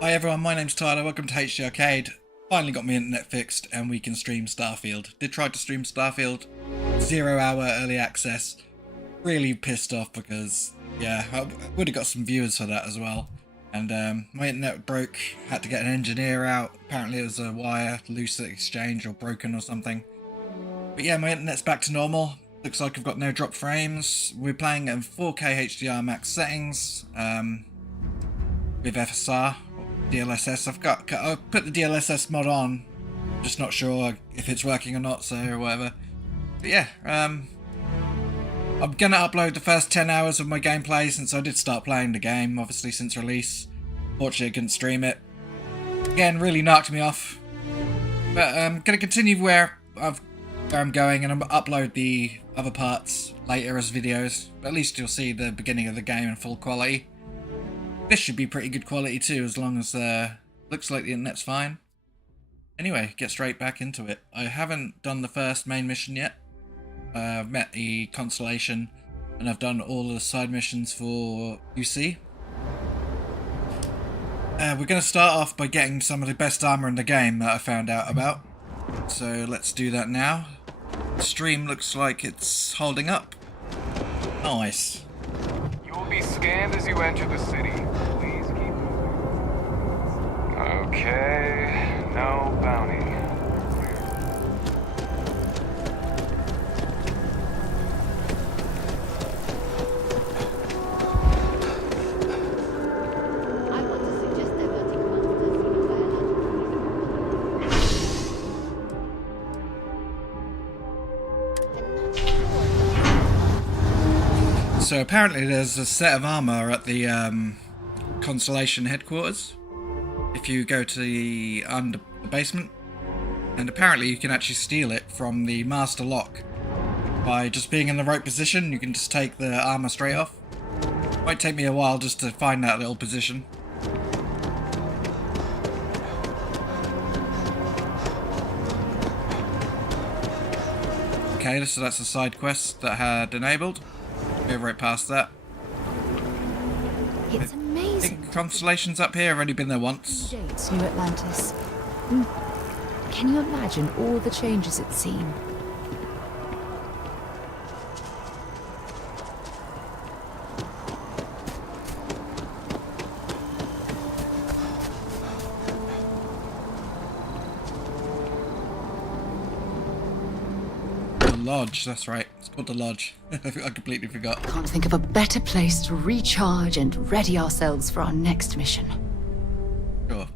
Hi everyone, my name's Tyler, welcome to HD Arcade. Finally got my internet fixed and we can stream Starfield. Did try to stream Starfield, 0 hour early access. Really pissed off because, yeah, I would have got some viewers for that as well. And my internet broke, had to get an engineer out. Apparently it was a wire loose at exchange or broken or something. But yeah, my internet's back to normal. Looks like I've got no drop frames. We're playing in 4K HDR max settings with FSR. DLSS. I've put the DLSS mod on, just not sure if it's working or not, so whatever. But yeah, I'm gonna upload the first 10 hours of my gameplay since I did start playing the game, obviously since release. Fortunately I couldn't stream it. Again, really knocked me off. But I'm gonna continue where I'm going, and I'm gonna upload the other parts later as videos. But at least you'll see the beginning of the game in full quality. This should be pretty good quality too, as long as looks like the internet's fine. Anyway, get straight back into it. I haven't done the first main mission yet. I've met the Constellation, and I've done all the side missions for UC. We're going to start off by getting some of the best armor in the game that I found out about. So let's do that now. The stream looks like it's holding up. Nice. You will be scanned as you enter the city. Please keep moving. Okay, no bounty. I want to suggest diverting monsters by So apparently there's a set of armor at the Constellation headquarters if you go to the basement, and apparently you can actually steal it from the master lock by just being in the right position. You can just take the armor straight off. Might take me a while just to find that little position. Okay, so that's a side quest that I had enabled. Go right past that. It's I amazing. think Constellation's up here. I've only been there once. Dates New Atlantis. Can you imagine all the changes it's seen? The Lodge, that's right. It's called the Lodge. I completely forgot. Can't think of a better place to recharge and ready ourselves for our next mission. Sure.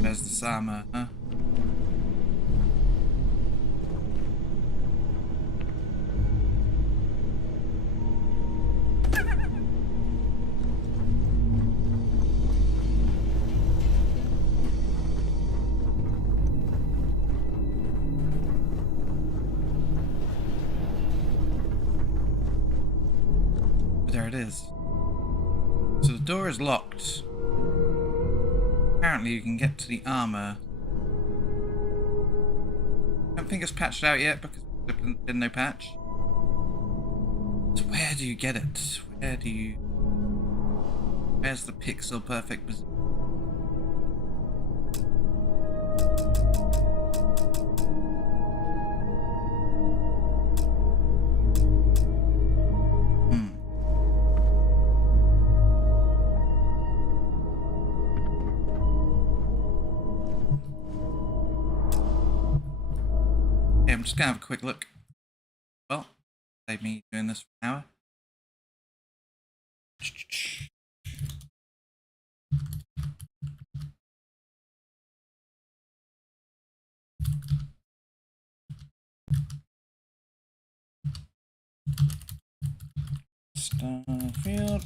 There's this armor, huh? There it is. So the door is locked. Apparently you can get to the armor. I don't think it's patched out yet because there's been no patch. So where do you get it? Where's the pixel perfect position? I'm just gonna have a quick look. Well, save me doing this for an hour. Starfield.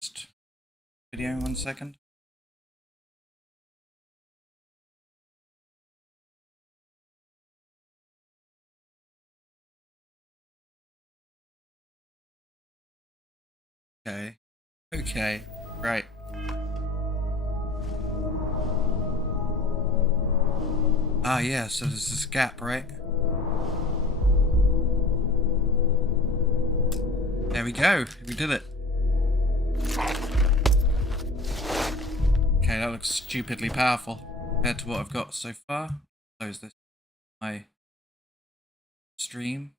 Just video 1 second. Okay. Okay. Right. Ah, yeah, so there's this gap, right? There we go. We did it. Okay, that looks stupidly powerful compared to what I've got so far. Close this. My stream.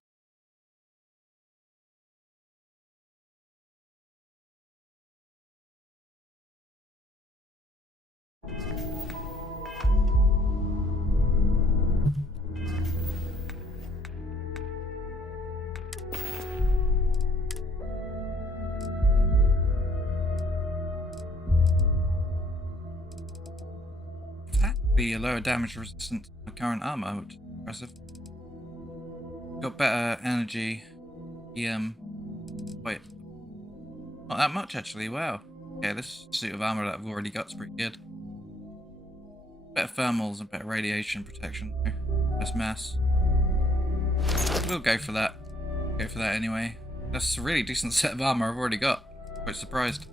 That would be a lower damage resistance to my current armor, which is impressive. Got better energy. Wait. Not that much actually, wow. Okay, this suit of armor that I've already got is pretty good. Better thermals and better radiation protection. Less mass. We'll go for that. Go for that anyway. That's a really decent set of armor I've already got. Quite surprised.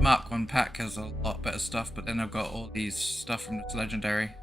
Mark 1 pack has a lot better stuff, but then I've got all these stuff from this legendary.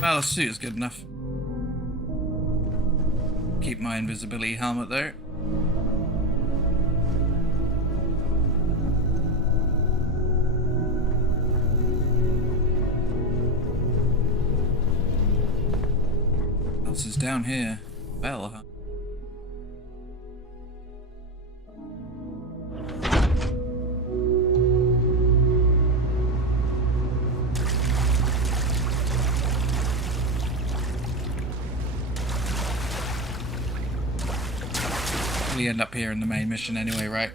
Well, the suit is good enough. Keep my invisibility helmet though. What else is down here? Bell, huh? End up here in the main mission anyway, right?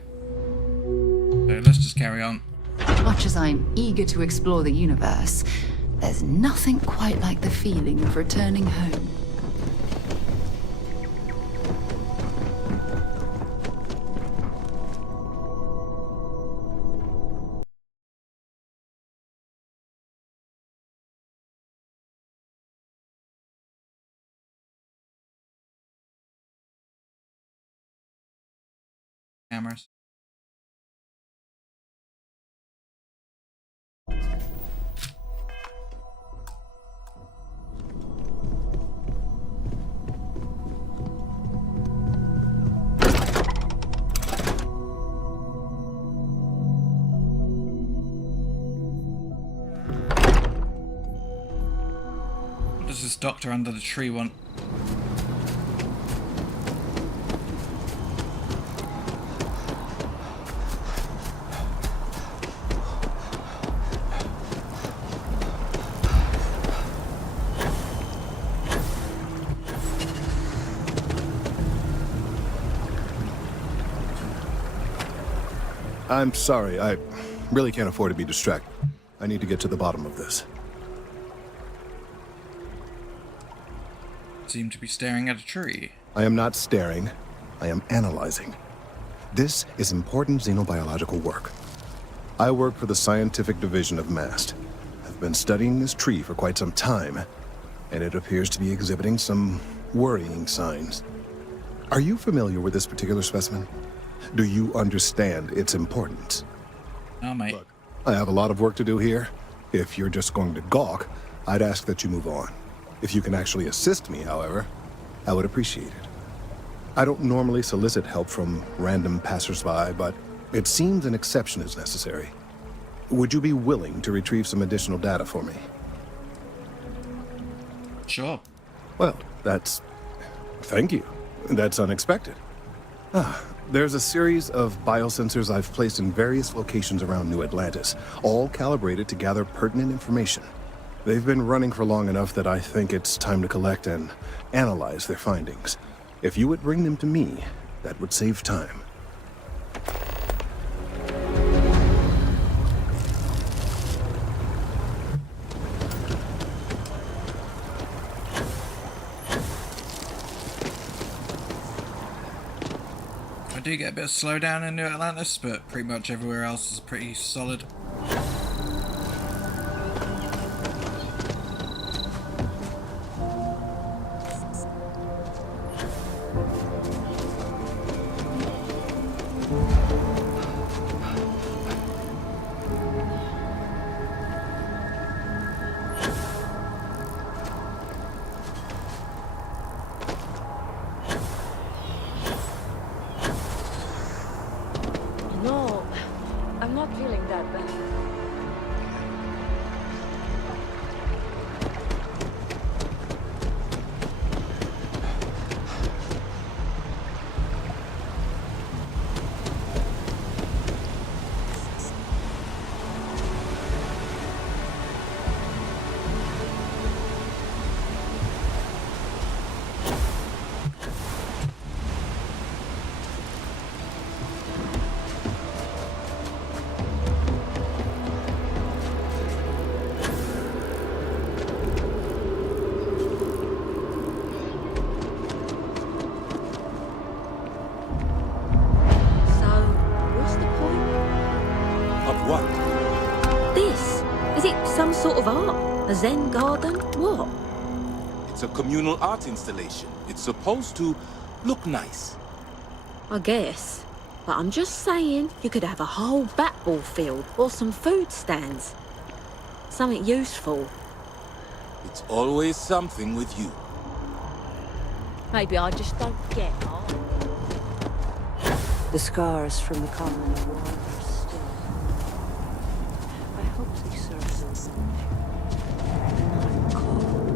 So let's just carry on. Much as I'm eager to explore the universe, there's nothing quite like the feeling of returning home. Cameras. What does this doctor under the tree want? I'm sorry, I really can't afford to be distracted. I need to get to the bottom of this. Seem to be staring at a tree. I am not staring, I am analyzing. This is important xenobiological work. I work for the scientific division of MAST. I've been studying this tree for quite some time, and it appears to be exhibiting some worrying signs. Are you familiar with this particular specimen? Do you understand its importance? No, mate. Look, I have a lot of work to do here. If you're just going to gawk, I'd ask that you move on. If you can actually assist me, however, I would appreciate it. I don't normally solicit help from random passersby, but it seems an exception is necessary. Would you be willing to retrieve some additional data for me? Sure. Well, thank you. That's unexpected. There's a series of biosensors I've placed in various locations around New Atlantis, all calibrated to gather pertinent information. They've been running for long enough that I think it's time to collect and analyze their findings. If you would bring them to me, that would save time. I do get a bit of slowdown in New Atlantis, but pretty much everywhere else is pretty solid. No, I'm not feeling that bad. Some sort of art? A Zen garden? What? It's a communal art installation. It's supposed to look nice. I guess. But I'm just saying, you could have a whole bat-ball field or some food stands. Something useful. It's always something with you. Maybe I just don't get art. The scars from the common war are still. I hope they serve them someday. Not cold.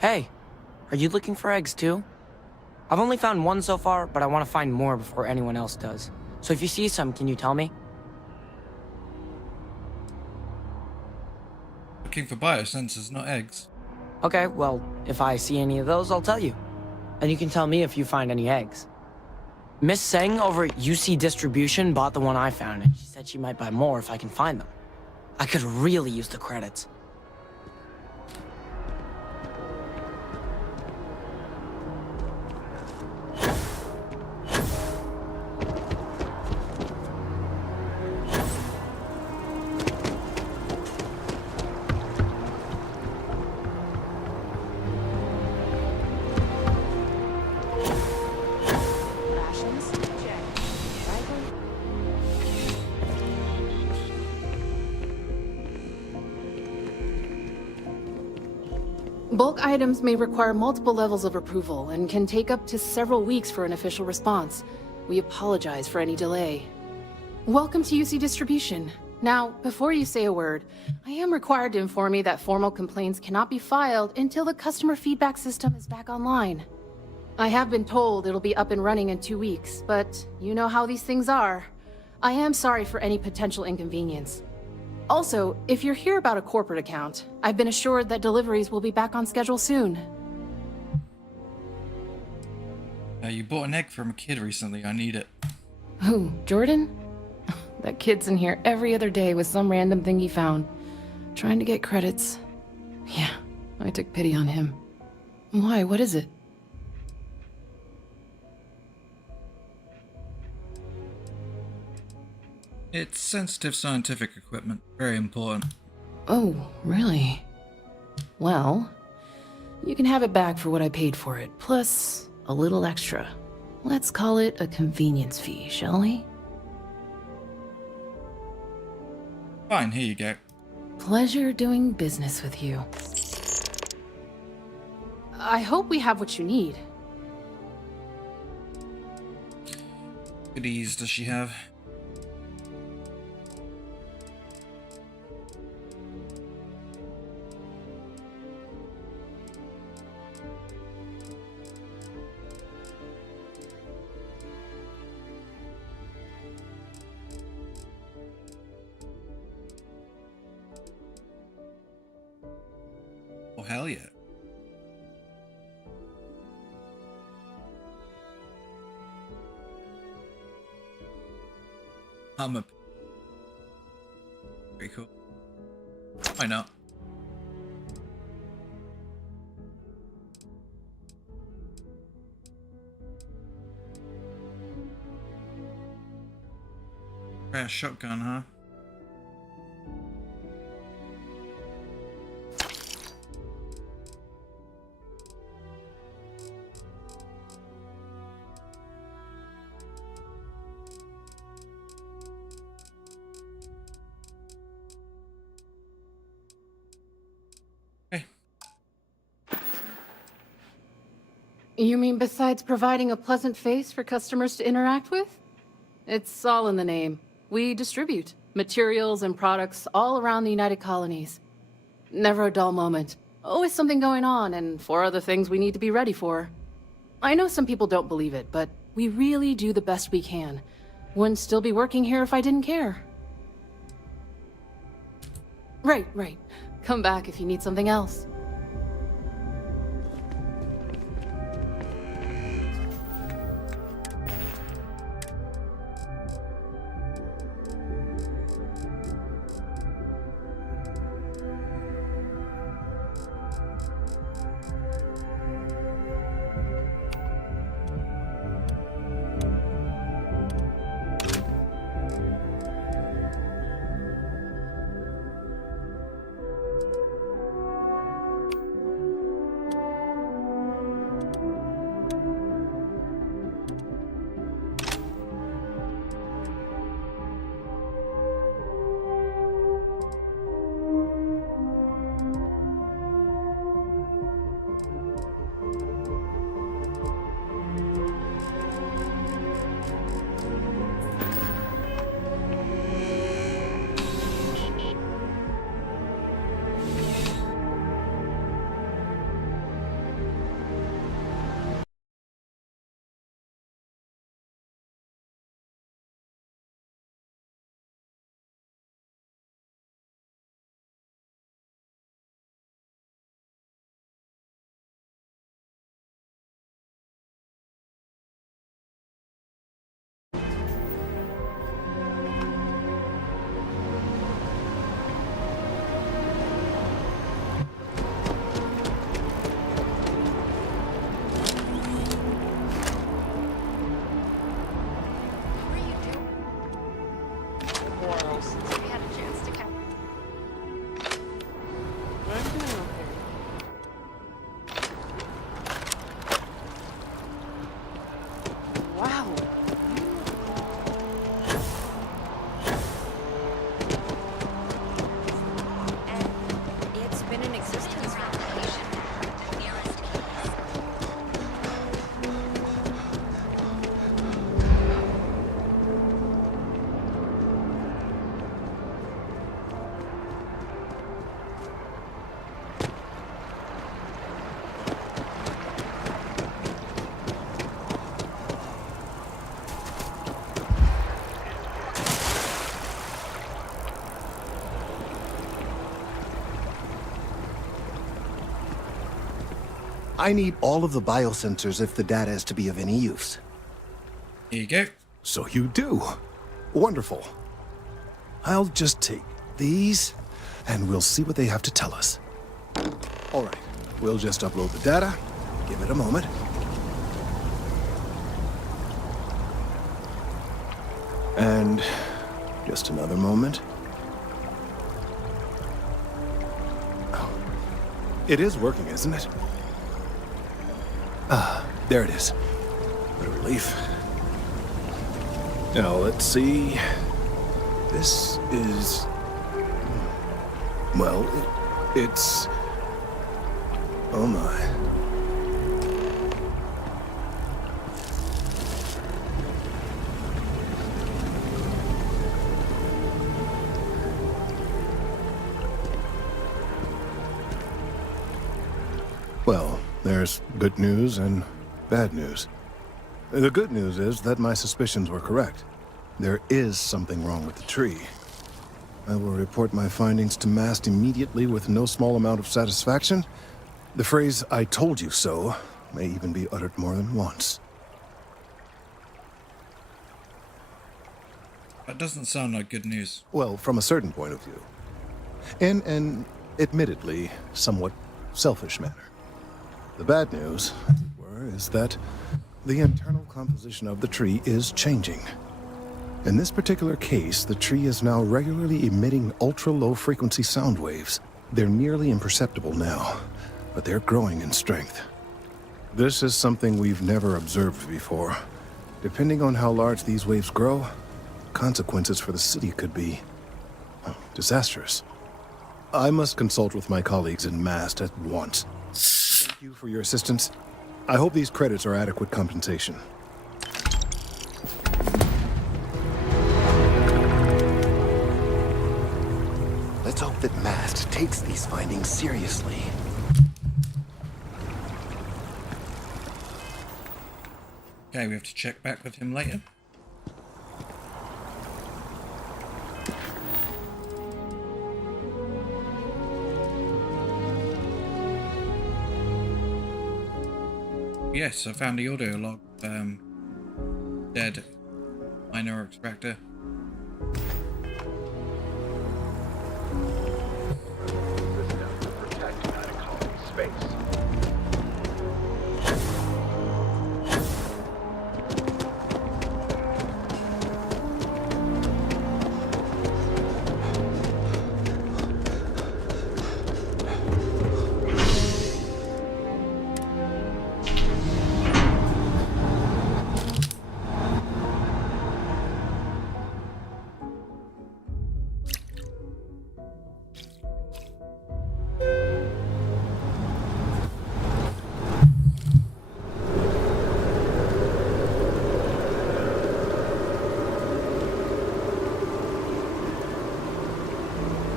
Hey, are you looking for eggs too? I've only found one so far, but I want to find more before anyone else does. So if you see some, can you tell me? Looking for biosensors, not eggs. Okay, well, if I see any of those, I'll tell you. And you can tell me if you find any eggs. Miss Seng over at UC Distribution bought the one I found, and she said she might buy more if I can find them. I could really use the credits. Bulk items may require multiple levels of approval and can take up to several weeks for an official response. We apologize for any delay. Welcome to UC Distribution. Now, before you say a word, I am required to inform you that formal complaints cannot be filed until the customer feedback system is back online. I have been told it'll be up and running in 2 weeks, but you know how these things are. I am sorry for any potential inconvenience. Also, if you're here about a corporate account, I've been assured that deliveries will be back on schedule soon. You bought an egg from a kid recently. I need it. Who, Jordan? That kid's in here every other day with some random thing he found. trying to get credits. Yeah, I took pity on him. Why? What is it? It's sensitive scientific equipment. Very important. Oh, really? Well, you can have it back for what I paid for it, plus a little extra. Let's call it a convenience fee, shall we? Fine, here you go. Pleasure doing business with you. I hope we have what you need. Goodies does she have? Oh, hell yeah. I'm a... Pretty cool. Why not? Try a shotgun, huh? You mean besides providing a pleasant face for customers to interact with? It's all in the name. We distribute materials and products all around the United Colonies. Never a dull moment. Always something going on and 4 other things we need to be ready for. I know some people don't believe it, but we really do the best we can. Wouldn't still be working here if I didn't care. Right. Come back if you need something else. I need all of the biosensors if the data is to be of any use. Here you go. So you do. Wonderful. I'll just take these and we'll see what they have to tell us. All right, we'll just upload the data. Give it a moment. And just another moment. Oh, it is working, isn't it? Ah, there it is. What a relief. Now, let's see. This is... Well, it's... Oh my. Well, there's good news and bad news. The good news is that my suspicions were correct. There is something wrong with the tree. I will report my findings to MAST immediately with no small amount of satisfaction. The phrase, "I told you so," may even be uttered more than once. That doesn't sound like good news. Well, from a certain point of view. In an admittedly somewhat selfish manner. The bad news, as it were, is that the internal composition of the tree is changing. In this particular case, the tree is now regularly emitting ultra-low frequency sound waves. They're nearly imperceptible now, but they're growing in strength. This is something we've never observed before. Depending on how large these waves grow, consequences for the city could be disastrous. I must consult with my colleagues in MAST at once. Thank you for your assistance. I hope these credits are adequate compensation. Let's hope that MAST takes these findings seriously. Okay, we have to check back with him later. Yes, I found the audio log. Dead miner extractor.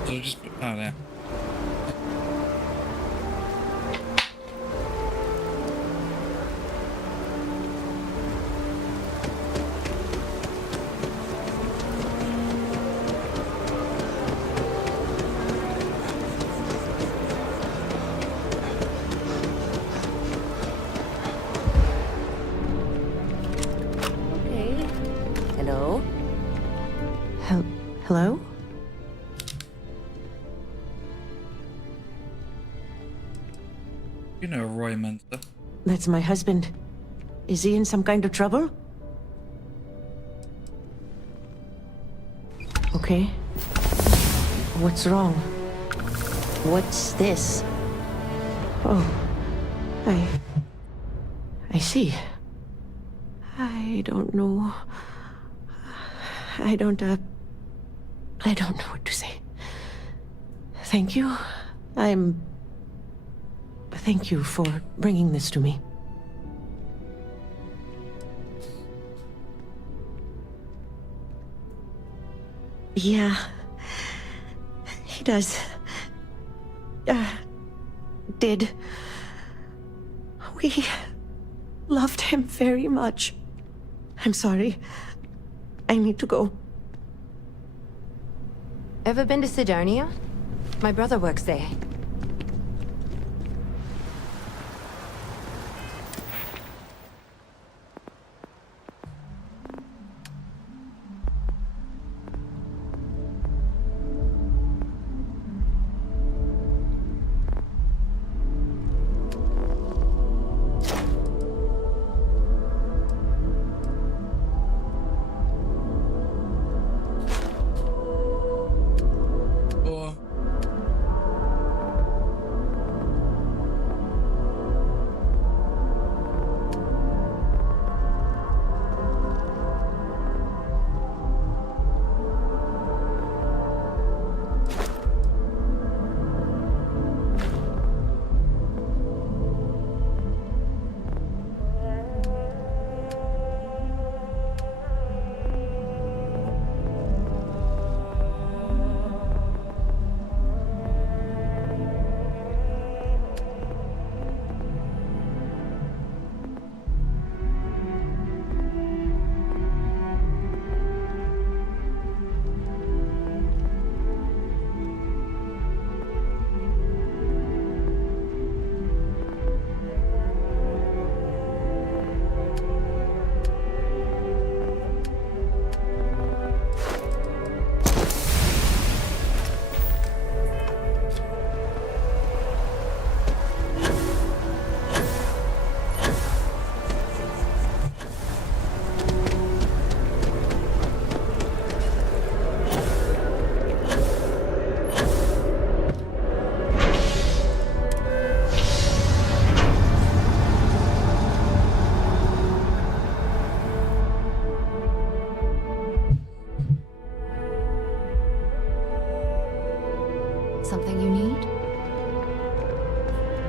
So just put that there. Okay. Hello? Hello? You know Roy Munster. That's my husband. Is he in some kind of trouble? Okay. What's wrong? What's this? Oh. I see. I don't know. I don't know what to say. Thank you. Thank you for bringing this to me. Yeah, he does. Did. We loved him very much. I'm sorry. I need to go. Ever been to Sidonia? My brother works there.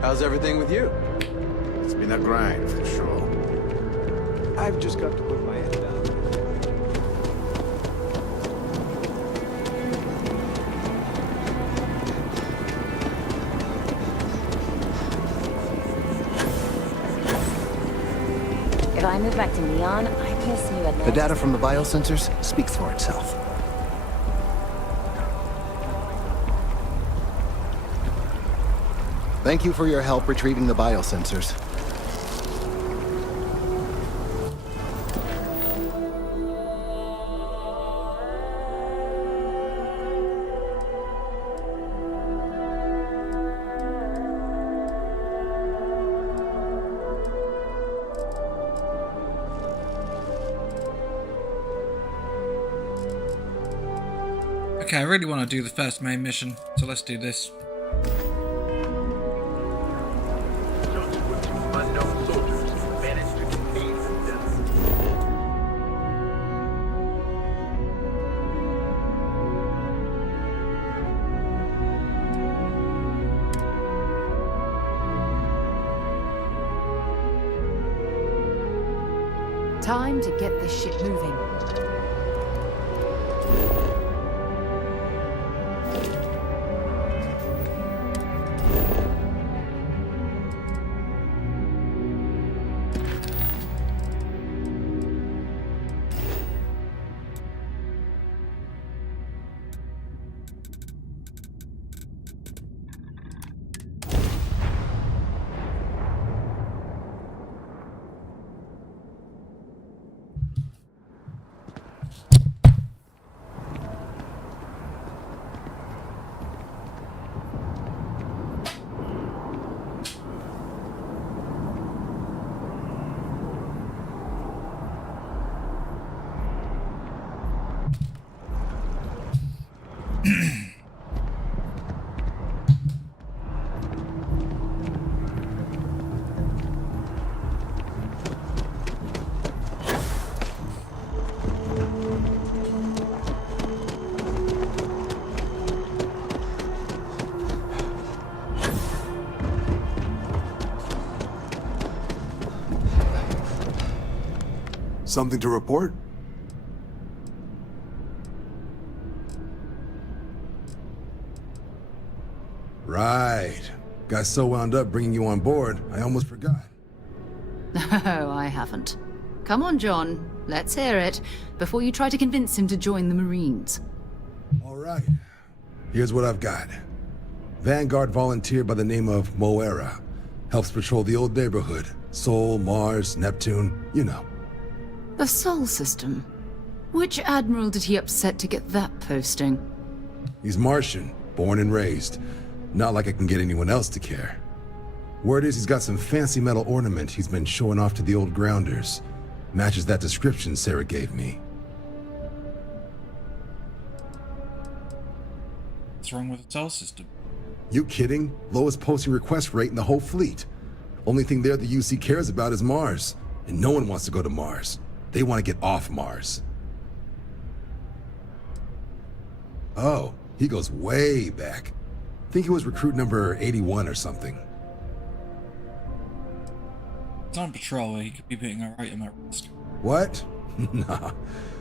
How's everything with you? It's been a grind, for sure. I've just got to put my head down. If I move back to Neon, I guess you would. The data from the biosensors speaks for itself. Thank you for your help retrieving the biosensors. Okay, I really want to do the first main mission, so let's do this. Time to get this shit moving. Something to report? Right. Got so wound up bringing you on board, I almost forgot. Oh, I haven't. Come on, John. Let's hear it, before you try to convince him to join the Marines. All right. Here's what I've got. Vanguard volunteer by the name of Moera. Helps patrol the old neighborhood. Sol, Mars, Neptune, you know. The Sol system. Which admiral did he upset to get that posting? He's Martian, born and raised. Not like I can get anyone else to care. Word is he's got some fancy metal ornament he's been showing off to the old grounders. Matches that description Sarah gave me. What's wrong with the Sol system? You kidding? Lowest posting request rate in the whole fleet. Only thing there the UC cares about is Mars. And no one wants to go to Mars. They want to get off Mars. Oh, he goes way back. Think he was recruit number 81 or something. He's on patrol, he could be putting our item at risk. What? Nah.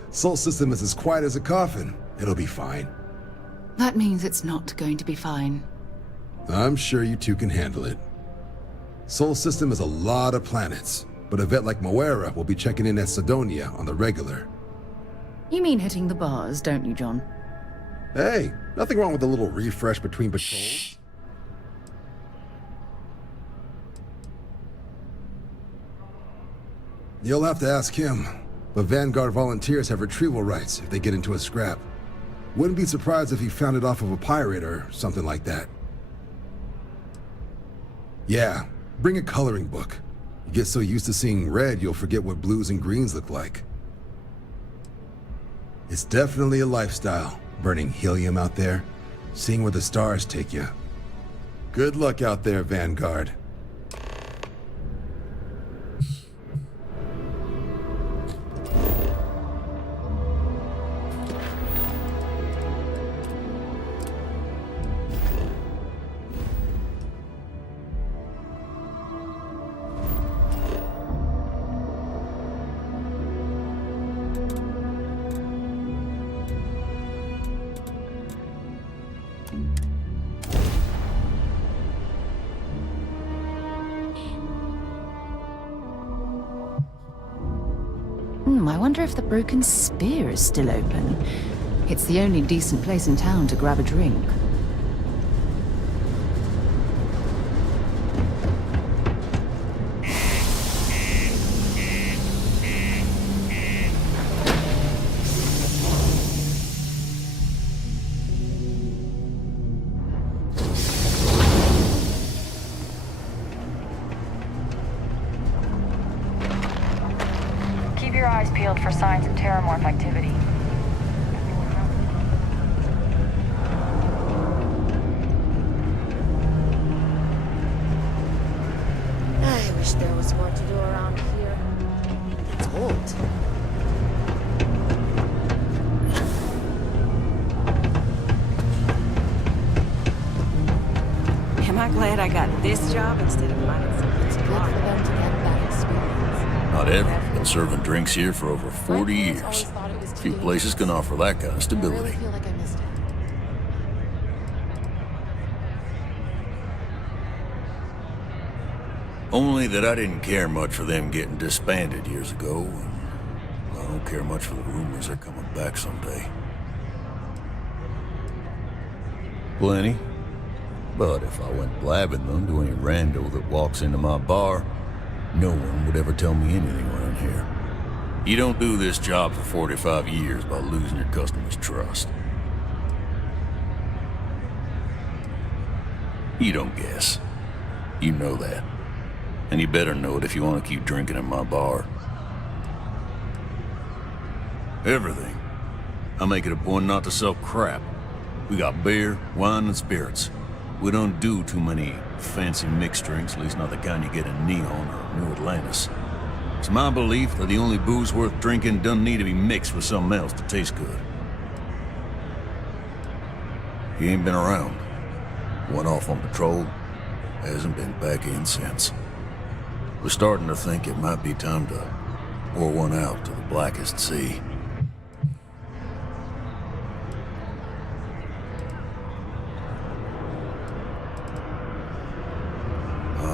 Sol system is as quiet as a coffin. It'll be fine. That means it's not going to be fine. I'm sure you two can handle it. Sol system is a lot of planets, but a vet like Moera will be checking in at Sidonia on the regular. You mean hitting the bars, don't you, John? Hey, nothing wrong with a little refresh between patrols. You'll have to ask him, but Vanguard volunteers have retrieval rights if they get into a scrap. Wouldn't be surprised if he found it off of a pirate or something like that. Yeah, bring a coloring book. You get so used to seeing red, you'll forget what blues and greens look like. It's definitely a lifestyle, burning helium out there, seeing where the stars take you. Good luck out there, Vanguard. I wonder if the Broken Spear is still open. It's the only decent place in town to grab a drink. Keep your eyes peeled for signs of terramorph activity. I wish there was more to do around here. It's old. Am I glad I got this job instead of mining something? It's good for them to get that experience. Not ever. Been serving drinks here for over 40 years. Few places can offer that kind of stability. I feel like I missed out. Only that I didn't care much for them getting disbanded years ago, and I don't care much for the rumors they're coming back someday. Plenty. But if I went blabbing them to any rando that walks into my bar, no one would ever tell me anything around here. You don't do this job for 45 years by losing your customers' trust. You don't guess. You know that. And you better know it if you want to keep drinking in my bar. Everything. I make it a point not to sell crap. We got beer, wine, and spirits. We don't do too many fancy mixed drinks, at least not the kind you get in Neon or New Atlantis. It's my belief that the only booze worth drinking doesn't need to be mixed with something else to taste good. He ain't been around. Went off on patrol. Hasn't been back in since. We're starting to think it might be time to pour one out to the blackest sea.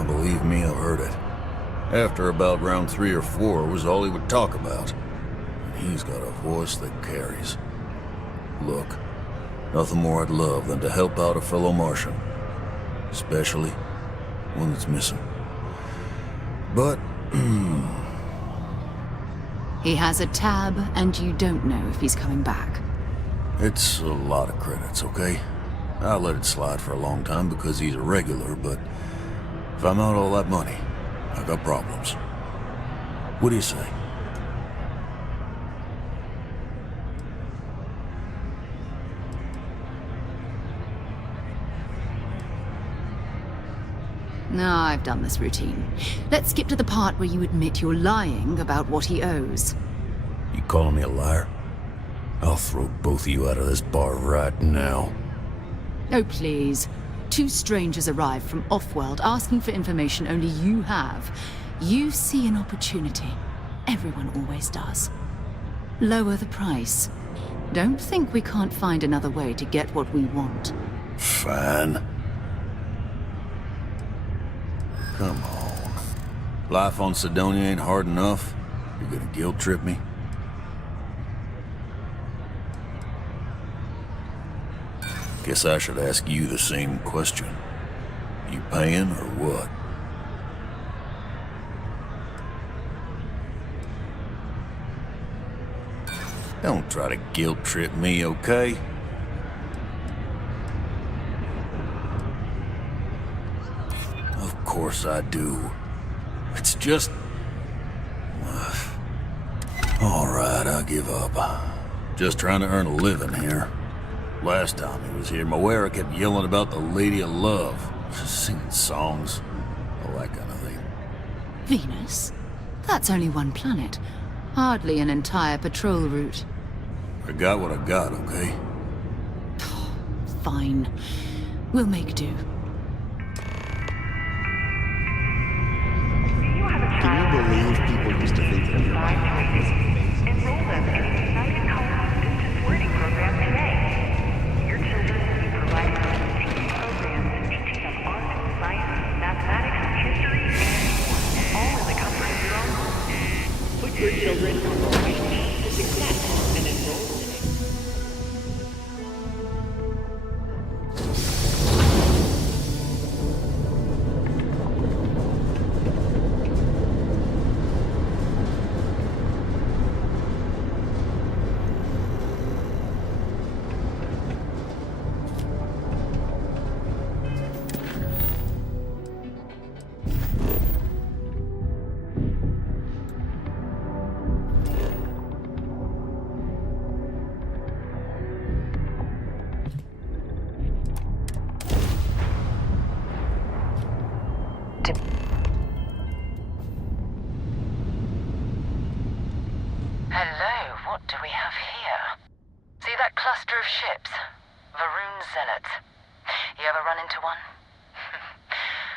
Believe me, I've heard it. After about round 3 or 4 was all he would talk about. And he's got a voice that carries. Look, nothing more I'd love than to help out a fellow Martian. Especially one that's missing. But, He has a tab, and you don't know if he's coming back. it's a lot of credits, okay? I let it slide for a long time because he's a regular, but if I'm out all that money, I got problems. What do you say? No, I've done this routine. Let's skip to the part where you admit you're lying about what he owes. You calling me a liar? I'll throw both of you out of this bar right now. Oh, please. 2 strangers arrive from off-world asking for information only you have. You see an opportunity. Everyone always does. Lower the price. Don't think we can't find another way to get what we want. Fine. Come on. Life on Sidonia ain't hard enough. You're gonna guilt trip me? Guess I should ask you the same question. You paying or what? Don't try to guilt trip me, okay? Of course I do. It's just... All right, I give up. Just trying to earn a living here. Last time he was here, Moira kept yelling about the Lady of Love. Just singing songs. All that kind of thing. Venus? That's only one planet. Hardly an entire patrol route. I got what I got, okay? Fine. We'll make do. Can you believe people used to think that your life was amazing? Enroll them in the United Colonies Distance Learning Program today. Your children will be provided with continuing programs teaching them art, science, mathematics, history, and more, all in the comfort of your own home. Put your children on the What do we have here? See that cluster of ships? Varun Zealots. You ever run into one?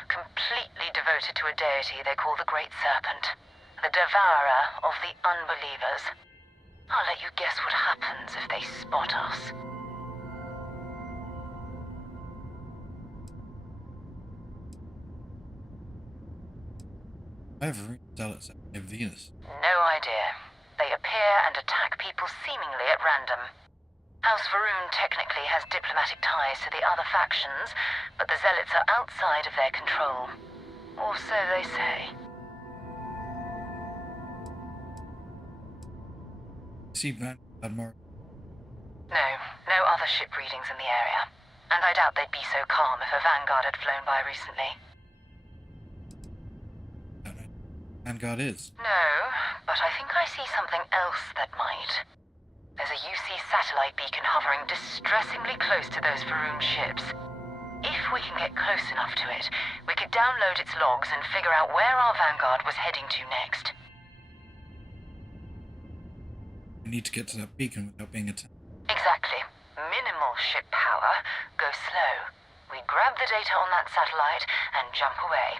Completely devoted to a deity they call the Great Serpent. The devourer of the unbelievers. I'll let you guess what happens if they spot us. Every zealots in Venus. No idea. They appear and attack people seemingly at random. House Varun technically has diplomatic ties to the other factions, but the zealots are outside of their control. Or so they say. See Admiral. No other ship readings in the area. And I doubt they'd be so calm if a Vanguard had flown by recently. Vanguard is. No, but I think I see something else that might. There's a UC satellite beacon hovering distressingly close to those Varun ships. If we can get close enough to it, we could download its logs and figure out where our Vanguard was heading to next. We need to get to that beacon without being attacked. Exactly. Minimal ship power, go slow. We grab the data on that satellite and jump away.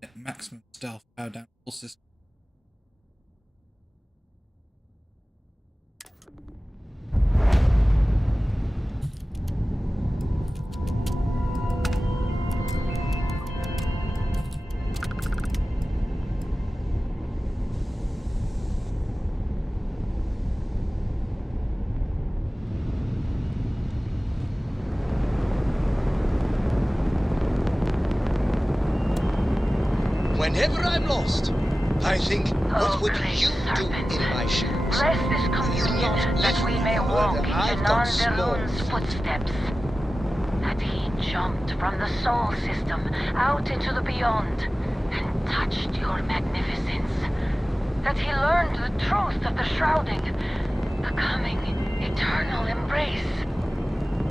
Get maximum stealth, power down all systems. Whenever I'm lost, I think, what would you do in my shoes? Bless this communion that we may walk in Varun's footsteps. That he jumped from the Sol system out into the beyond and touched your magnificence. That he learned the truth of the shrouding, the coming eternal embrace.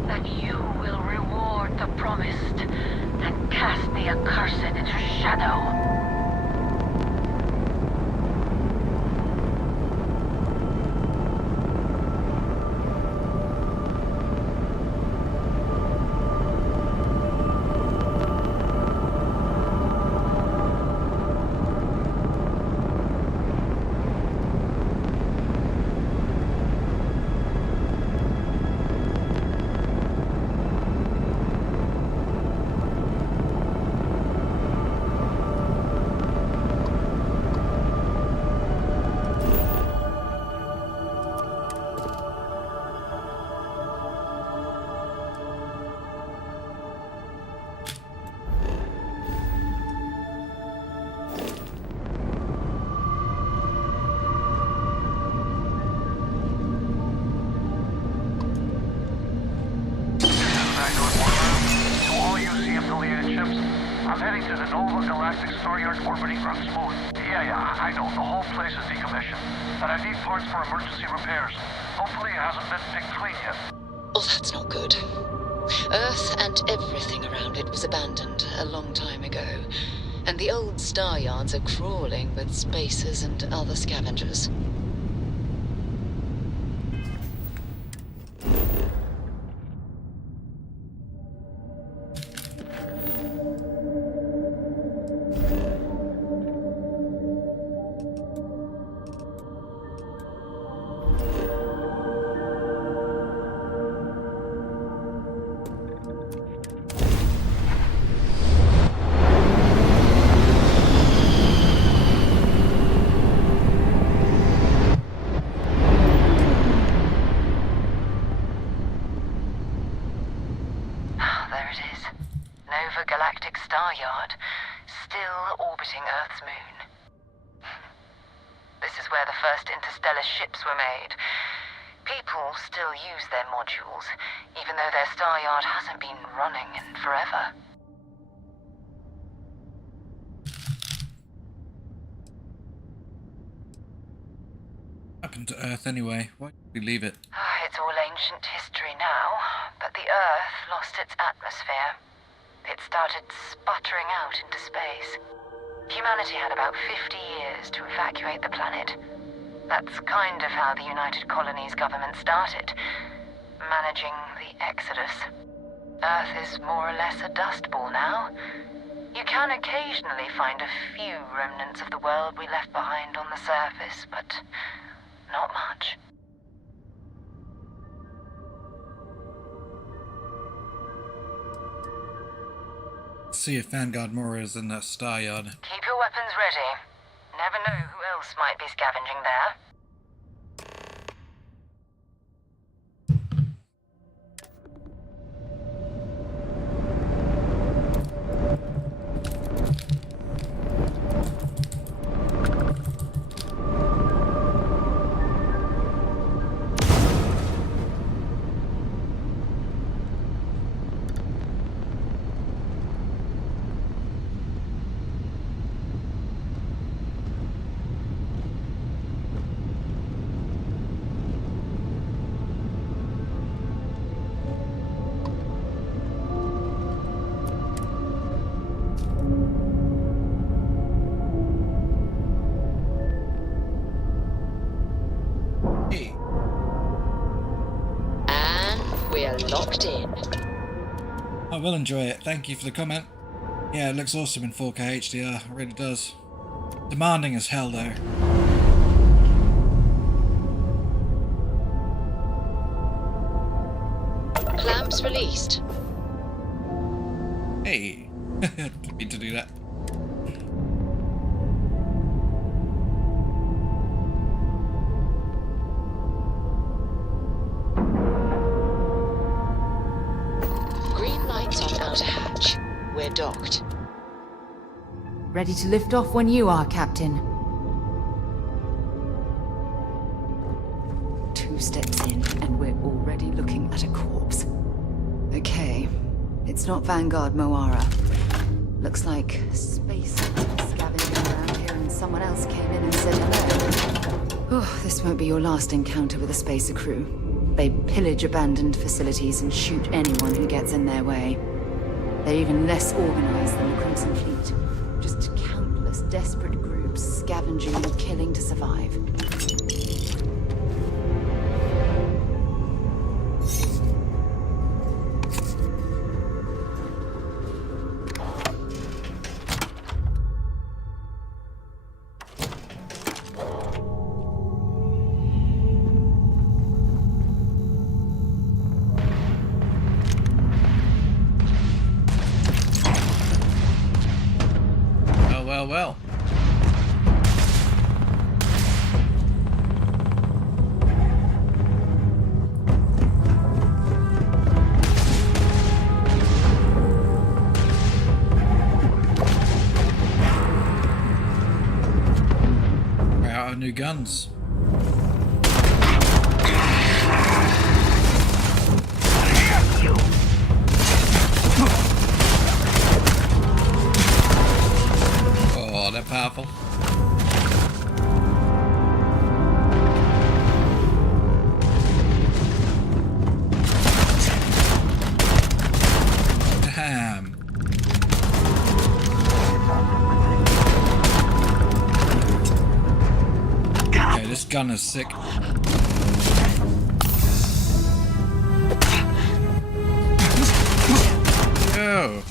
That you will reward the promised and cast the accursed into shadow. I'm heading to the Nova Galactic Starbase orbiting ground smooth. Yeah, I know. The whole place is decommissioned. But I need parts for emergency repairs. Hopefully it hasn't been picked clean yet. Oh, that's not good. Earth and everything around it was abandoned a long time ago. And the old star yards are crawling with spacers and other scavengers. Ships were made. People still use their modules, even though their star yard hasn't been running in forever. What happened to Earth anyway? Why did we leave it? It's It's all ancient history now, but the Earth lost its atmosphere. It started sputtering out into space. Humanity had about 50 years to evacuate the planet. That's kind of how the United Colonies government started, managing the exodus. Earth is more or less a dust ball now. You can occasionally find a few remnants of the world we left behind on the surface, but not much. See if Vanguard Mora is in that star yard. Keep your weapons ready. Never know who else might be scavenging there. Locked in. I will enjoy it. Thank you for the comment. Yeah, it looks awesome in 4K HDR. It really does. Demanding as hell, though. Clamps released. Hey. Didn't mean to do that. We're docked. Ready to lift off when you are, Captain. 2 steps in, and we're already looking at a corpse. Okay, it's not Vanguard Moara. Looks like space scavenging around here, and someone else came in and said hello. Oh, this won't be your last encounter with a spacer crew. They pillage abandoned facilities and shoot anyone who gets in their way. They're even less organized than the Crimson Fleet. Just countless desperate groups scavenging and killing to survive. Well. We're out of new guns. They're powerful. Damn. Okay, this gun is sick. Go.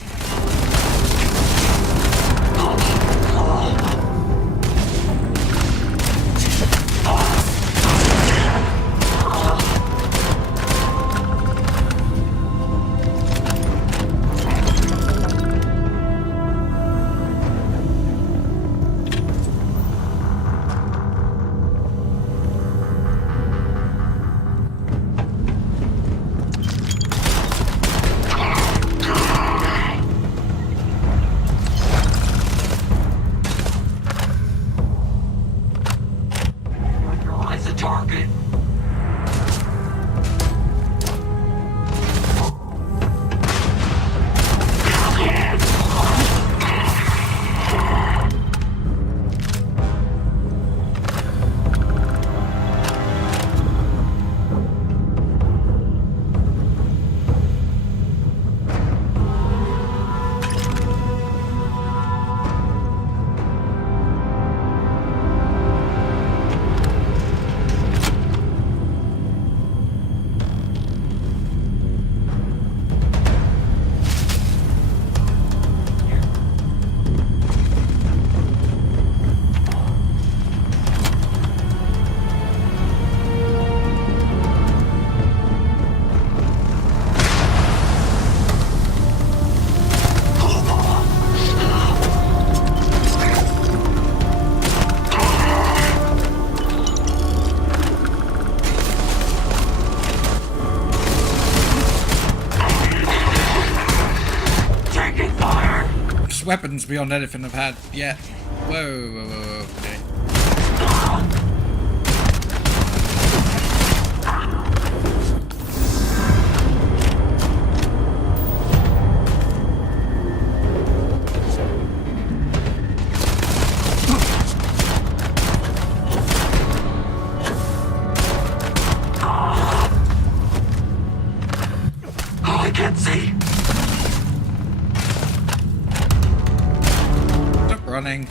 weapons beyond anything I've had yet. Whoa, okay. I can't see. Stop running.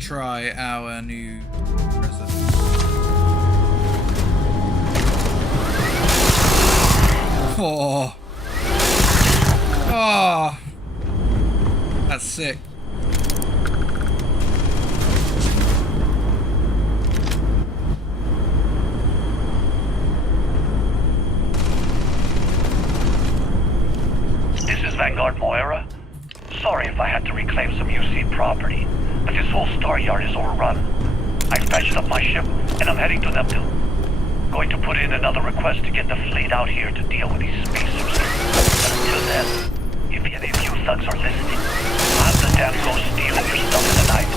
Try our new president. Oh. Oh. That's sick. This is Vanguard Moira. Sorry if I had to reclaim some UC property, but this whole star yard is overrun. I fetched up my ship, and I'm heading to Neptune. Going to put in another request to get the fleet out here to deal with these spacesuits. But until then, if any of you thugs are listening, I'm the damn ghost stealing your stuff in the night.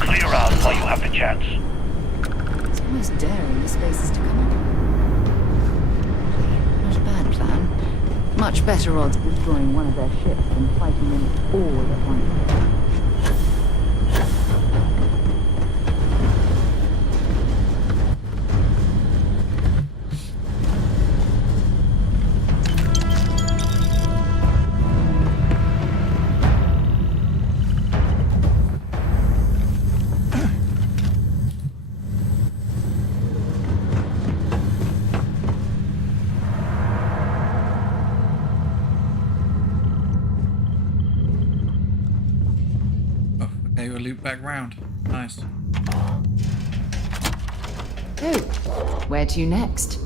Clear out while you have the chance. It's almost daring the spaces to come up. Not a bad plan. Much better odds of destroying one of their ships than fighting them all at once. Okay, we'll loop back round. Nice. So, where to next?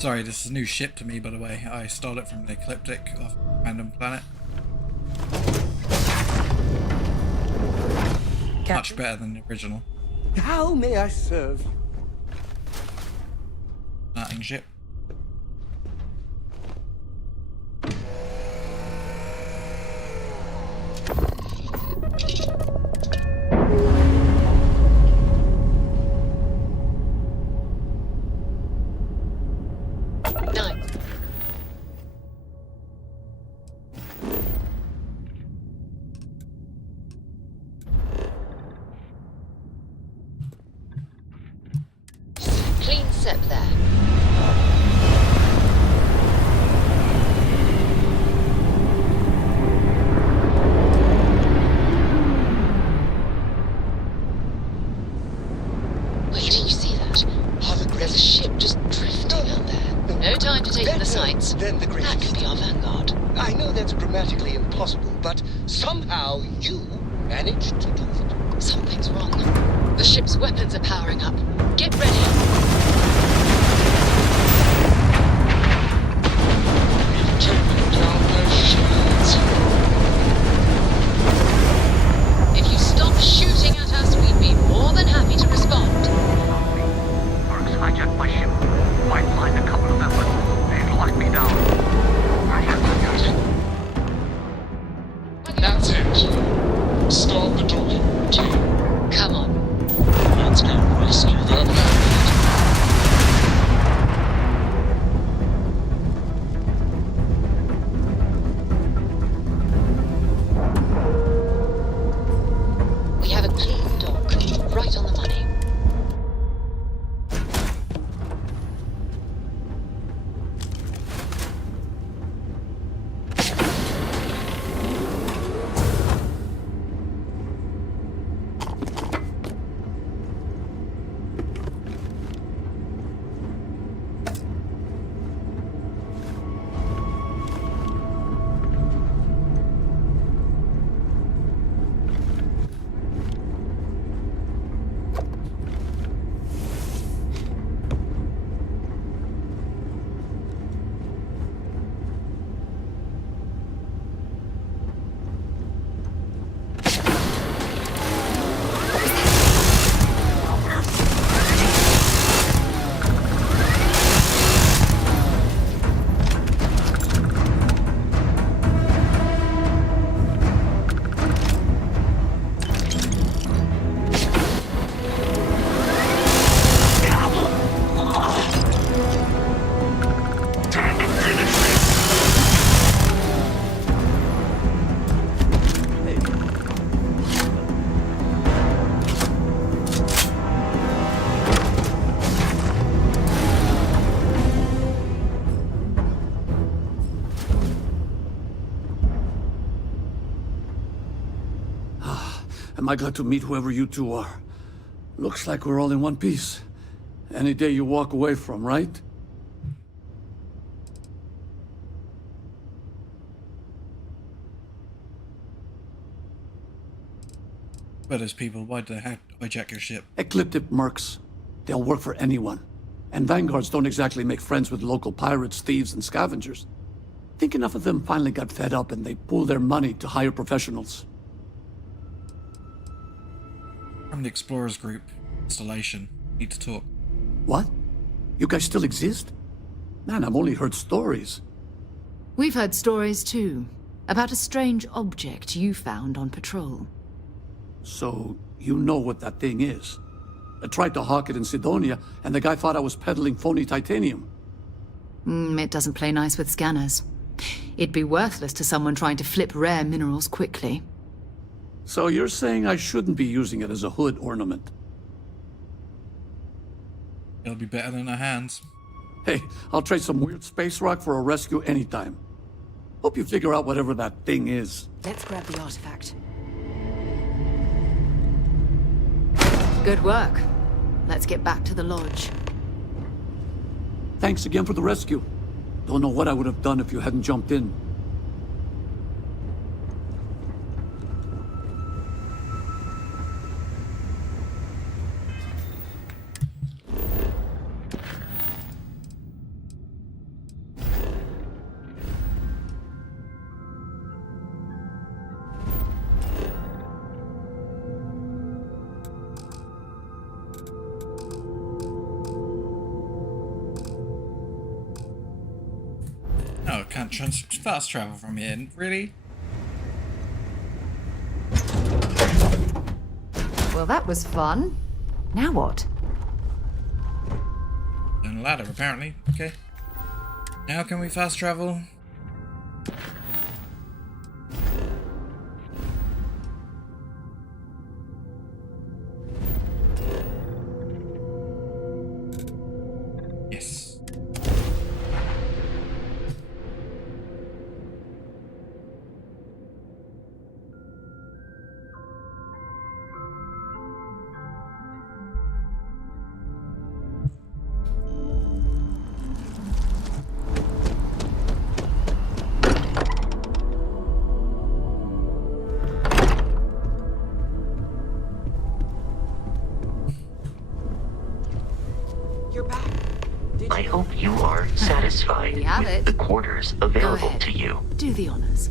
Sorry, this is a new ship to me, by the way. I stole it from the Ecliptic off Random Planet. Much better than the original. How may I serve? Starting ship. Clean set there. Wait, did you see that? There's a ship just drifting out there. No time to take in the sights. Then the That could be our vanguard. I know that's grammatically impossible, but somehow you managed to do it. Something's wrong. The ship's weapons are powering up. Get ready. We've taken down their shields. Am I glad to meet whoever you two are. Looks like we're all in one piece. Any day you walk away from, right? But those people, why'd they hijack your ship? Ecliptic mercs. They'll work for anyone. And vanguards don't exactly make friends with local pirates, thieves, and scavengers. Think enough of them finally got fed up and they pooled their money to hire professionals. From the Explorers Group installation. Need to talk. What? You guys still exist? Man, I've only heard stories. We've heard stories too, about a strange object you found on patrol. So, you know what that thing is? I tried to hawk it in Sidonia, and the guy thought I was peddling phony titanium. It doesn't play nice with scanners. It'd be worthless to someone trying to flip rare minerals quickly. So you're saying I shouldn't be using it as a hood ornament? It'll be better than our hands. Hey, I'll trade some weird space rock for a rescue anytime. Hope you figure out whatever that thing is. Let's grab the artifact. Good work. Let's get back to the lodge. Thanks again for the rescue. Don't know what I would have done if you hadn't jumped in. No, can't fast travel from here, really? Well, that was fun. Now what? And a ladder, apparently. Okay. Now can we fast travel? Yes. I hope you are satisfied with the quarters available to you. Do the honors.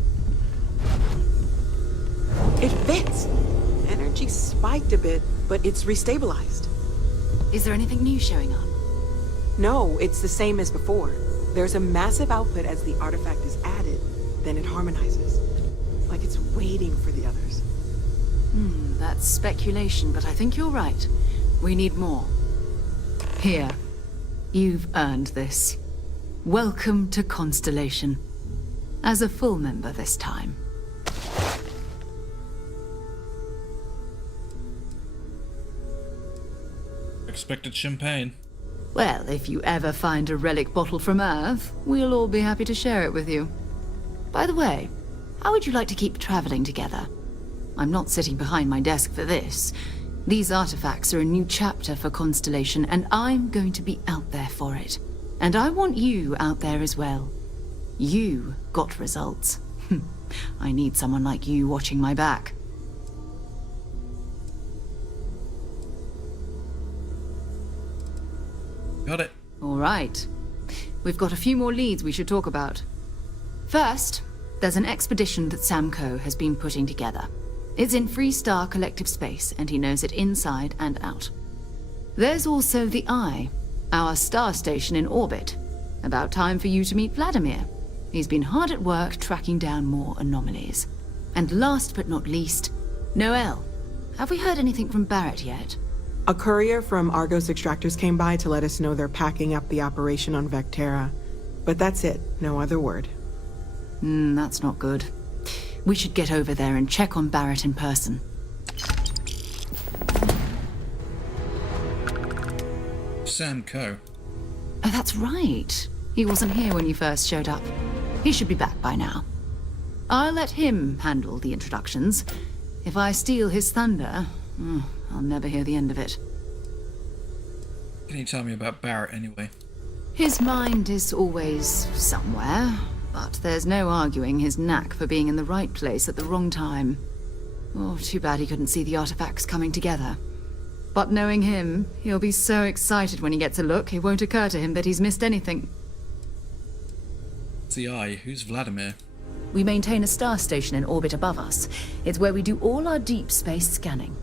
It fits. Energy spiked a bit, but it's restabilized. Is there anything new showing up? No, it's the same as before. There's a massive output as the artifact is added, then it harmonizes. Like it's waiting for the others. That's speculation, but I think you're right. We need more. Here. You've earned this. Welcome to Constellation. As a full member this time. Expected champagne. Well, if you ever find a relic bottle from Earth, we'll all be happy to share it with you. By the way, how would you like to keep traveling together? I'm not sitting behind my desk for this. These artifacts are a new chapter for Constellation, and I'm going to be out there for it. And I want you out there as well. You got results. I need someone like you watching my back. Got it. All right. We've got a few more leads we should talk about. First, there's an expedition that Sam Coe has been putting together. It's in Freestar Collective Space, and he knows it inside and out. There's also the Eye, our star station in orbit. About time for you to meet Vladimir. He's been hard at work tracking down more anomalies. And last but not least, Noel. Have we heard anything from Barrett yet? A courier from Argos Extractors came by to let us know they're packing up the operation on Vectera. But that's it, no other word. That's not good. We should get over there and check on Barrett in person. Sam Coe. Oh, that's right. He wasn't here when you first showed up. He should be back by now. I'll let him handle the introductions. If I steal his thunder, I'll never hear the end of it. Can you tell me about Barrett anyway? His mind is always somewhere, but there's no arguing his knack for being in the right place at the wrong time. Oh, too bad he couldn't see the artifacts coming together. But knowing him, he'll be so excited when he gets a look, it won't occur to him that he's missed anything. It's the eye. Who's Vladimir? We maintain a star station in orbit above us. It's where we do all our deep space scanning.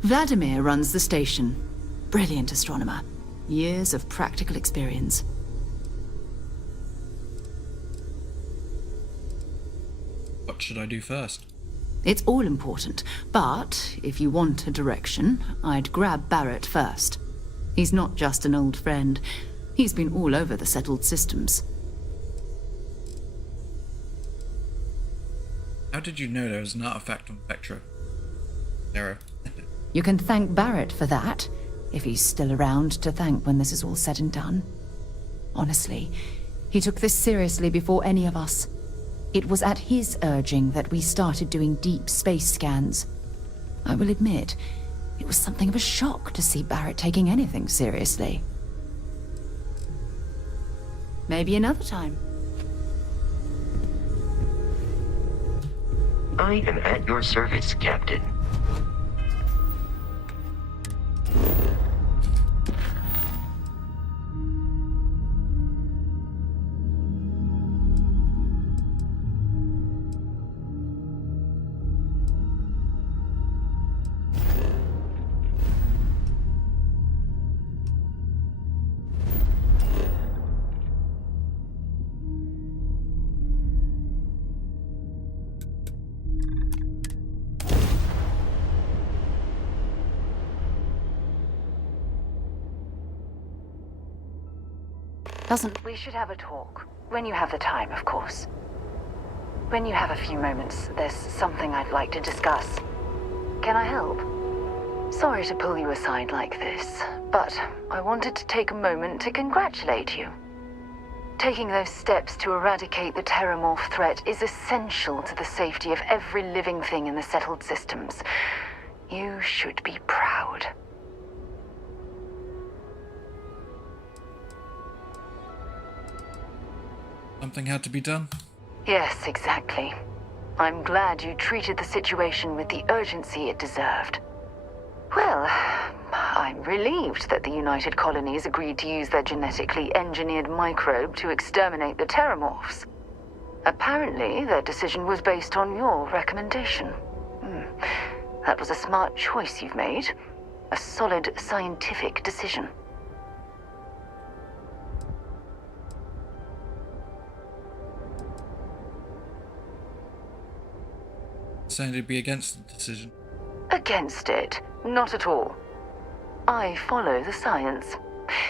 Vladimir runs the station. Brilliant astronomer. Years of practical experience. What should I do first? It's all important, but if you want a direction, I'd grab Barrett first. He's not just an old friend. He's been all over the settled systems. How did you know there was an artifact on Vectra? Sarah. You can thank Barrett for that, if he's still around to thank when this is all said and done. Honestly, he took this seriously before any of us. It was at his urging that we started doing deep space scans. I will admit, it was something of a shock to see Barrett taking anything seriously. Maybe another time. I am at your service, Captain. We should have a talk. When you have the time, of course. When you have a few moments, there's something I'd like to discuss. Can I help? Sorry to pull you aside like this, but I wanted to take a moment to congratulate you. Taking those steps to eradicate the Terramorph threat is essential to the safety of every living thing in the settled systems. You should be proud. Something had to be done? Yes, exactly. I'm glad you treated the situation with the urgency it deserved. Well, I'm relieved that the United Colonies agreed to use their genetically engineered microbe to exterminate the Terramorphs. Apparently, their decision was based on your recommendation. That was a smart choice you've made. A solid scientific decision. Saying to be against the decision. Against it? Not at all. I follow the science.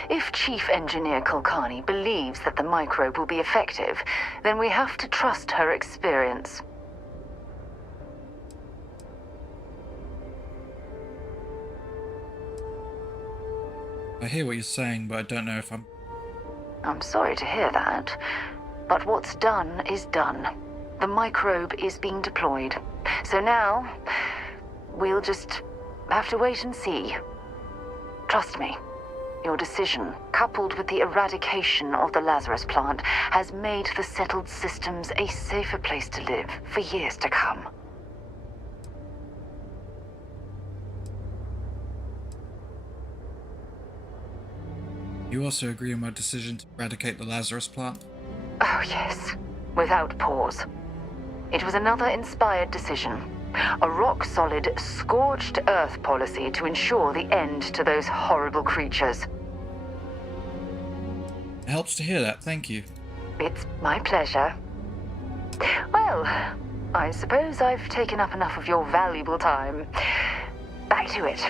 If Chief Engineer Kulkarni believes that the microbe will be effective, then we have to trust her experience. I hear what you're saying, but I don't know if I'm sorry to hear that, but what's done is done. The microbe is being deployed. So now, we'll just have to wait and see. Trust me, your decision, coupled with the eradication of the Lazarus plant, has made the settled systems a safer place to live for years to come. You also agree on my decision to eradicate the Lazarus plant? Oh yes, without pause. It was another inspired decision. A rock-solid, scorched earth policy to ensure the end to those horrible creatures. It helps to hear that, thank you. It's my pleasure. Well, I suppose I've taken up enough of your valuable time. Back to it.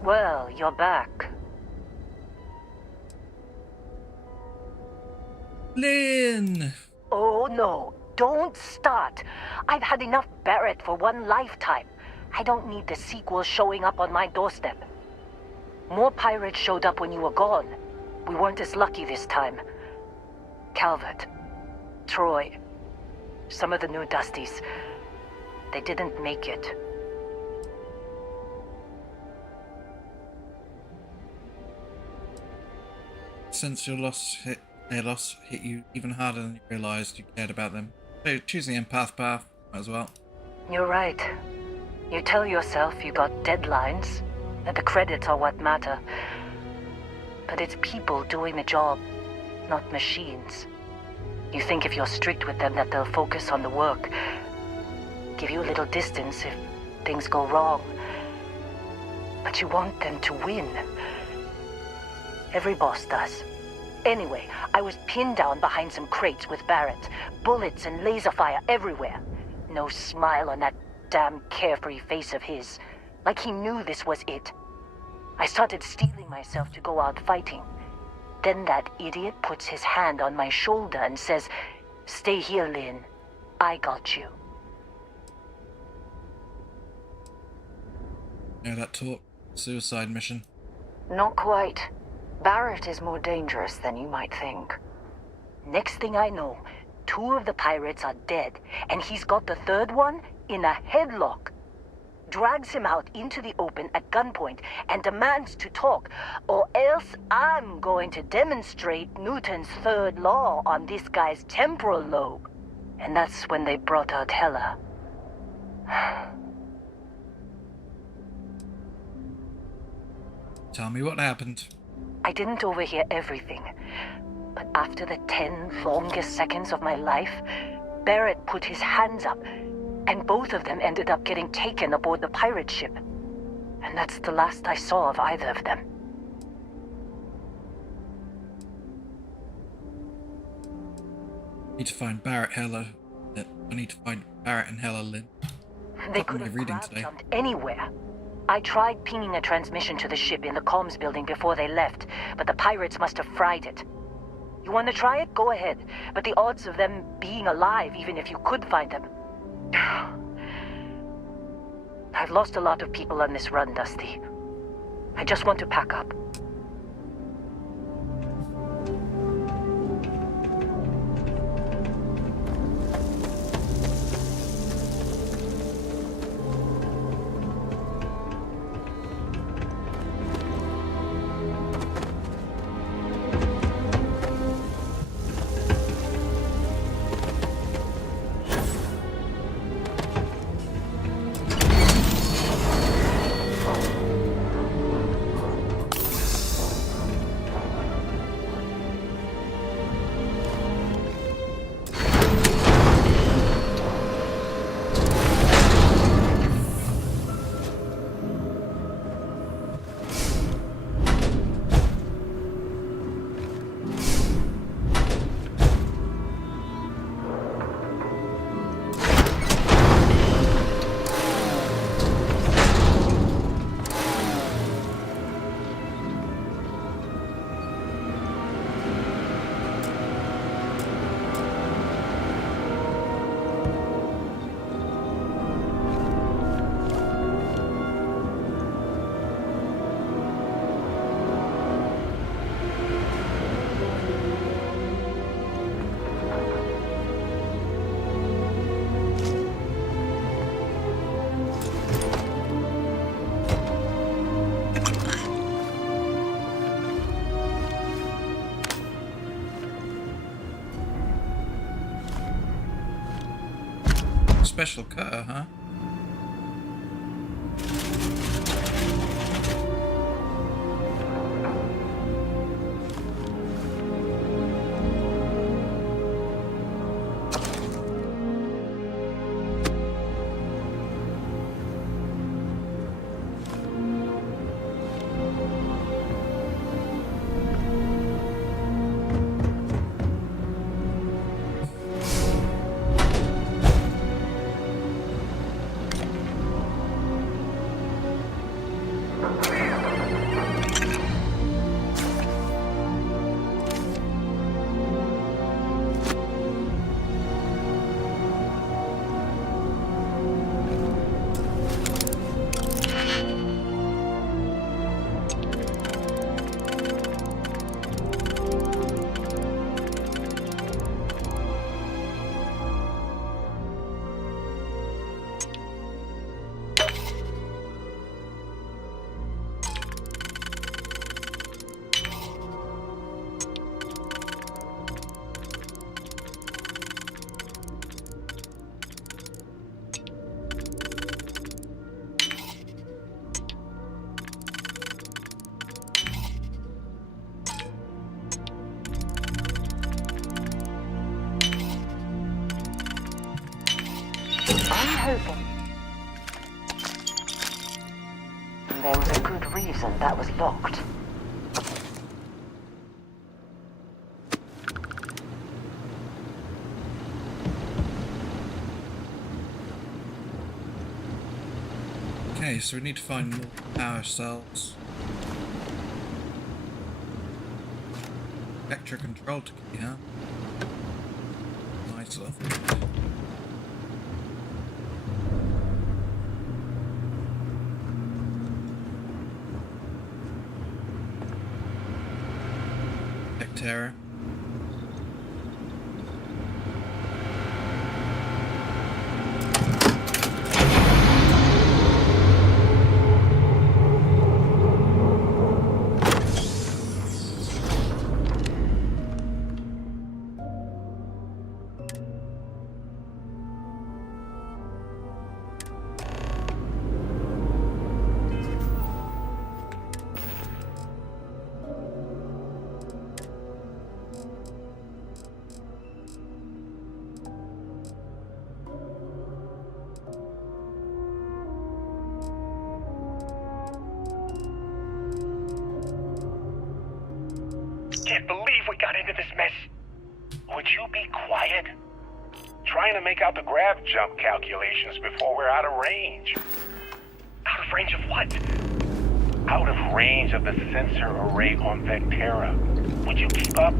Well, you're back. Lynn! Oh no, don't start. I've had enough Barrett for one lifetime. I don't need the sequel showing up on my doorstep. More pirates showed up when you were gone. We weren't as lucky this time. Calvert, Troy, some of the new Dusties, they didn't make it. Since their loss hit you even harder than you realised you cared about them. So choose the empath path as well. You're right. You tell yourself you got deadlines, that the credits are what matter. But it's people doing the job, not machines. You think if you're strict with them that they'll focus on the work, give you a little distance if things go wrong. But you want them to win. Every boss does. Anyway, I was pinned down behind some crates with Barrett. Bullets and laser fire everywhere. No smile on that damn carefree face of his. Like he knew this was it. I started steeling myself to go out fighting. Then that idiot puts his hand on my shoulder and says, "Stay here, Lynn. I got you." Yeah, that talk. Suicide mission. Not quite. Barrett is more dangerous than you might think. Next thing I know, 2 of the pirates are dead, and he's got the 3rd one in a headlock. Drags him out into the open at gunpoint and demands to talk, or else I'm going to demonstrate Newton's 3rd law on this guy's temporal lobe. And that's when they brought out Hela. Tell me what happened. I didn't overhear everything, but after the 10 longest seconds of my life, Barrett put his hands up, and both of them ended up getting taken aboard the pirate ship. And that's the last I saw of either of them. Need to find Barrett, Hela. I need to find Barrett and Hela, Lynn. They could have jumped anywhere. I tried pinging a transmission to the ship in the comms building before they left, but the pirates must have fried it. You want to try it? Go ahead. But the odds of them being alive, even if you could find them... I've lost a lot of people on this run, Dusty. I just want to pack up. Special cutter, huh? I'm hoping. There was a good reason that was locked. Okay, so we need to find more power cells. Vector control to key, huh? Nice little thing. Terror. Can't believe we got into this mess. Would you be quiet? Trying to make out the grav jump calculations before we're out of range. Out of range of what? Out of range of the sensor array on Vectera. Would you keep up?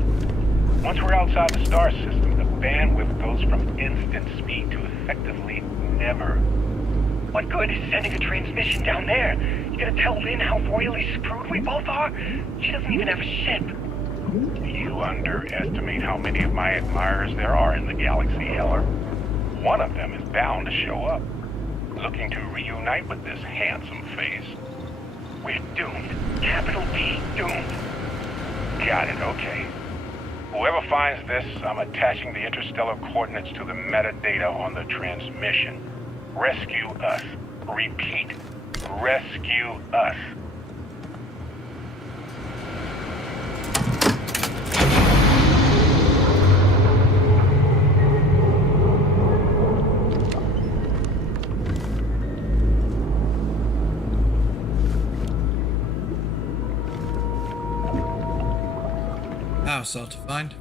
Once we're outside the star system, the bandwidth goes from instant speed to effectively never. What good is sending a transmission down there? You gonna tell Lynn how royally screwed we both are? She doesn't even have a ship. You underestimate how many of my admirers there are in the galaxy, Heller. One of them is bound to show up, looking to reunite with this handsome face. We're doomed. Capital D, doomed. Got it, okay. Whoever finds this, I'm attaching the interstellar coordinates to the metadata on the transmission. Rescue us. Repeat. Rescue us. Power cell to find.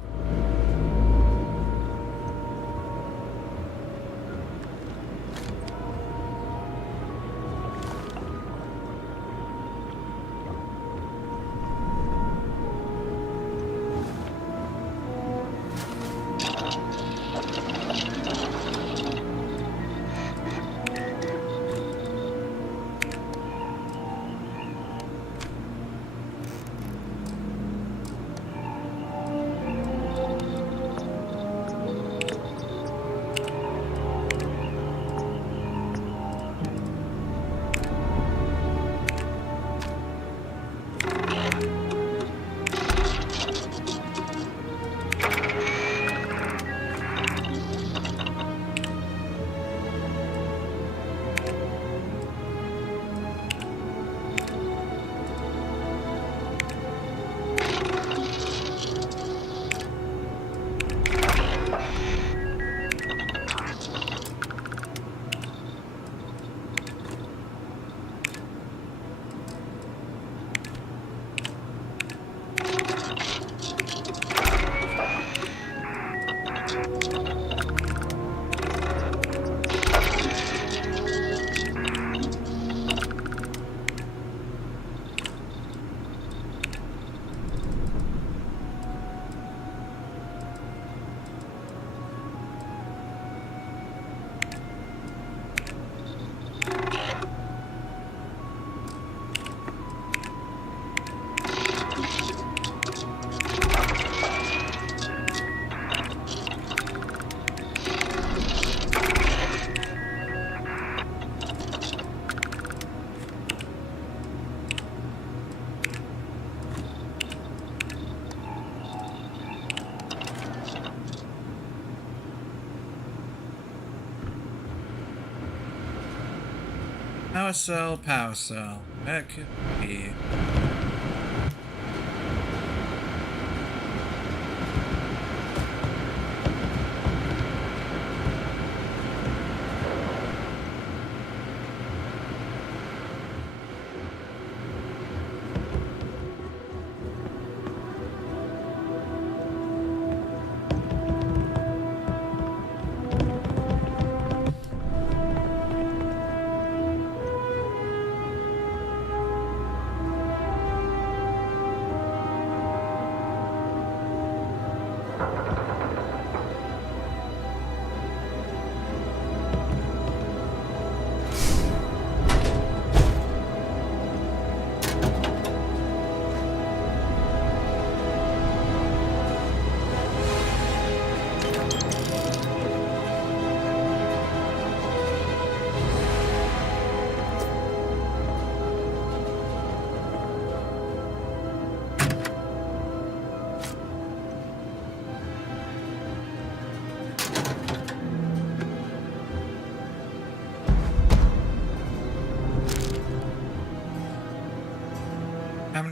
Power cell. That could be.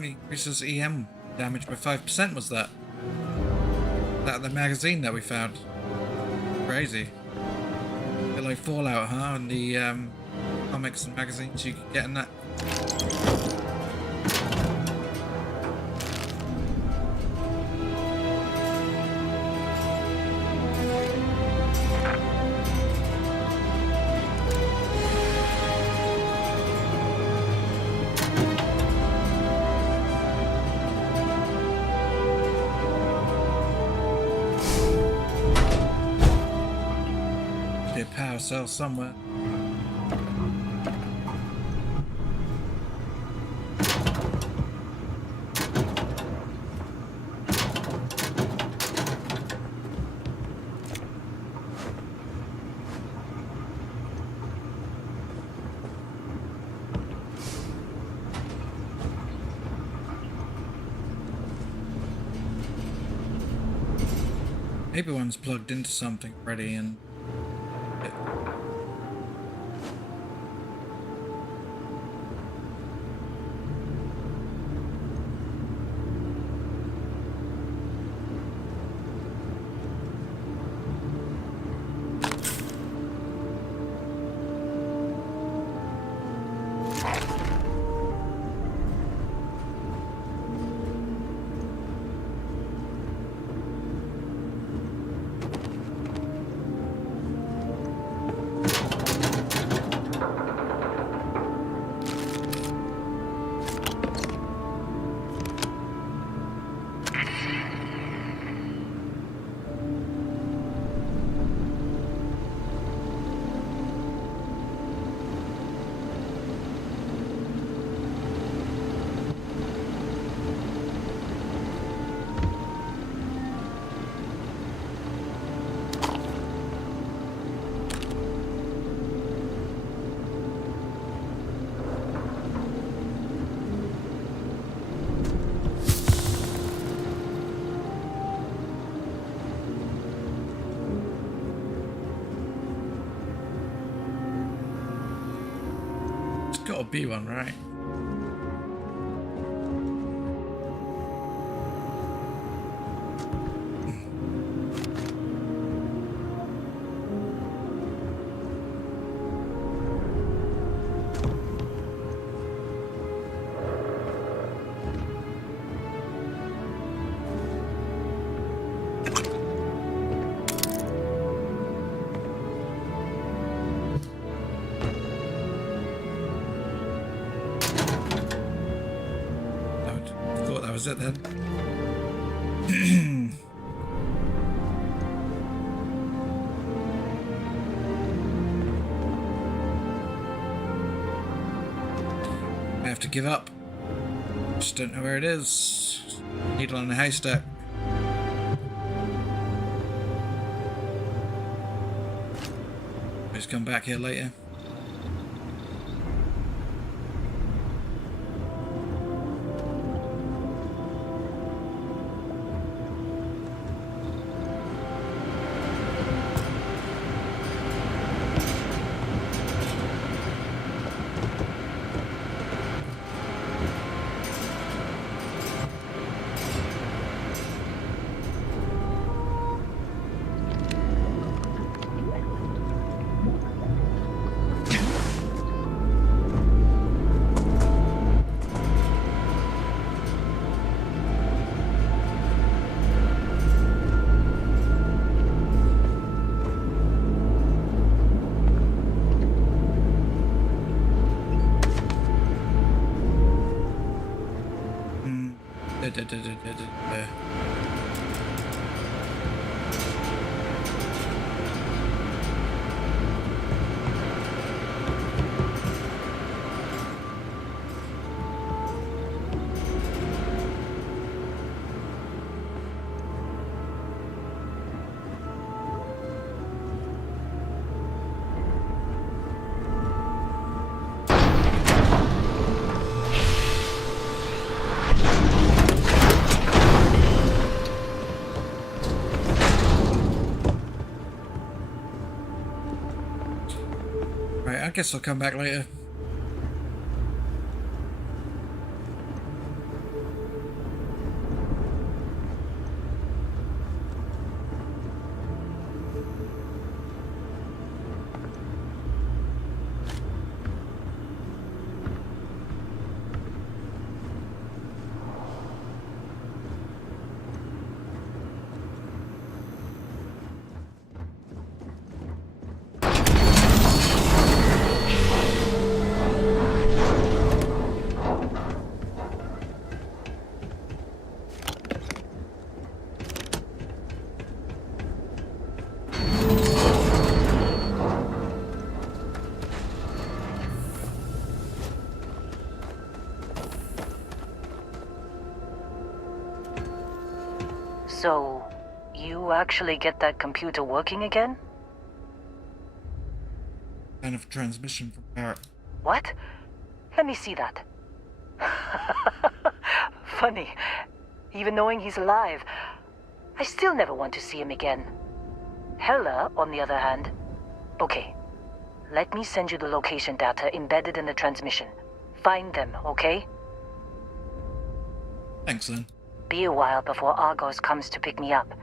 only increases EM damage by 5%, was that? That the magazine that we found. Crazy. A bit like Fallout, huh? And the comics and magazines you could get in that. Power cell somewhere. Maybe one's plugged into something already and gotta be one, right? Was it then? I have to give up. Just don't know where it is. Needle in a haystack. Just come back here later. Right, I guess I'll come back later. you actually get that computer working again? Kind of transmission from Barrett. What? Let me see that. Funny. Even knowing he's alive, I still never want to see him again. Hella, on the other hand. Okay. Let me send you the location data embedded in the transmission. Find them, okay? Thanks, Lynn. Be a while before Argos comes to pick me up.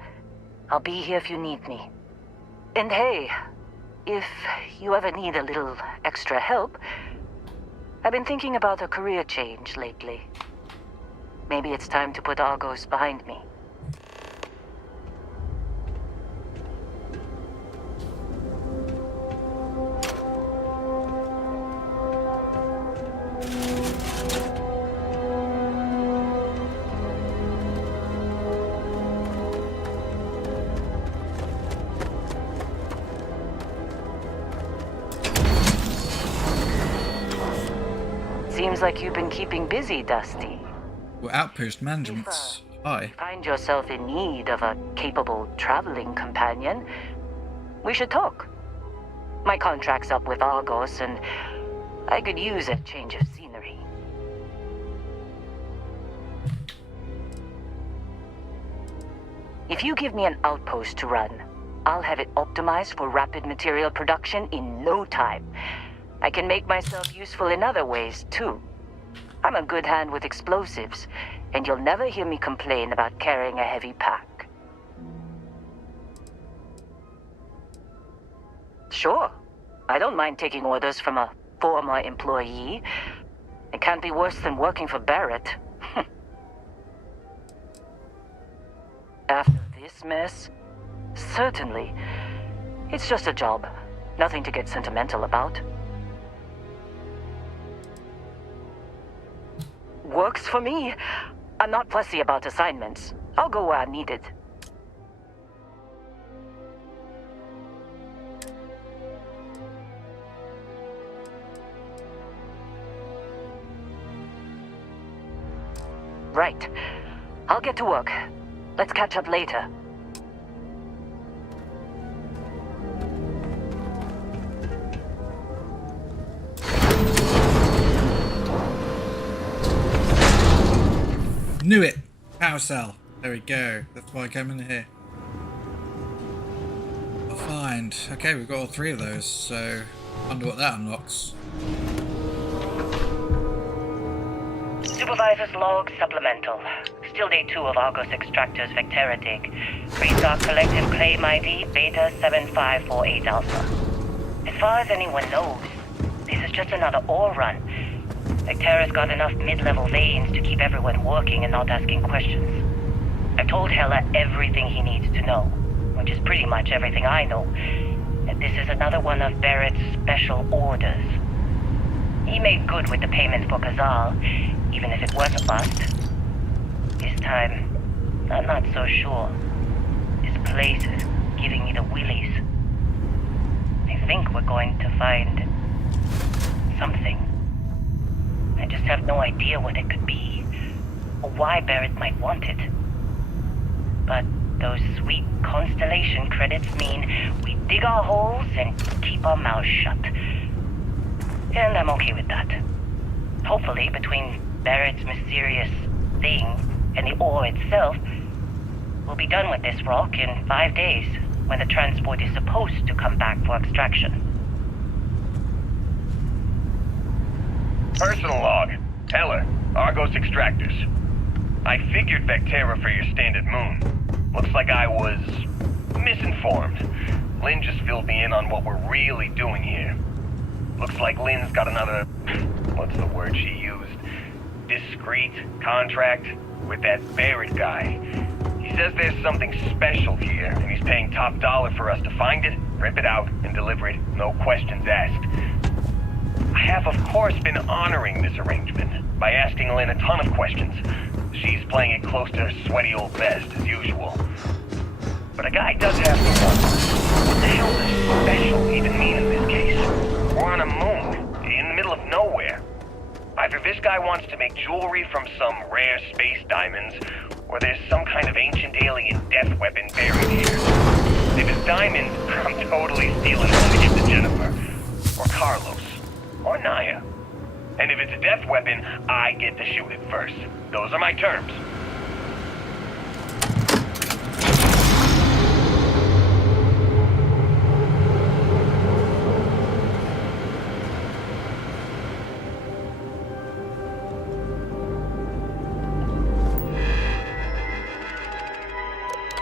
I'll be here if you need me. And hey, if you ever need a little extra help, I've been thinking about a career change lately. Maybe it's time to put Argos behind me. Seems like you've been keeping busy, Dusty. Well, outpost management's high. Find yourself in need of a capable traveling companion, we should talk. My contract's up with Argos, and I could use a change of scenery. If you give me an outpost to run, I'll have it optimized for rapid material production in no time. I can make myself useful in other ways, too. I'm a good hand with explosives, and you'll never hear me complain about carrying a heavy pack. Sure. I don't mind taking orders from a former employee. It can't be worse than working for Barrett. After this mess? Certainly. It's just a job. Nothing to get sentimental about. Works for me. I'm not fussy about assignments. I'll go where I'm needed. Right. I'll get to work. Let's catch up later. Knew it! Power cell. There we go. That's why I came in here. I'll find. Okay, we've got all three of those, so I wonder what that unlocks. Supervisor's log supplemental. Still day 2 of Argos Extractor's Vectera dig. Pre-stock collective claim ID Beta 7548 Alpha. As far as anyone knows, this is just another ore run. Vectera's got enough mid-level veins to keep everyone working and not asking questions. I've told Hella everything he needs to know, which is pretty much everything I know. And this is another one of Barrett's special orders. He made good with the payment for Kazal, even if it was a bust. This time, I'm not so sure. This place is giving me the willies. I think we're going to find something. I just have no idea what it could be, or why Barrett might want it. But those sweet Constellation credits mean we dig our holes and keep our mouths shut. And I'm okay with that. Hopefully, between Barrett's mysterious thing and the ore itself, we'll be done with this rock in 5 days, when the transport is supposed to come back for extraction. Personal log. Heller, Argos Extractors. I figured Vectera for your standard moon. Looks like I was misinformed. Lynn just filled me in on what we're really doing here. Looks like Lynn's got another, what's the word she used? Discreet contract with that Barrett guy. He says there's something special here, and he's paying top dollar for us to find it, rip it out, and deliver it, no questions asked. I have, of course, been honoring this arrangement by asking Lynn a ton of questions. She's playing it close to her sweaty old vest, as usual. But a guy does have to wonder, what the hell does special even mean in this case? We're on a moon, in the middle of nowhere. Either this guy wants to make jewelry from some rare space diamonds, or there's some kind of ancient alien death weapon buried here. If it's diamonds, I'm totally stealing one to give to Jennifer, or Carlos, or Naya. And if it's a death weapon, I get to shoot it first. Those are my terms.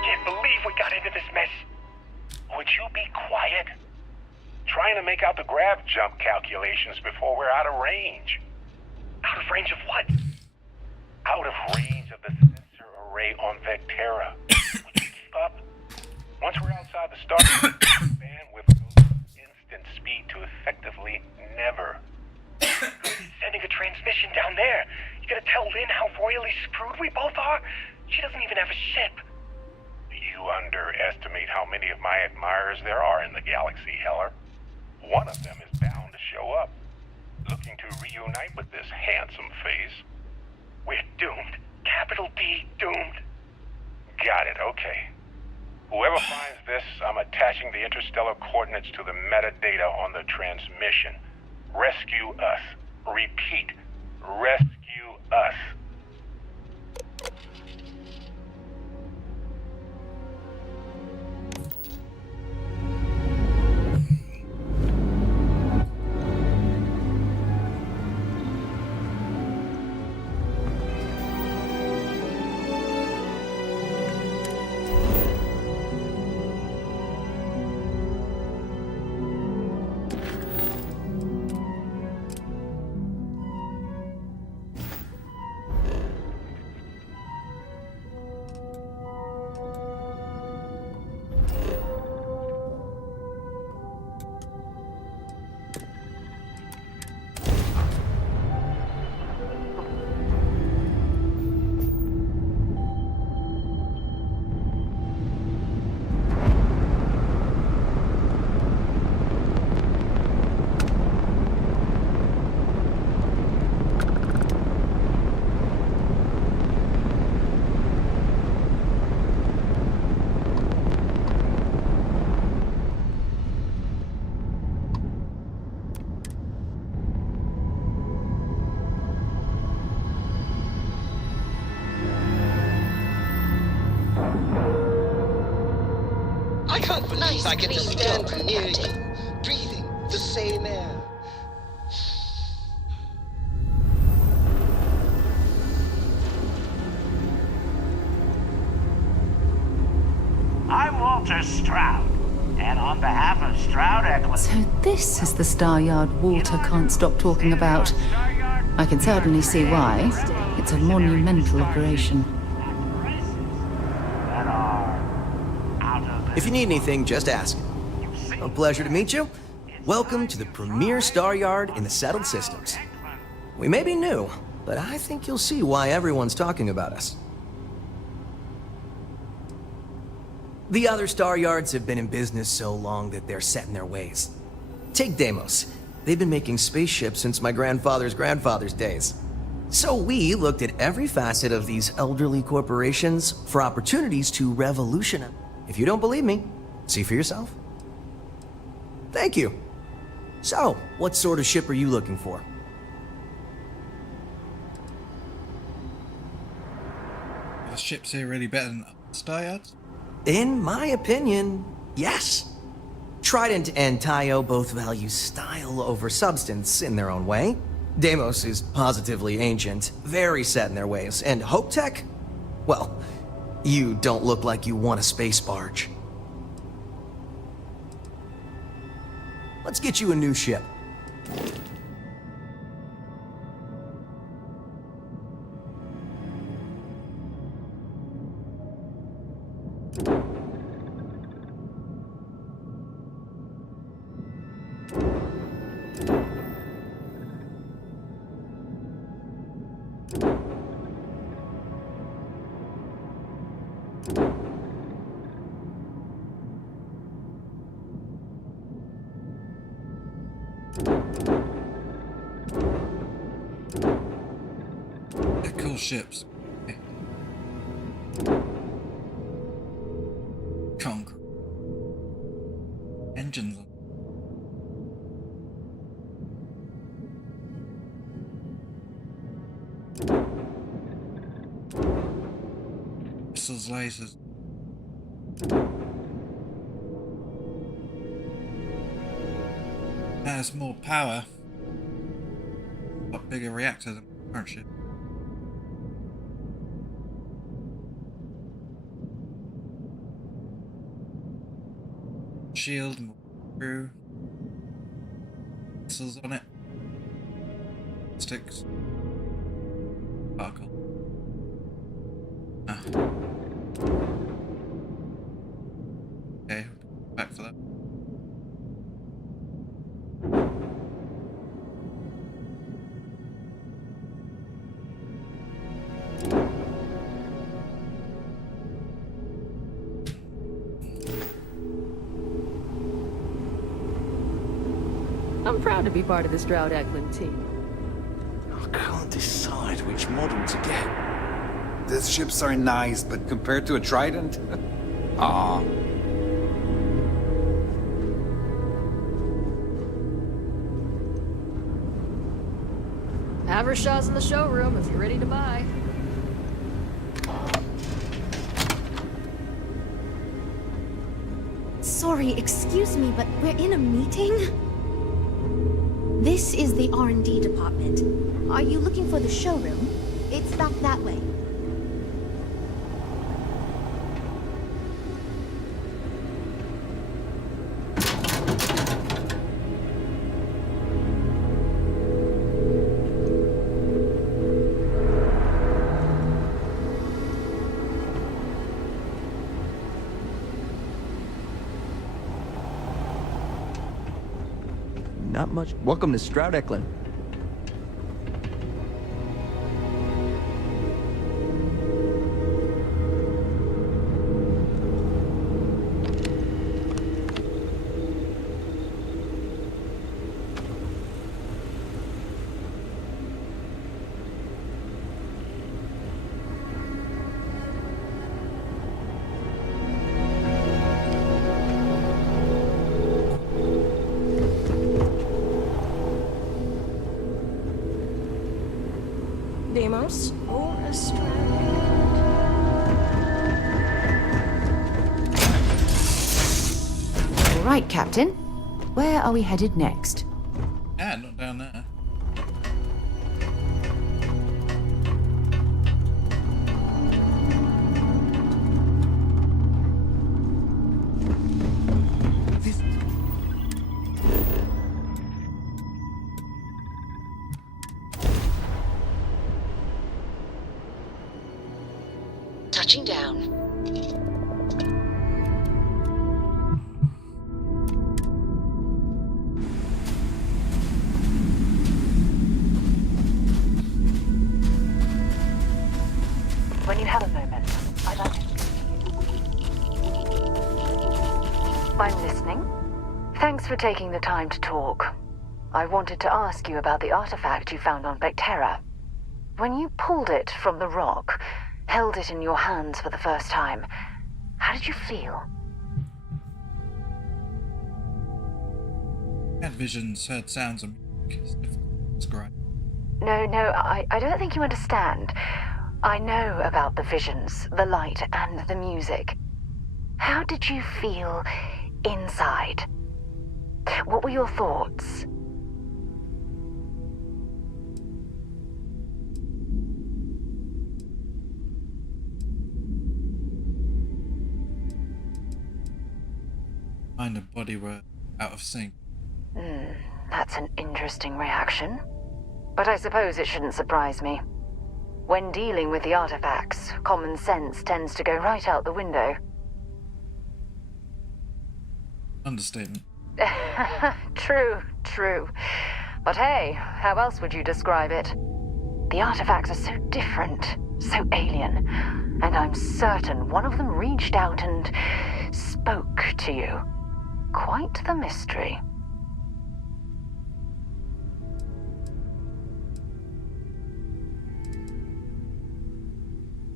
Can't believe we got into this mess. Would you be quiet? Trying to make out the grav jump calculations before we're out of range. Out of range of what? Out of range of the sensor array on Vectera. Would you keep up? Once we're outside the Starfield, bandwidth goes from instant speed to effectively never. Sending a transmission down there. You gonna tell Lynn how royally screwed we both are? She doesn't even have a ship. You underestimate how many of my admirers there are in the galaxy, Heller. One of them is bound to show up, looking to reunite with this handsome face. We're doomed. Capital D, doomed. Got it, okay. Whoever finds this, I'm attaching the interstellar coordinates to the metadata on the transmission. Rescue us. Repeat. Rescue us. I get to stand near you, breathing the same air. I'm Walter Stroud, and on behalf of Stroud Eklund... So this is the Star Yard Walter can't stop talking about. I can certainly see why. It's a monumental operation. If you need anything, just ask. A pleasure to meet you. Welcome to the premier Star Yard in the settled systems. We may be new, but I think you'll see why everyone's talking about us. The other Star Yards have been in business so long that they're set in their ways. Take Deimos. They've been making spaceships since my grandfather's grandfather's days. So we looked at every facet of these elderly corporations for opportunities to revolutionize. If you don't believe me, see for yourself. Thank you. So, what sort of ship are you looking for? Are the ships here really better than Star Yards? In my opinion, yes. Trident and Taio both value style over substance in their own way. Deimos is positively ancient, very set in their ways, and Hope Tech? Well, you don't look like you want a space barge. Let's get you a new ship. They're cool ships. engines on. Missiles, lasers. Has more power. A lot bigger reactor than the current ship. Shield, more crew. Missiles on it. Sticks. Sparkle. Ah. Okay, back for that. I'm proud to be part of the Stroud-Eklund team. I can't decide which model to get. These ships are nice, but compared to a Trident? Ah. Havershaw's in the showroom if you're ready to buy. Sorry, excuse me, but we're in a meeting? This is the R&D department. Are you looking for the showroom? It's back that way. Not much. Welcome to Stroud-Eklund. Deimos or Australia? All right, Captain. Where are we headed next? Yeah, not down there. Touching down. When you have a moment, I'd like to speak to you. I'm listening. Thanks for taking the time to talk. I wanted to ask you about the artifact you found on Bethesda. When you pulled it from the rock, held it in your hands for the first time, how did you feel? Had visions, heard sounds, and music. It's difficult to describe. No, I don't think you understand. I know about the visions, the light, and the music. How did you feel inside? What were your thoughts? Mind and body were out of sync. That's an interesting reaction. But I suppose it shouldn't surprise me. When dealing with the artifacts, common sense tends to go right out the window. Understatement. True. But hey, how else would you describe it? The artifacts are so different, so alien, and I'm certain one of them reached out and spoke to you. Quite the mystery.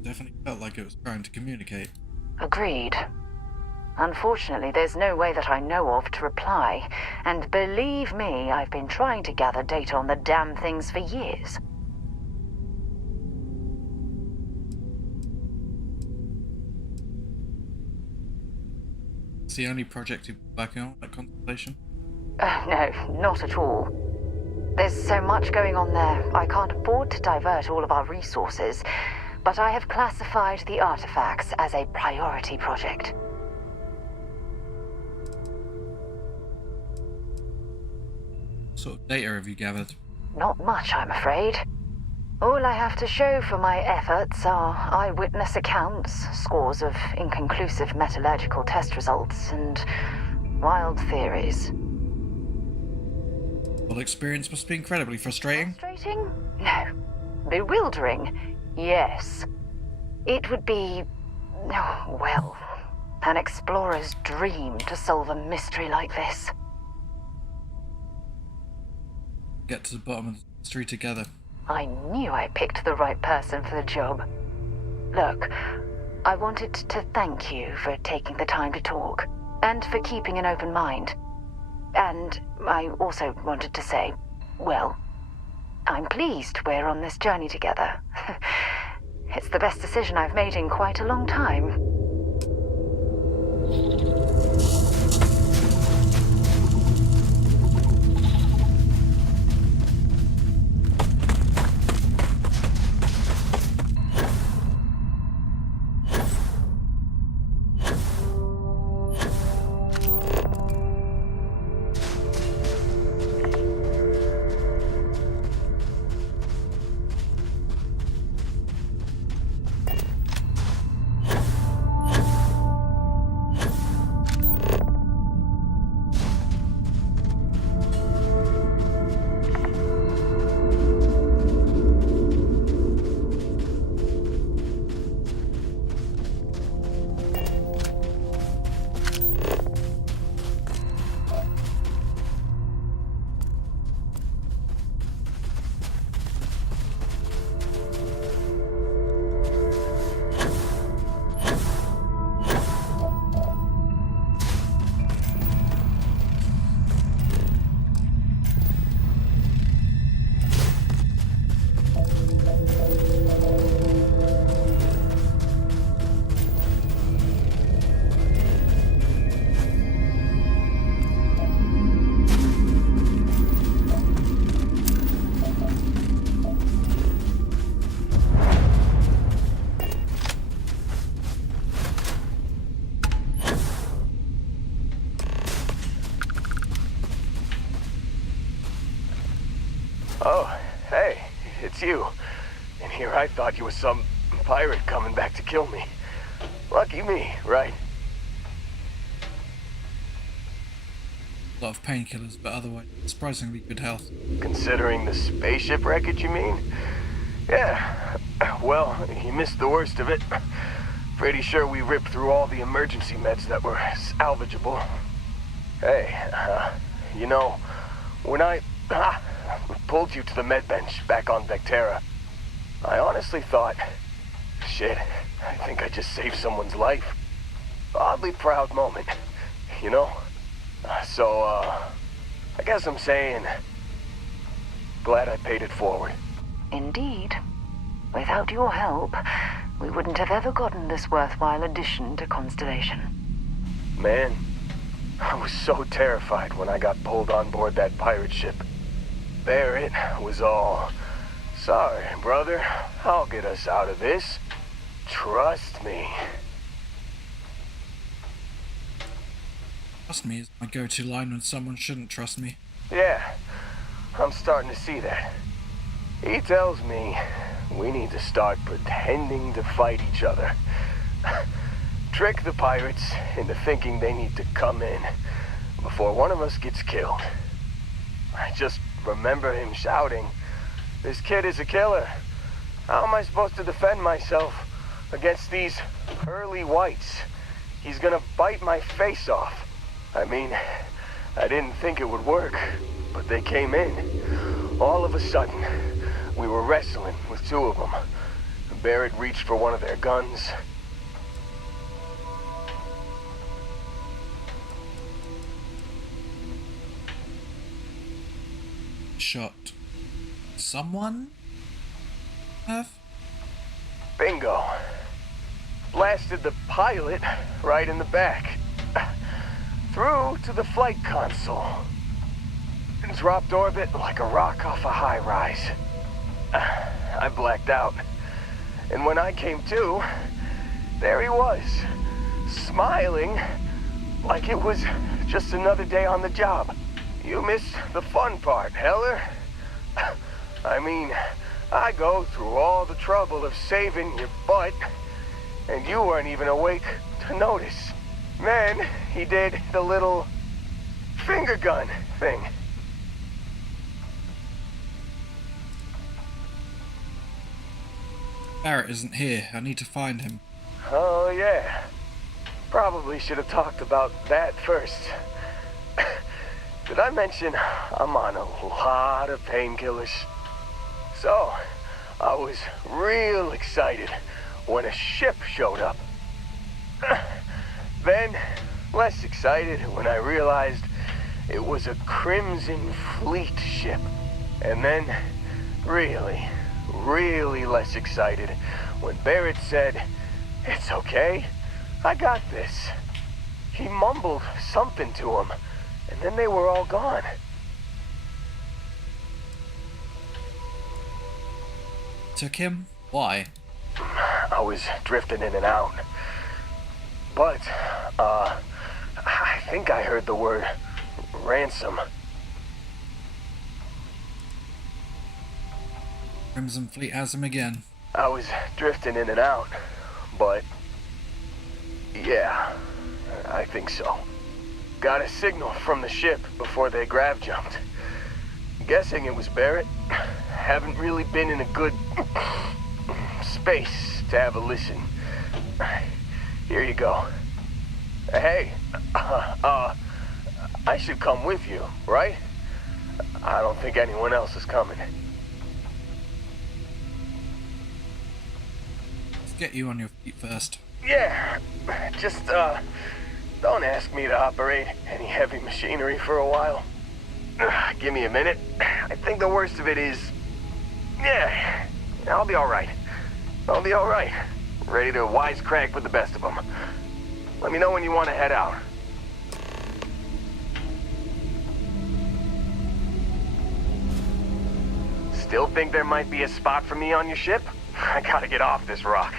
Definitely felt like it was trying to communicate. Agreed. Unfortunately, there's no way that I know of to reply. And believe me, I've been trying to gather data on the damn things for years. It's the only project you're working on at Constellation? No, not at all. There's so much going on there, I can't afford to divert all of our resources. But I have classified the artifacts as a priority project. What sort of data have you gathered? Not much, I'm afraid. All I have to show for my efforts are eyewitness accounts, scores of inconclusive metallurgical test results, and wild theories. Well, experience must be incredibly frustrating. Frustrating? No. Bewildering? Yes. It would be, well, an explorer's dream to solve a mystery like this. Get to the bottom of the mystery together. I knew I picked the right person for the job. Look, I wanted to thank you for taking the time to talk, and for keeping an open mind. And I also wanted to say, well, I'm pleased we're on this journey together. It's the best decision I've made in quite a long time. Oh, hey, it's you. And here I thought you were some pirate coming back to kill me. Lucky me, right? A lot of painkillers, but otherwise surprisingly good health. Considering the spaceship wreckage, you mean? Yeah, well, you missed the worst of it. Pretty sure we ripped through all the emergency meds that were salvageable. Hey, you know, when I pulled you to the med bench back on Vectera, I honestly thought, shit, I think I just saved someone's life. Oddly proud moment, you know? So, I guess I'm saying, glad I paid it forward. Indeed. Without your help, we wouldn't have ever gotten this worthwhile addition to Constellation. Man, I was so terrified when I got pulled on board that pirate ship. There it was all, sorry, brother, I'll get us out of this. Trust me. Trust me is my go-to line when someone shouldn't trust me. Yeah, I'm starting to see that. He tells me we need to start pretending to fight each other. Trick the pirates into thinking they need to come in before one of us gets killed. I just remember him shouting, "This kid is a killer. How am I supposed to defend myself against these early whites? He's gonna bite my face off." I mean, I didn't think it would work, but they came in. All of a sudden, we were wrestling with two of them. Barrett reached for one of their guns. shot someone have? Bingo. Blasted the pilot right in the back. Through to the flight console. And dropped orbit like a rock off a high rise. I blacked out. And when I came to, there he was. Smiling like it was just another day on the job. You missed the fun part, Heller. I mean, I go through all the trouble of saving your butt, and you weren't even awake to notice. Then he did the little finger gun thing. Barrett isn't here. I need to find him. Oh, yeah. Probably should have talked about that first. Did I mention I'm on a lot of painkillers? So, I was real excited when a ship showed up. Then, less excited when I realized it was a Crimson Fleet ship. And then, really less excited when Barrett said, "It's okay, I got this." He mumbled something to him, and then they were all gone. Took him? Why? I was drifting in and out. But, I think I heard the word ransom. Crimson Fleet has him again. I was drifting in and out, but yeah, I think so. Got a signal from the ship before they grav jumped. Guessing it was Barrett. Haven't really been in a good space to have a listen. Here you go. Hey, I should come with you, right? I don't think anyone else is coming. Let's get you on your feet first. Yeah, just, don't ask me to operate any heavy machinery for a while. Give me a minute. I think the worst of it is... Yeah, I'll be alright. I'll be alright. Ready to wisecrack with the best of them. Let me know when you want to head out. Still think there might be a spot for me on your ship? I gotta get off this rock.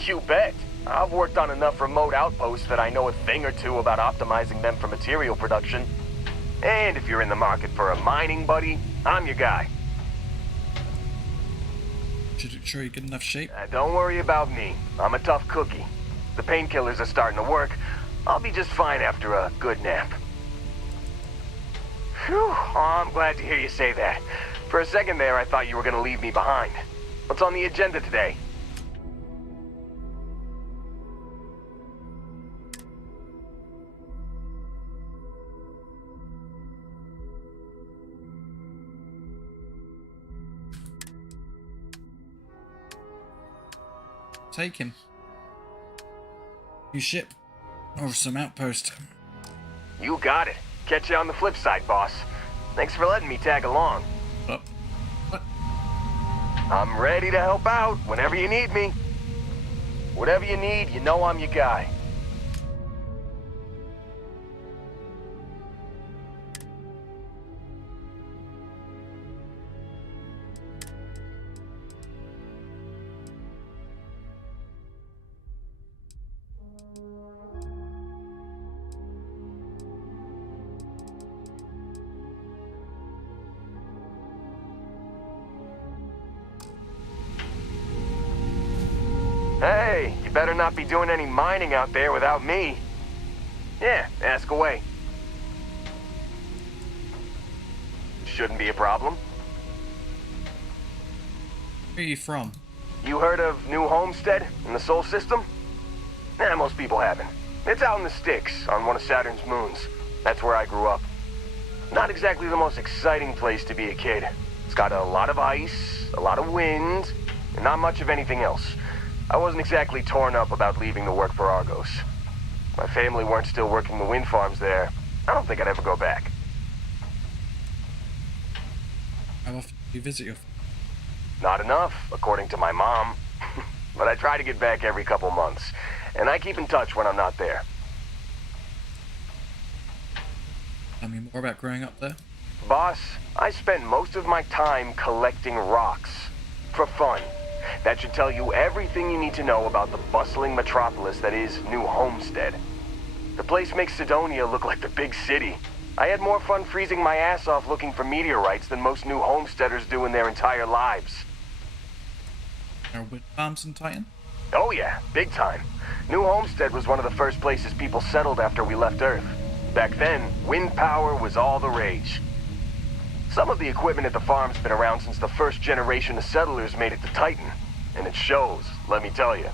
You bet. I've worked on enough remote outposts that I know a thing or two about optimizing them for material production. And if you're in the market for a mining buddy, I'm your guy. Sure you're good enough shape? Don't worry about me. I'm a tough cookie. The painkillers are starting to work. I'll be just fine after a good nap. Phew, oh, I'm glad to hear you say that. For a second there, I thought you were gonna leave me behind. What's on the agenda today? Take him. New ship. Or some outpost. You got it. Catch you on the flip side, boss. Thanks for letting me tag along. What? I'm ready to help out whenever you need me. Whatever you need, you know I'm your guy. Hey, you better not be doing any mining out there without me. Yeah, ask away. Shouldn't be a problem. Where are you from? You heard of New Homestead in the Sol System? Nah, most people haven't. It's out in the sticks, on one of Saturn's moons. That's where I grew up. Not exactly the most exciting place to be a kid. It's got a lot of ice, a lot of wind, and not much of anything else. I wasn't exactly torn up about leaving to work for Argos. My family weren't still working the wind farms there. I don't think I'd ever go back. How often do you visit your family? Not enough, according to my mom. But I try to get back every couple months, and I keep in touch when I'm not there. Tell me more about growing up there. Boss, I spent most of my time collecting rocks. For fun. That should tell you everything you need to know about the bustling metropolis that is New Homestead. The place makes Sidonia look like the big city. I had more fun freezing my ass off looking for meteorites than most New Homesteaders do in their entire lives. Are wind farms in Titan? Oh yeah, big time. New Homestead was one of the first places people settled after we left Earth. Back then, wind power was all the rage. Some of the equipment at the farm's been around since the first generation of settlers made it to Titan. And it shows, let me tell you.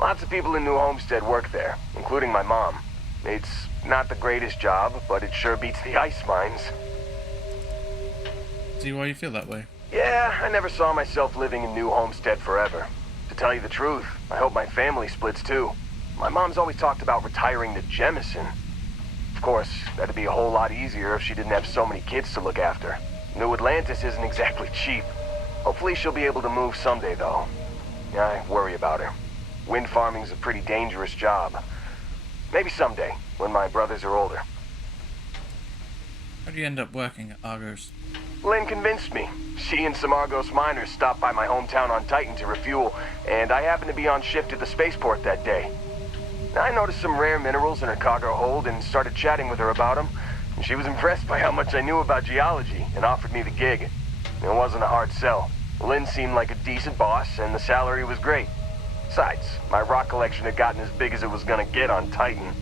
Lots of people in New Homestead work there, including my mom. It's not the greatest job, but it sure beats the ice mines. See why you feel that way? Yeah, I never saw myself living in New Homestead forever. To tell you the truth, I hope my family splits too. My mom's always talked about retiring to Jemison. Of course, that'd be a whole lot easier if she didn't have so many kids to look after. New Atlantis isn't exactly cheap. Hopefully she'll be able to move someday, though. Yeah, I worry about her. Wind farming's a pretty dangerous job. Maybe someday, when my brothers are older. How do you end up working at Argos? Lynn convinced me. She and some Argos miners stopped by my hometown on Titan to refuel, and I happened to be on shift at the spaceport that day. I noticed some rare minerals in her cargo hold and started chatting with her about them. And she was impressed by how much I knew about geology and offered me the gig. It wasn't a hard sell. Lynn seemed like a decent boss, and the salary was great. Besides, my rock collection had gotten as big as it was gonna get on Titan.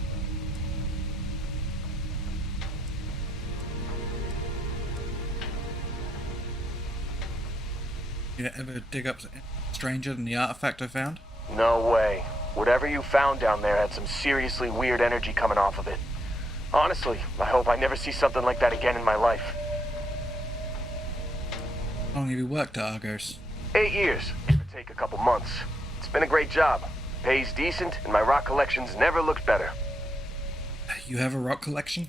You ever dig up something stranger than the artifact I found? No way. Whatever you found down there had some seriously weird energy coming off of it. Honestly, I hope I never see something like that again in my life. How long have you worked at Argos? 8 years, give or take a couple months. It's been a great job. Pays decent, and my rock collection's never looked better. You have a rock collection?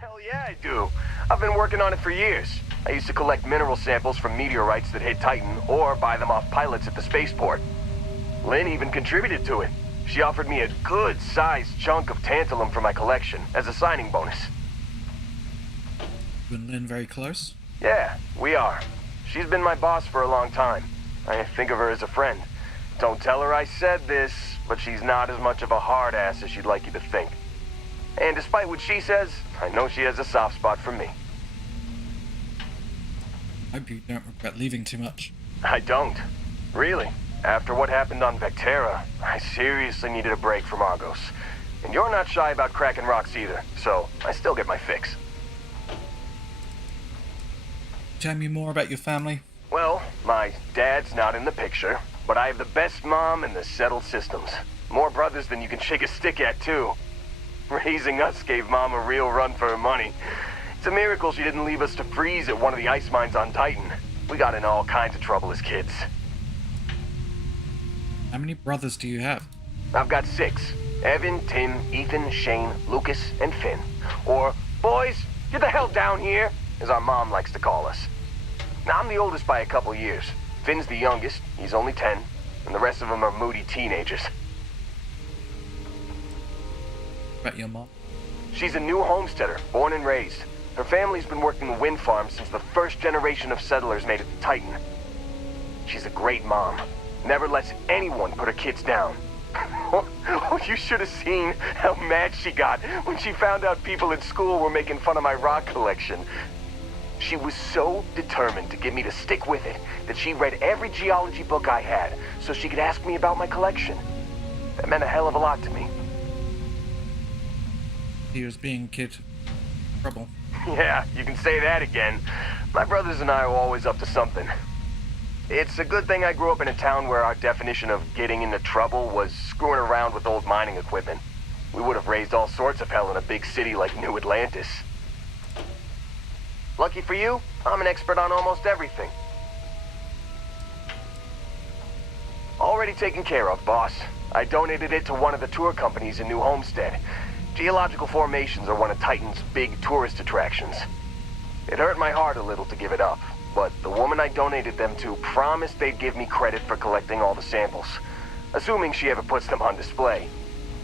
Hell yeah, I do. I've been working on it for years. I used to collect mineral samples from meteorites that hit Titan, or buy them off pilots at the spaceport. Lynn even contributed to it. She offered me a good-sized chunk of tantalum for my collection, as a signing bonus. You and Lynn very close? Yeah, we are. She's been my boss for a long time. I think of her as a friend. Don't tell her I said this, but she's not as much of a hard ass as she'd like you to think. And despite what she says, I know she has a soft spot for me. I hope you don't regret leaving too much. I don't. Really. After what happened on Vectera, I seriously needed a break from Argos. And you're not shy about cracking rocks either, so I still get my fix. Tell me more about your family. Well, my dad's not in the picture, but I have the best mom in the settled systems. More brothers than you can shake a stick at, too. Raising us gave Mom a real run for her money. It's a miracle she didn't leave us to freeze at one of the ice mines on Titan. We got in all kinds of trouble as kids. How many brothers do you have? I've got 6. Evan, Tim, Ethan, Shane, Lucas, and Finn. Or, boys, get the hell down here, as our mom likes to call us. Now, I'm the oldest by a couple years. Finn's the youngest, he's only 10, and the rest of them are moody teenagers. About your mom? She's a New Homesteader, born and raised. Her family's been working the wind farms since the first generation of settlers made it to Titan. She's a great mom. Never lets anyone put her kids down. Oh, you should have seen how mad she got when she found out people at school were making fun of my rock collection. She was so determined to get me to stick with it that she read every geology book I had so she could ask me about my collection. That meant a hell of a lot to me. He was being kid trouble. Yeah, you can say that again. My brothers and I were always up to something. It's a good thing I grew up in a town where our definition of getting into trouble was screwing around with old mining equipment. We would have raised all sorts of hell in a big city like New Atlantis. Lucky for you, I'm an expert on almost everything. All already taken care of, boss. I donated it to one of the tour companies in New Homestead. Geological formations are one of Titan's big tourist attractions. It hurt my heart a little to give it up, but the woman I donated them to promised they'd give me credit for collecting all the samples, assuming she ever puts them on display.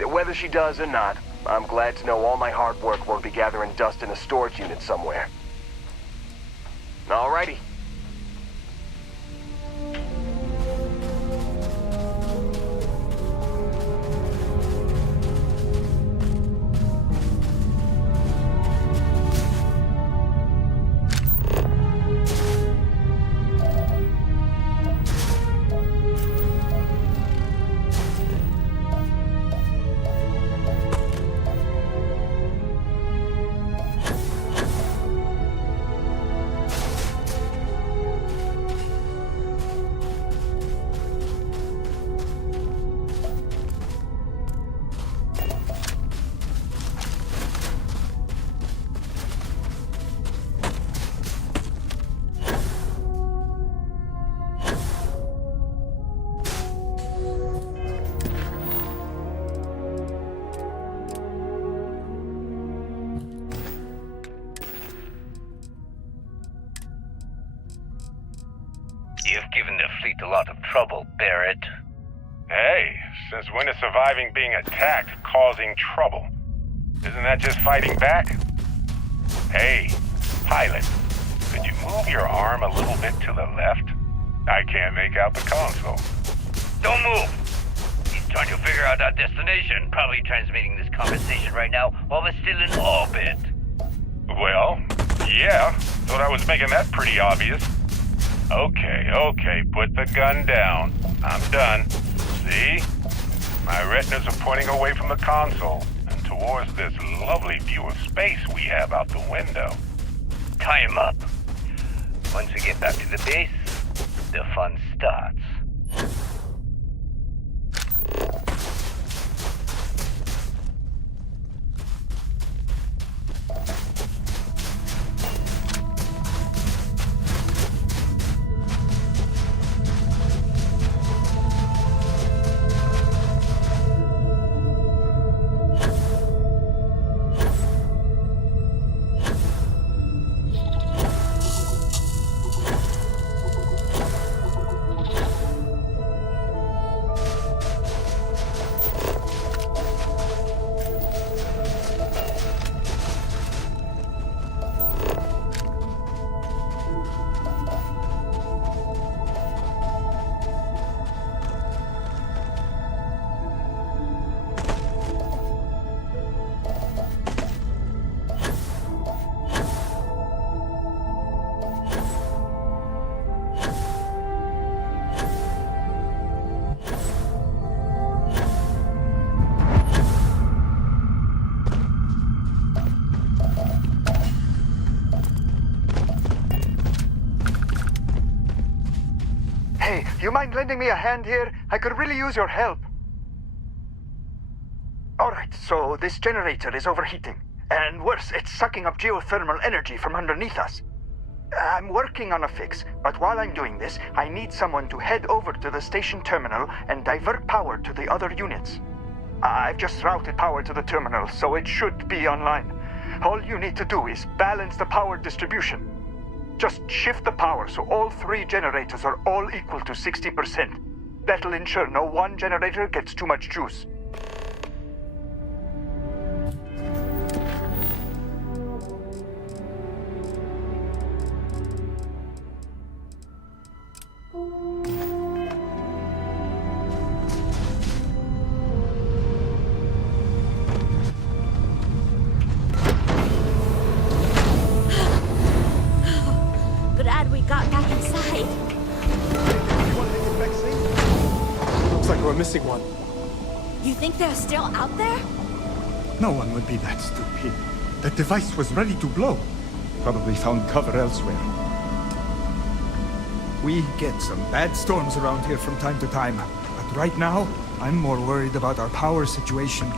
Whether she does or not, I'm glad to know all my hard work won't be gathering dust in a storage unit somewhere. Alrighty. You've given the fleet a lot of trouble, Barrett. Hey, since when is surviving being attacked causing trouble? Isn't that just fighting back? Hey, pilot, could you move your arm a little bit to the left? I can't make out the console. Don't move! He's trying to figure out our destination, probably transmitting this conversation right now while we're still in orbit. Well, yeah, thought I was making that pretty obvious. Okay, put the gun down. I'm done. See? My retinas are pointing away from the console and towards this lovely view of space we have out the window. Tie him up. Once we get back to the base, the fun starts. Hey, you mind lending me a hand here? I could really use your help. Alright, so this generator is overheating. And worse, it's sucking up geothermal energy from underneath us. I'm working on a fix, but while I'm doing this, I need someone to head over to the station terminal and divert power to the other units. I've just routed power to the terminal, so it should be online. All you need to do is balance the power distribution. Just shift the power so all 3 generators are all equal to 60%. That'll ensure no one generator gets too much juice. Glad we got back inside. Looks like we're missing one. You think they're still out there? No one would be that stupid. That device was ready to blow. Probably found cover elsewhere. We get some bad storms around here from time to time. But right now, I'm more worried about our power situation.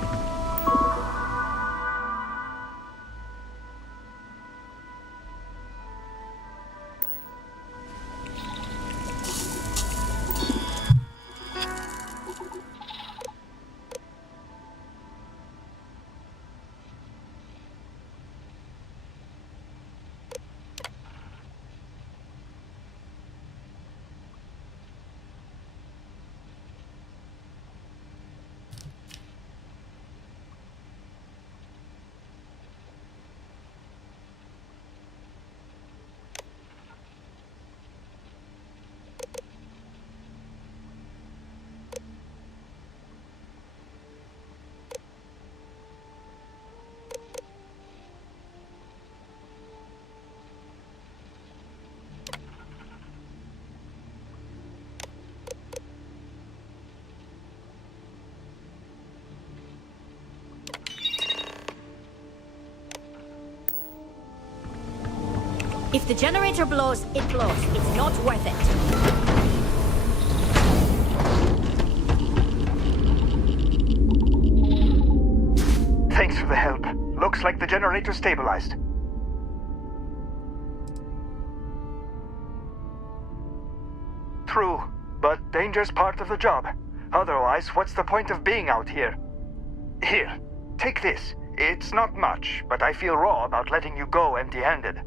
If the generator blows, it blows. It's not worth it. Thanks for the help. Looks like the generator stabilized. True, but danger's part of the job. Otherwise, what's the point of being out here? Here, take this. It's not much, but I feel raw about letting you go empty-handed.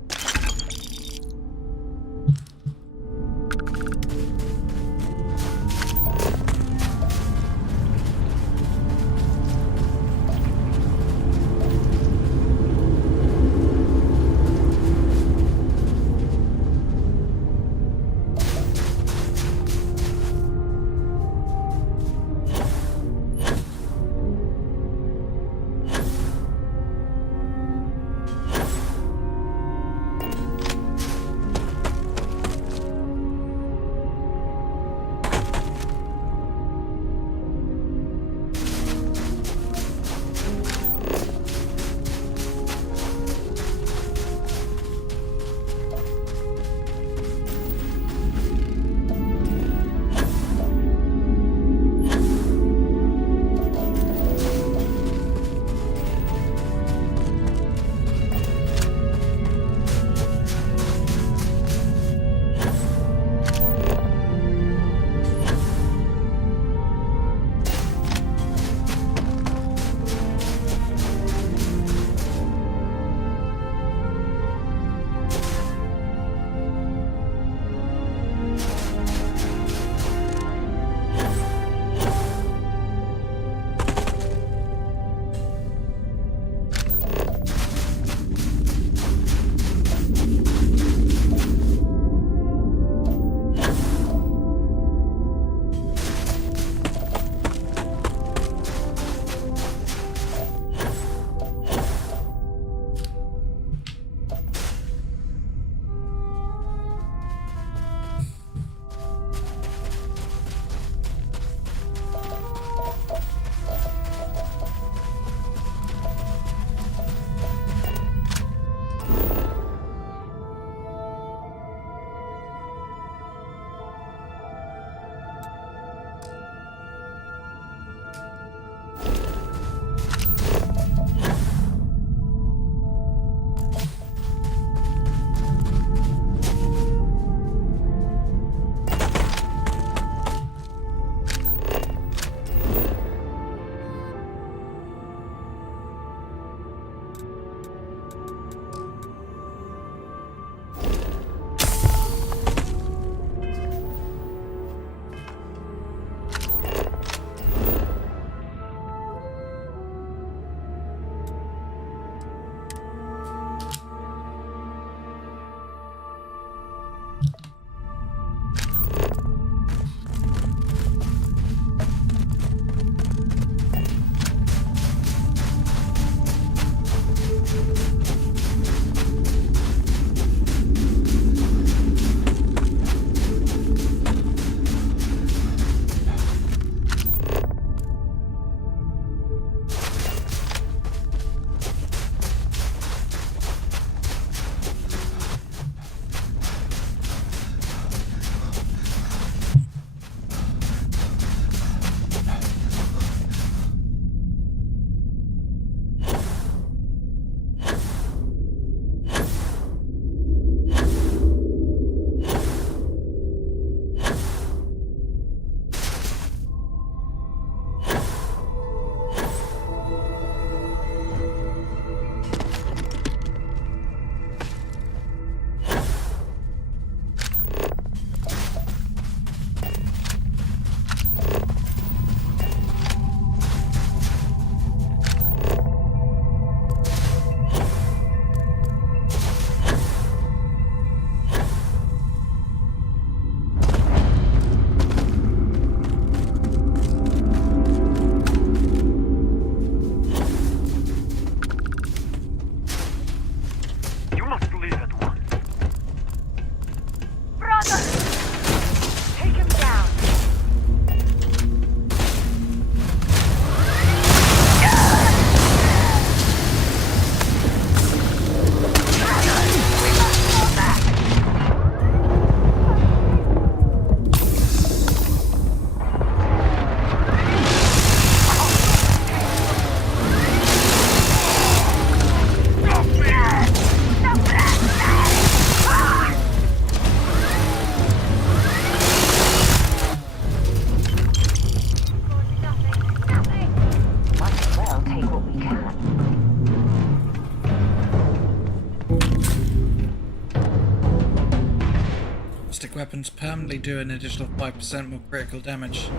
weapons permanently do an additional 5% more critical damage.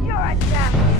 You're a champion.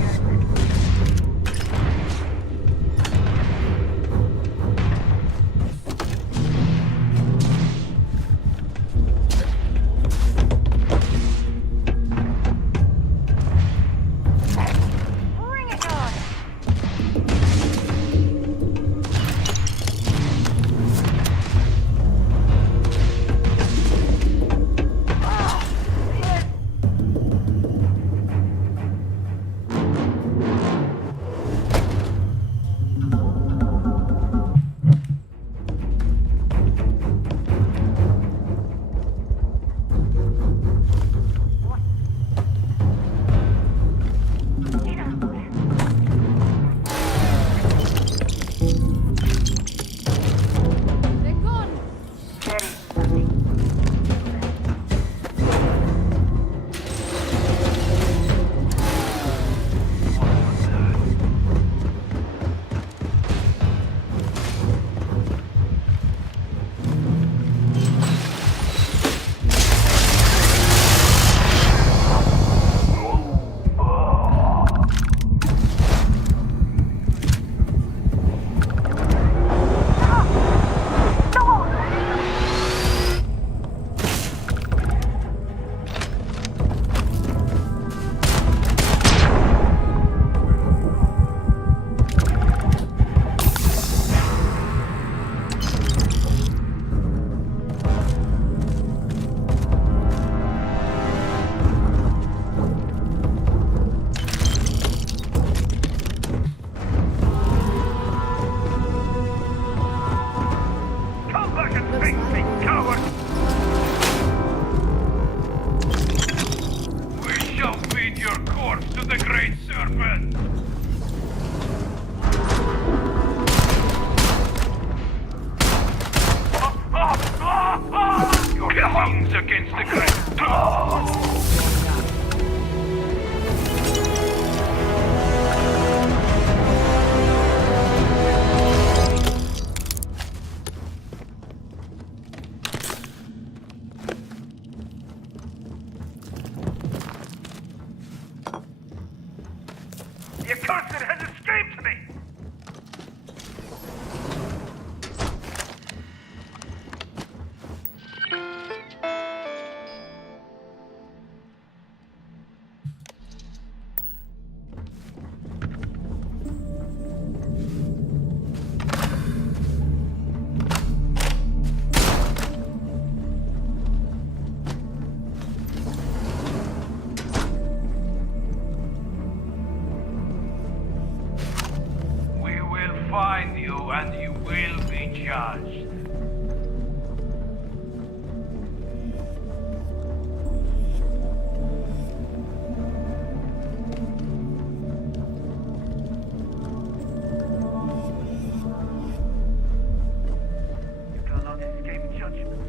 Your cursor has escaped me! Find you and you will be judged. You cannot escape judgment.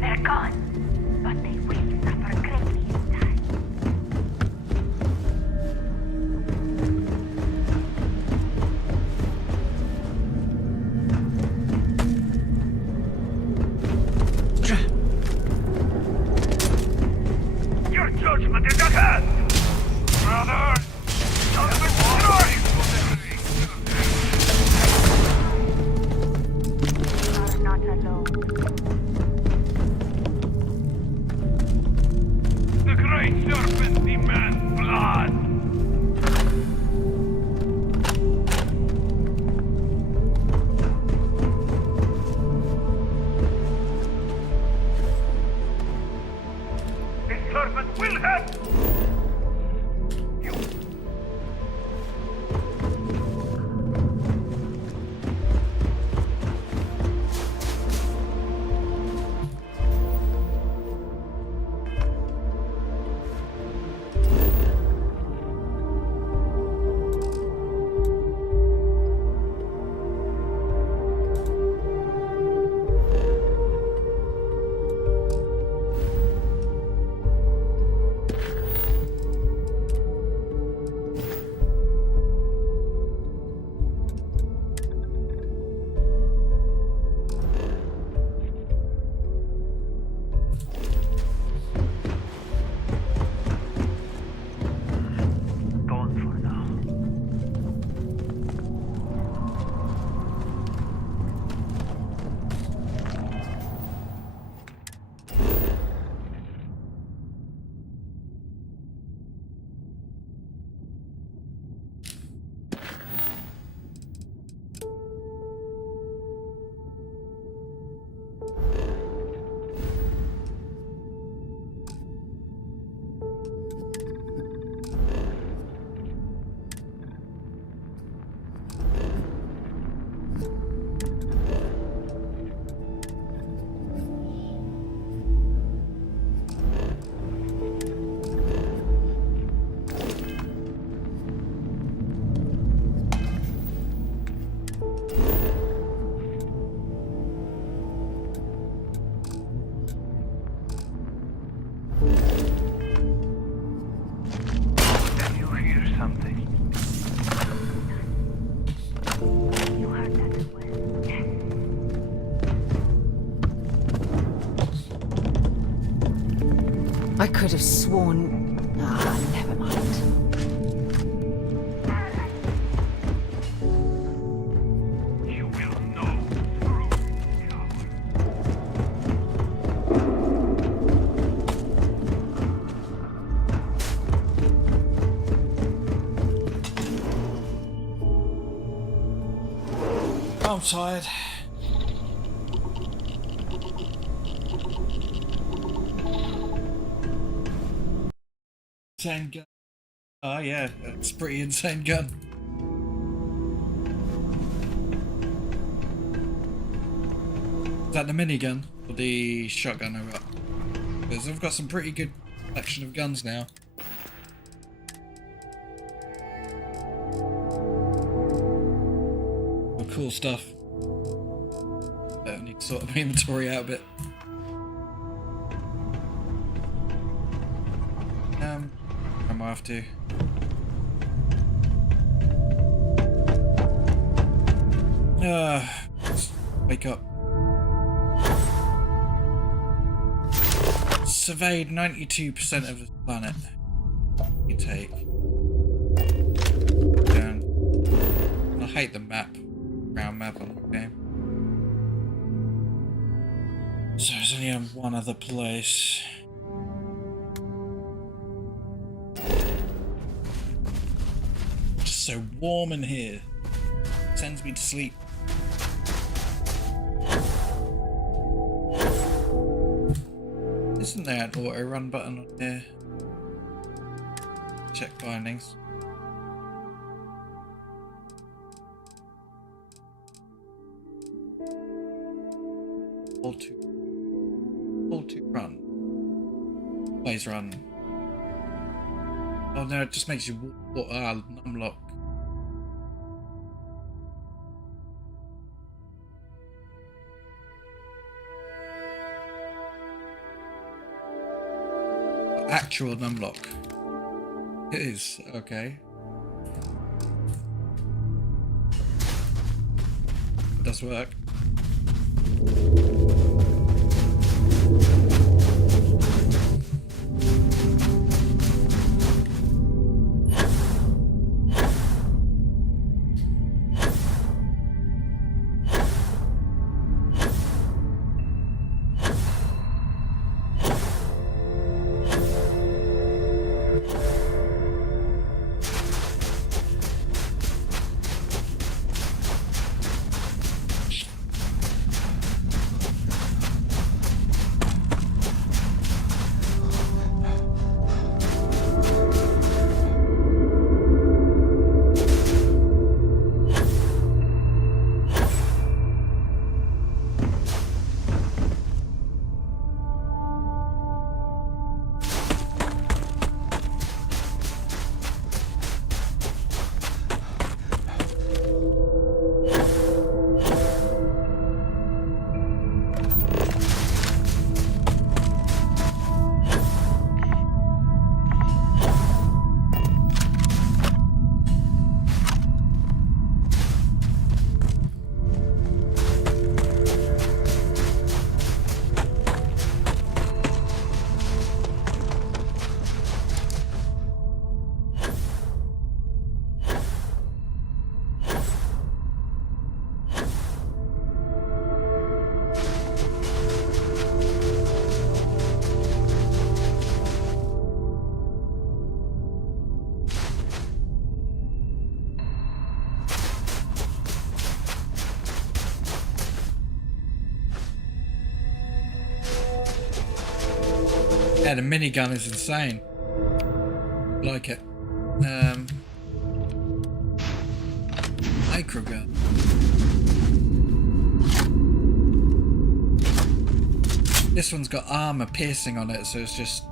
They're gone, but they will suffer I could have sworn... Ah, never mind. You will know. I'm tired. Insane gun. Oh yeah, it's a pretty insane gun. Is that the minigun or the shotgun I got? Because I've got some pretty good collection of guns now. Oh, cool stuff. I need to sort my inventory out a bit. I might have to. Let's wake up. Surveyed 92% of the planet. You take. Down. I hate the map. Round map on the game. So there's only one other place. So warm in here. Sends me to sleep. Isn't there an auto run button on here? Check findings. Hold to run. Always run. Oh no, it just makes you unlock. Actual numlock. It is, okay. It does work. Yeah, the minigun is insane. Like it. Micro gun. This one's got armor piercing on it, so it just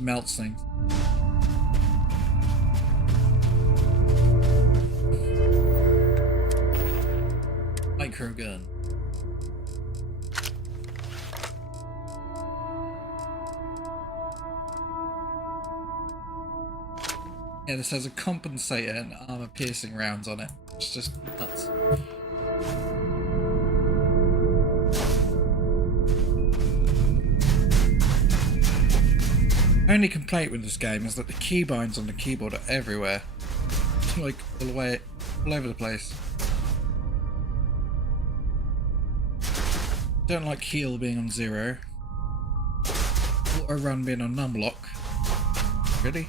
melts things. Micro gun. Yeah, this has a compensator and armor piercing rounds on it. It's just nuts. Only complaint with this game is that the keybinds on the keyboard are everywhere. Like all over the place. Don't like heal being on 0. Auto run being on numlock. Really?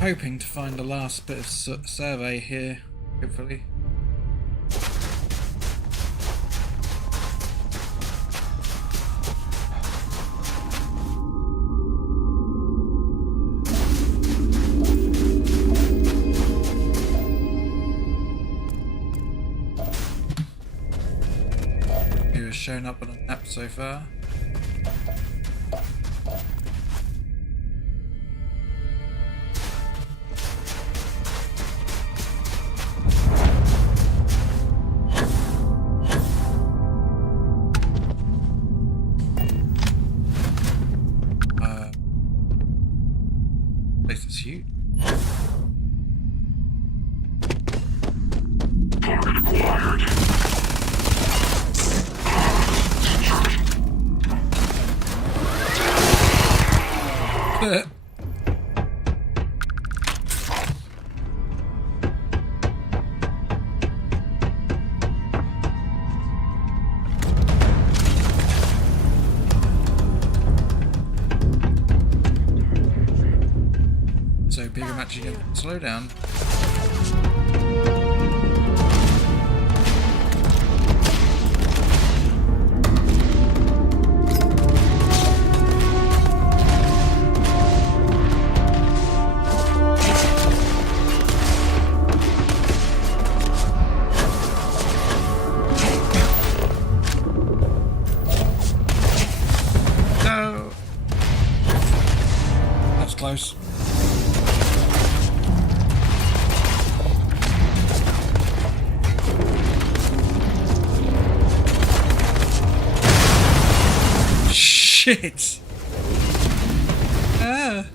Hoping to find the last bit of survey here, hopefully. Who has shown up on a map so far? Place is huge. Target acquired. So bigger match again. Slow down. No. That's close. Shit! Ah!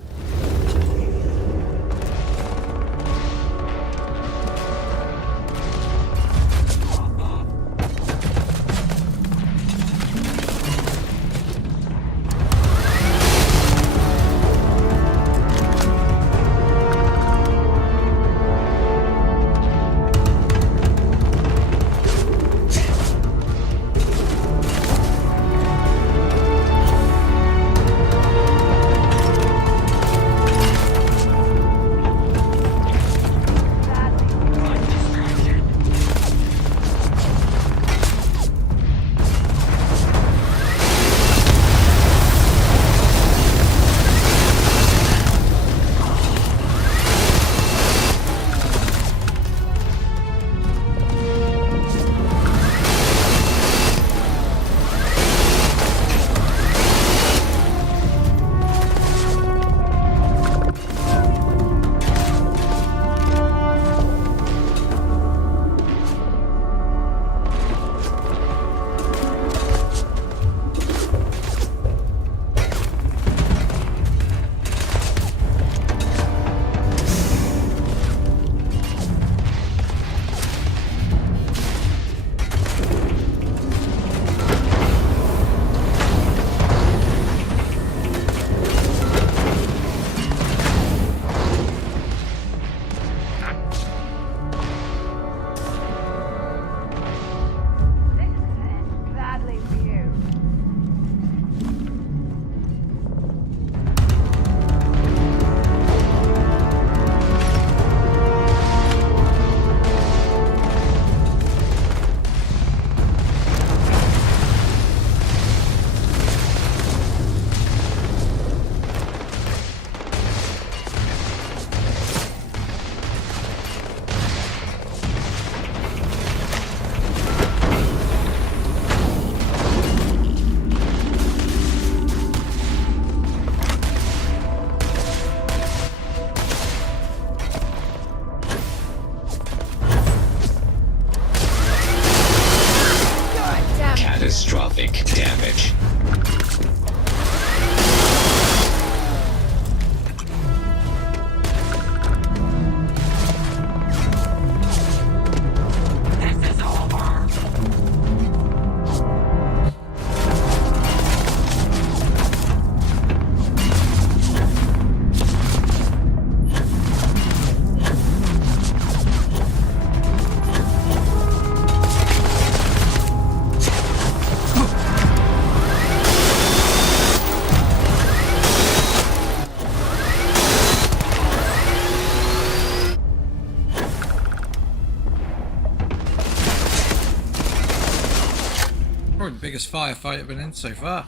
Biggest firefight I've been in so far.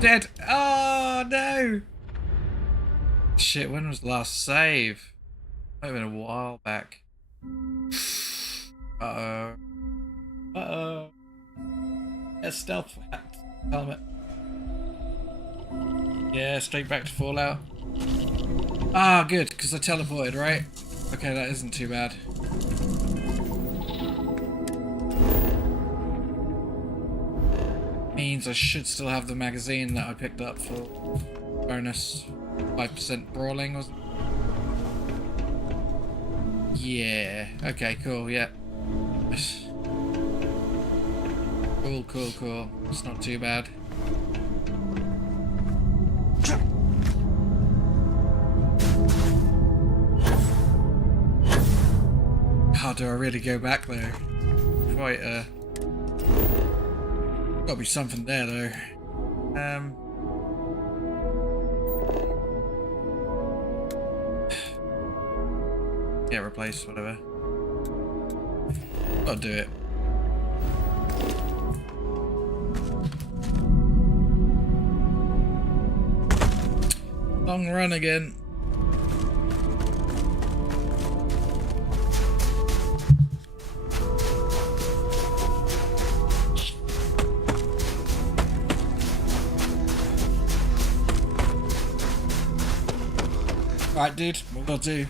Dead. Oh no. Shit, when was the last save? Might have been a while back. Uh-oh. Uh-oh. Yeah, stealth hat. Helmet. Yeah, straight back to Fallout. Ah, good, because I teleported, right? Okay, that isn't too bad. Means I should still have the magazine that I picked up for bonus 5% brawling, wasn't it? Yeah. Okay, cool, yeah. Cool, cool, cool. It's not too bad. How do I really go back there? Quite gotta be something there though. Yeah, replace, whatever. I'll do it. Long run again. Right, dude, what will I do?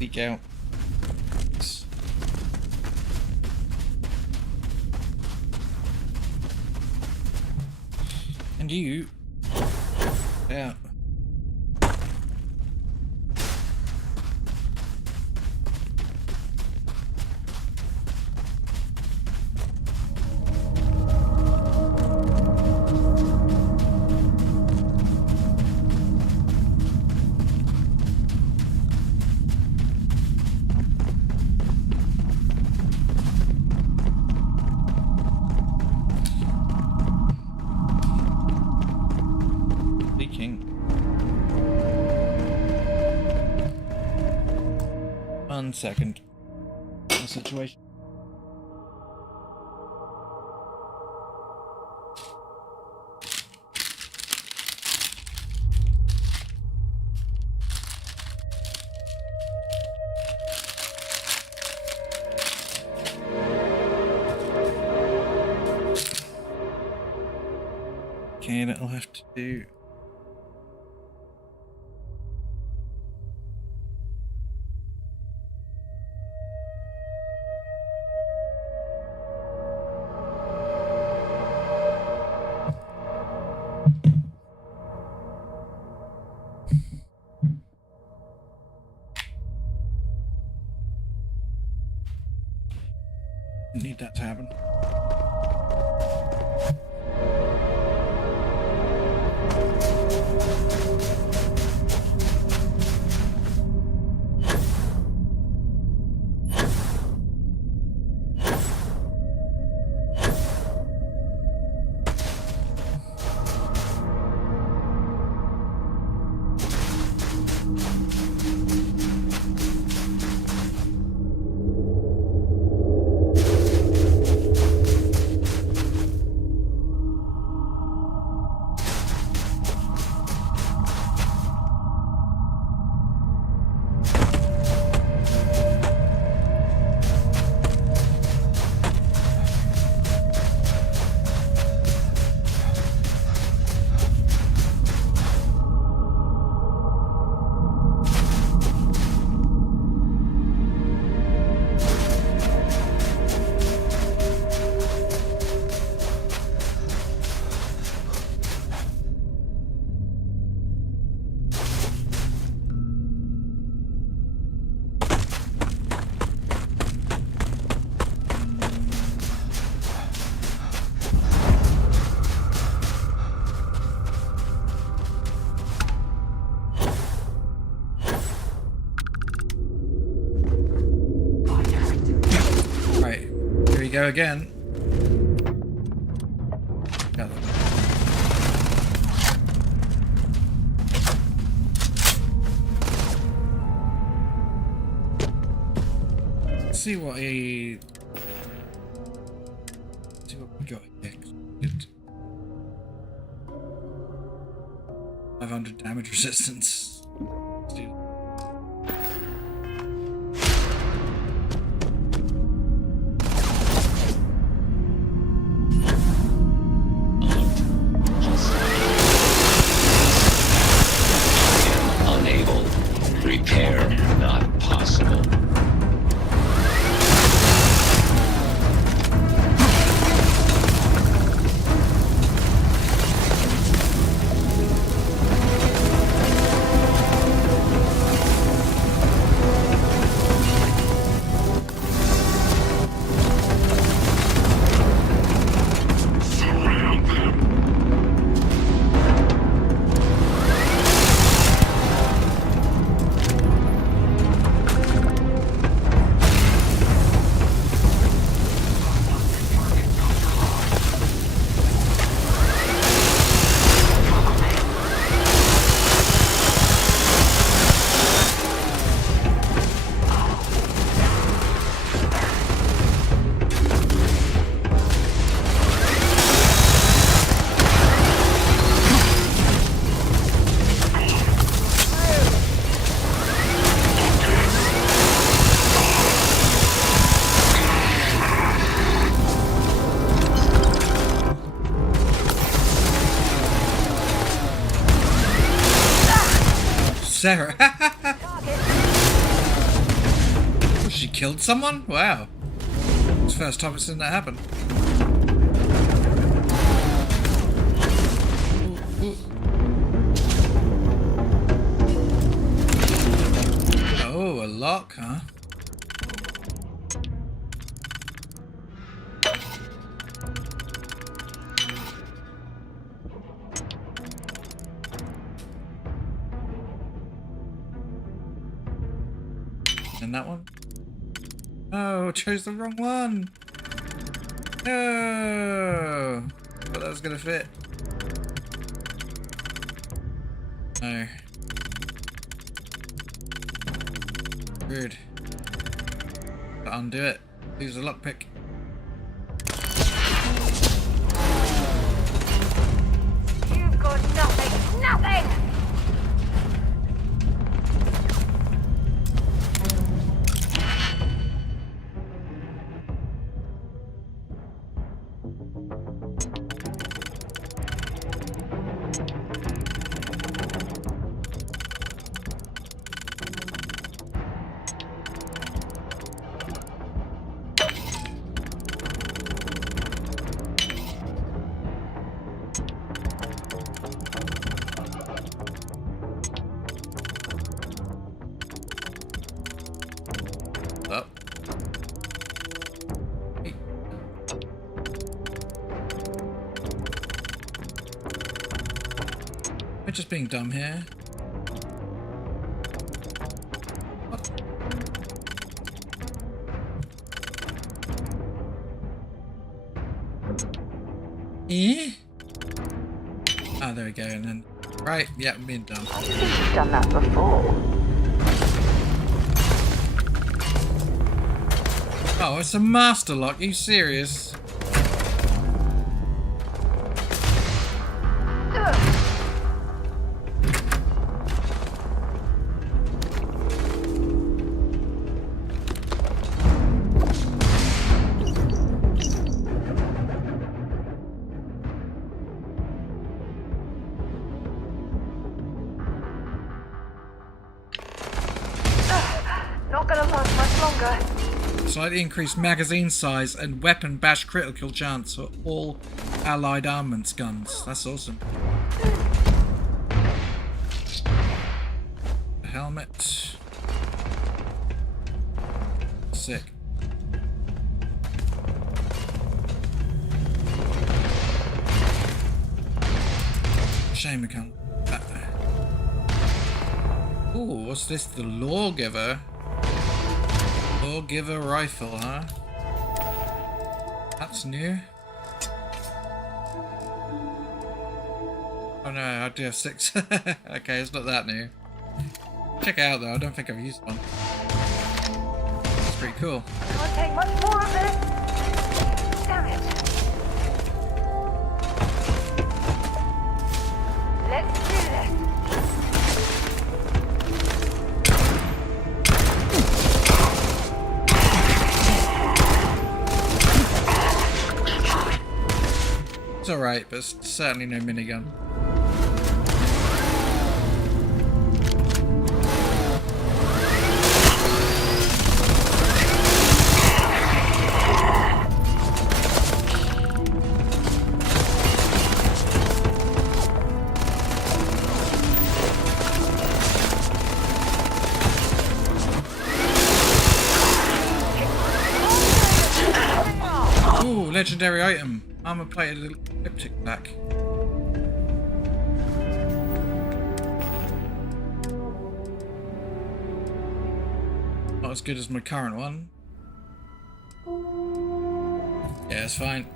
Leak out. And you. Yeah. Leaking. 1 second. The situation. Okay, that'll have to do. Need that to happen. Go again. Go. Let's see what we got next. 500 damage resistance. Let's do Sarah. She killed someone? Wow. It's the first time I've seen that happen. Oh, a lock, huh? And that one? Oh, chose the wrong one. No, but that was gonna fit. No. Rude. But undo it. Use a lockpick. You've got nothing. Nothing. We're just being dumb here. What? Eh? Ah, there we go, and then... Right, yeah, I'm being dumb. I think you've done that before. Oh, it's a master lock, are you serious? Not gonna last much longer. Slightly increased magazine size and weapon bash critical chance for all allied armaments guns. That's awesome. A helmet. Sick. Shame we can't put that there. Ooh, what's this? The Lawgiver? Lawgiver rifle, huh? That's new. Oh no, I do have 6. Okay, it's not that new. Check it out though, I don't think I've used one. It's pretty cool. Can't take much more of this. Damn it. Let's do this. It's alright, but it's certainly no minigun. Ooh, legendary item. Armor plated elliptic back. Not as good as my current one. Yeah, it's fine.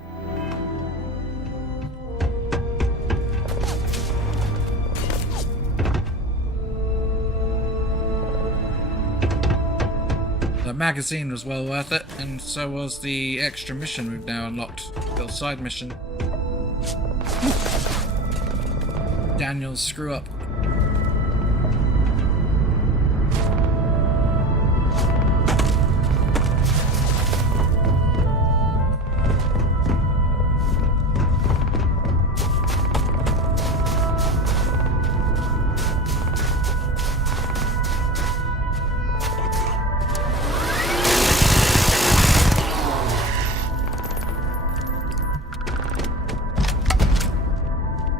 The magazine was well worth it, and so was the extra mission we've now unlocked. Little side mission. Daniel's screw up.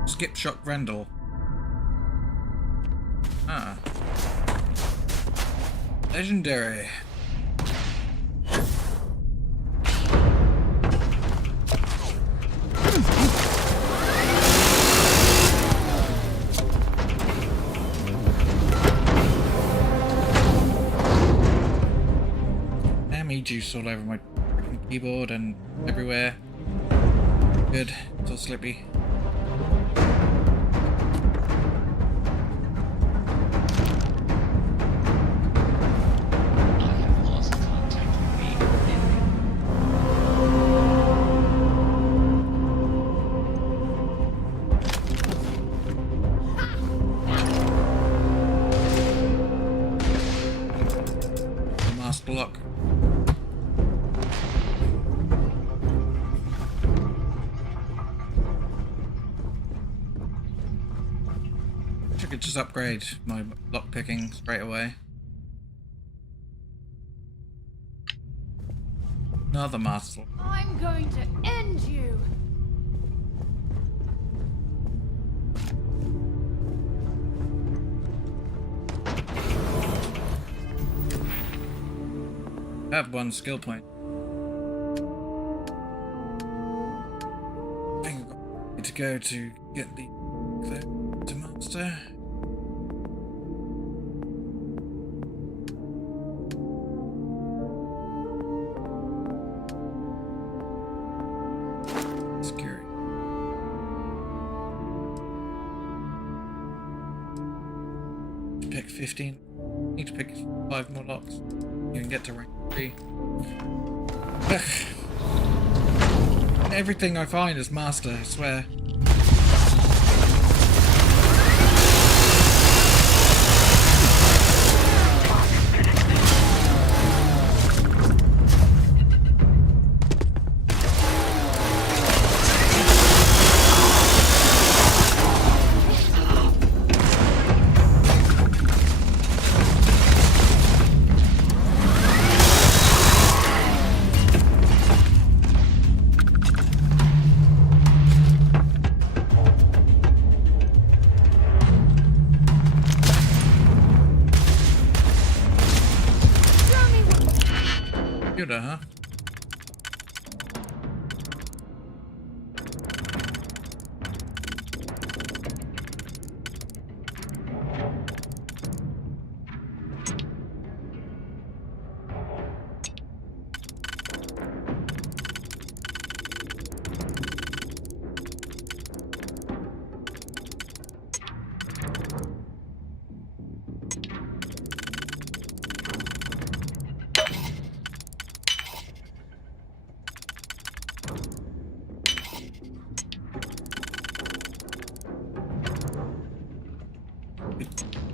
Skip Shock Rendell. Ah. Legendary. Damn juice all over my freaking keyboard and everywhere. Good. It's all slippy. Block. I could just upgrade my lock picking straight away. Another master. I'm going to end you. I have one skill point. I need to go to get the to master. Master. Security. Pick 15. Need to pick 5 more locks. You can get to rank 3. Everything I find is Master, I swear. Huh?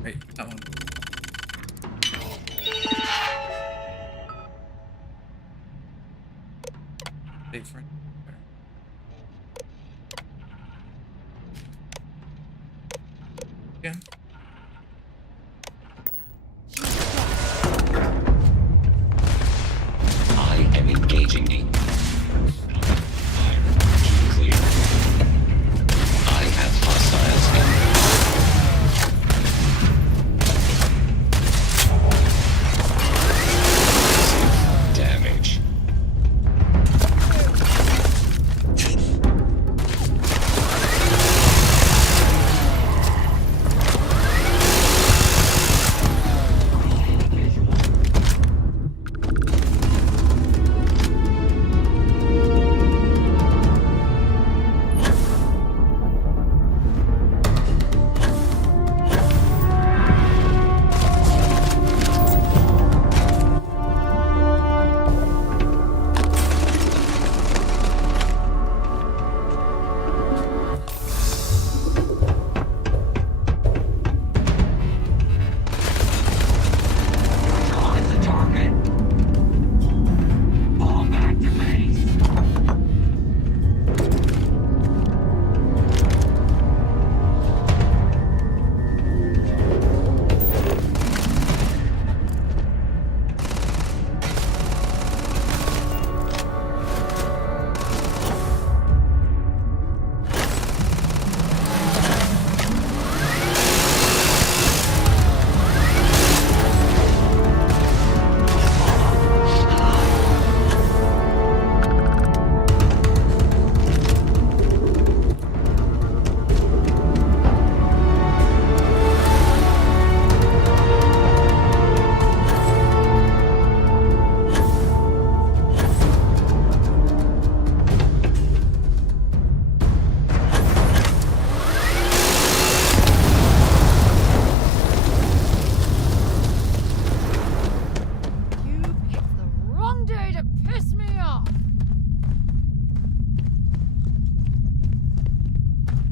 Wait, that one. Wait for it. Again. I am engaging the clear. I have hostiles in. Damage.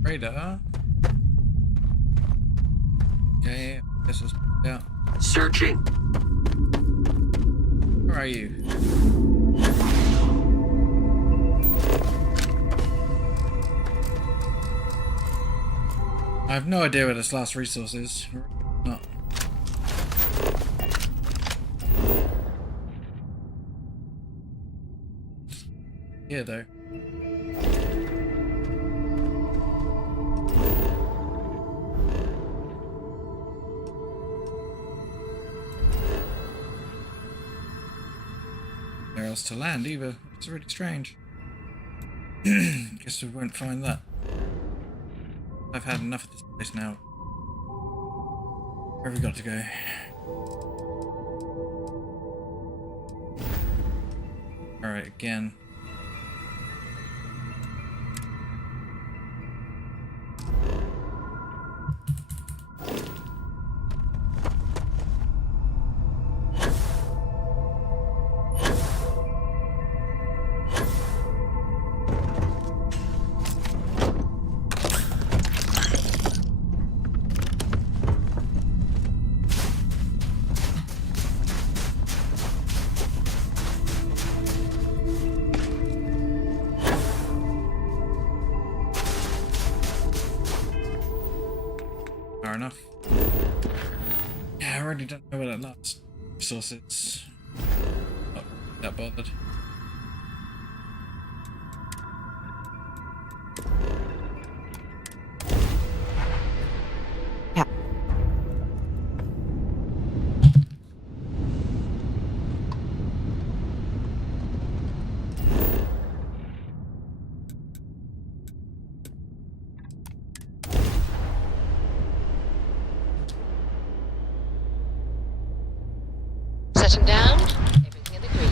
Radar. Okay, this is yeah. Searching. Where are you? I have no idea where this last resource is. Not. Here though. Nowhere else to land either. It's really strange. Guess we won't find that. I've had enough of this place now. Where have we got to go? Alright, again. Fair enough. Yeah, I already don't know where that last resource is. Not that bothered. Setting down. Everything in the green.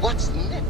What's next?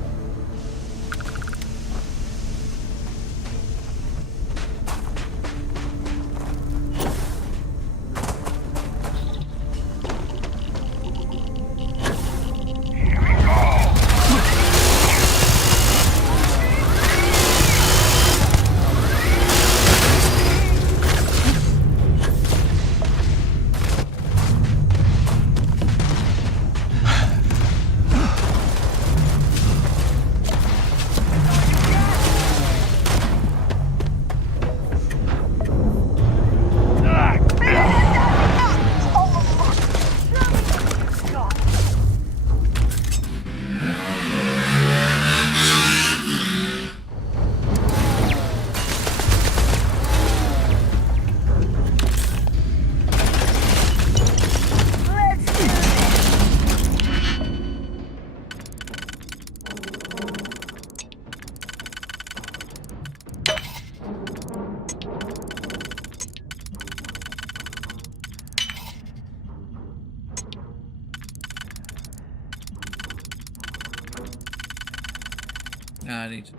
I need to...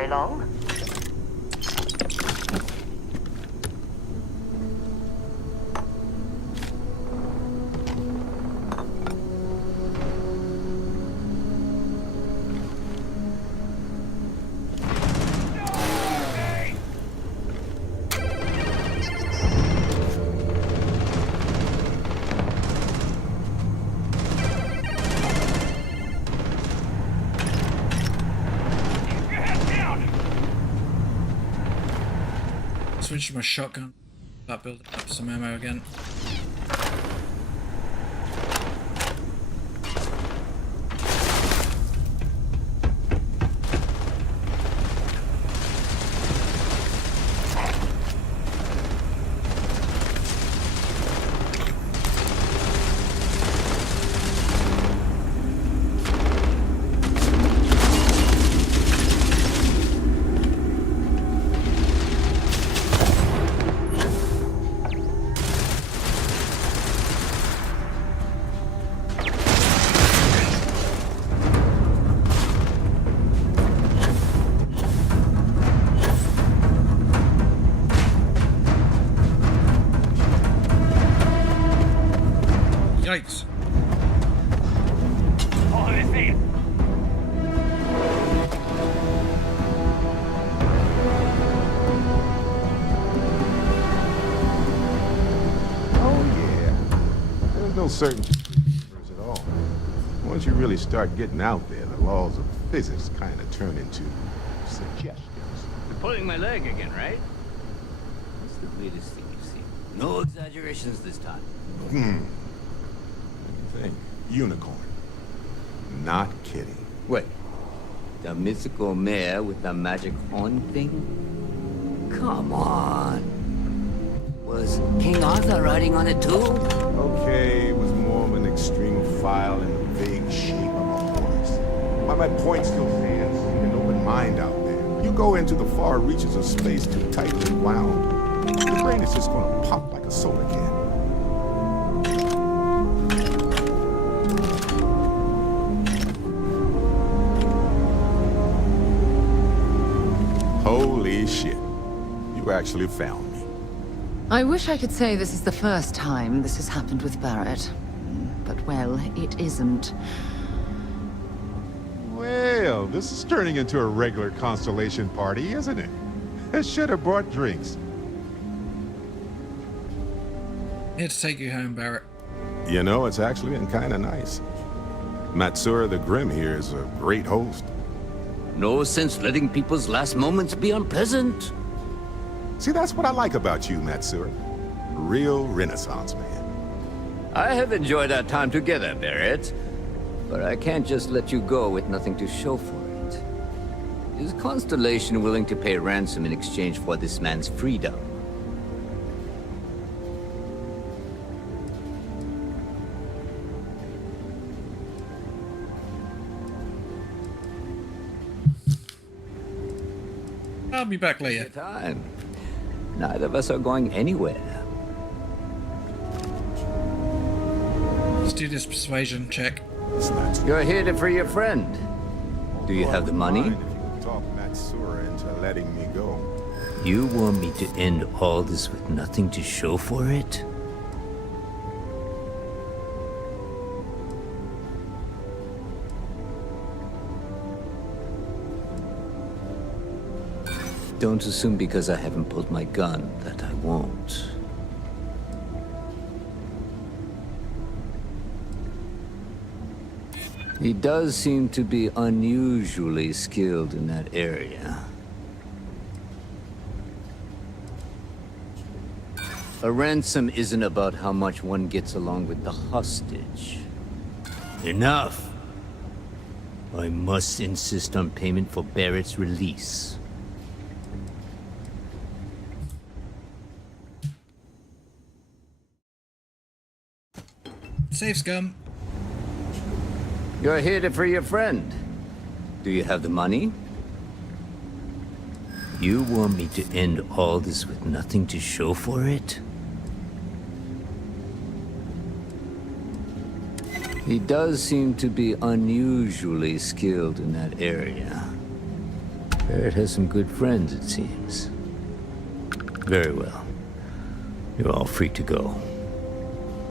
very long. Switch to my shotgun. Start building up some ammo again. Yikes. Follow this lead. Oh yeah. There's no certainty at all. Once you really start getting out there, the laws of physics kind of turn into suggestions. You're pulling my leg again, right? What's the weirdest thing you've seen? No exaggerations this time. Think. Unicorn. Not kidding. Wait. The mythical mare with the magic horn thing? Come on. Was King Arthur riding on it too? Okay, it was more of an extreme file in the vague shape of a horse. But my point still stands. Keep an open mind out there. You go into the far reaches of space too tightly wound, your brain is just gonna pop like a soda can. Holy shit. You actually found me. I wish I could say this is the first time this has happened with Barrett. But, well, it isn't. Well, this is turning into a regular Constellation party, isn't it? I should have brought drinks. Here to take you home, Barrett. You know, it's actually been kind of nice. Matsura the Grim here is a great host. No sense letting people's last moments be unpleasant. See, that's what I like about you, Matsura. Real Renaissance man. I have enjoyed our time together, Barrett. But I can't just let you go with nothing to show for it. Is Constellation willing to pay ransom in exchange for this man's freedom? I'll be back later. Time. Neither of us are going anywhere. Let's do this persuasion check. You're here to free your friend. Do you have the money? If you talk Matsura into letting me go. You want me to end all this with nothing to show for it? Don't assume because I haven't pulled my gun that I won't. He does seem to be unusually skilled in that area. A ransom isn't about how much one gets along with the hostage. Enough! I must insist on payment for Barrett's release. Safe, scum. You're here to free your friend. Do you have the money? You want me to end all this with nothing to show for it? He does seem to be unusually skilled in that area. Barrett has some good friends, it seems. Very well. You're all free to go.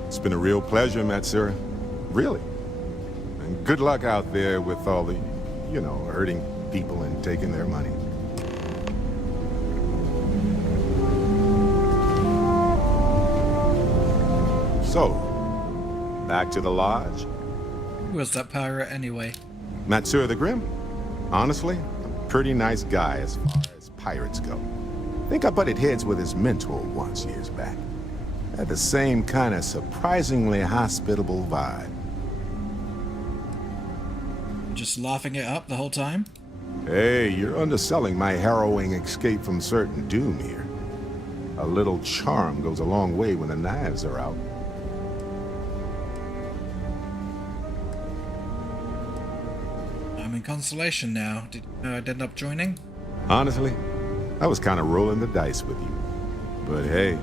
It's been a real pleasure, Matsura. Really. And good luck out there with all the, you know, hurting people and taking their money. So, back to the lodge. Who was that pirate anyway? Matsura the Grim? Honestly, a pretty nice guy as far as pirates go. Think I butted heads with his mentor once years back. Had the same kind of surprisingly hospitable vibe. Just laughing it up the whole time? Hey, you're underselling my harrowing escape from certain doom here. A little charm goes a long way when the knives are out. I'm in Constellation now. Did you know I'd end up joining? Honestly, I was kind of rolling the dice with you. But hey,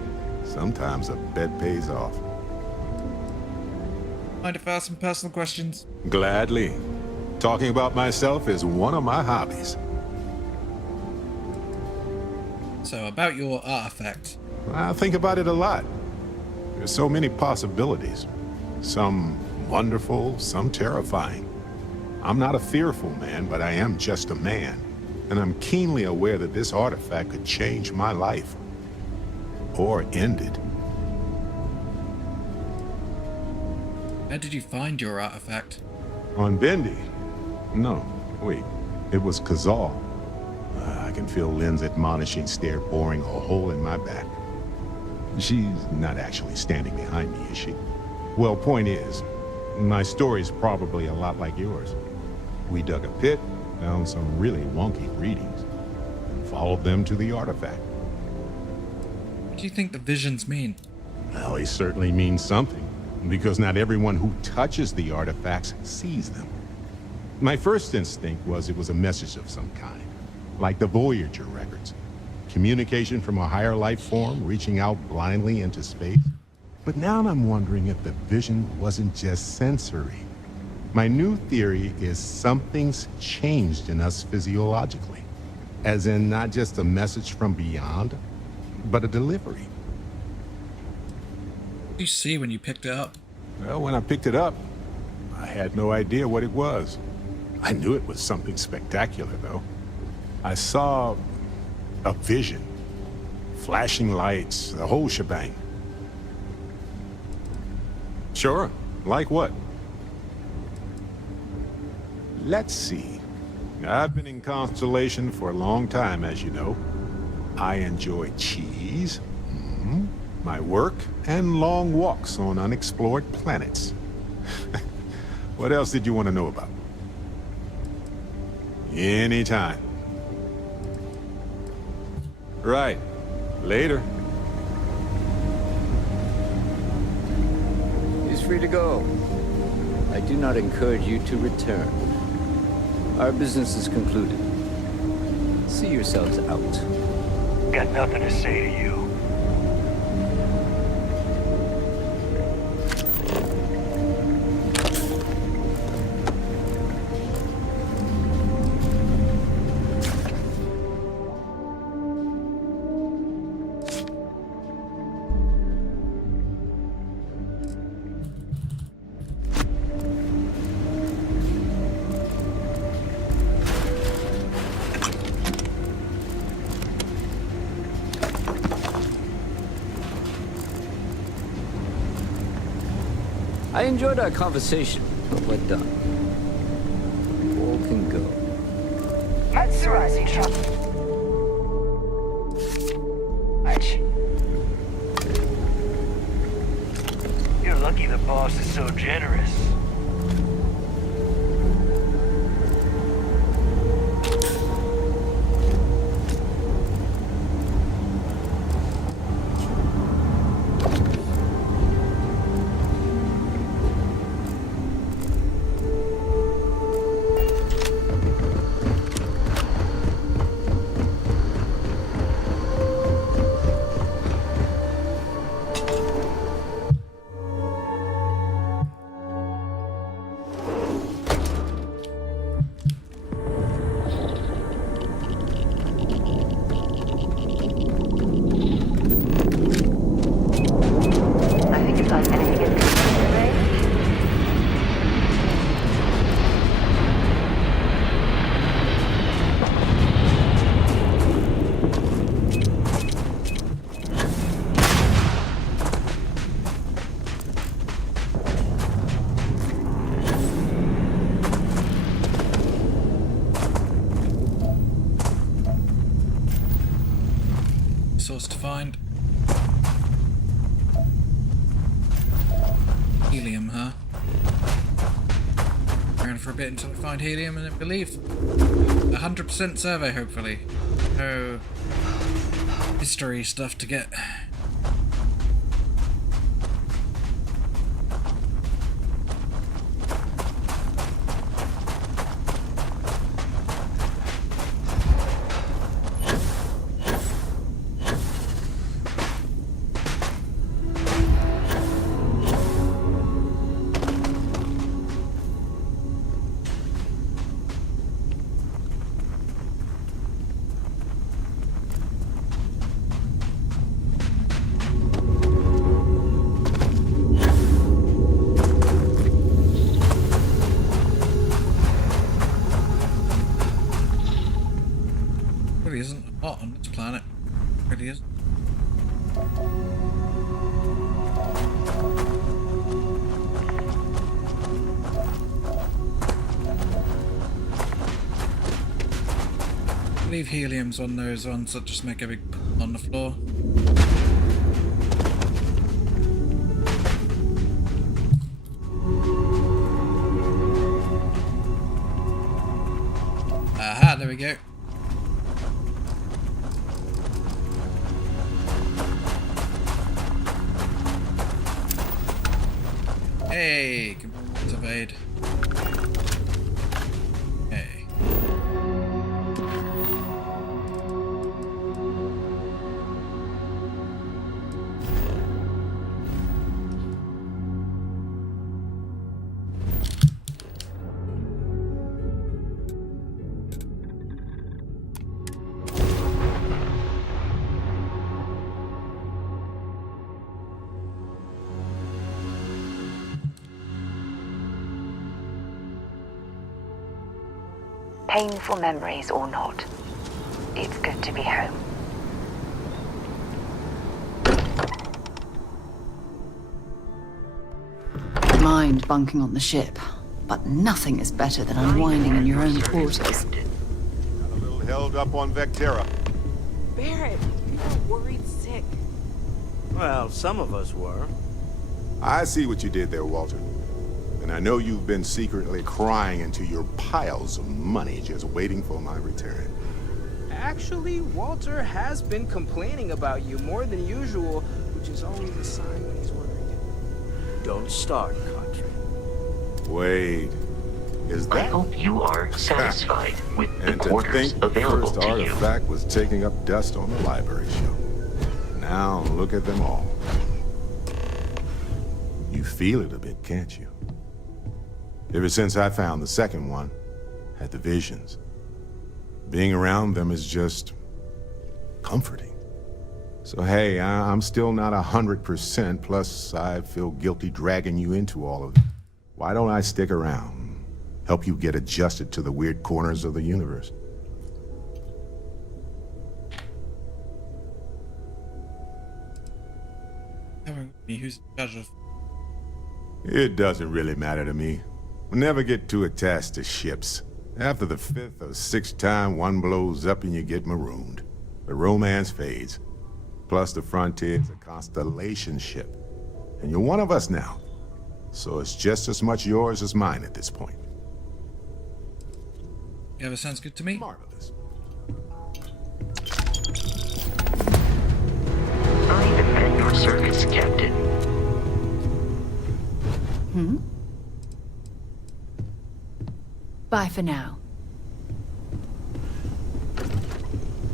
sometimes a bet pays off. Mind if I ask some personal questions? Gladly. Talking about myself is one of my hobbies. So, about your artifact. I think about it a lot. There's so many possibilities. Some wonderful, some terrifying. I'm not a fearful man, but I am just a man. And I'm keenly aware that this artifact could change my life. Or end it. Where did you find your artifact? On Bendy? No, wait. It was Kazal. I can feel Lynn's admonishing stare boring a hole in my back. She's not actually standing behind me, is she? Well, point is, my story's probably a lot like yours. We dug a pit, found some really wonky readings, and followed them to the artifact. What do you think the visions mean? Well, they certainly mean something, because not everyone who touches the artifacts sees them. My first instinct was it was a message of some kind, like the Voyager records. Communication from a higher life form reaching out blindly into space. But now I'm wondering if the vision wasn't just sensory. My new theory is something's changed in us physiologically. As in not just a message from beyond, but a delivery. What did you see when you picked it up? Well, when I picked it up, I had no idea what it was. I knew it was something spectacular, though. I saw a vision. Flashing lights, the whole shebang. Sure, like what? Let's see. I've been in Constellation for a long time, as you know. I enjoy cheese, my work, and long walks on unexplored planets. What else did you want to know about? Anytime. Right. Later. He's free to go. I do not encourage you to return. Our business is concluded. See yourselves out. Got nothing to say to you. I enjoyed our conversation, but we're done. All can go. Matsura's in trouble. You're lucky the boss is so generous. resource to find. Helium, huh? Around for a bit until I find helium and then leave. 100% survey, hopefully. No history stuff to get. Really isn't a lot on this planet. Really is. Leave heliums on those ones that just make a big pool on the floor. Aha, there we go. Hey, components evade. Okay. Painful memories or not, it's good to be home. Mind bunking on the ship, but nothing is better than unwinding in your own quarters. Got a little held up on Vectera. Barrett, you were worried sick. Well, some of us were. I see what you did there, Walter. And I know you've been secretly crying into your piles of money just waiting for my return. Actually, Walter has been complaining about you more than usual, which is always a sign when he's worried. Don't start, Contra. Wait, is that? I hope you are satisfied with the And to quarters think the available first to you. artifact was taking up dust on the library shelf. Now look at them all. You feel it a bit, can't you? Ever since I found the second one, had the visions. Being around them is just comforting. So hey, I'm still not 100%, plus I feel guilty dragging you into all of it. Why don't I stick around? Help you get adjusted to the weird corners of the universe. Who's in charge of? It doesn't really matter to me. Never get too attached to ships. After the 5th or 6th time one blows up and you get marooned. The romance fades. Plus the Frontier's a constellation ship. And you're one of us now. So it's just as much yours as mine at this point. Yeah, that sounds good to me. Marvelous. I defend your service, Captain. Bye for now.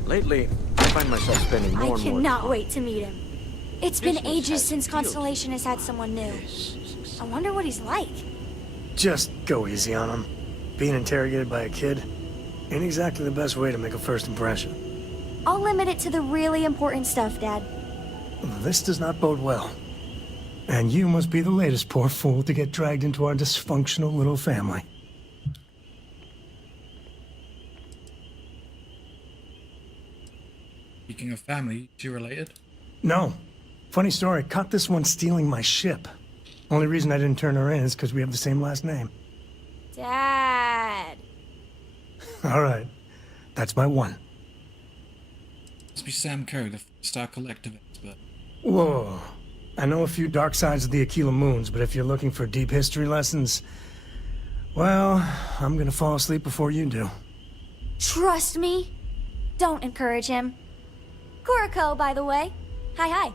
Lately, I find myself spending more I and more cannot time. wait to meet him. It's been Business ages has since appealed. Constellation has had someone new. I wonder what he's like. Just go easy on him. Being interrogated by a kid ain't exactly the best way to make a first impression. I'll limit it to the really important stuff, Dad. This does not bode well. And you must be the latest poor fool to get dragged into our dysfunctional little family. Speaking of family, you related? No. Funny story, caught this one stealing my ship. Only reason I didn't turn her in is because we have the same last name. Dad. All right. That's my one. Must be Sam Coe, the Star Collective expert. Whoa. I know a few dark sides of the Aquila Moons, but if you're looking for deep history lessons, well, I'm gonna fall asleep before you do. Trust me. Don't encourage him. Kuriko, by the way. Hi.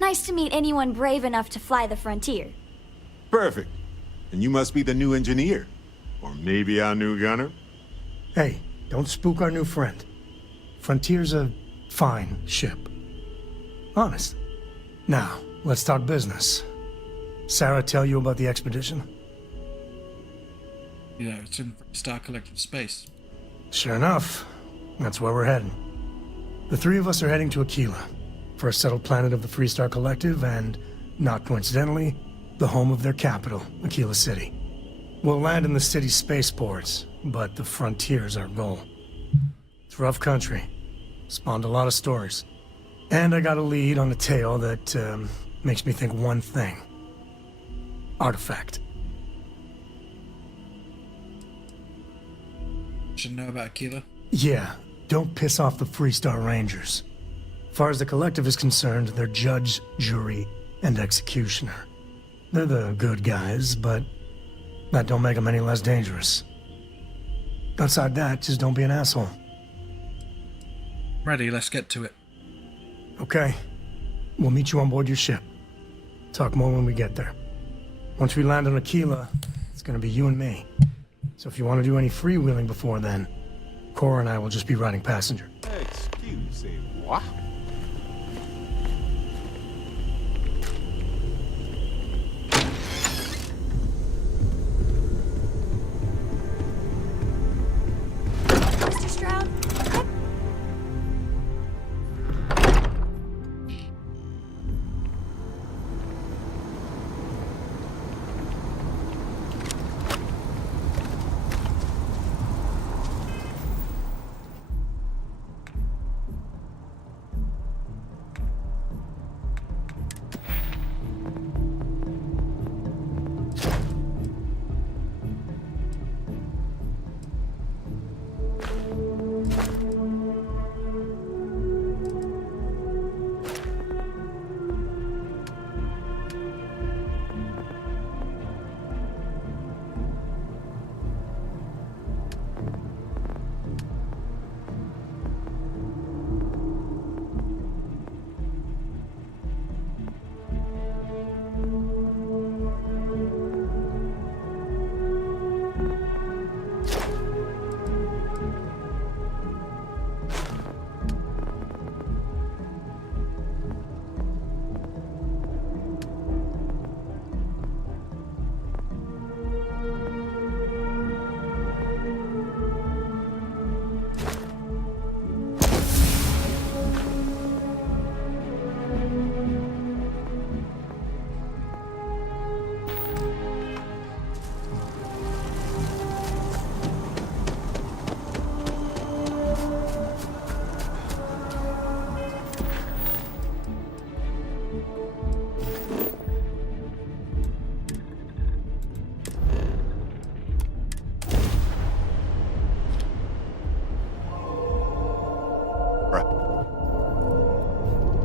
Nice to meet anyone brave enough to fly the frontier. Perfect. And you must be the new engineer. Or maybe our new gunner? Hey, don't spook our new friend. Frontier's a fine ship. Honest. Now, let's talk business. Sarah tell you about the expedition? Yeah, it's in Star Collective space. Sure enough. That's where we're heading. The three of us are heading to Aquila, first settled planet of the Freestar Collective, and, not coincidentally, the home of their capital, Aquila City. We'll land in the city's spaceports, but the frontier's our goal. It's rough country. Spawned a lot of stories. And I got a lead on a tale that makes me think one thing. Artifact. Should know about Aquila. Yeah, don't piss off the Freestar Rangers. As far as the Collective is concerned, they're judge, jury, and executioner. They're the good guys, but that don't make them any less dangerous. Outside that, just don't be an asshole. Ready, let's get to it. Okay. We'll meet you on board your ship. Talk more when we get there. Once we land on Aquila, it's gonna be you and me. So if you want to do any freewheeling before then, Cora and I will just be riding passenger. Excuse me, what? Mr. Stroud?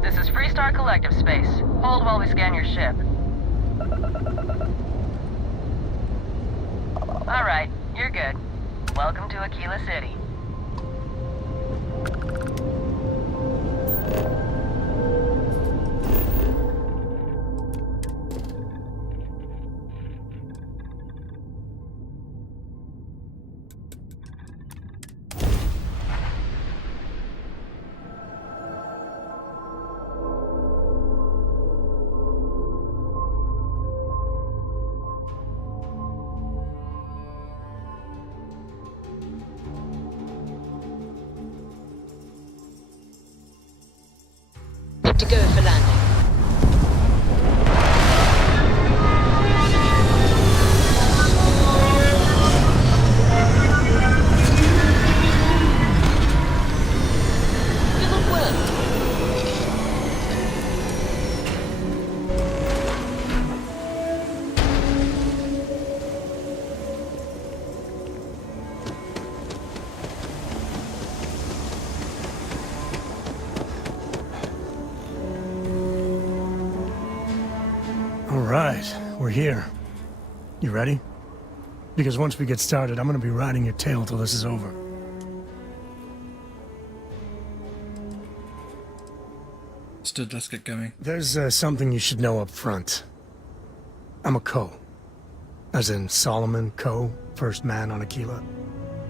This is Freestar Collective space. Hold while we scan your ship. Alright, you're good. Welcome to Aquila City. Good to go for landing. You look well. we're here. You ready? Because once we get started, I'm gonna be riding your tail till this is over. Understood, let's get going. There's something you should know up front. I'm a Co. As in Solomon Co., first man on Aquila.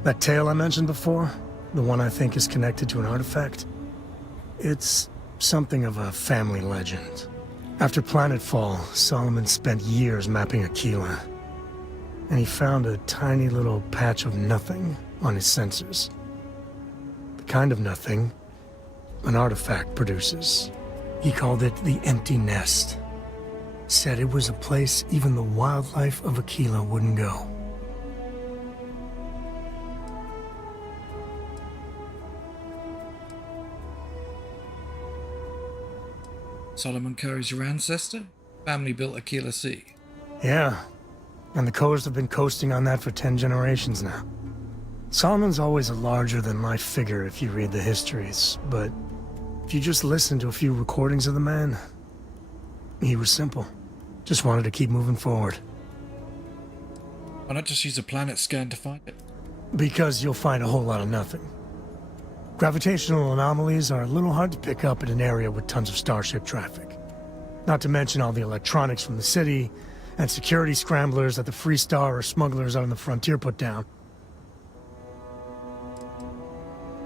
That tale I mentioned before, the one I think is connected to an artifact, it's something of a family legend. After Planetfall, Solomon spent years mapping Aquila, and he found a tiny little patch of nothing on his sensors. The kind of nothing an artifact produces. He called it the Empty Nest. Said it was a place even the wildlife of Aquila wouldn't go. Solomon Curry's your ancestor? Family built Aquila Sea. Yeah, and the Coors have been coasting on that for 10 generations now. Solomon's always a larger-than-life figure if you read the histories, but if you just listen to a few recordings of the man, he was simple. Just wanted to keep moving forward. Why not just use a planet scan to find it? Because you'll find a whole lot of nothing. Gravitational anomalies are a little hard to pick up in an area with tons of starship traffic. Not to mention all the electronics from the city, and security scramblers that the Free Star or smugglers out on the frontier put down.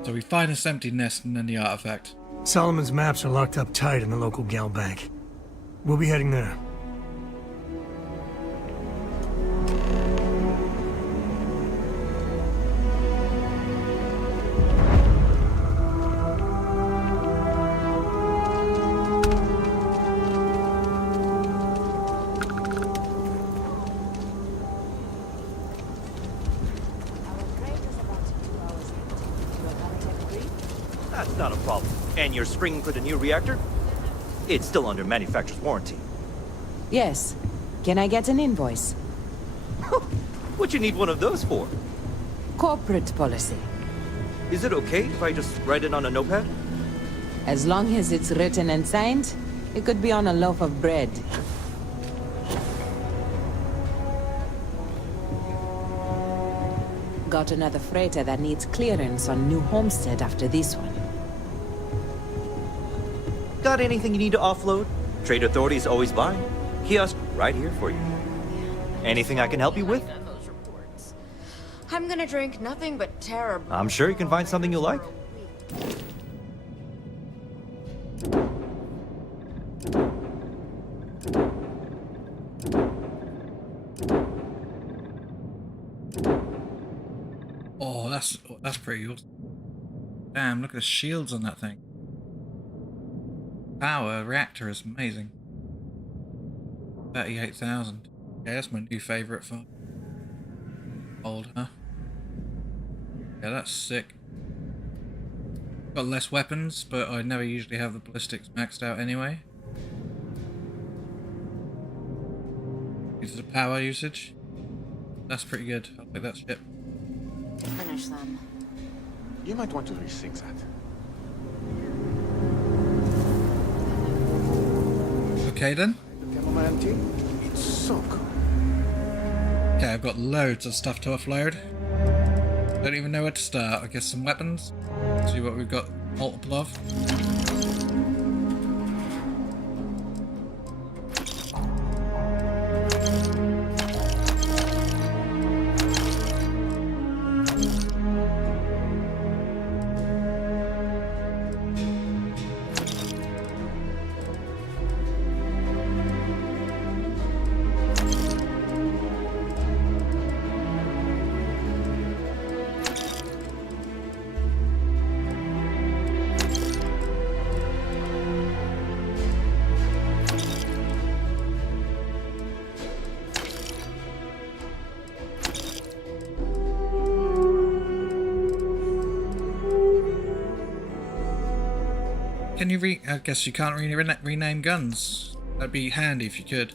So we find this empty nest and then the artifact. Solomon's maps are locked up tight in the local gal bank. We'll be heading there. That's not a problem. And you're springing for the new reactor? It's still under manufacturer's warranty. Yes. Can I get an invoice? What you need one of those for? Corporate policy. Is it okay if I just write it on a notepad? As long as it's written and signed, it could be on a loaf of bread. Got another freighter that needs clearance on New Homestead after this one. Got anything you need to offload? Trade Authority's always buying. Kiosk right here for you. Anything I can help you with? I'm gonna drink nothing but terrible. I'm sure you can find something you like. Oh, that's pretty awesome. Damn, look at the shields on that thing. Power reactor is amazing. 38,000. Okay, that's my new favorite for old, huh? Yeah, that's sick. Got less weapons, but I never usually have the ballistics maxed out anyway. This is the power usage. That's pretty good. I'll take that ship. Finish them. You might want to rethink that. Okay then. It's so cool. Okay, I've got loads of stuff to offload. Don't even know where to start. I guess some weapons. See what we've got multiple of. Can you I guess you can't really rename guns. That'd be handy if you could.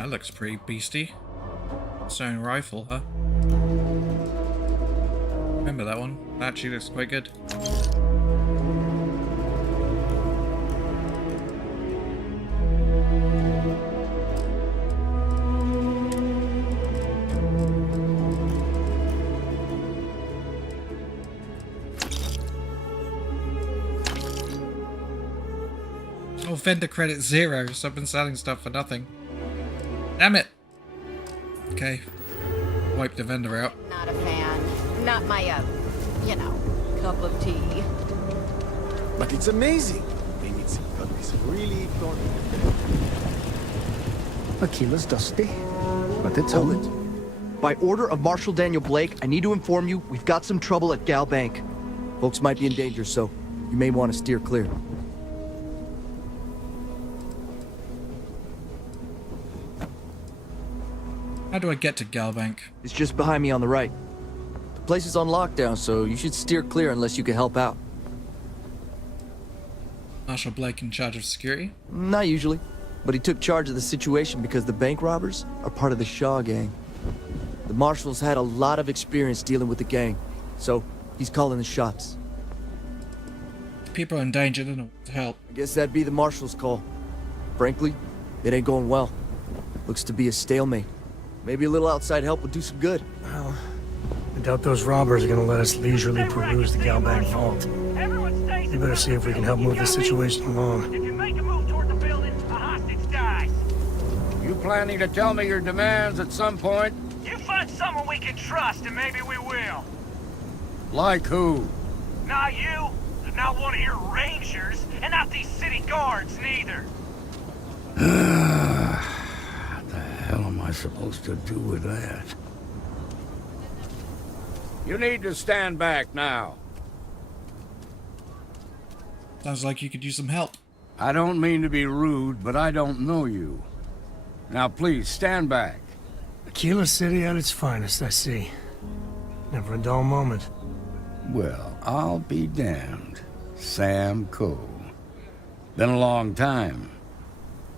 That looks pretty beastie. Stone rifle, huh? Remember that one? That actually looks quite good. Oh, vendor credit 0, so I've been selling stuff for nothing. Damn it! Okay. Wipe the vendor out. Not a fan. Not my, you know, cup of tea. But it's amazing. They need some got this really gone. Aquila's dusty, but it's Hold home. it. By order of Marshal Daniel Blake, I need to inform you we've got some trouble at Gal Bank. Folks might be in danger, so you may want to steer clear. How do I get to Galbank? It's just behind me on the right. The place is on lockdown, so you should steer clear unless you can help out. Marshal Blake in charge of security? Not usually, but he took charge of the situation because the bank robbers are part of the Shaw gang. The Marshal's had a lot of experience dealing with the gang, so he's calling the shots. People are in danger, they don't know what to help. I guess that'd be the Marshal's call. Frankly, it ain't going well. Looks to be a stalemate. Maybe a little outside help would do some good. Well, I doubt those robbers are gonna let us leisurely peruse the Galbank vault. We better see if we can help move this situation along. If you make a move toward the building, a hostage dies. You planning to tell me your demands at some point? You find someone we can trust, and maybe we will. Like who? Not you, not one of your rangers, and not these city guards, neither. What the hell am I supposed to do with that? You need to stand back now. Sounds like you could use some help. I don't mean to be rude, but I don't know you. Now please, stand back. Aquila City at its finest, I see. Never a dull moment. Well, I'll be damned. Sam Cole. Been a long time.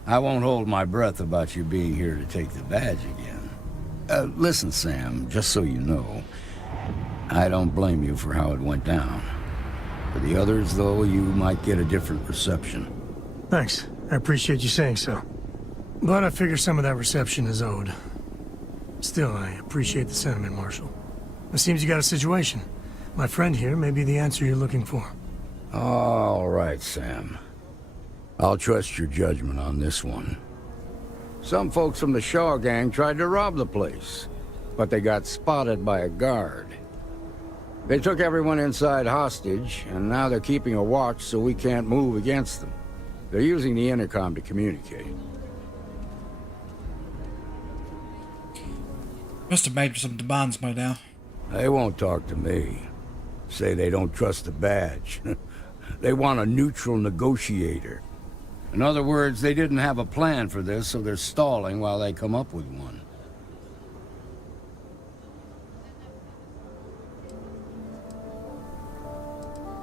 I won't hold my breath about you being here to take the badge again. Listen, Sam, just so you know, I don't blame you for how it went down. For the others, though, you might get a different reception. Thanks. I appreciate you saying so. But I figure some of that reception is owed. Still, I appreciate the sentiment, Marshal. It seems you got a situation. My friend here may be the answer you're looking for. All right, Sam. I'll trust your judgment on this one. Some folks from the Shaw gang tried to rob the place, but they got spotted by a guard. They took everyone inside hostage, and now they're keeping a watch so we can't move against them. They're using the intercom to communicate. Must have made some demands by now. They won't talk to me. Say they don't trust the badge. They want a neutral negotiator. In other words, they didn't have a plan for this, so they're stalling while they come up with one.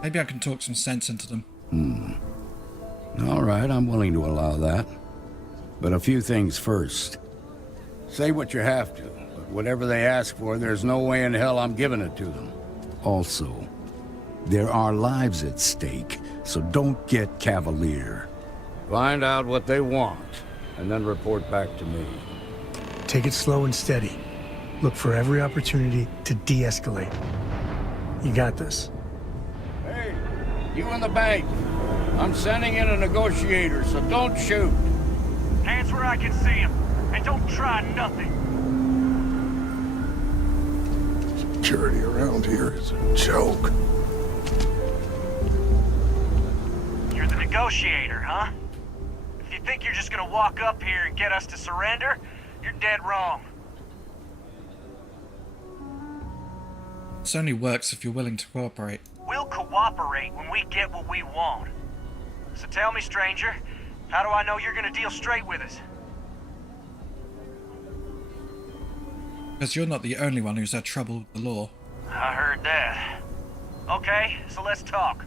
Maybe I can talk some sense into them. All right, I'm willing to allow that. But a few things first. Say what you have to, but whatever they ask for, there's no way in hell I'm giving it to them. Also, there are lives at stake, so don't get cavalier. Find out what they want, and then report back to me. Take it slow and steady. Look for every opportunity to de-escalate. You got this. Hey, you in the bank. I'm sending in a negotiator, so don't shoot. Hands where I can see him, and don't try nothing. Security around here is a joke. You're the negotiator, huh? If you think you're just gonna walk up here and get us to surrender, you're dead wrong. This only works if you're willing to cooperate. We'll cooperate when we get what we want. So tell me, stranger, how do I know you're gonna deal straight with us? Because you're not the only one who's had trouble with the law. I heard that. Okay, so let's talk.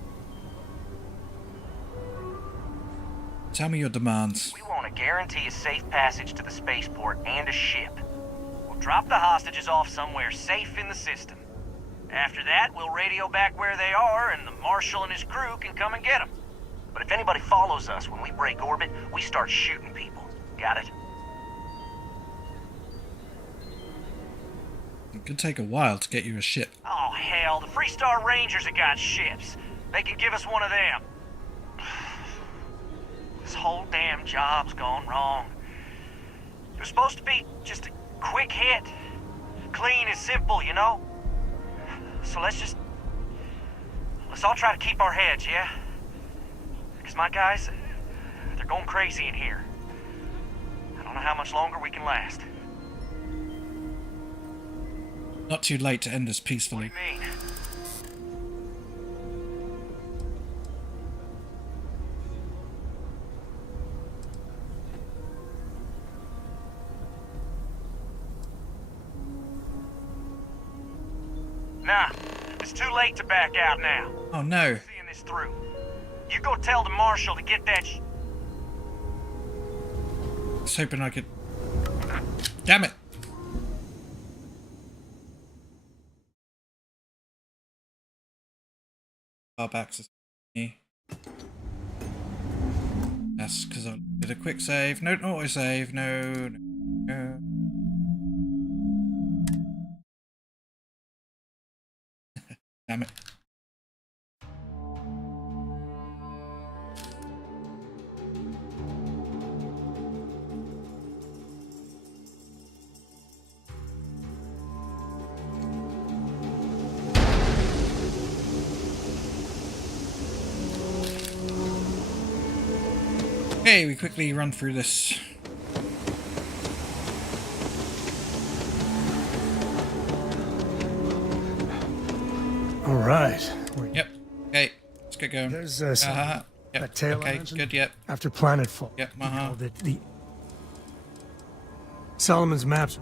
Tell me your demands. We want to guarantee a safe passage to the spaceport and a ship. We'll drop the hostages off somewhere safe in the system. After that, we'll radio back where they are, and the Marshal and his crew can come and get them. But if anybody follows us when we break orbit, we start shooting people. Got it? It could take a while to get you a ship. Oh, hell, the Freestar Rangers have got ships. They can give us one of them. This whole damn job's gone wrong. It was supposed to be just a quick hit. Clean and simple, you know? So let's all try to keep our heads, yeah? Because my guys, they're going crazy in here. I don't know how much longer we can last. Not too late to end this peacefully. What do you mean? Nah, it's too late to back out now. Oh no. Seeing this through. You go tell the Marshal to get that I was hoping I could... Damn it! Access me. That's because I did a quick save. No auto save. No. Damn it. Okay, we quickly run through this. All right. Yep. Okay, let's get going. There's Yep. that tail I Okay, mentioned? good. Yep. After planetfall. Yep. He called it the Solomon's maps.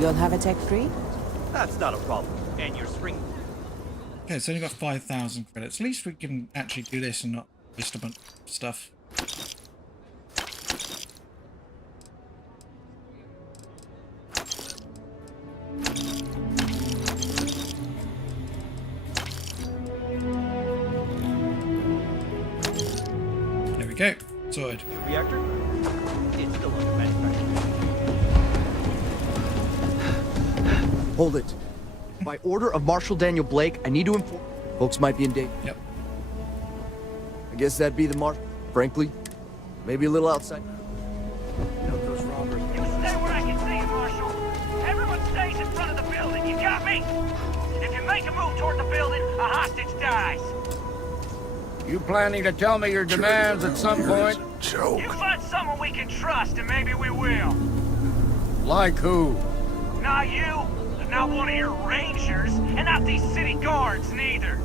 You'll have a tech free? That's not a problem. And your spring. Okay, it's only got 5,000 credits. At least we can actually do this and not waste a bunch of stuff. There we go. Sorted. New reactor? It's still under manufacturing. Hold it. By order of Marshal Daniel Blake, I need to inform... Folks might be in danger. Yep. I guess that'd be the frankly. Maybe a little outside. You stay where I can see you, Marshal. Everyone stays in front of the building. You got me? If you make a move toward the building, a hostage dies. You planning to tell me your demands at some point? You find someone we can trust, and maybe we will. Like who? Not you, not one of your rangers, and not these city guards, neither.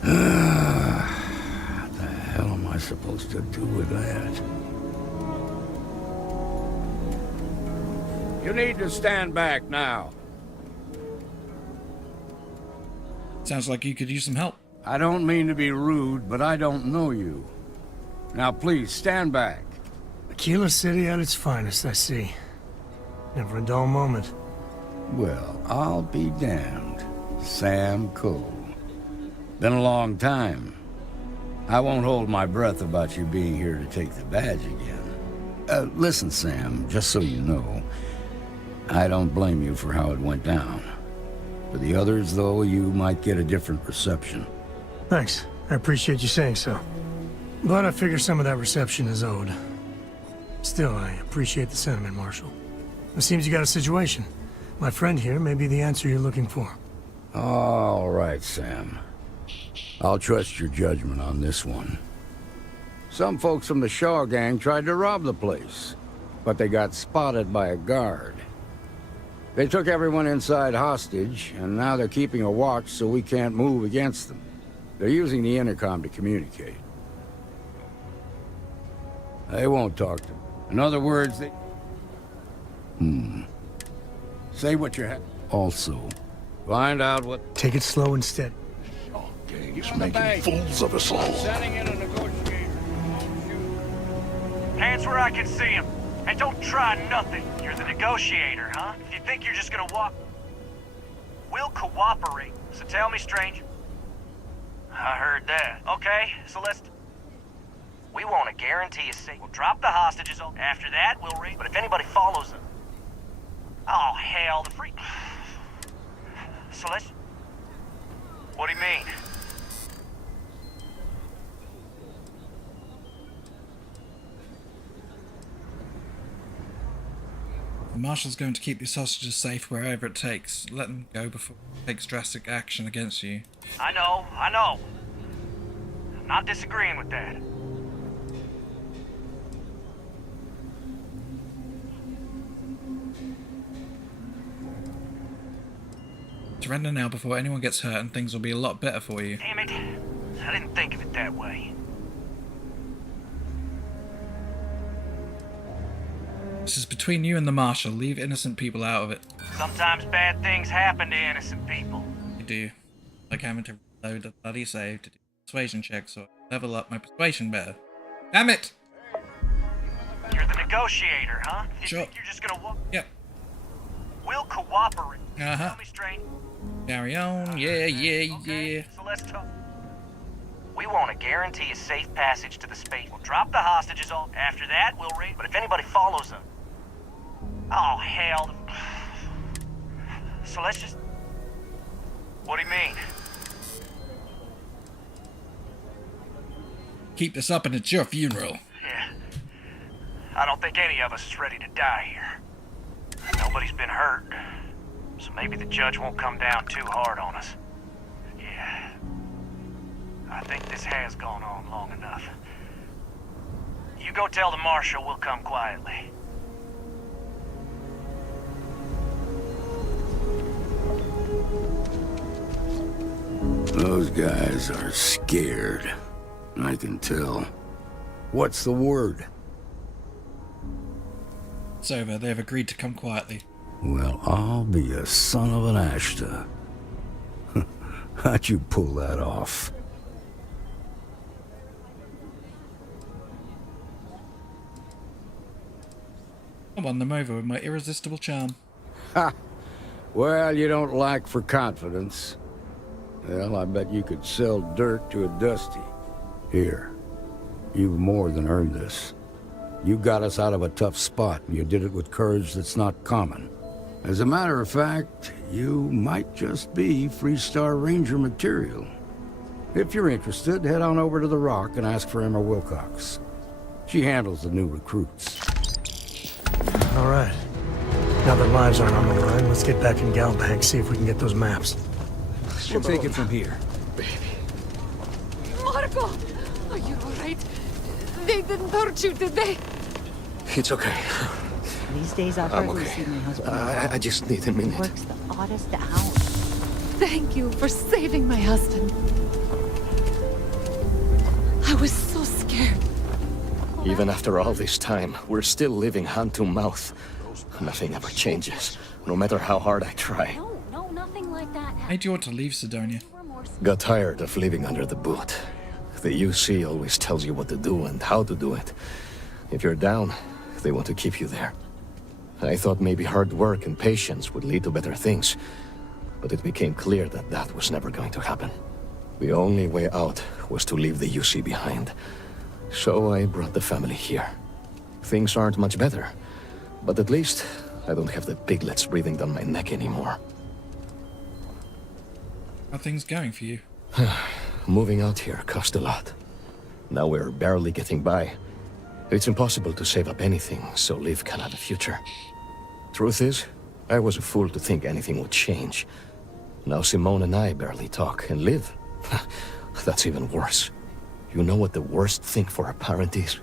What the hell am I supposed to do with that? You need to stand back now. Sounds like you could use some help. I don't mean to be rude, but I don't know you. Now please, stand back. Aquila City at its finest, I see. Never a dull moment. Well, I'll be damned. Sam Cole. Been a long time. I won't hold my breath about you being here to take the badge again. Listen, Sam, just so you know, I don't blame you for how it went down. For the others, though, you might get a different reception. Thanks. I appreciate you saying so. But I figure some of that reception is owed. Still, I appreciate the sentiment, Marshal. It seems you got a situation. My friend here may be the answer you're looking for. All right, Sam. I'll trust your judgment on this one. Some folks from the Shaw gang tried to rob the place, but they got spotted by a guard. They took everyone inside hostage, and now they're keeping a watch so we can't move against them. They're using the intercom to communicate. They won't talk to me. In other words, they... Say what you have. Also, find out what... Take it slow and steady. He's making fools of us all. Setting in a negotiator. Hands where I can see him. And don't try nothing. You're the negotiator, huh? If you think you're just gonna walk... We'll cooperate. So tell me, stranger. I heard that. Okay, so let's... We want to guarantee a safe. We'll drop the hostages. After that, we'll raid. But if anybody follows them... Oh, hell, the freak... So let's... What do you mean? The Marshal's going to keep these hostages safe wherever it takes. Let them go before it takes drastic action against you. I know. I'm not disagreeing with that. Surrender now before anyone gets hurt and things will be a lot better for you. Damn it. I didn't think of it that way. This is between you and the Marshal. Leave innocent people out of it. Sometimes bad things happen to innocent people. You do. Like having to reload a bloody save to do persuasion checks so I level up my persuasion better. Damn it! You're the negotiator, huh? You Sure. think you're just gonna walk? Yep. We'll cooperate. Uh-huh. Tell me straight. Carry on. Yeah. So let's talk. We want to guarantee a safe passage to the space. We'll drop the hostages off. After that, we'll raid. But if anybody follows them... Oh, hell. So let's just... What do you mean? Keep this up and it's your funeral. Yeah. I don't think any of us is ready to die here. Nobody's been hurt. So maybe the judge won't come down too hard on us. Yeah. I think this has gone on long enough. You go tell the Marshal we'll come quietly. Those guys are scared. I can tell. What's the word? It's over. They've agreed to come quietly. Well, I'll be a son of an Ashta. How'd you pull that off? I won them over with my irresistible charm. Ha! Well, you don't lack for confidence. Well, I bet you could sell dirt to a Dusty. Here, you've more than earned this. You got us out of a tough spot, and you did it with courage that's not common. As a matter of fact, you might just be Freestar Ranger material. If you're interested, head on over to the Rock and ask for Emma Wilcox. She handles the new recruits. All right. Now that lives aren't on the line, let's get back in Galbank, see if we can get those maps. We'll take it from here. Marco! Are you alright? They didn't hurt you, did they? It's okay. These days I'll I'm hardly okay. see my husband. I just need a minute. Works the oddest hours. Thank you for saving my husband. I was so scared. Even after all this time, we're still living hand to mouth. Nothing ever changes, no matter how hard I try. No, nothing like that. Why do you want to leave Sidonia? Got tired of living under the boot. The UC always tells you what to do and how to do it. If you're down, they want to keep you there. I thought maybe hard work and patience would lead to better things, but it became clear that that was never going to happen. The only way out was to leave the UC behind. So I brought the family here. Things aren't much better, but at least I don't have the piglets breathing down my neck anymore. How are things going for you? Moving out here cost a lot. Now we're barely getting by. It's impossible to save up anything, so Liv can have a future. Truth is, I was a fool to think anything would change. Now Simone and I barely talk, and Liv, that's even worse. You know what the worst thing for a parent is?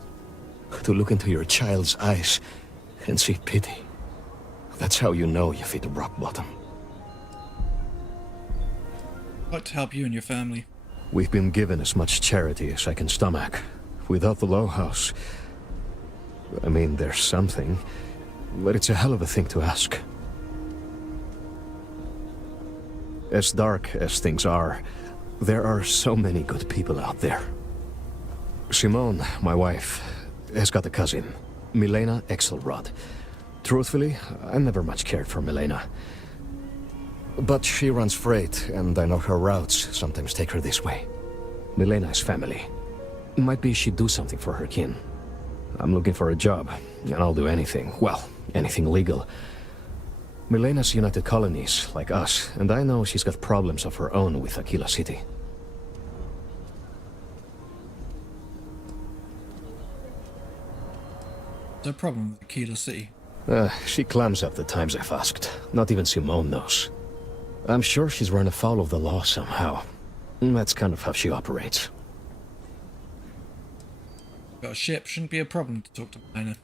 To look into your child's eyes and see pity. That's how you know you've hit rock bottom. I'd like to help you and your family. We've been given as much charity as I can stomach. Without the Low House, I mean, there's something, but it's a hell of a thing to ask. As dark as things are, there are so many good people out there. Simone, my wife, has got a cousin, Milena Axelrod. Truthfully, I never much cared for Milena. But she runs freight, and I know her routes sometimes take her this way. Milena is family. Might be she'd do something for her kin. I'm looking for a job, and I'll do anything. Well, anything legal. Milena's United Colonies, like us, and I know she's got problems of her own with Aquila City. No problem with Aquila City. She clams up the times I've asked. Not even Simone knows. I'm sure she's run afoul of the law somehow. That's kind of how she operates. Got a ship, shouldn't be a problem to talk to Milena.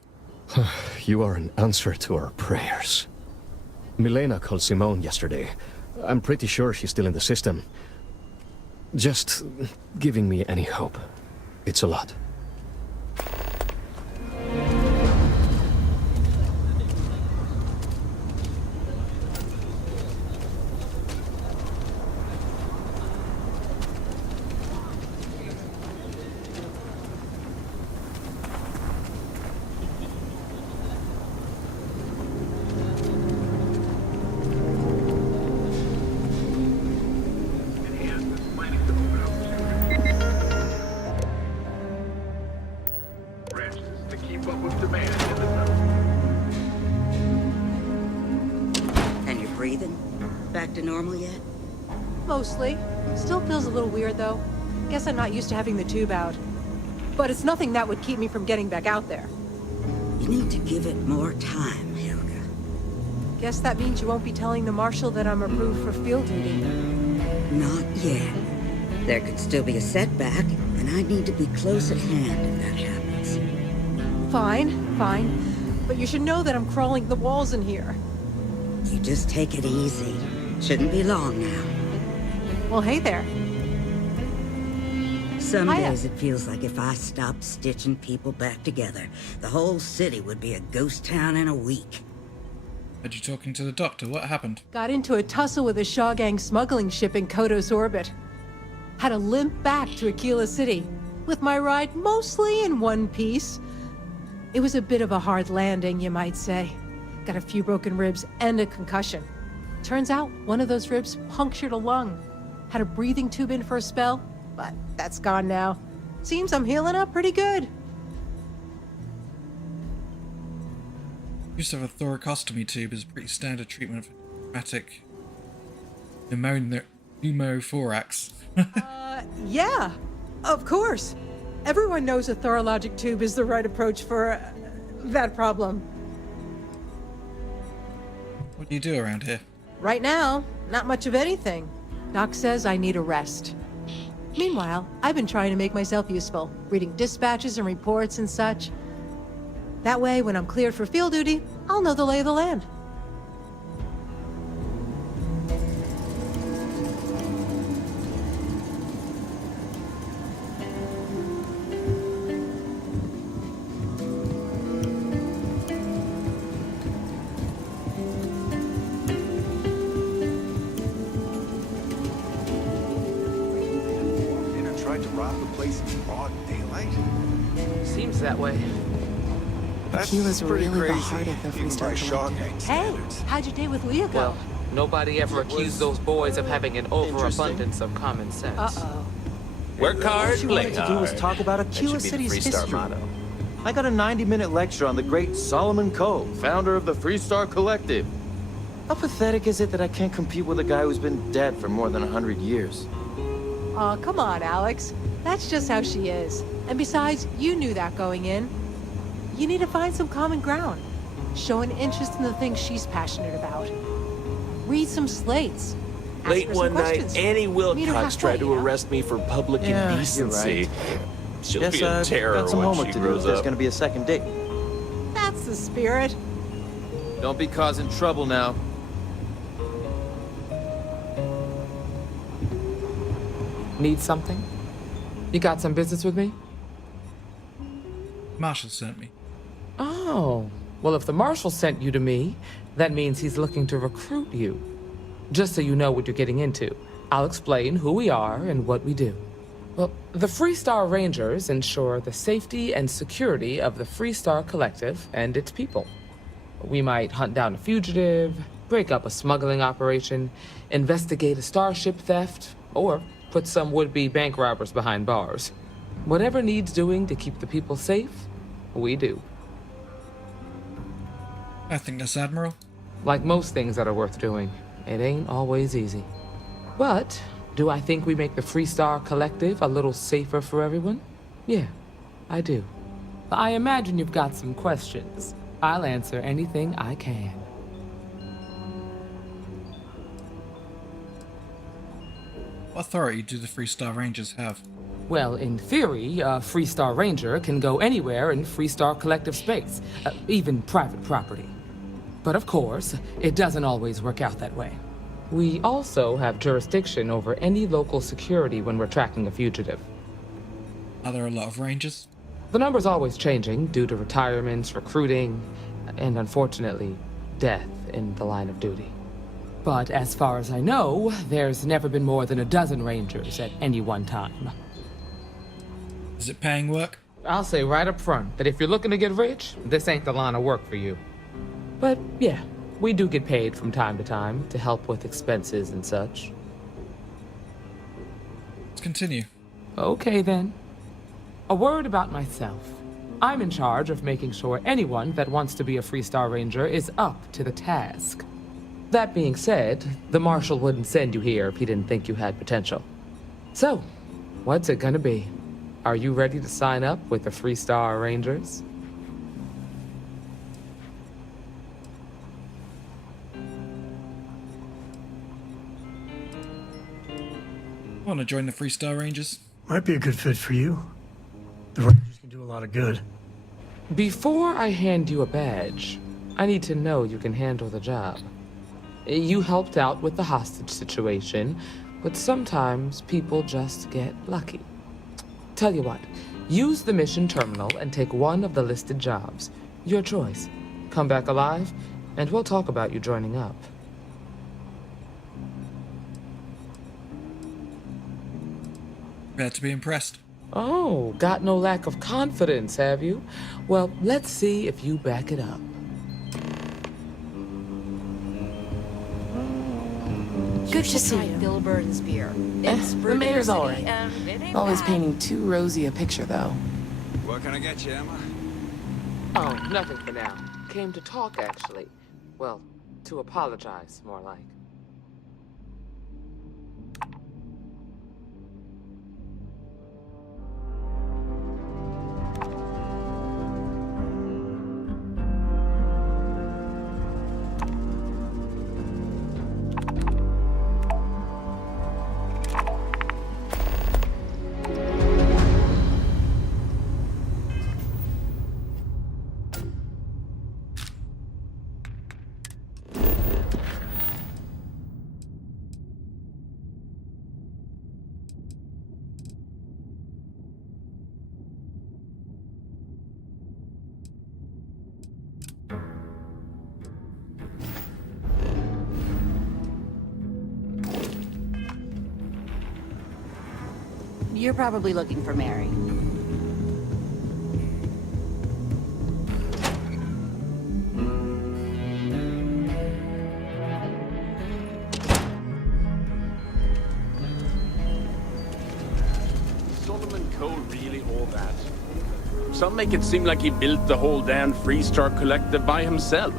You are an answer to our prayers. Milena called Simone yesterday. I'm pretty sure she's still in the system. Just giving me any hope. It's a lot. And you're breathing? Back to normal yet? Mostly. Still feels a little weird, though. Guess I'm not used to having the tube out. But it's nothing that would keep me from getting back out there. You need to give it more time, Helga. Guess that means you won't be telling the Marshal that I'm approved for field duty. Not yet. There could still be a setback, and I need to be close at hand if that happens. Fine, fine. But you should know that I'm crawling the walls in here. You just take it easy. Shouldn't be long now. Well, hey there. Some Hiya. days it feels like if I stopped stitching people back together, the whole city would be a ghost town in a week. Are you talking to the doctor? What happened? Got into a tussle with a Shaw Gang smuggling ship in Kodos orbit. Had to limp back to Aquila City, with my ride mostly in one piece. It was a bit of a hard landing, you might say. Got a few broken ribs and a concussion. Turns out one of those ribs punctured a lung. Had a breathing tube in for a spell, but that's gone now. Seems I'm healing up pretty good. Use of a thoracostomy tube is pretty standard treatment for traumatic pneumothorax. Yeah, of course. Everyone knows a thorologic tube is the right approach for that problem. What do you do around here? Right now, not much of anything. Doc says I need a rest. Meanwhile, I've been trying to make myself useful, reading dispatches and reports and such. That way, when I'm cleared for field duty, I'll know the lay of the land. Tried to rob the place in broad daylight? Seems that way. That's Aquila's pretty really the crazy, heart of the even by Freestyle Shaw Collective. Gang Hey, standards. how'd your day with Leah go? Well, nobody ever accused those boys of having an overabundance of common sense. Uh-oh. Work hard, All she play wanted to do was hard. talk about That Aquila should be the City's Freestar history. motto. I got a 90-minute lecture on the great Solomon Coe, founder of the Freestar Collective. How pathetic is it that I can't compete with a guy who's been dead for more than 100 years? Aw, come on, Alex. That's just how she is. And besides, you knew that going in. You need to find some common ground. Show an interest in the things she's passionate about. Read some slates. Ask Late her some one night, questions. Annie Meet her Wilcox halfway, tried to you know? arrest me for public Yeah, you're indecency. right. She'll Guess be in I've terror got some when homework she to do grows if there's up. gonna be a second date. That's the spirit. Don't be causing trouble now. Need something? You got some business with me? Marshall sent me. Oh, well, if the Marshal sent you to me, that means he's looking to recruit you. Just so you know what you're getting into, I'll explain who we are and what we do. Well, the Freestar Rangers ensure the safety and security of the Freestar Collective and its people. We might hunt down a fugitive, break up a smuggling operation, investigate a starship theft, or put some would-be bank robbers behind bars. Whatever needs doing to keep the people safe, we do. I think that's Admiral. Like most things that are worth doing, it ain't always easy. But do I think we make the Freestar Collective a little safer for everyone? Yeah, I do. I imagine you've got some questions. I'll answer anything I can. What authority do the Freestar Rangers have? Well, in theory, a Freestar Ranger can go anywhere in Freestar Collective space, even private property. But of course, it doesn't always work out that way. We also have jurisdiction over any local security when we're tracking a fugitive. Are there a lot of Rangers? The number's always changing due to retirements, recruiting, and unfortunately, death in the line of duty. But as far as I know, there's never been more than a dozen Rangers at any one time. Is it paying work? I'll say right up front that if you're looking to get rich, this ain't the line of work for you. But yeah, we do get paid from time to time to help with expenses and such. Let's continue. Okay then. A word about myself. I'm in charge of making sure anyone that wants to be a Freestar Ranger is up to the task. That being said, the Marshal wouldn't send you here if he didn't think you had potential. So, what's it gonna be? Are you ready to sign up with the Freestar Rangers? Want to join the Freestar Rangers? Might be a good fit for you. The Rangers can do a lot of good. Before I hand you a badge, I need to know you can handle the job. You helped out with the hostage situation, but sometimes people just get lucky. Tell you what, use the mission terminal and take one of the listed jobs. Your choice. Come back alive, and we'll talk about you joining up. Prepare to be impressed. Oh, got no lack of confidence, have you? Well, let's see if you back it up. Good to see you. Bill Burton's beer. The mayor's all right. Always painting too rosy a picture, though. What can I get you, Emma? Oh, nothing for now. Came to talk, actually. Well, to apologize, more like. You're probably looking for Mary. Solomon Cole really all that? Some make it seem like he built the whole damn Freestar Collective by himself.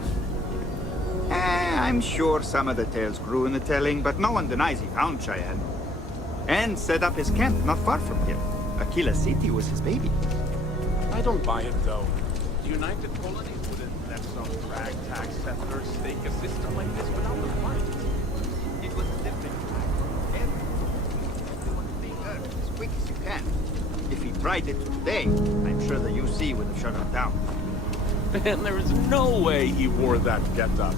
I'm sure some of the tales grew in the telling, but no one denies he found Cheyenne. And set up his camp not far from here. Aquila City was his baby. I don't buy it, though. The United Colonies wouldn't let some ragtag settler stake a system like this without a fight. It was a different time. Everyone being heard as quick as you can. If he tried it today, I'm sure the UC would have shut him down. And there is no way he wore that getup.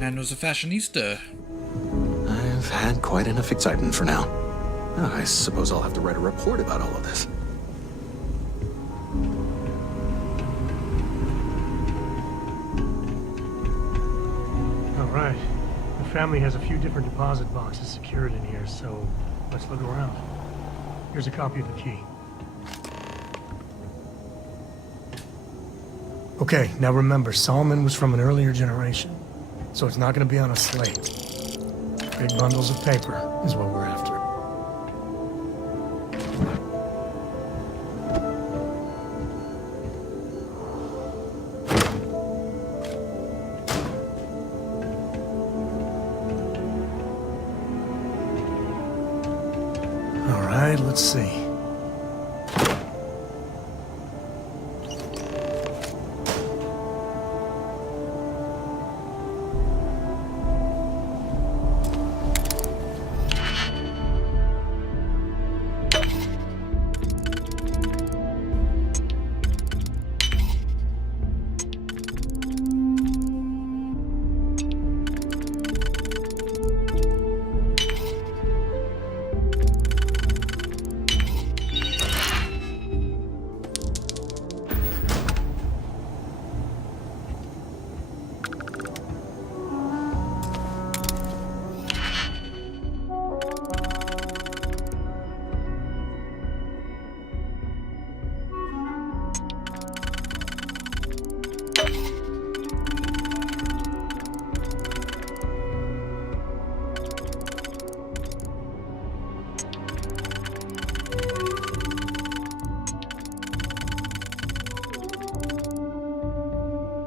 And was a fashionista. I've had quite enough excitement for now. I suppose I'll have to write a report about all of this. family has a few different deposit boxes secured in here, so let's look around. Here's a copy of the key. Okay, now remember, Solomon was from an earlier generation, so it's not going to be on a slate. Big bundles of paper is what we're after. All right, let's see.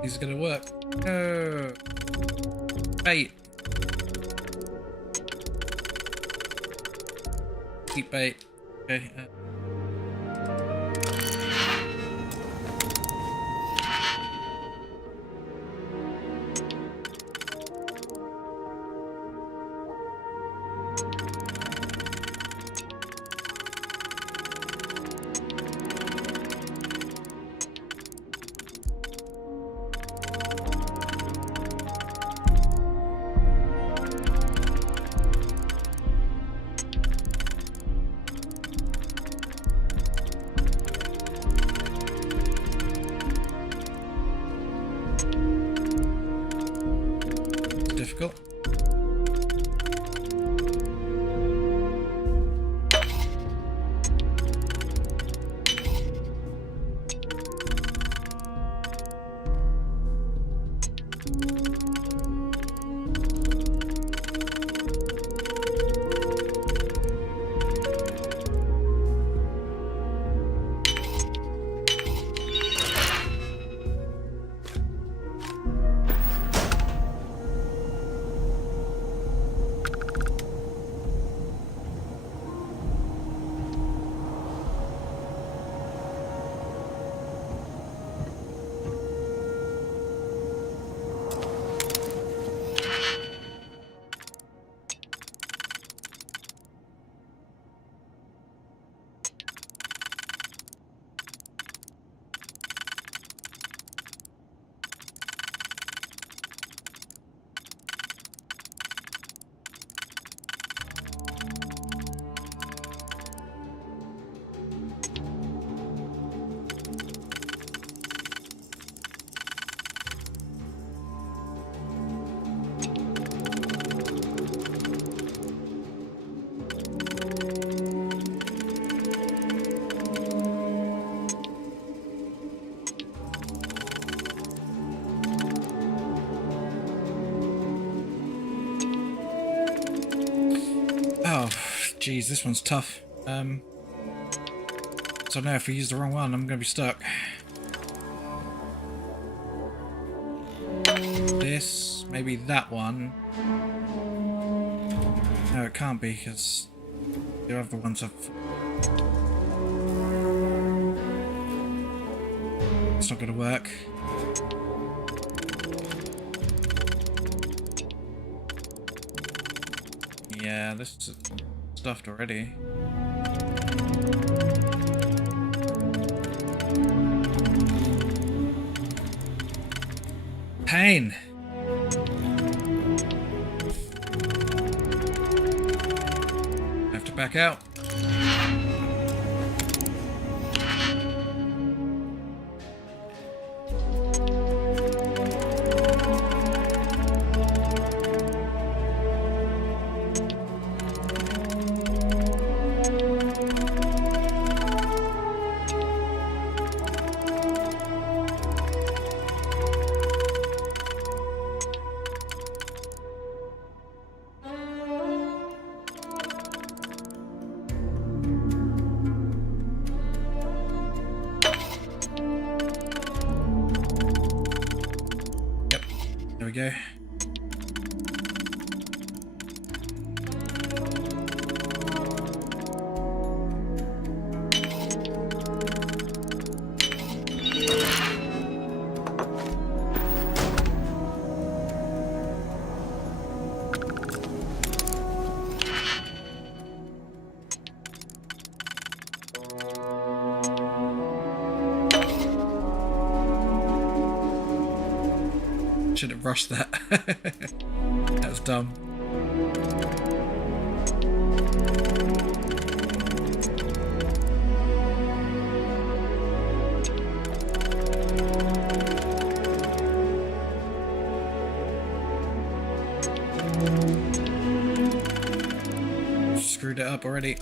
This is gonna work. Oh. Bait. Keep bait. Okay. Difficult. Oh, geez, this one's tough. So now if we use the wrong one, I'm gonna be stuck. This, maybe that one. No, it can't be because the other ones have. It's not gonna work. Yeah, this is stuffed already. Pain. Have to back out. we go. Should have rushed that. That was dumb. Screwed it up already.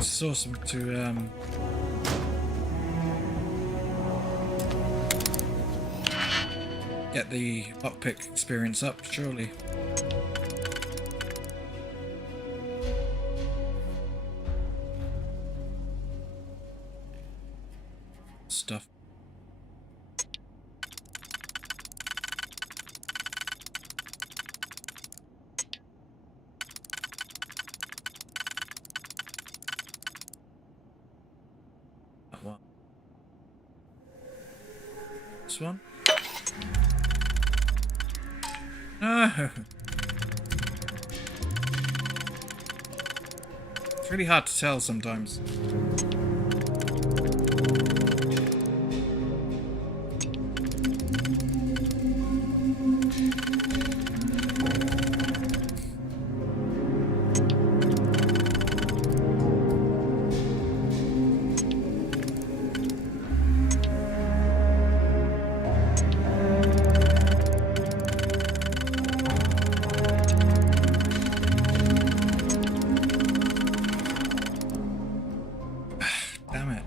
It's awesome to get the lockpick experience up, surely. Stuff. That one. This one. No. It's really hard to tell sometimes. Damn it.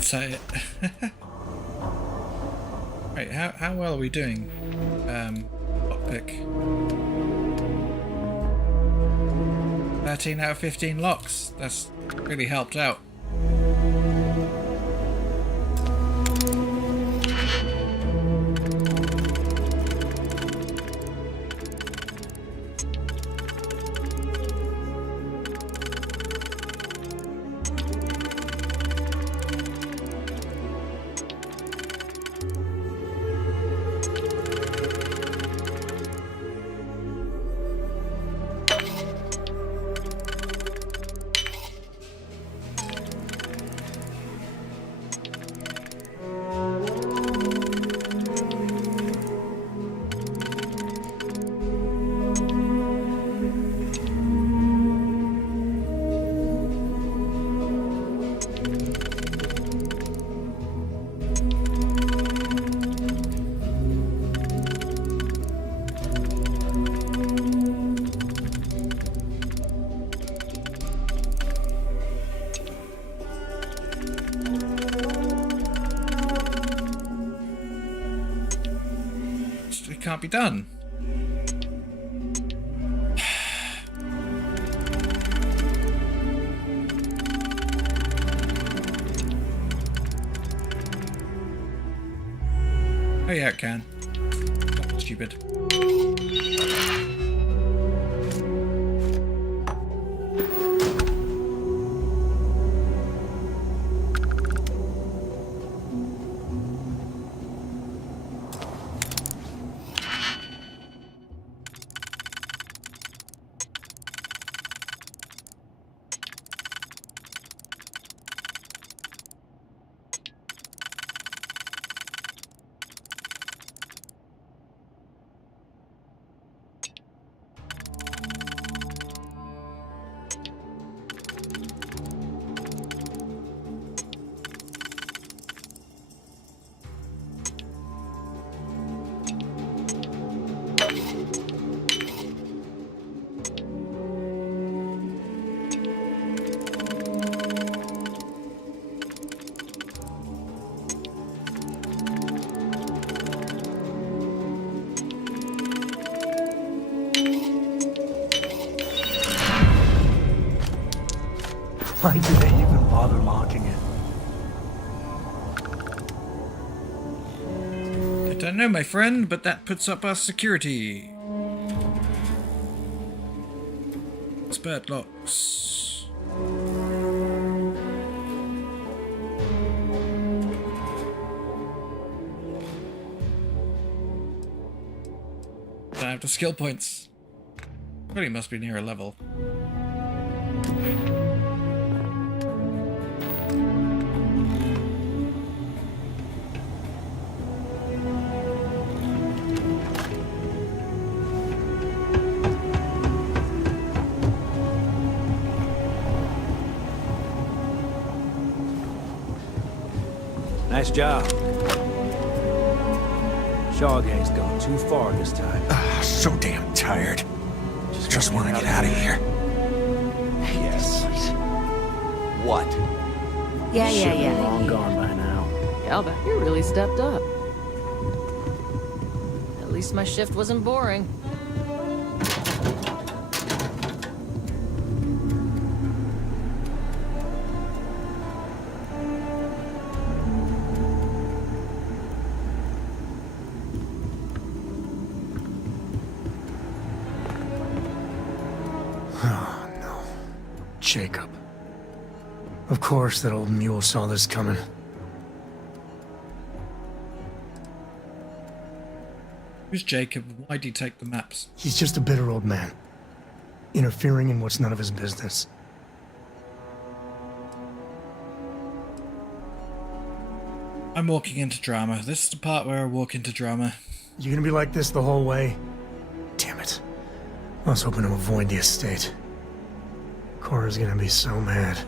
So, right, how well are we doing? Lockpick. 13 out of 15 locks. That's really helped out. it can't be done. Oh yeah, it can. Stupid. Why do they even bother locking it? I don't know, my friend, but that puts up our security. Expert locks. Don't have the skill points. Really must be near a level. Nice job. Shaw Gang's gone too far this time. So damn tired. Just want to get out of here. Yes. What? Yeah. Long gone by now. Yeah, but you really stepped up. At least my shift wasn't boring. Jacob. Of course that old mule saw this coming. Who's Jacob? Why'd he take the maps? He's just a bitter old man, interfering in what's none of his business. I'm walking into drama. This is the part where I walk into drama. You gonna be like this the whole way? Damn it. I was hoping to avoid the estate. Cora's gonna be so mad.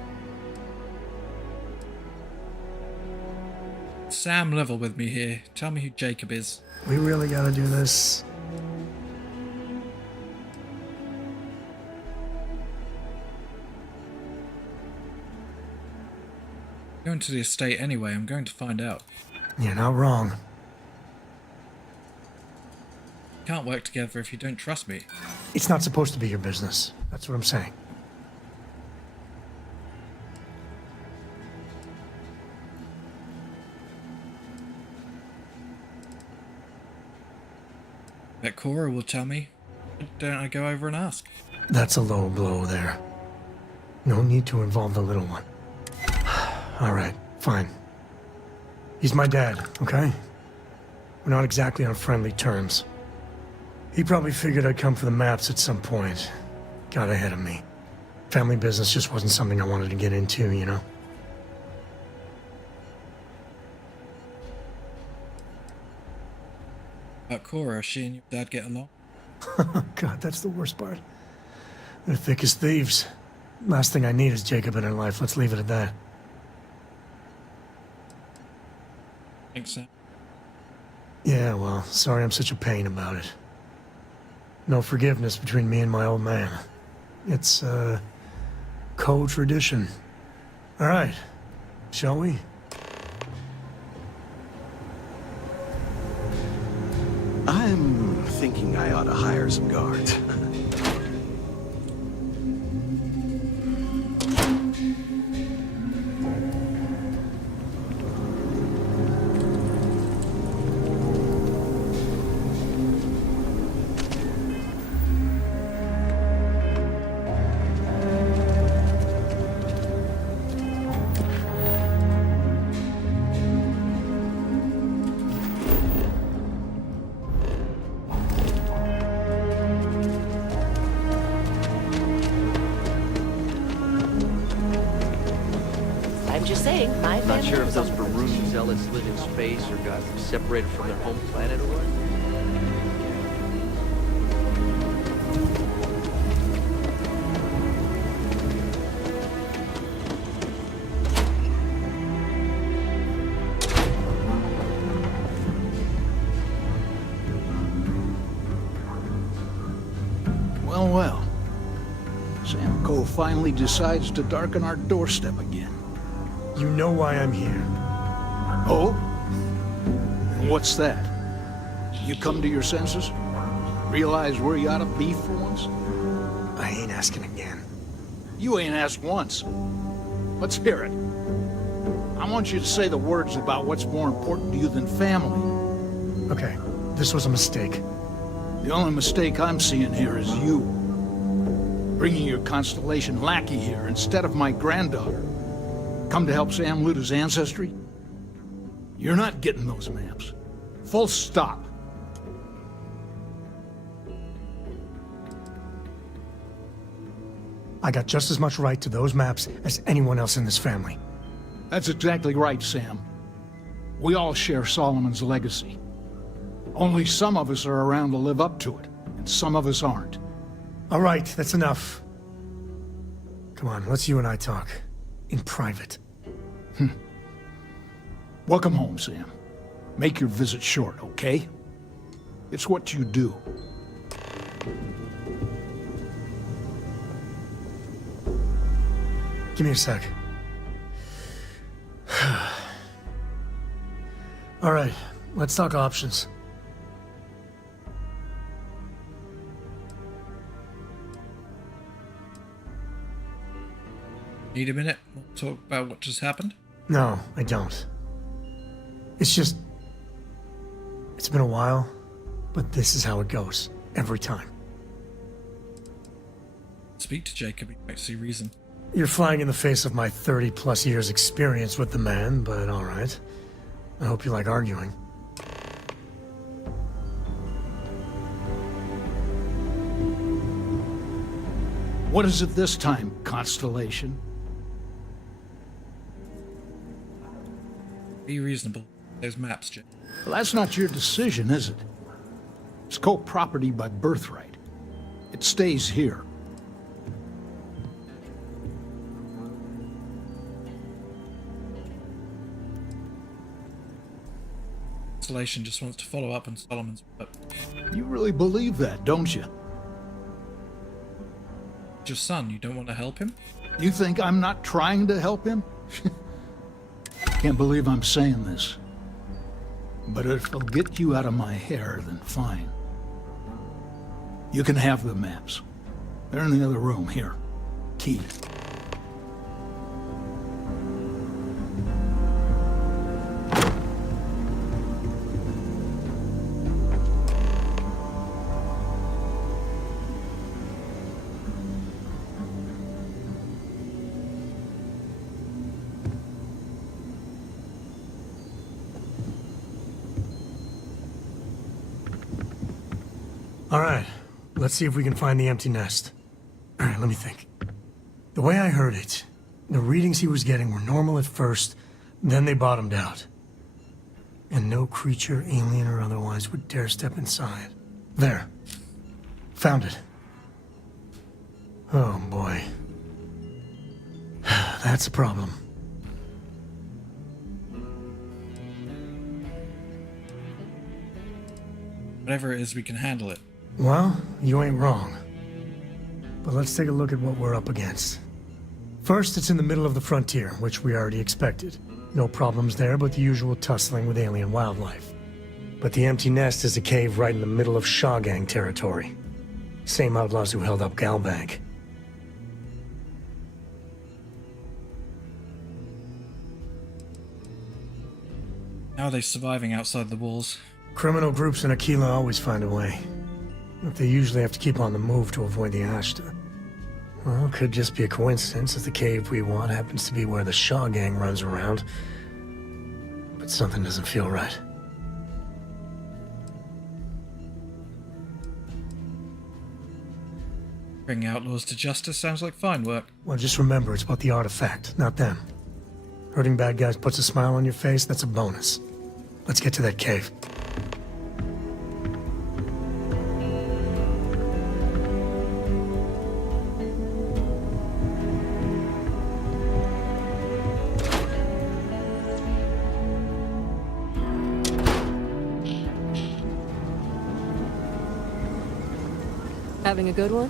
Sam, level with me here. Tell me who Jacob is. We really gotta do this. Going to the estate anyway. I'm going to find out. You're not wrong. Can't work together if you don't trust me. It's not supposed to be your business. That's what I'm saying. Bet Cora will tell me. Don't I go over and ask? That's a low blow there. No need to involve the little one. All right, fine. He's my dad, okay? We're not exactly on friendly terms. He probably figured I'd come for the maps at some point. Got ahead of me. Family business just wasn't something I wanted to get into, you know? About Cora, she and your dad get along? God, that's the worst part. They're thick as thieves. Last thing I need is Jacob in her life. Let's leave it at that. Thanks, Sam. Yeah, well, sorry I'm such a pain about it. No forgiveness between me and my old man. It's, co-tradition. All right, shall we? I'm thinking I ought to hire some guards. I'm just saying, my I'm not family sure if was those on the Baroon verge. zealots live in space or got separated from their home planet or what. Well, well. Sam Cole finally decides to darken our doorstep again. You know why I'm here. Oh? What's that? You come to your senses? Realize where you ought to be for once? I ain't asking again. You ain't asked once. Let's hear it. I want you to say the words about what's more important to you than family. Okay, this was a mistake. The only mistake I'm seeing here is you. Bringing your Constellation lackey here instead of my granddaughter. Come to help Sam loot his ancestry? You're not getting those maps. Full stop. I got just as much right to those maps as anyone else in this family. That's exactly right, Sam. We all share Solomon's legacy. Only some of us are around to live up to it, and some of us aren't. All right, that's enough. Come on, let's you and I talk. In private. Welcome home, Sam. Make your visit short, okay? It's what you do. Give me a sec. All right, let's talk options. Need a minute? We'll talk about what just happened? No, I don't. It's just... It's been a while, but this is how it goes. Every time. Speak to Jacob, you might see reason. You're flying in the face of my 30-plus years experience with the man, but all right. I hope you like arguing. What is it this time, Constellation? Be reasonable. Those maps, Jacob. Well, that's not your decision, is it? It's co-property by birthright. It stays here. Constellation just wants to follow up on Solomon's work. You really believe that, don't you? Your son, you don't want to help him? You think I'm not trying to help him? Can't believe I'm saying this. But if it'll get you out of my hair, then fine. You can have the maps. They're in the other room, here. Key. All right, let's see if we can find the empty nest. All right, let me think. The way I heard it, the readings he was getting were normal at first, then they bottomed out. And no creature, alien or otherwise, would dare step inside. There. Found it. Oh, boy. That's a problem. Whatever it is, we can handle it. Well, you ain't wrong. But let's take a look at what we're up against. First, it's in the middle of the frontier, which we already expected. No problems there, but the usual tussling with alien wildlife. But the empty nest is a cave right in the middle of Shaw Gang territory. Same outlaws who held up Galbank. How are they surviving outside the walls? Criminal groups in Aquila always find a way. But they usually have to keep on the move to avoid the Ashta. Well, it could just be a coincidence that the cave we want happens to be where the Shaw Gang runs around. But something doesn't feel right. Bring outlaws to justice sounds like fine work. Well, just remember, it's about the artifact, not them. Hurting bad guys puts a smile on your face, that's a bonus. Let's get to that cave. Having a good one?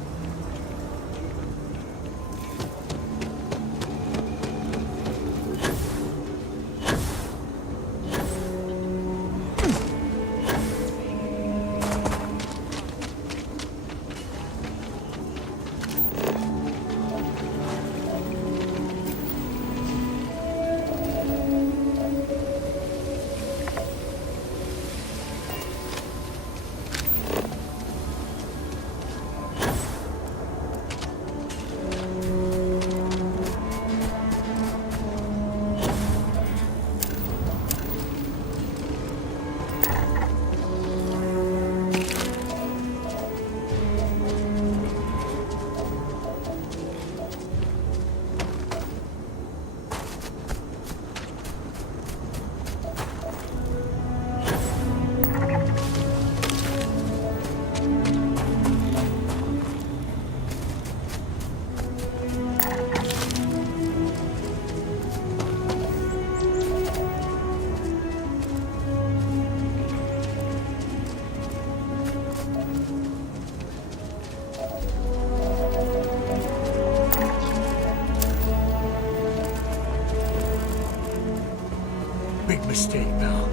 Big mistake, pal.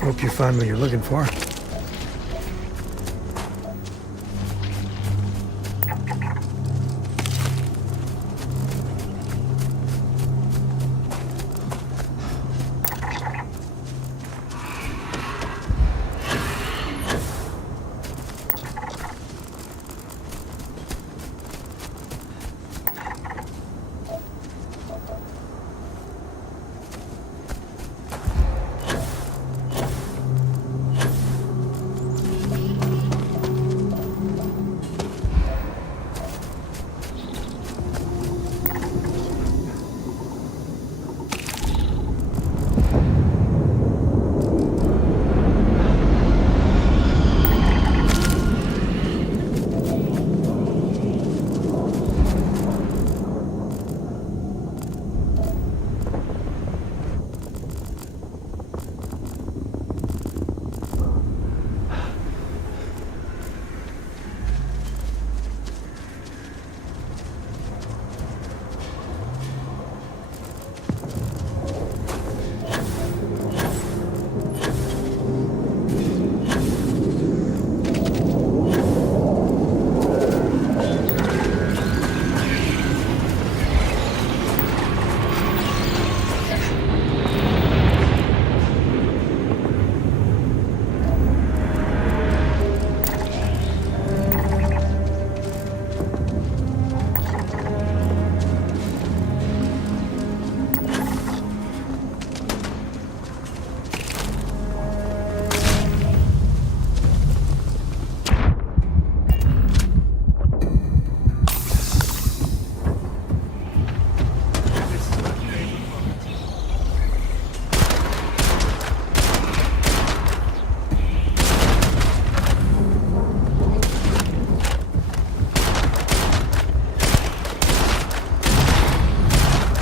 Hope you find what you're looking for.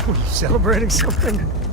What, are you celebrating something?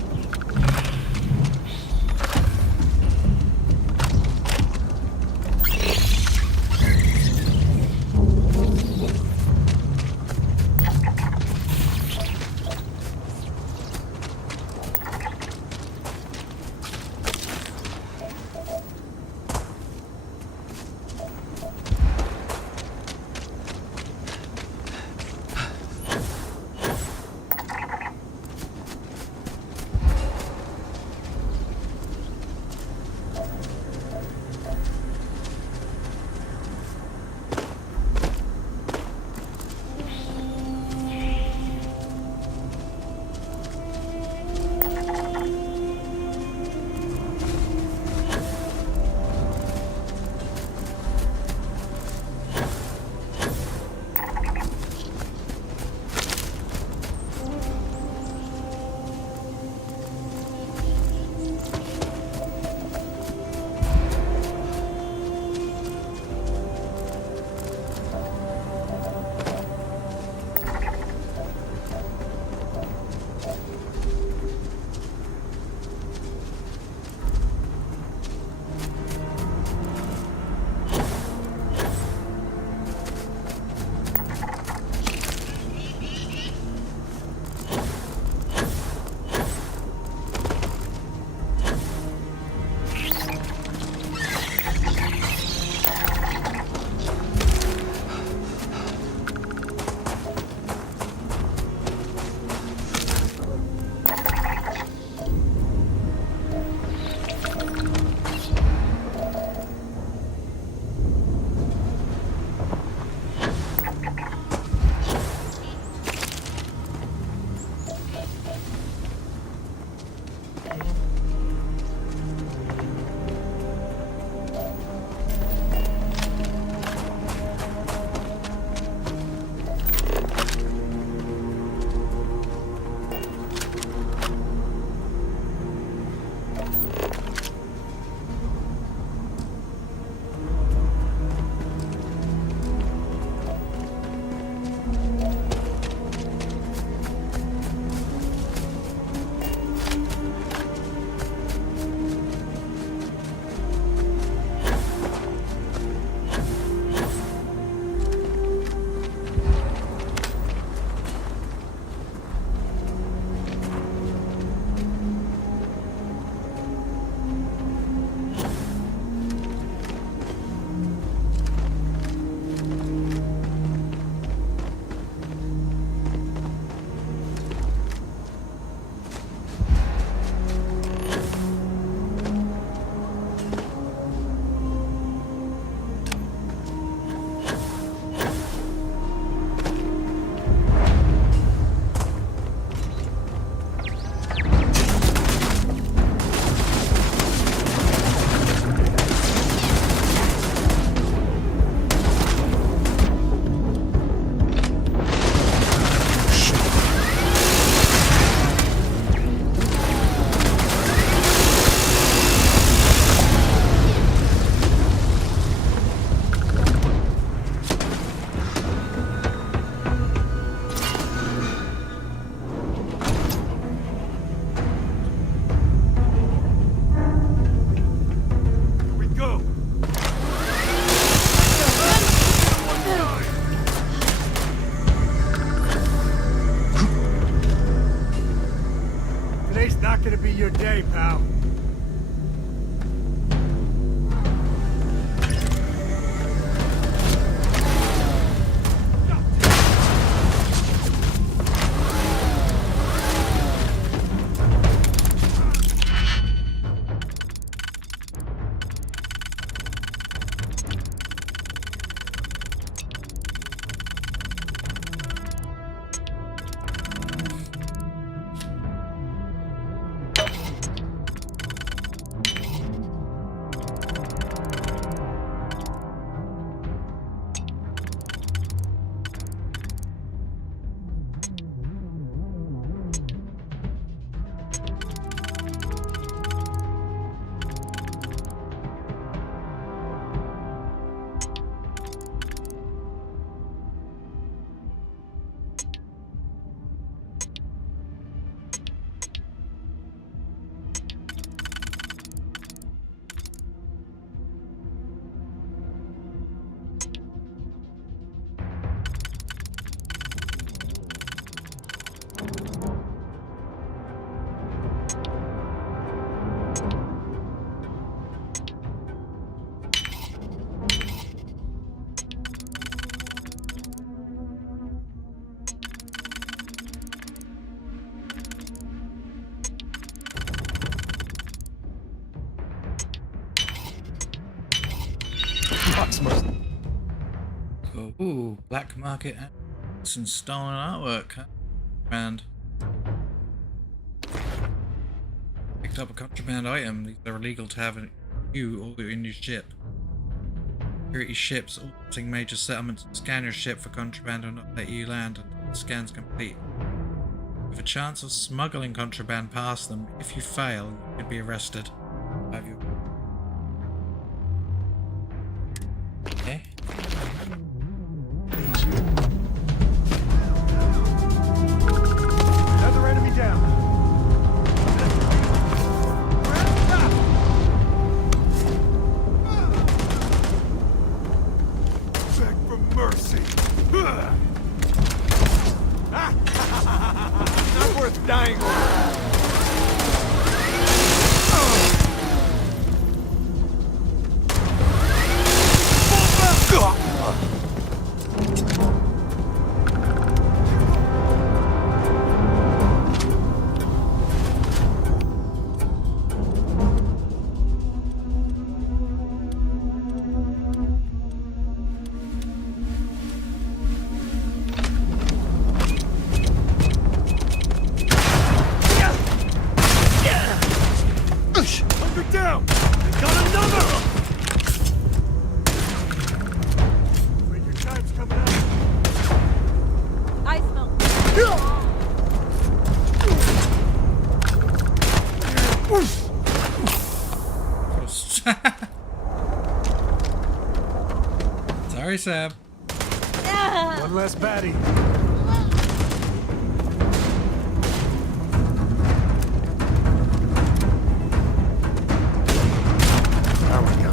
gonna be your day, pal. Ooh, black market and stolen artwork. Huh? And picked up a contraband item. These are illegal to have in you or in your ship. Security ships auditing major settlements and scan your ship for contraband or not let you land until the scan's complete. With a chance of smuggling contraband past them, if you fail, you could be arrested. Have you? Okay. Another enemy down. Beg for mercy. Not worth dying over. Hunker down! Got another! Afraid your time's coming up. I smell. Sorry, Sam. One less baddie. There we go.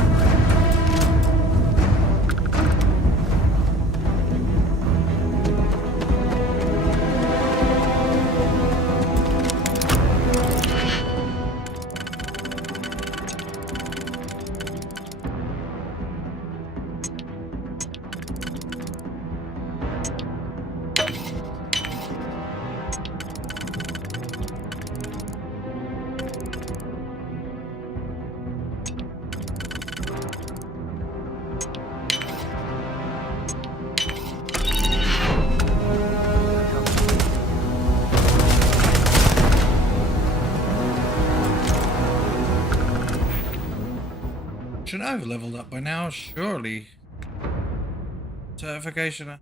Should I have leveled up by now? Surely. Certification.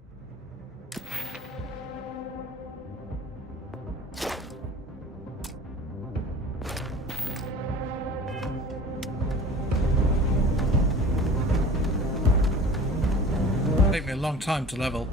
Take me a long time to level.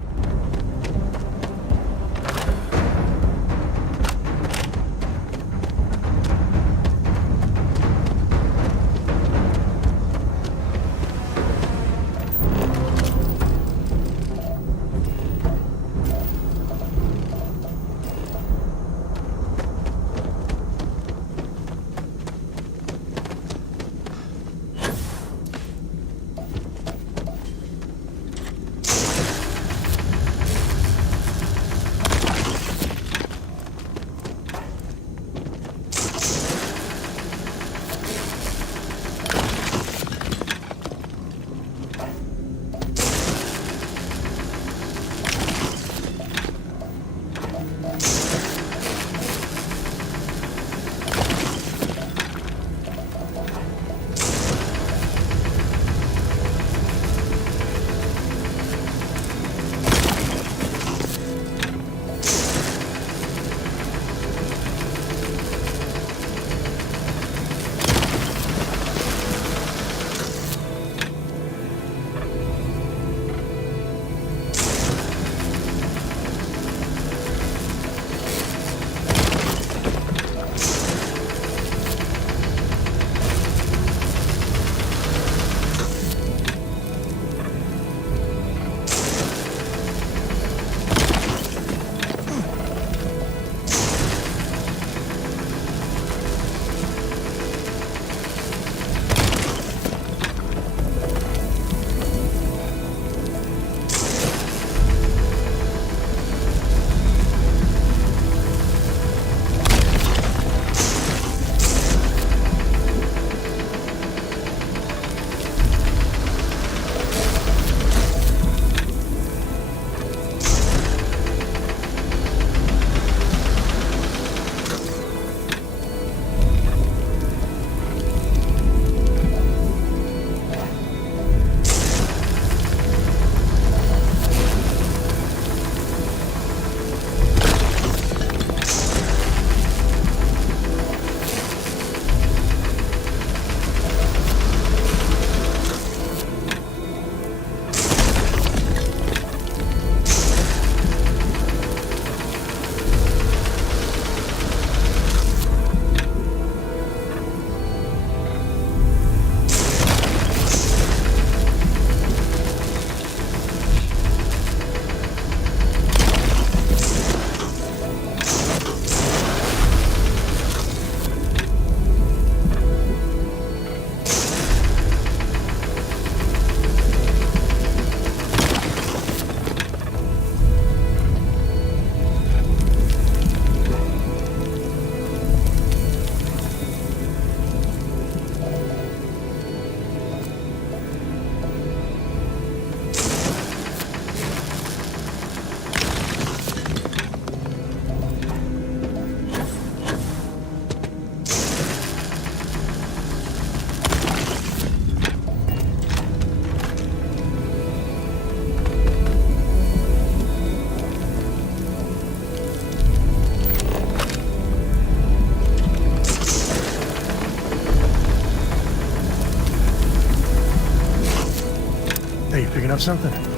Have something?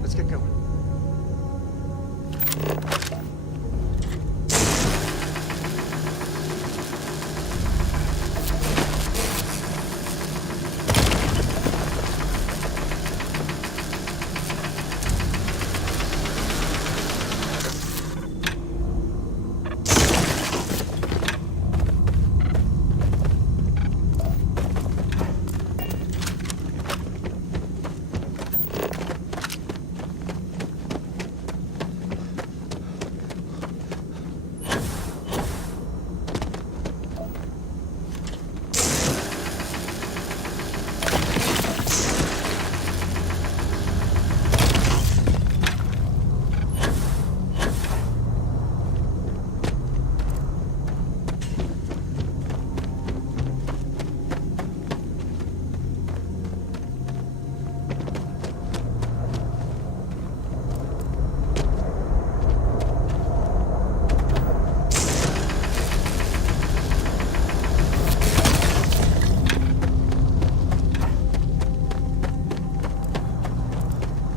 Let's get going.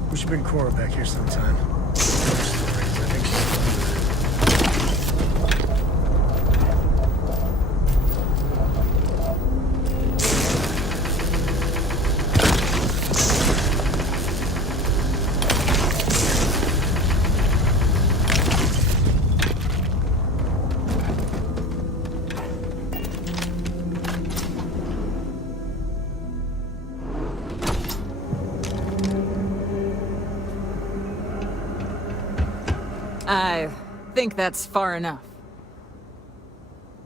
We should bring Cora back here sometime. I think that's far enough.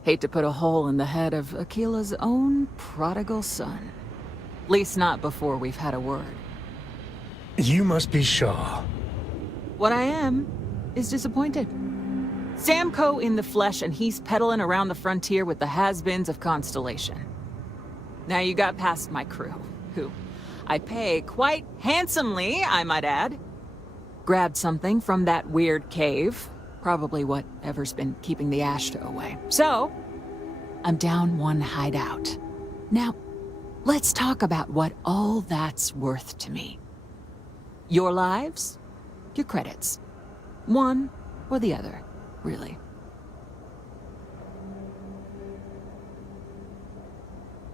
Hate to put a hole in the head of Akila's own prodigal son. At least not before we've had a word. You must be Shaw. What I am is disappointed. Samco in the flesh, and he's peddling around the frontier with the has-beens of Constellation. Now you got past my crew, who I pay quite handsomely, I might add. Grabbed something from that weird cave. Probably whatever's been keeping the Ashta away. So, I'm down one hideout. Now, let's talk about what all that's worth to me. Your lives, your credits. One or the other, really.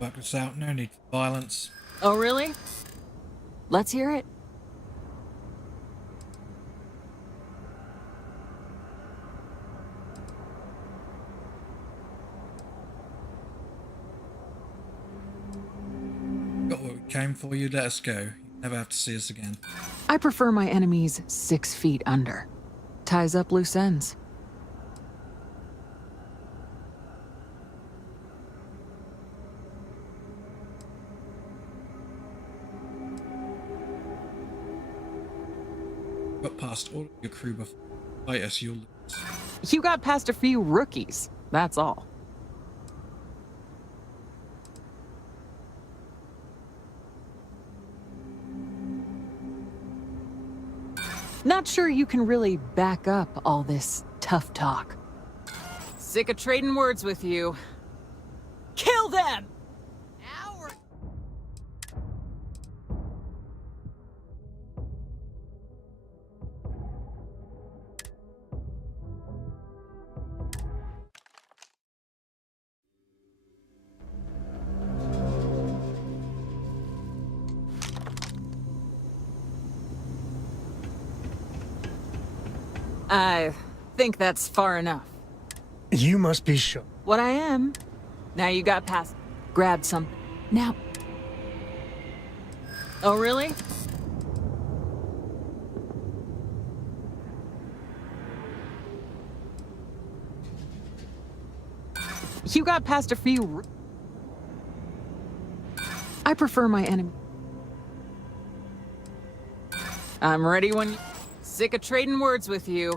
Work this out, no need for violence. Oh, really? Let's hear it. Got what we came for, you let us go. You never have to see us again. I prefer my enemies 6 feet under. Ties up loose ends. Got past all of your crew before. Fight us, you'll lose. You got past a few rookies, that's all. Not sure you can really back up all this tough talk. Sick of trading words with you. Kill them! I think that's far enough. You must be Shaw. What I am. Now you got past. Grabbed some. Now. Oh, really? You got past a few. I prefer my enemy. I'm ready when you... Sick of trading words with you.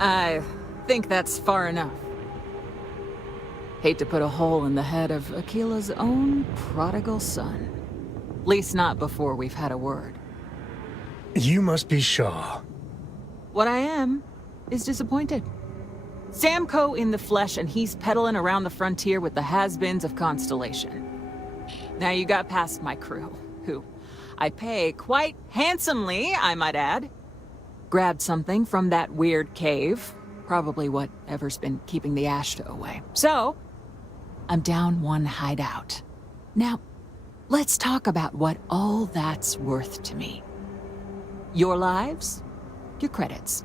I think that's far enough. Hate to put a hole in the head of Akila's own prodigal son. At least not before we've had a word. You must be Shaw. What I am is disappointed. Samco in the flesh, and he's peddling around the frontier with the has-beens of Constellation. Now you got past my crew, who I pay quite handsomely, I might add. Grabbed something from that weird cave. Probably whatever's been keeping the Ashta away. So, I'm down one hideout. Now, let's talk about what all that's worth to me. Your lives, your credits.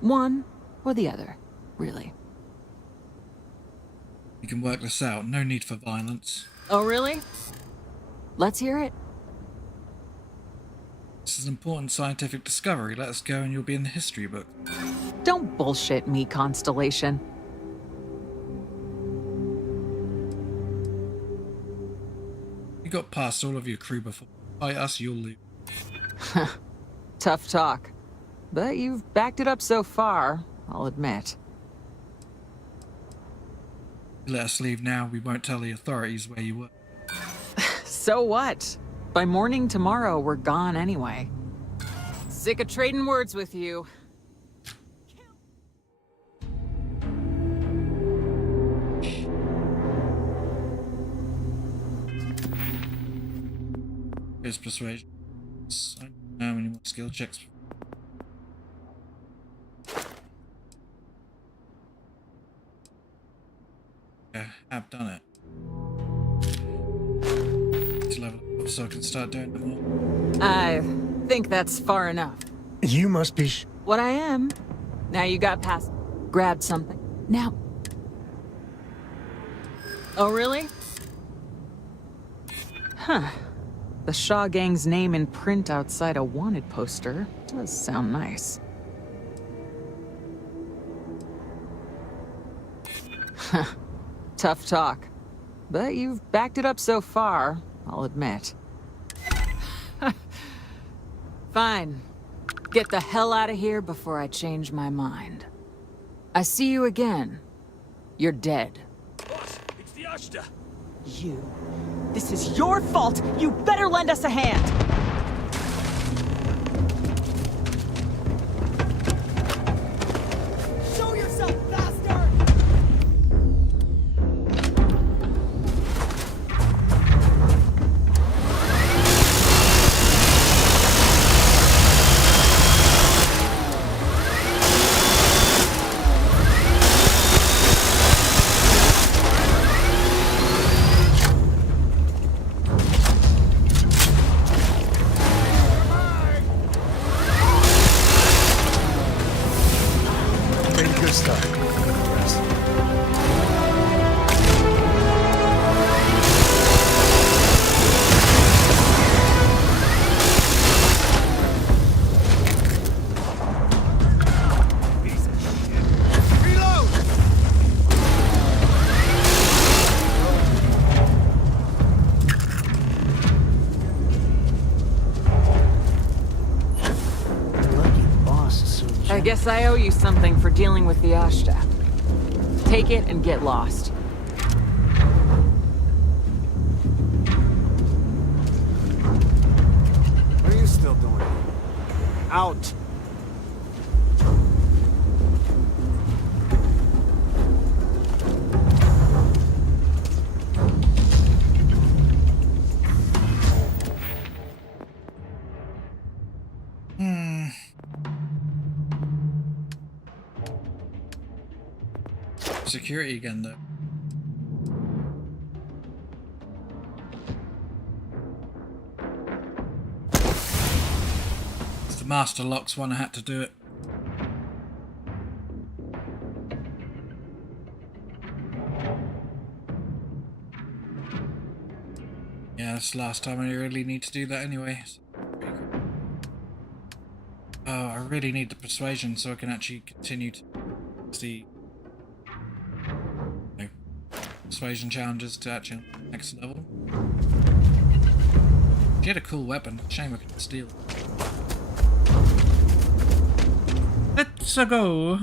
One or the other, really. We can work this out. No need for violence. Oh, really? Let's hear it. This is an important scientific discovery. Let us go and you'll be in the history book. Don't bullshit me, Constellation. You got past all of your crew before. By us, you'll lose. Tough talk. But you've backed it up so far, I'll admit. Let us leave now. We won't tell the authorities where you were. So what? By morning tomorrow, we're gone anyway. Sick of trading words with you. Here's persuasion. I don't know any more skill checks. Yeah, I've done it. Let's level up so I can start doing it more. I think that's far enough. You must be What I am. Now you got past. Grabbed something. Now. Oh, really? Huh. The Shaw Gang's name in print outside a wanted poster does sound nice. Tough talk. But you've backed it up so far, I'll admit. Fine. Get the hell out of here before I change my mind. I see you again. You're dead. Boss, it's the Ashta. You. This is your fault! You better lend us a hand! Show yourself, bastard! I guess I owe you something for dealing with the Ashta. Take it and get lost. What are you still doing? Out! Security again, though. It's the master locks one. I had to do it. Yeah, that's the last time I really need to do that anyway. Oh, I really need the persuasion so I can actually continue to see persuasion challenges to actually next level. She had a cool weapon. Shame I couldn't steal it. Let's go.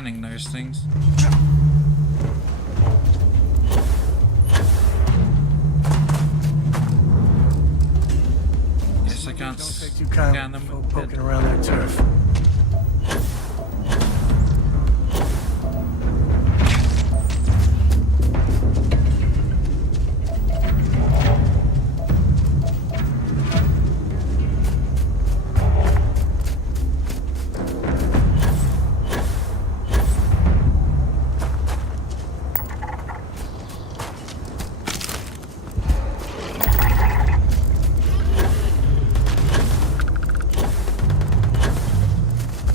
scanning those things. Yes, I can't scan them. Poking around that turf.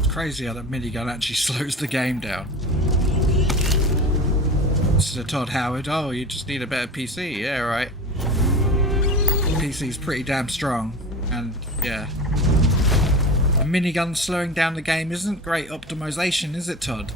Crazy how that minigun actually slows the game down. This is a Todd Howard. Oh, you just need a better PC. Yeah, right. PC's pretty damn strong. And, yeah. A minigun slowing down the game isn't great optimization, is it, Todd?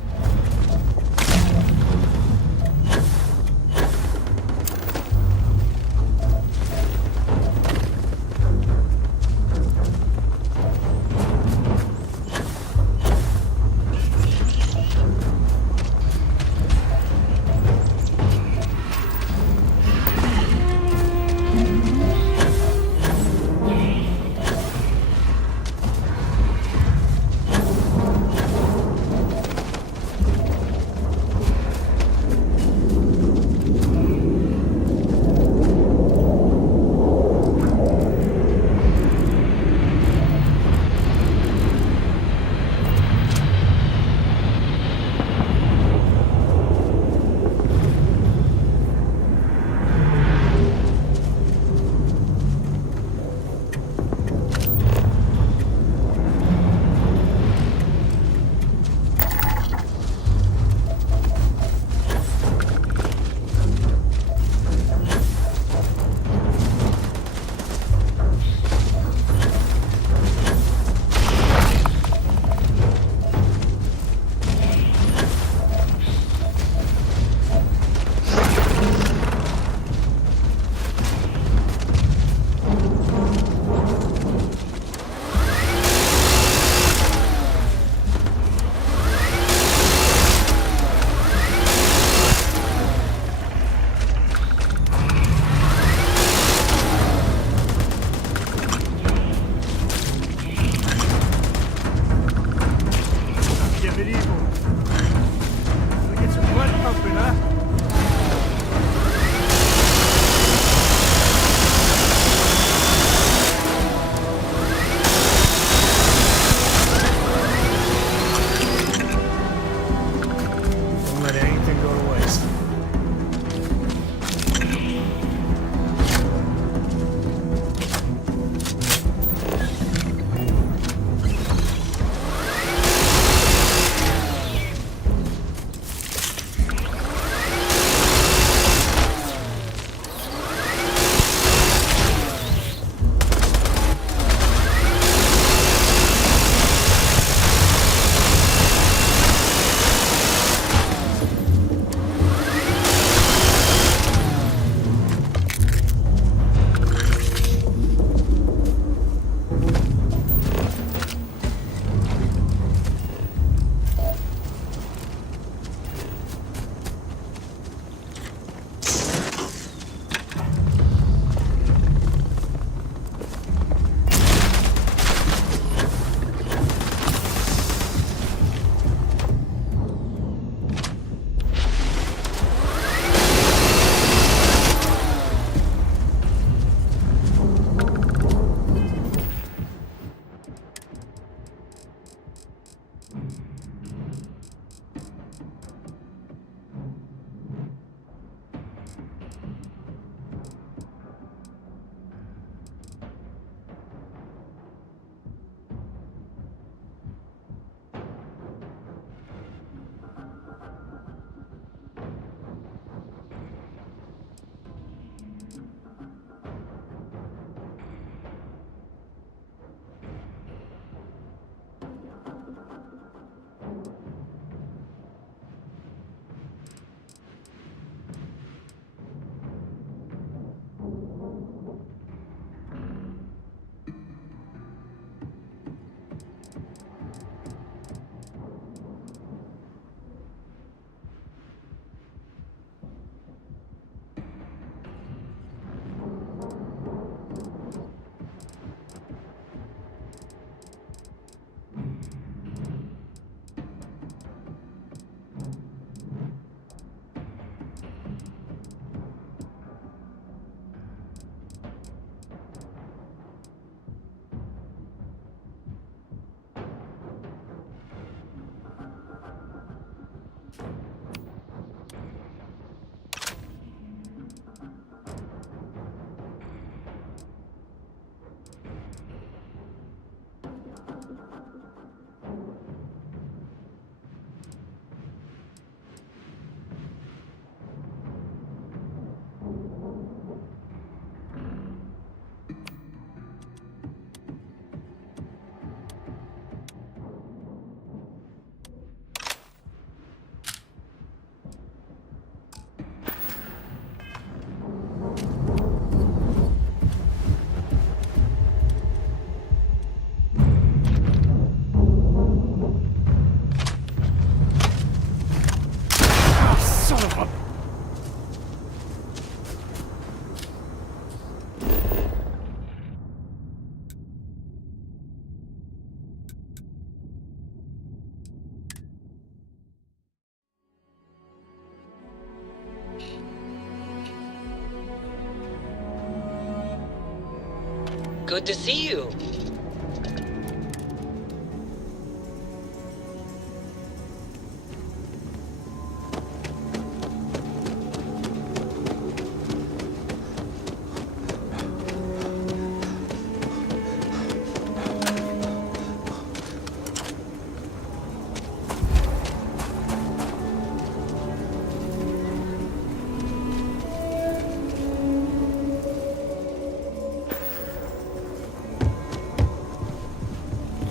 Good to see you.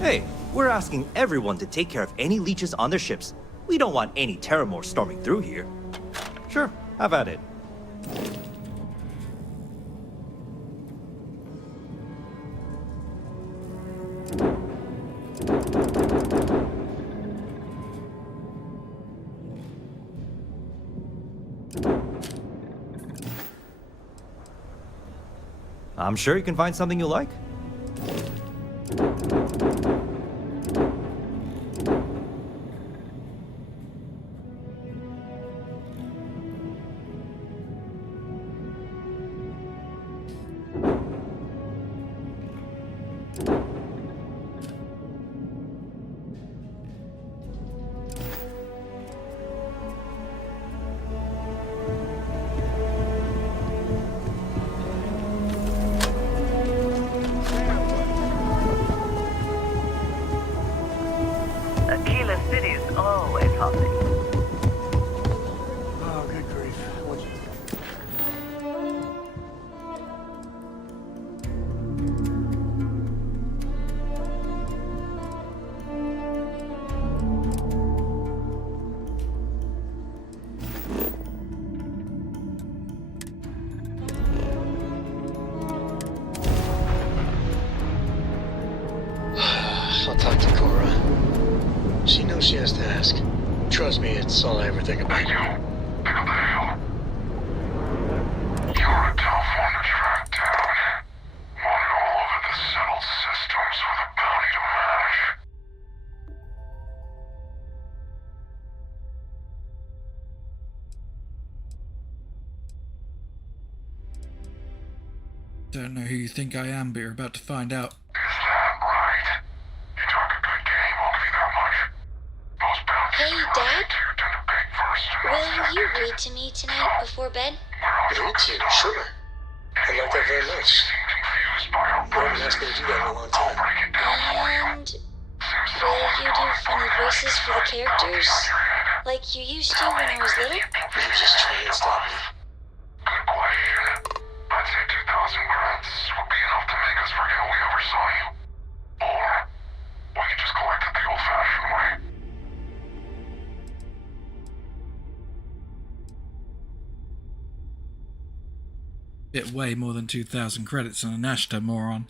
Hey, we're asking everyone to take care of any leeches on their ships. We don't want any Terramore storming through here. Sure, have at it. I'm sure you can find something you like. I'll talk to Cora. She knows she has to ask. Trust me, it's all I ever think about. Pick up the hill. You're a tough one to track down. Wanted all over the settled systems with a bounty to match. Don't know who you think I am, but you're about to find out. Hey, Dad? Will you read to me tonight before bed? Read to you? Sure. I like that very much. You haven't asked me to do that in a long time. And will you do funny voices for the characters? Like you used to when I was little? You just try and stop me. Good question. I'd say 2,000 credits would be enough to make us forget we ever saw you. Or we could just collect it the old-fashioned way. Bit way more than 2,000 credits on an Ashta, moron.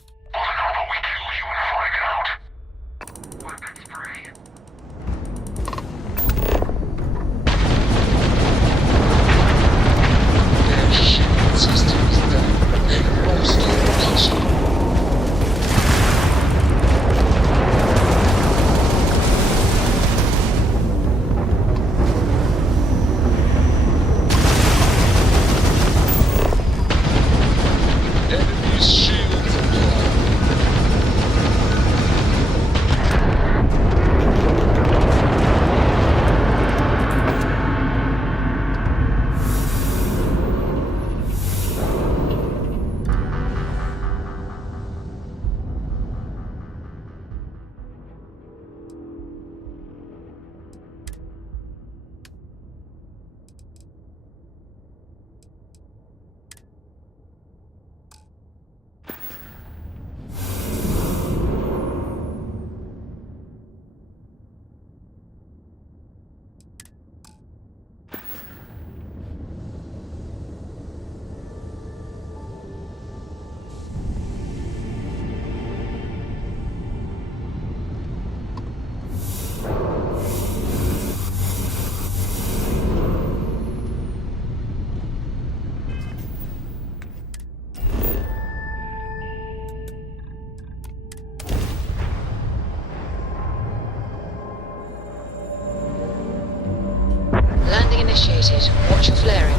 Landing initiated. Watch your flaring.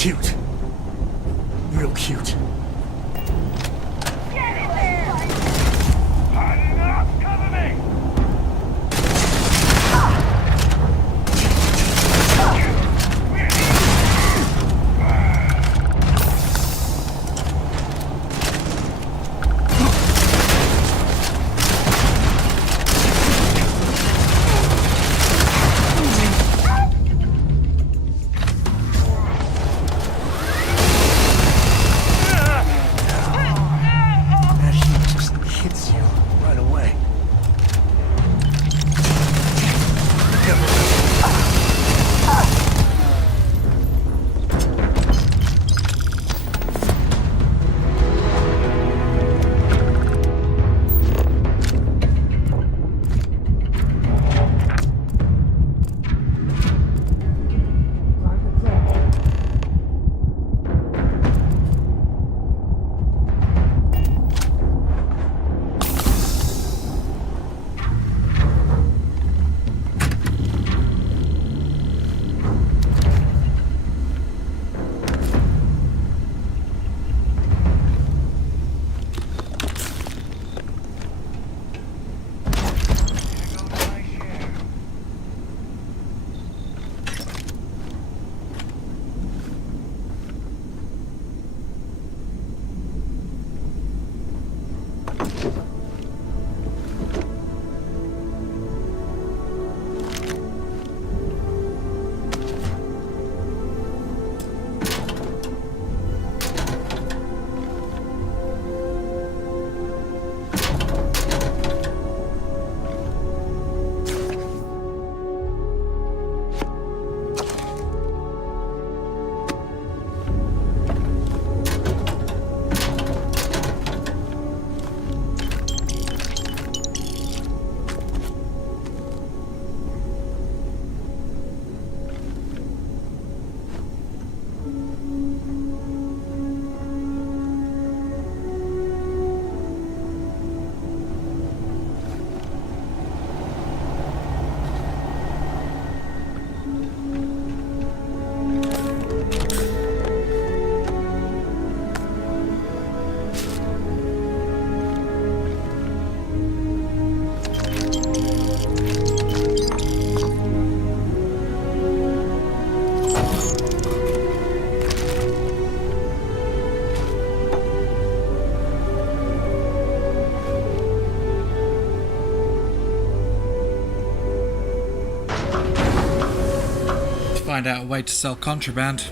Cute. Real cute. That heat just hits you right away. Find out a way to sell contraband.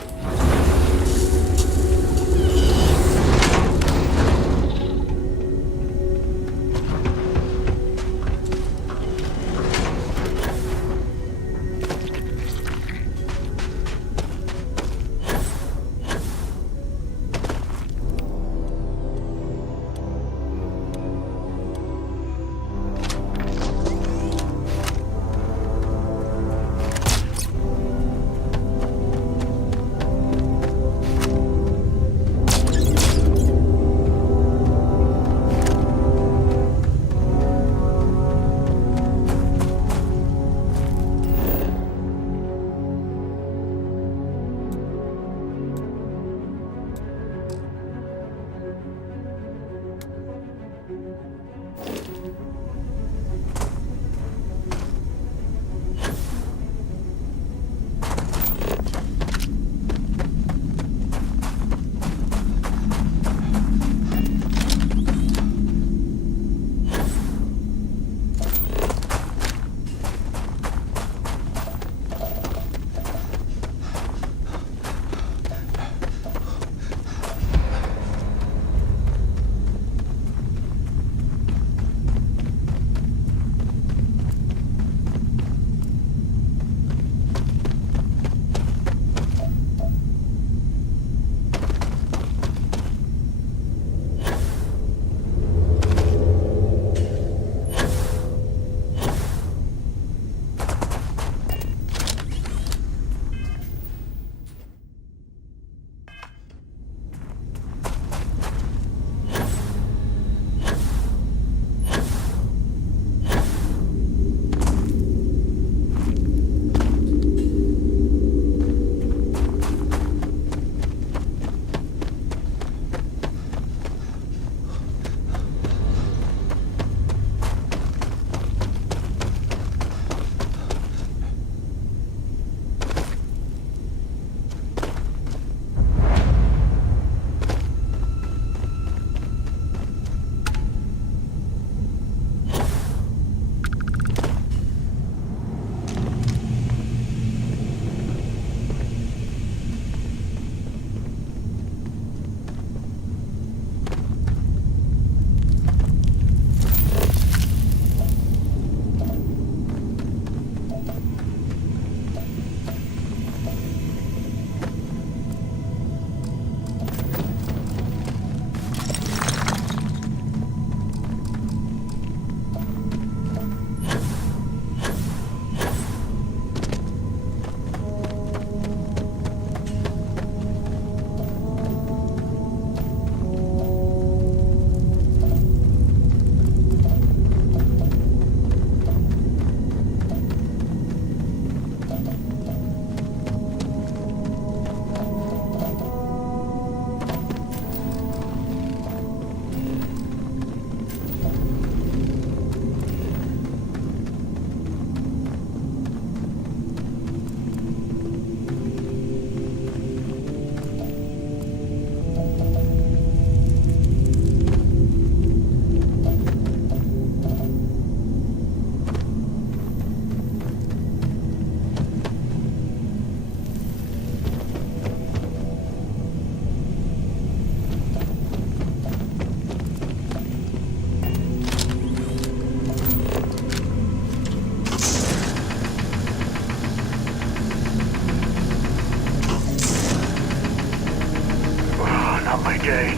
not my day.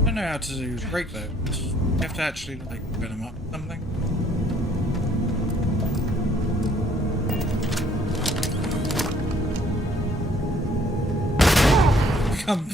I don't know how to break those. You have to actually, like, open them up or something. Come.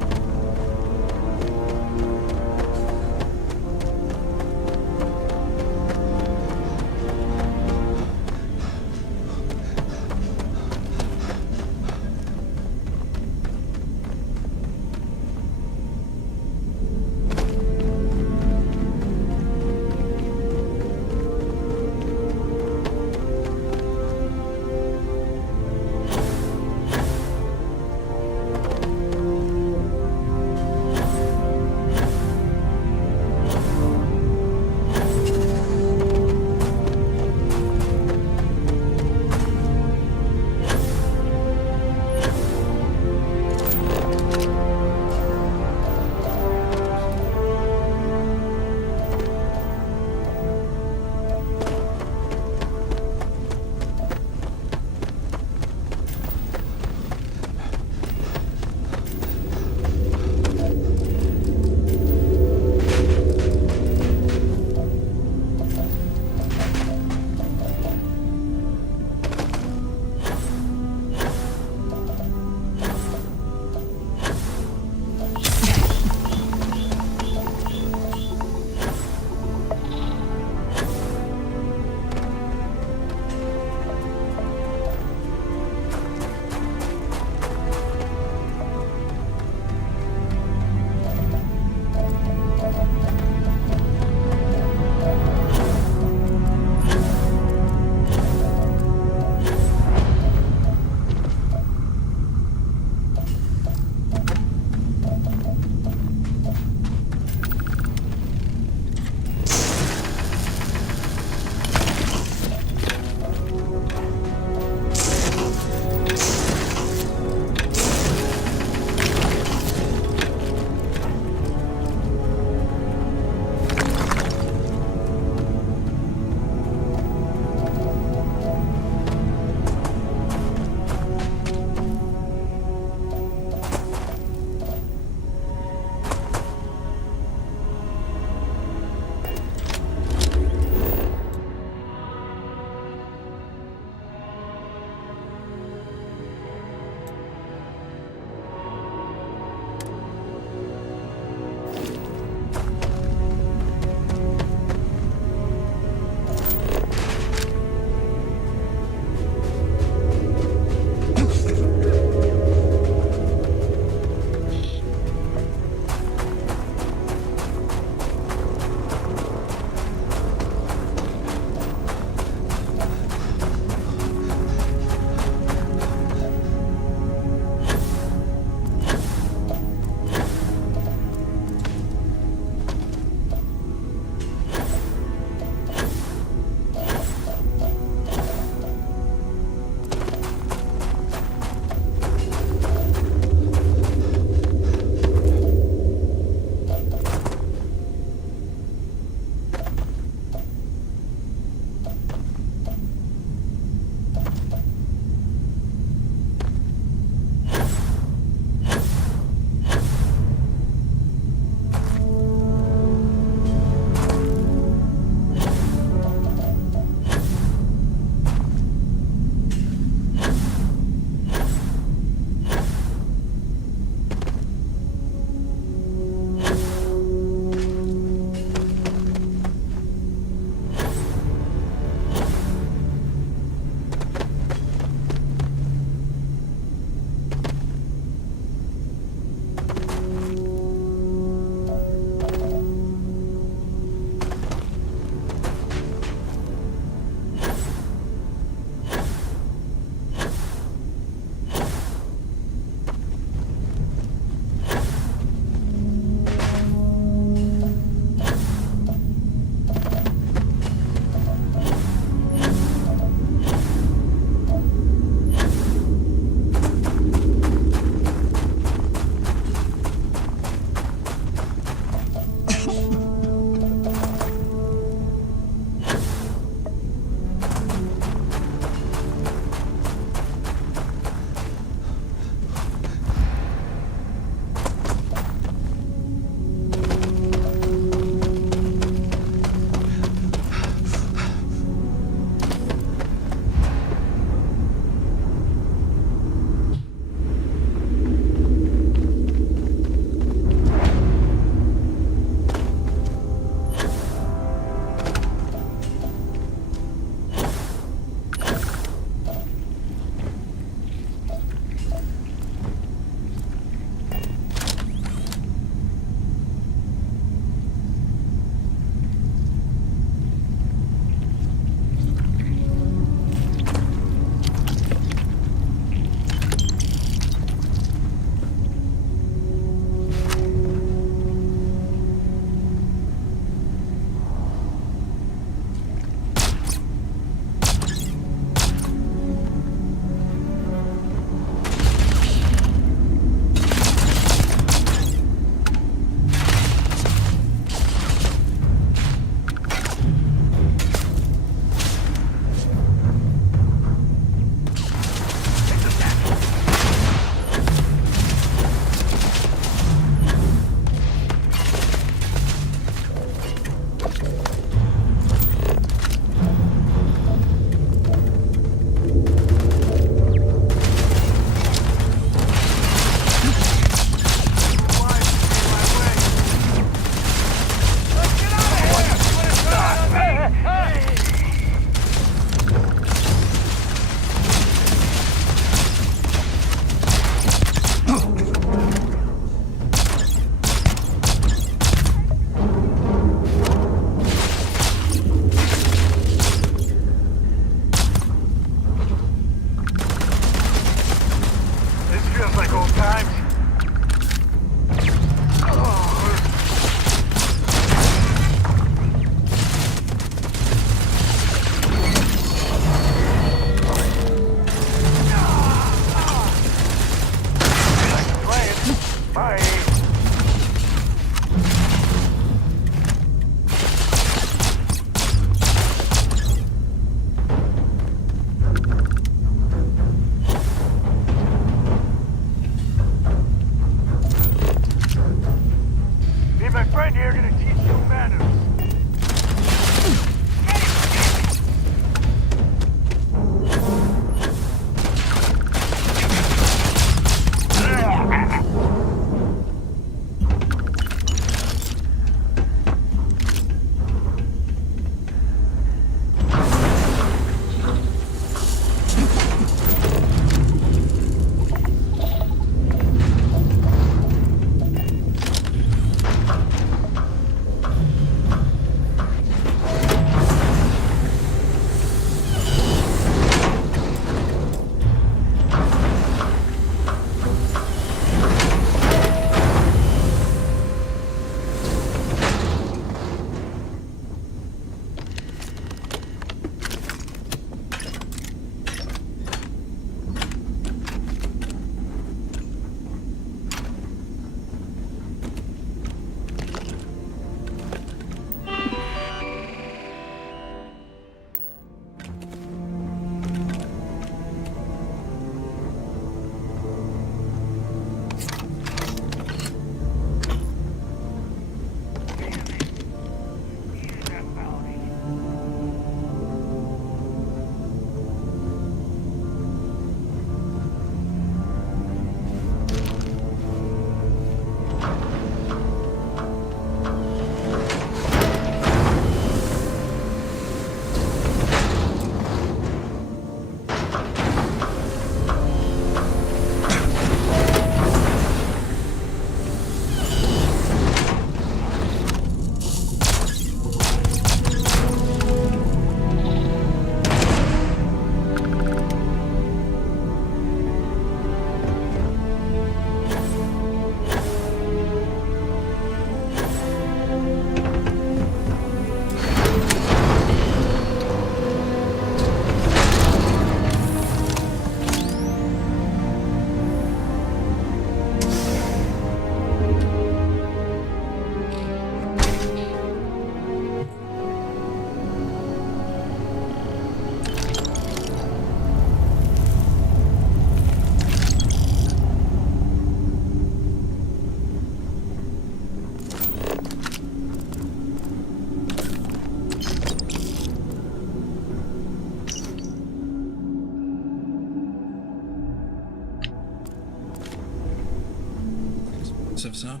impressive, so.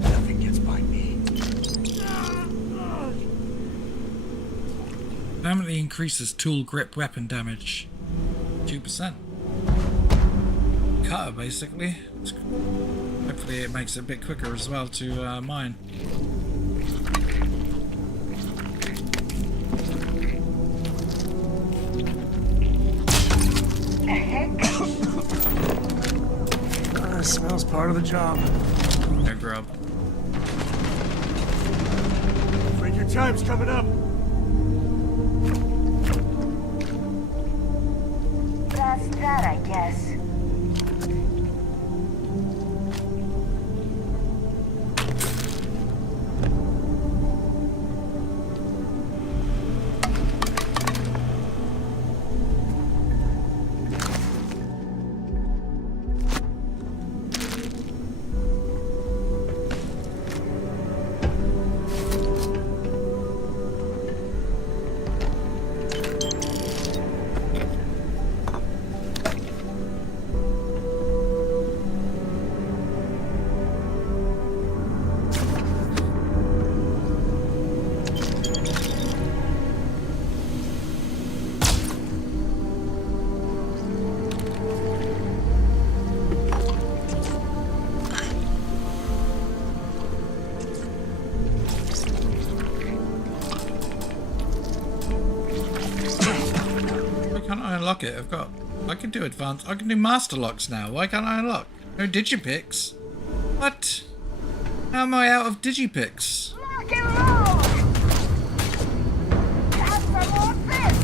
Nothing gets by me. Permanently increases tool grip weapon damage 2%. Cutter, basically. Hopefully it makes it a bit quicker as well to mine. Smells part of the job. No grub. Afraid your time's coming up. That's that, I guess. Unlock it. I can do advanced. I can do master locks now. Why can't I unlock? No digipicks. What? How am I out of digipicks? Rock and roll! Have some more fish!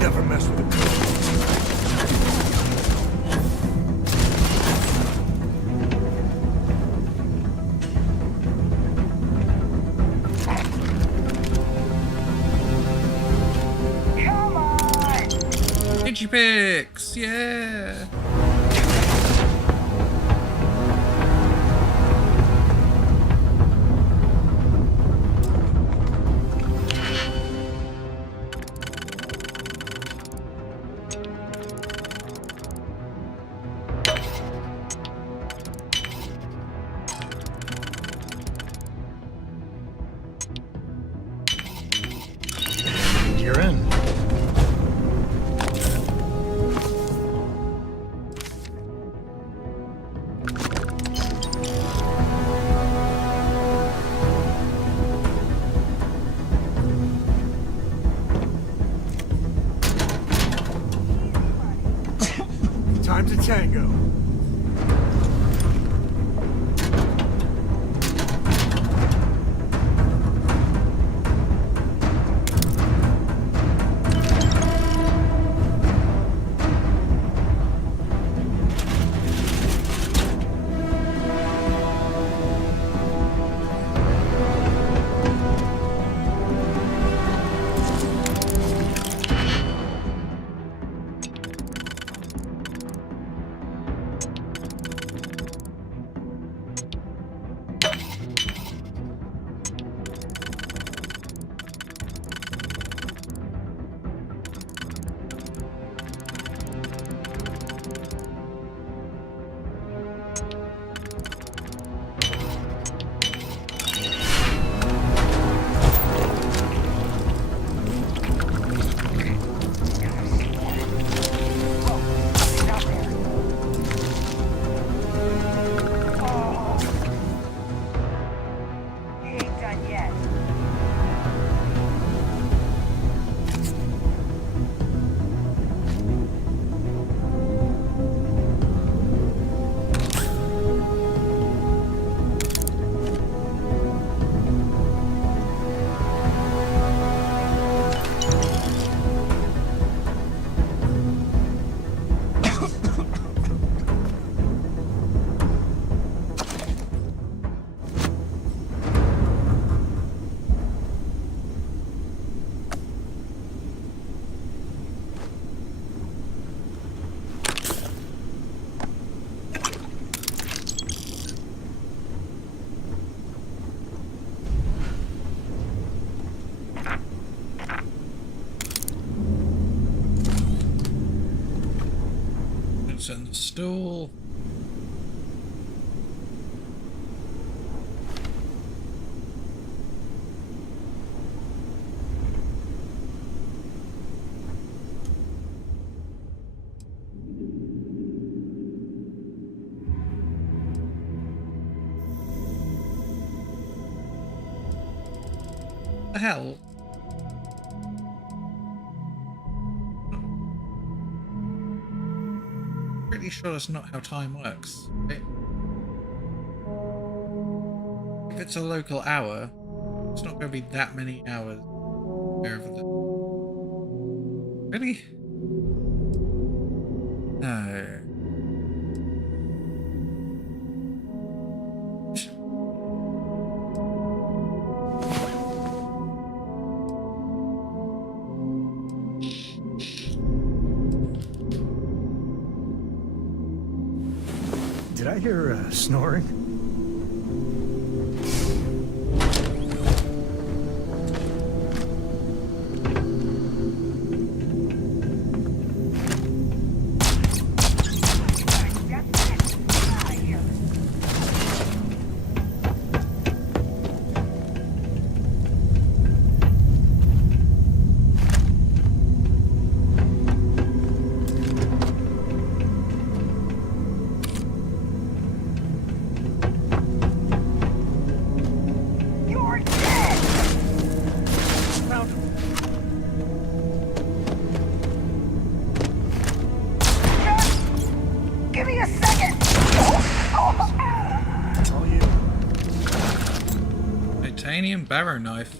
Never mess with a girl. Come on! Digipicks, yeah. You're in. Time to tango. sit on the stool. What the hell? Pretty sure that's not how time works. Right? If it's a local hour, it's not going to be that many hours over the... Really? No. Did I hear snoring? Titanium barrow knife.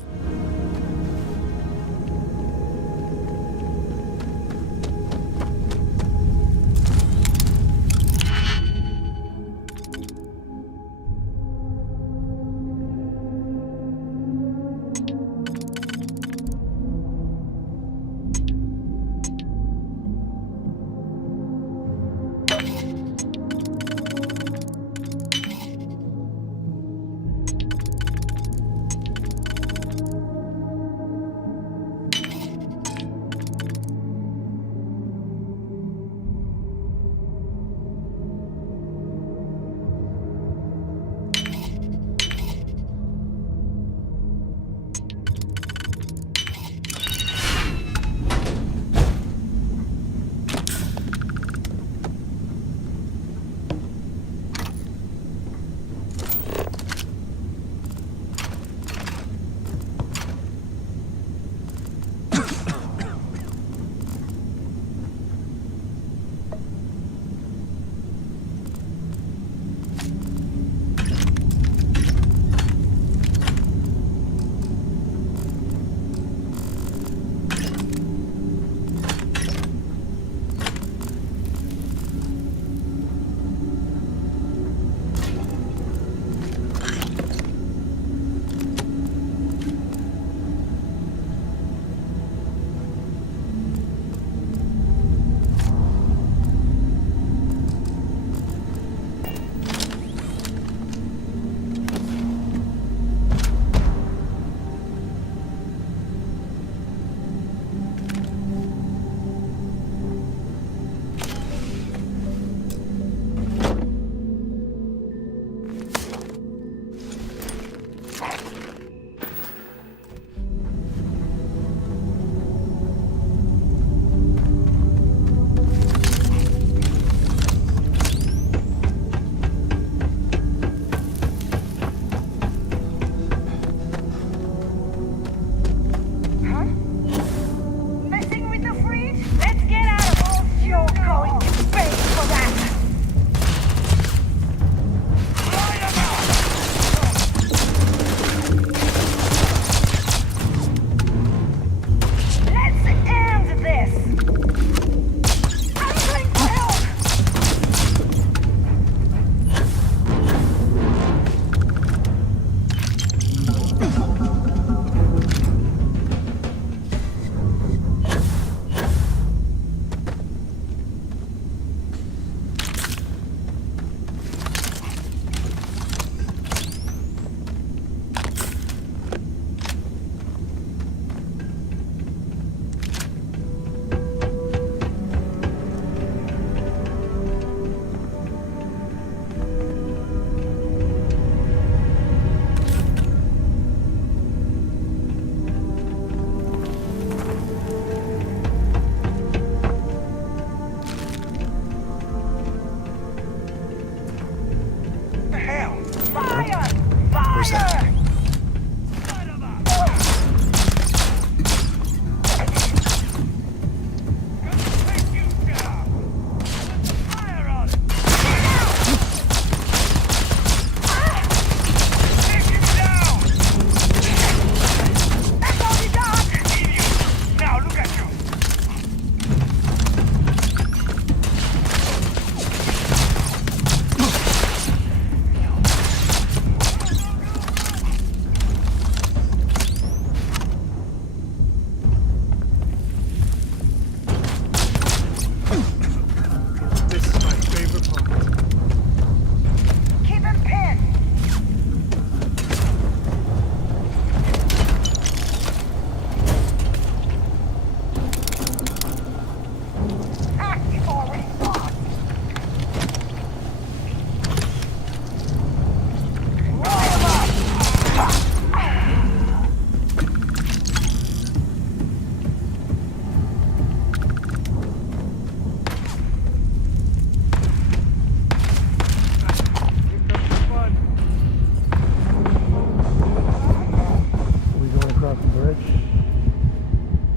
it.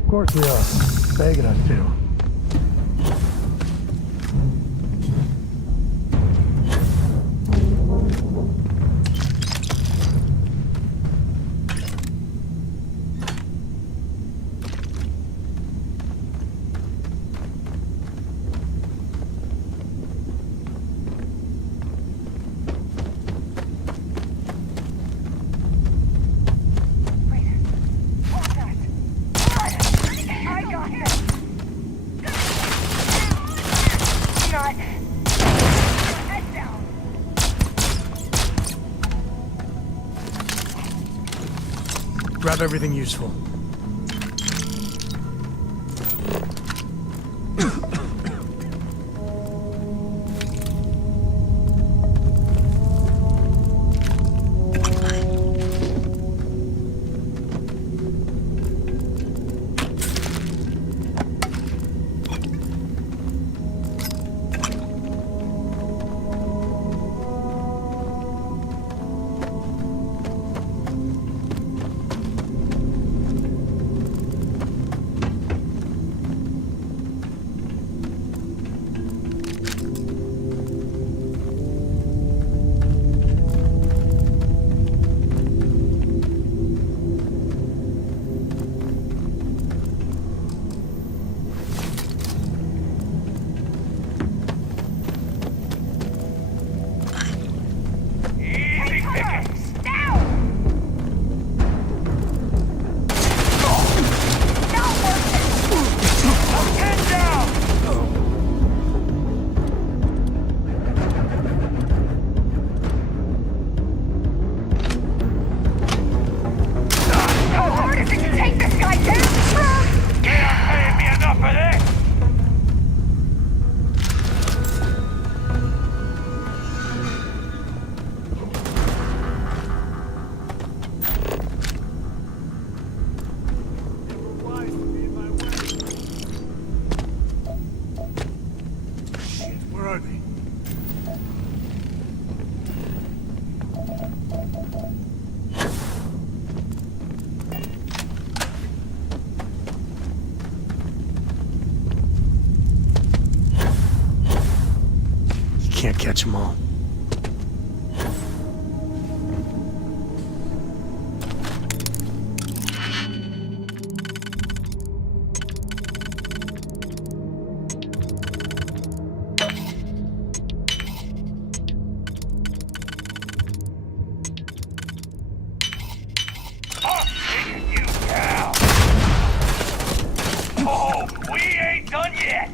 Of course we are. Begging us to. Grab everything useful. Can't catch them all. Oh, we ain't done yet!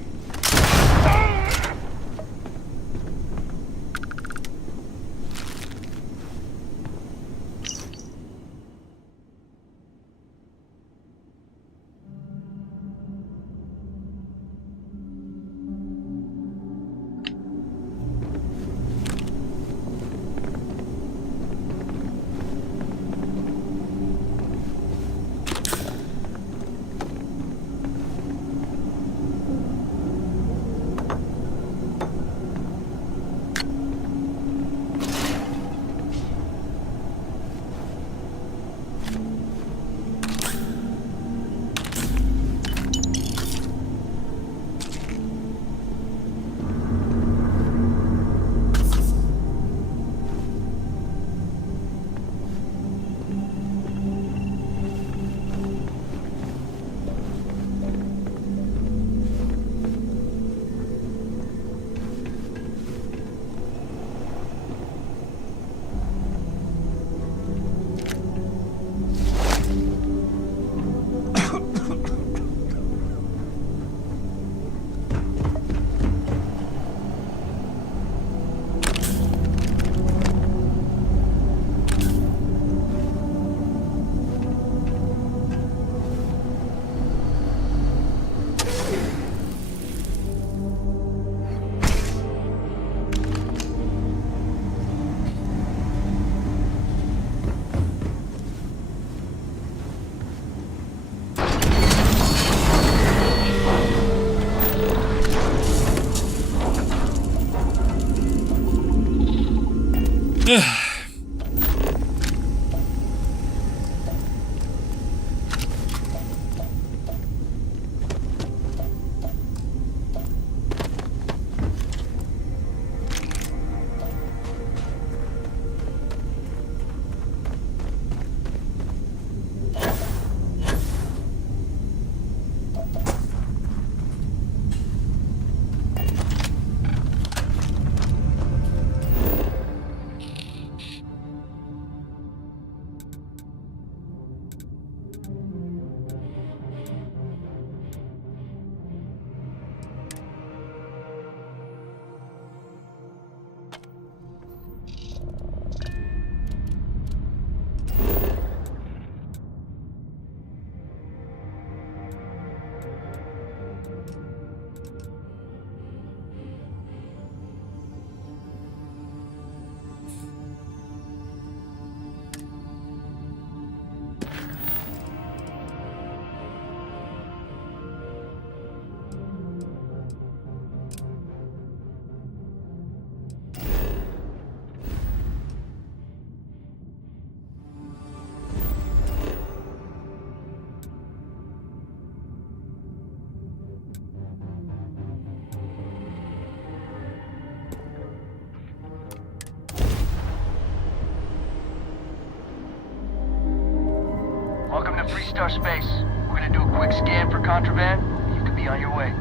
to 3-star space. We're gonna do a quick scan for contraband. You could be on your way.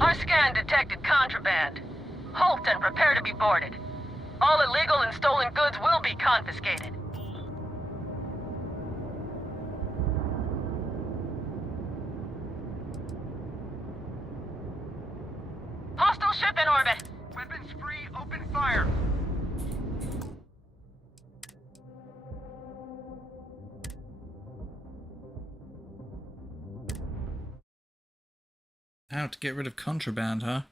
Our scan detected contraband. Halt and prepare to be boarded. All illegal and stolen goods will be confiscated. Hostile ship in orbit. Weapons free, open fire. How to get rid of contraband, huh?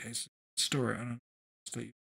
Okay, so store it on a state.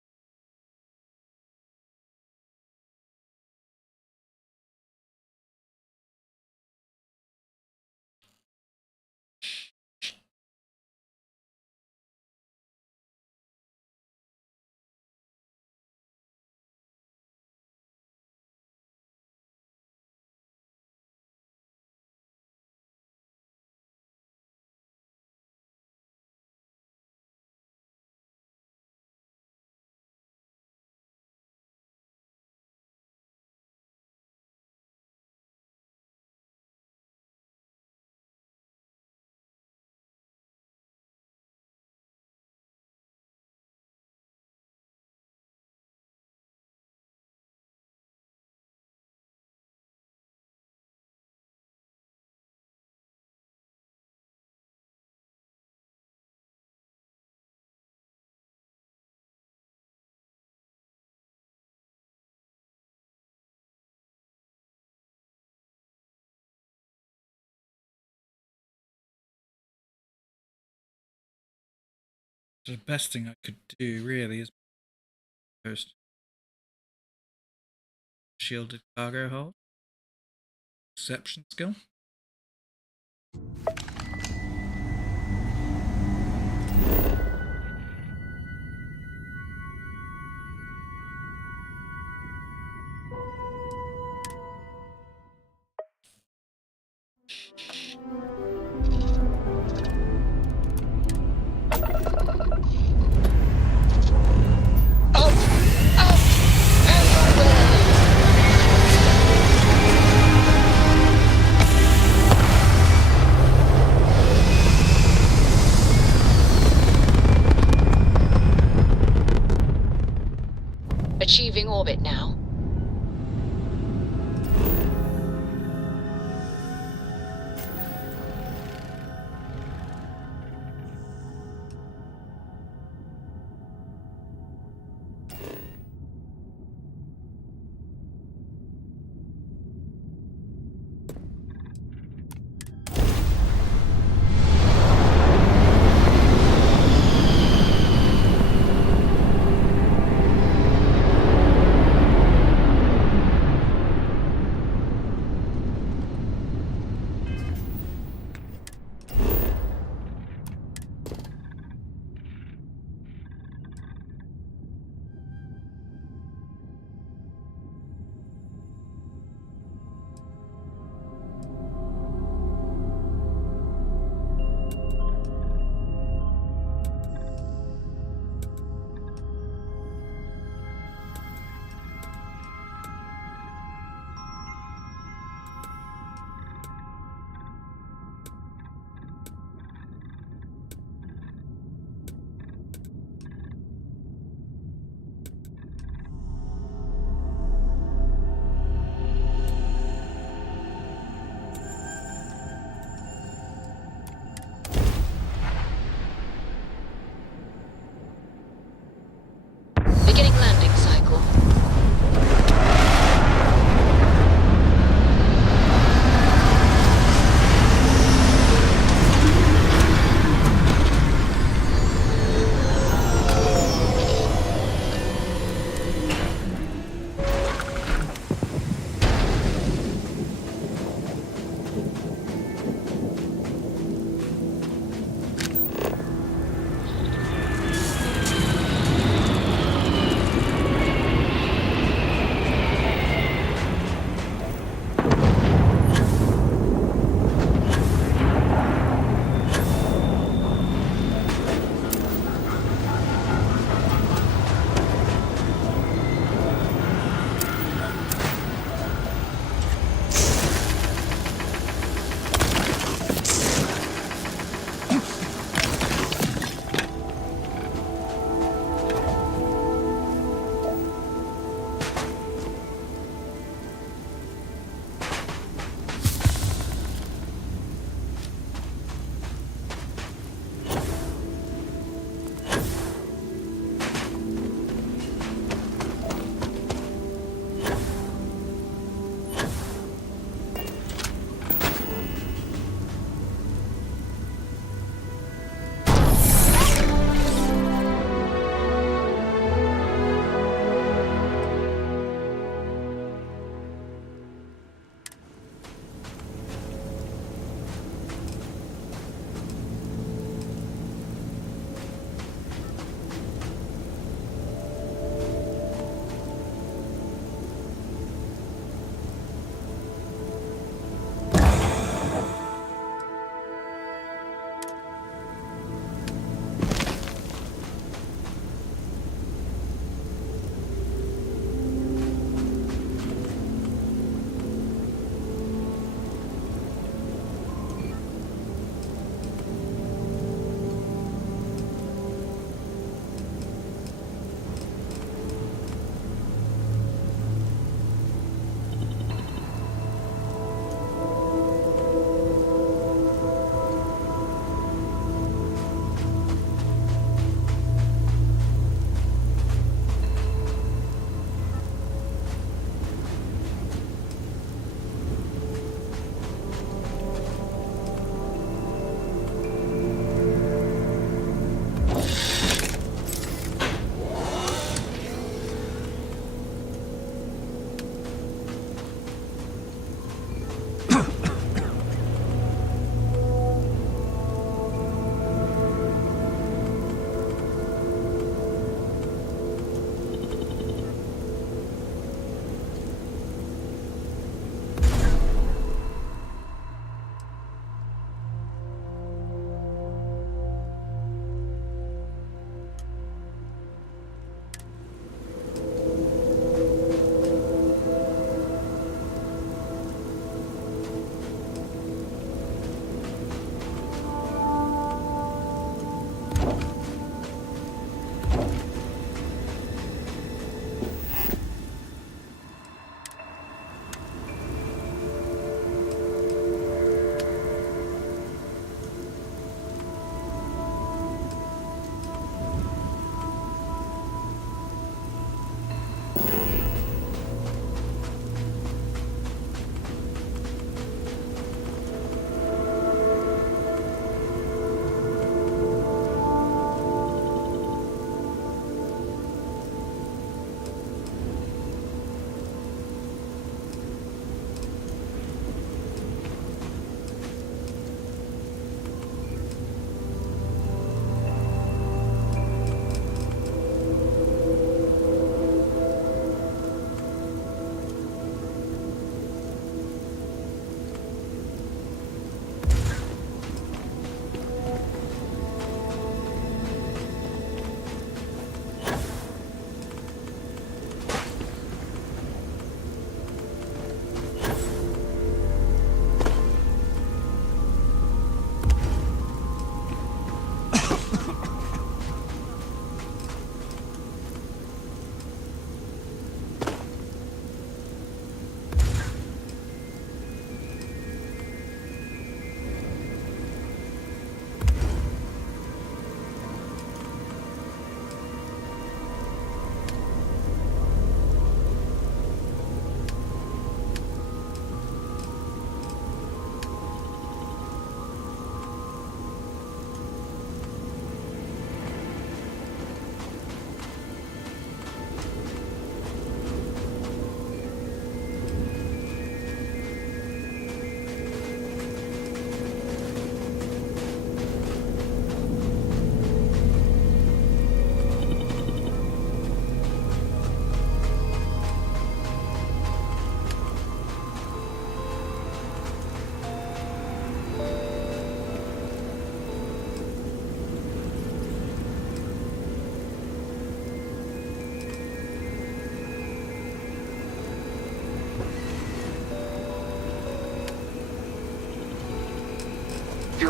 The best thing I could do really is post shielded cargo hold. Perception skill.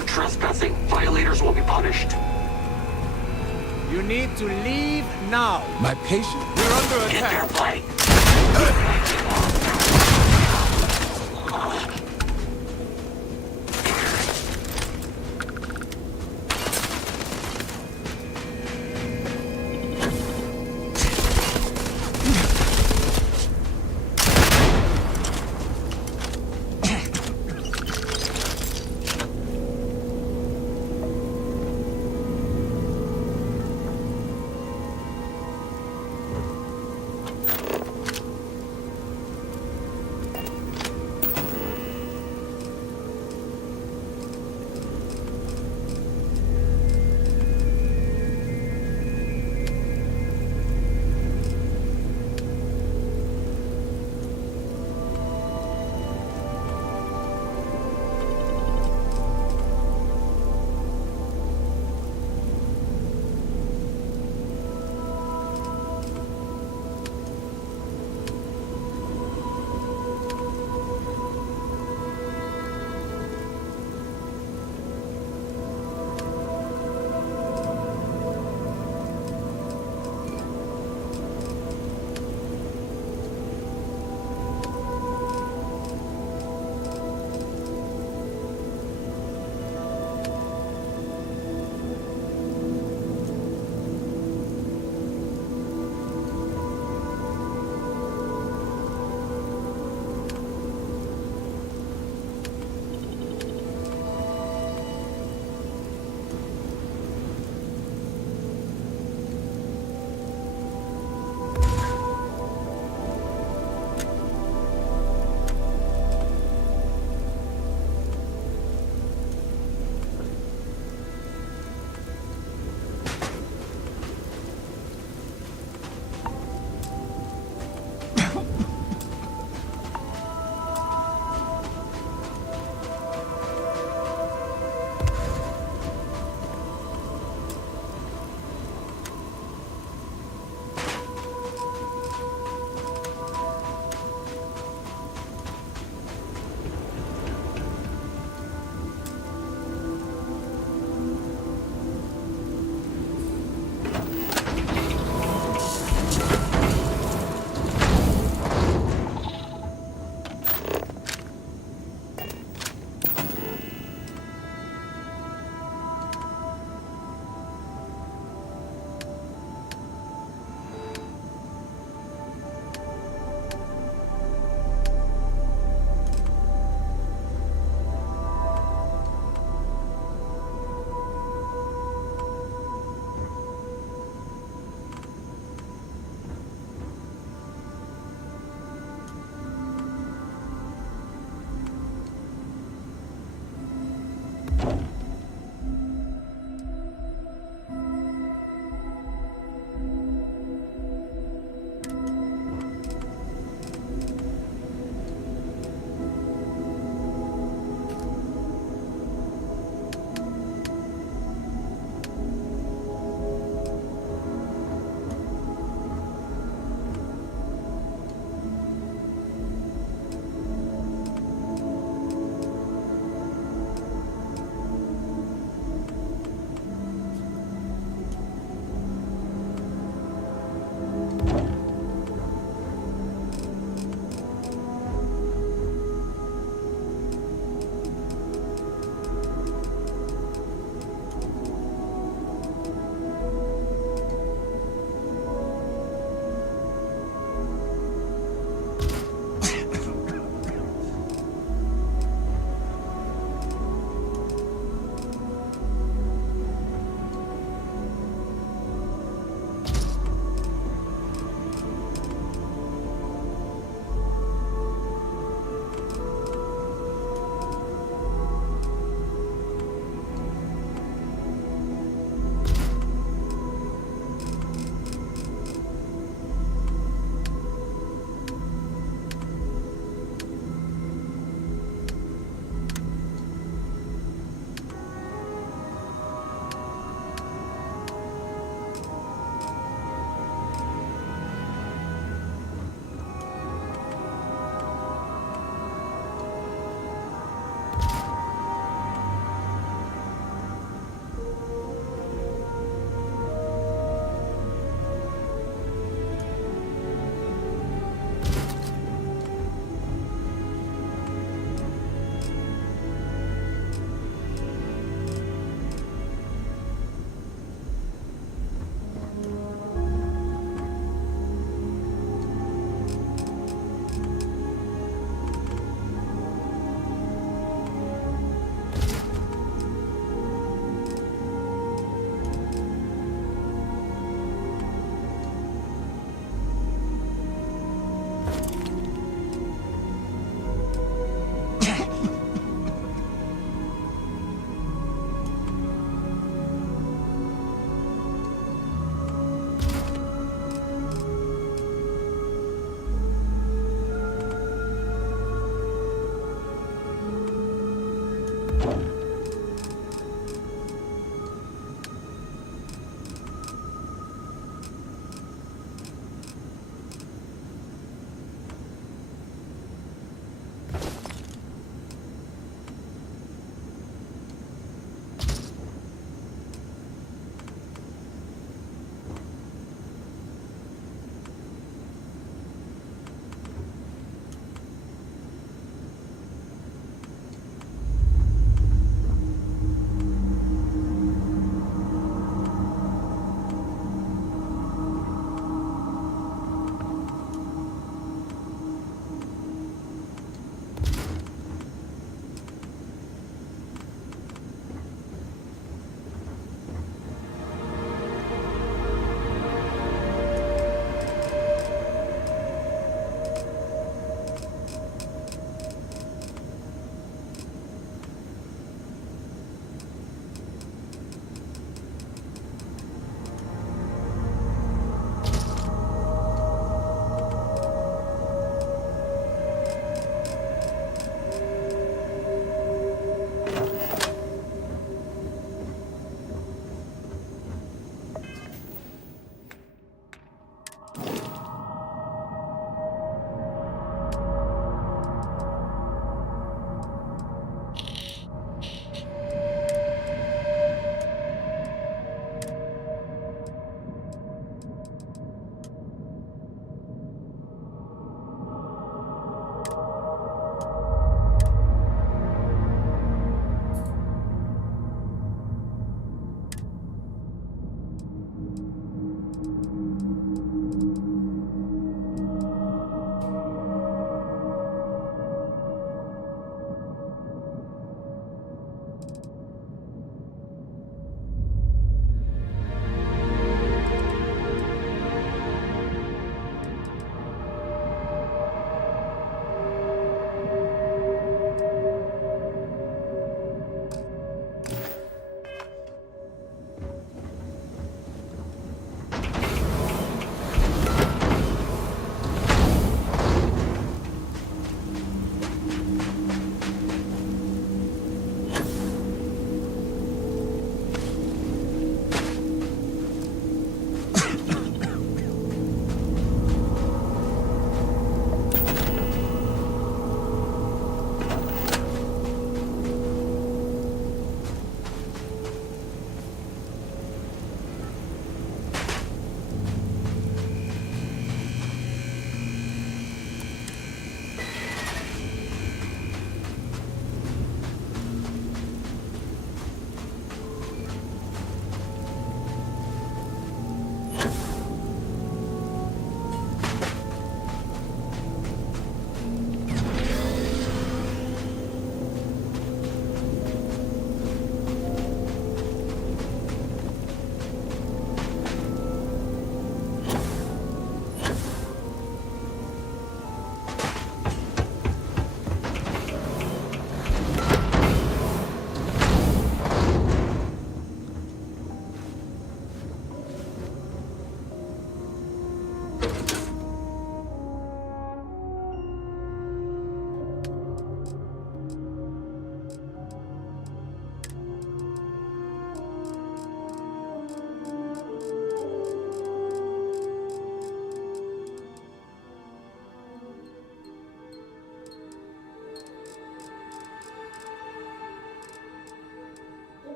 You're trespassing. Violators will be punished. You need to leave now. My patient? We're under Get attack. their play.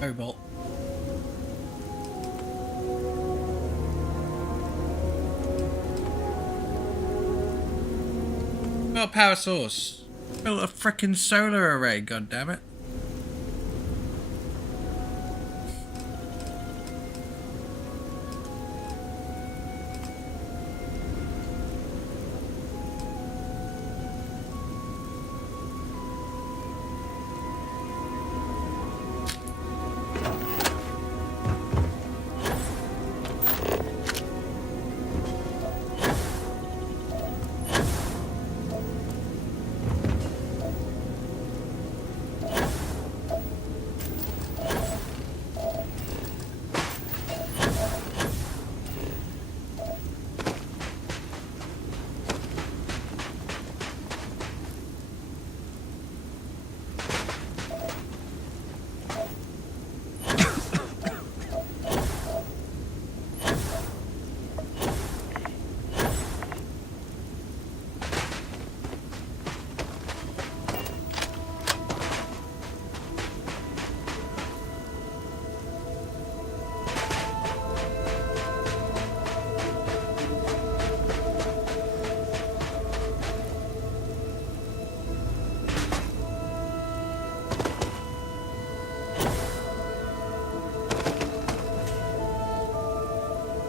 Cobalt. Well, power source. Built a frickin' solar array, goddammit.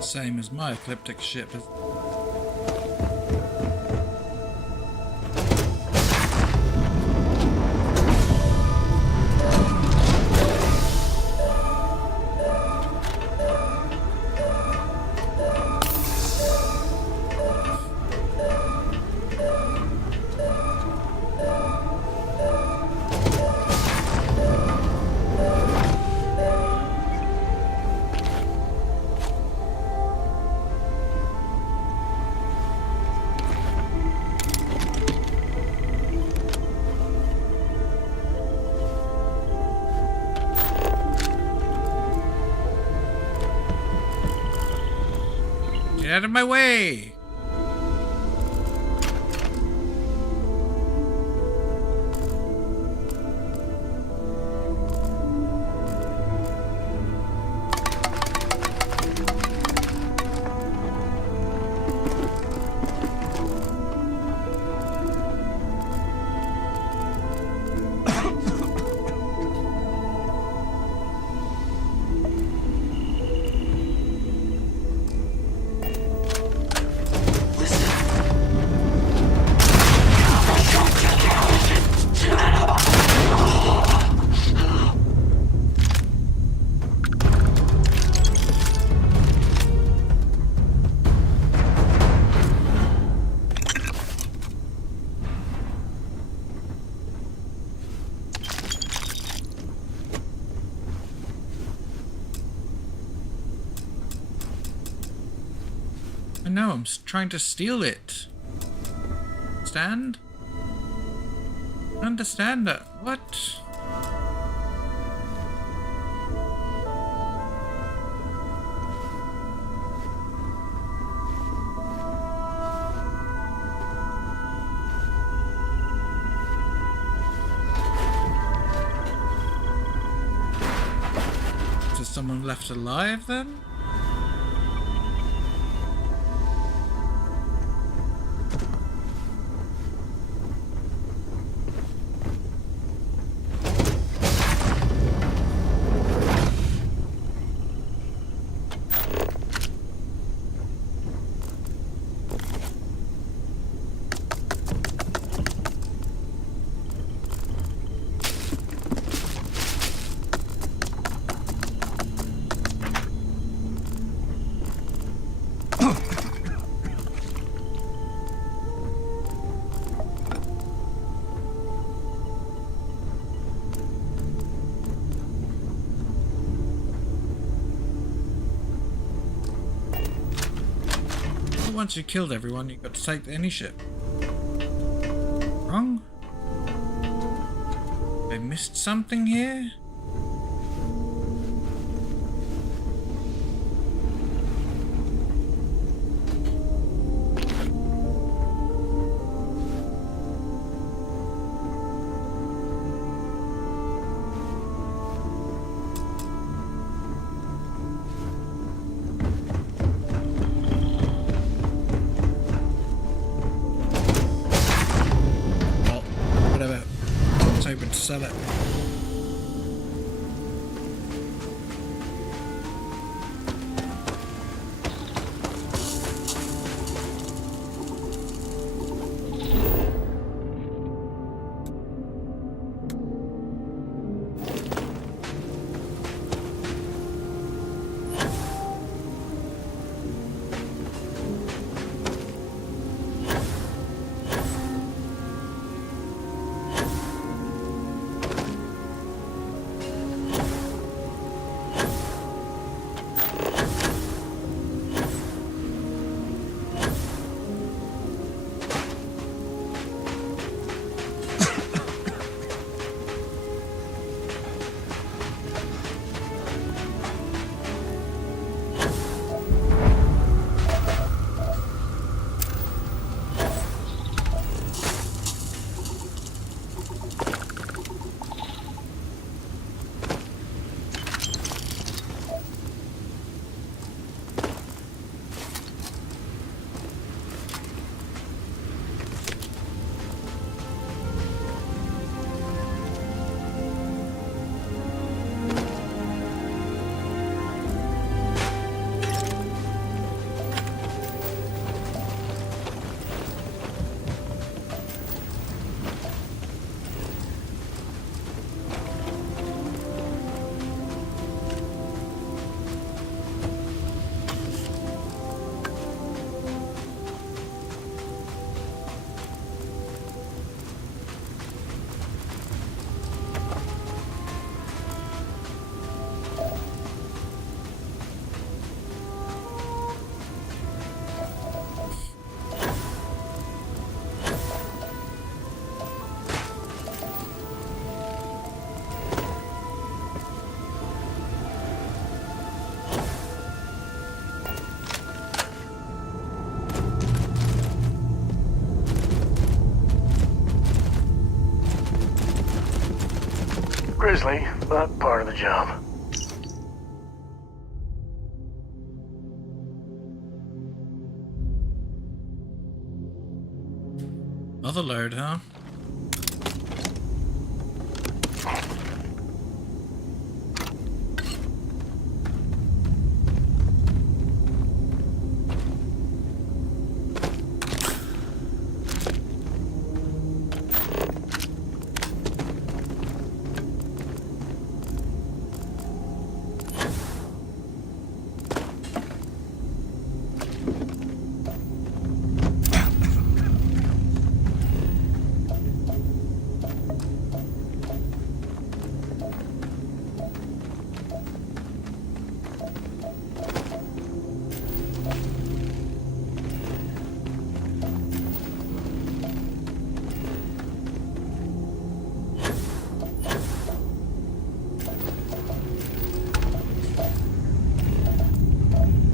Same as my ecliptic ship. Get out of my way! I know, I'm trying to steal it. Stand? I understand that. What? Is someone left alive then? Once you killed everyone, you got to take any ship. Wrong? I missed something here? sell it. Grisly, but part of the job. Another load, huh?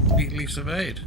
Completely surveyed.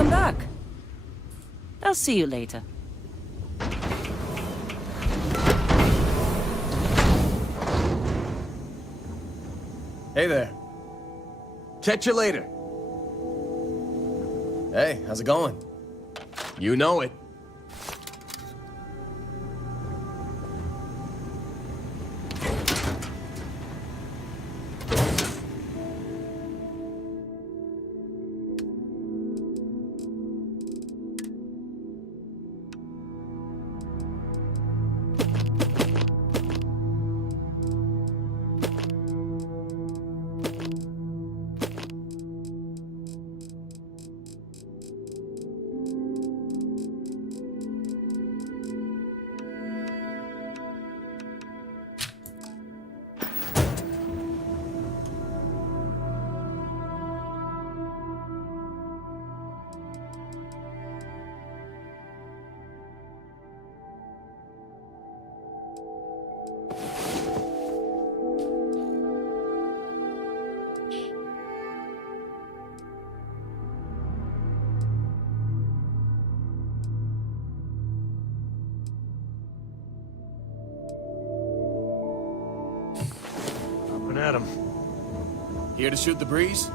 Welcome back. I'll see you later. Hey there. Catch you later. Hey, how's it going? You know it. At him. Here to shoot the breeze?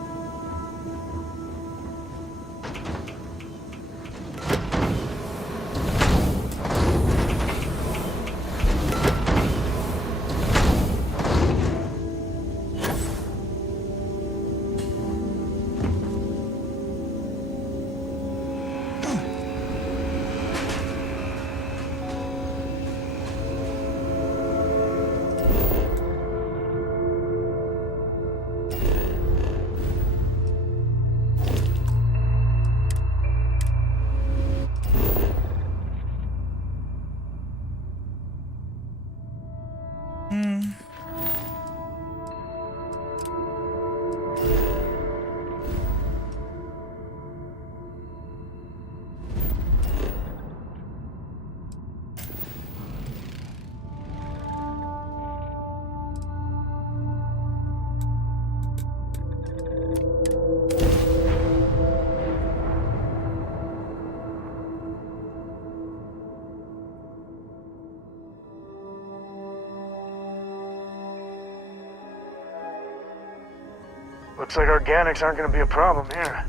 Looks like organics aren't gonna be a problem here.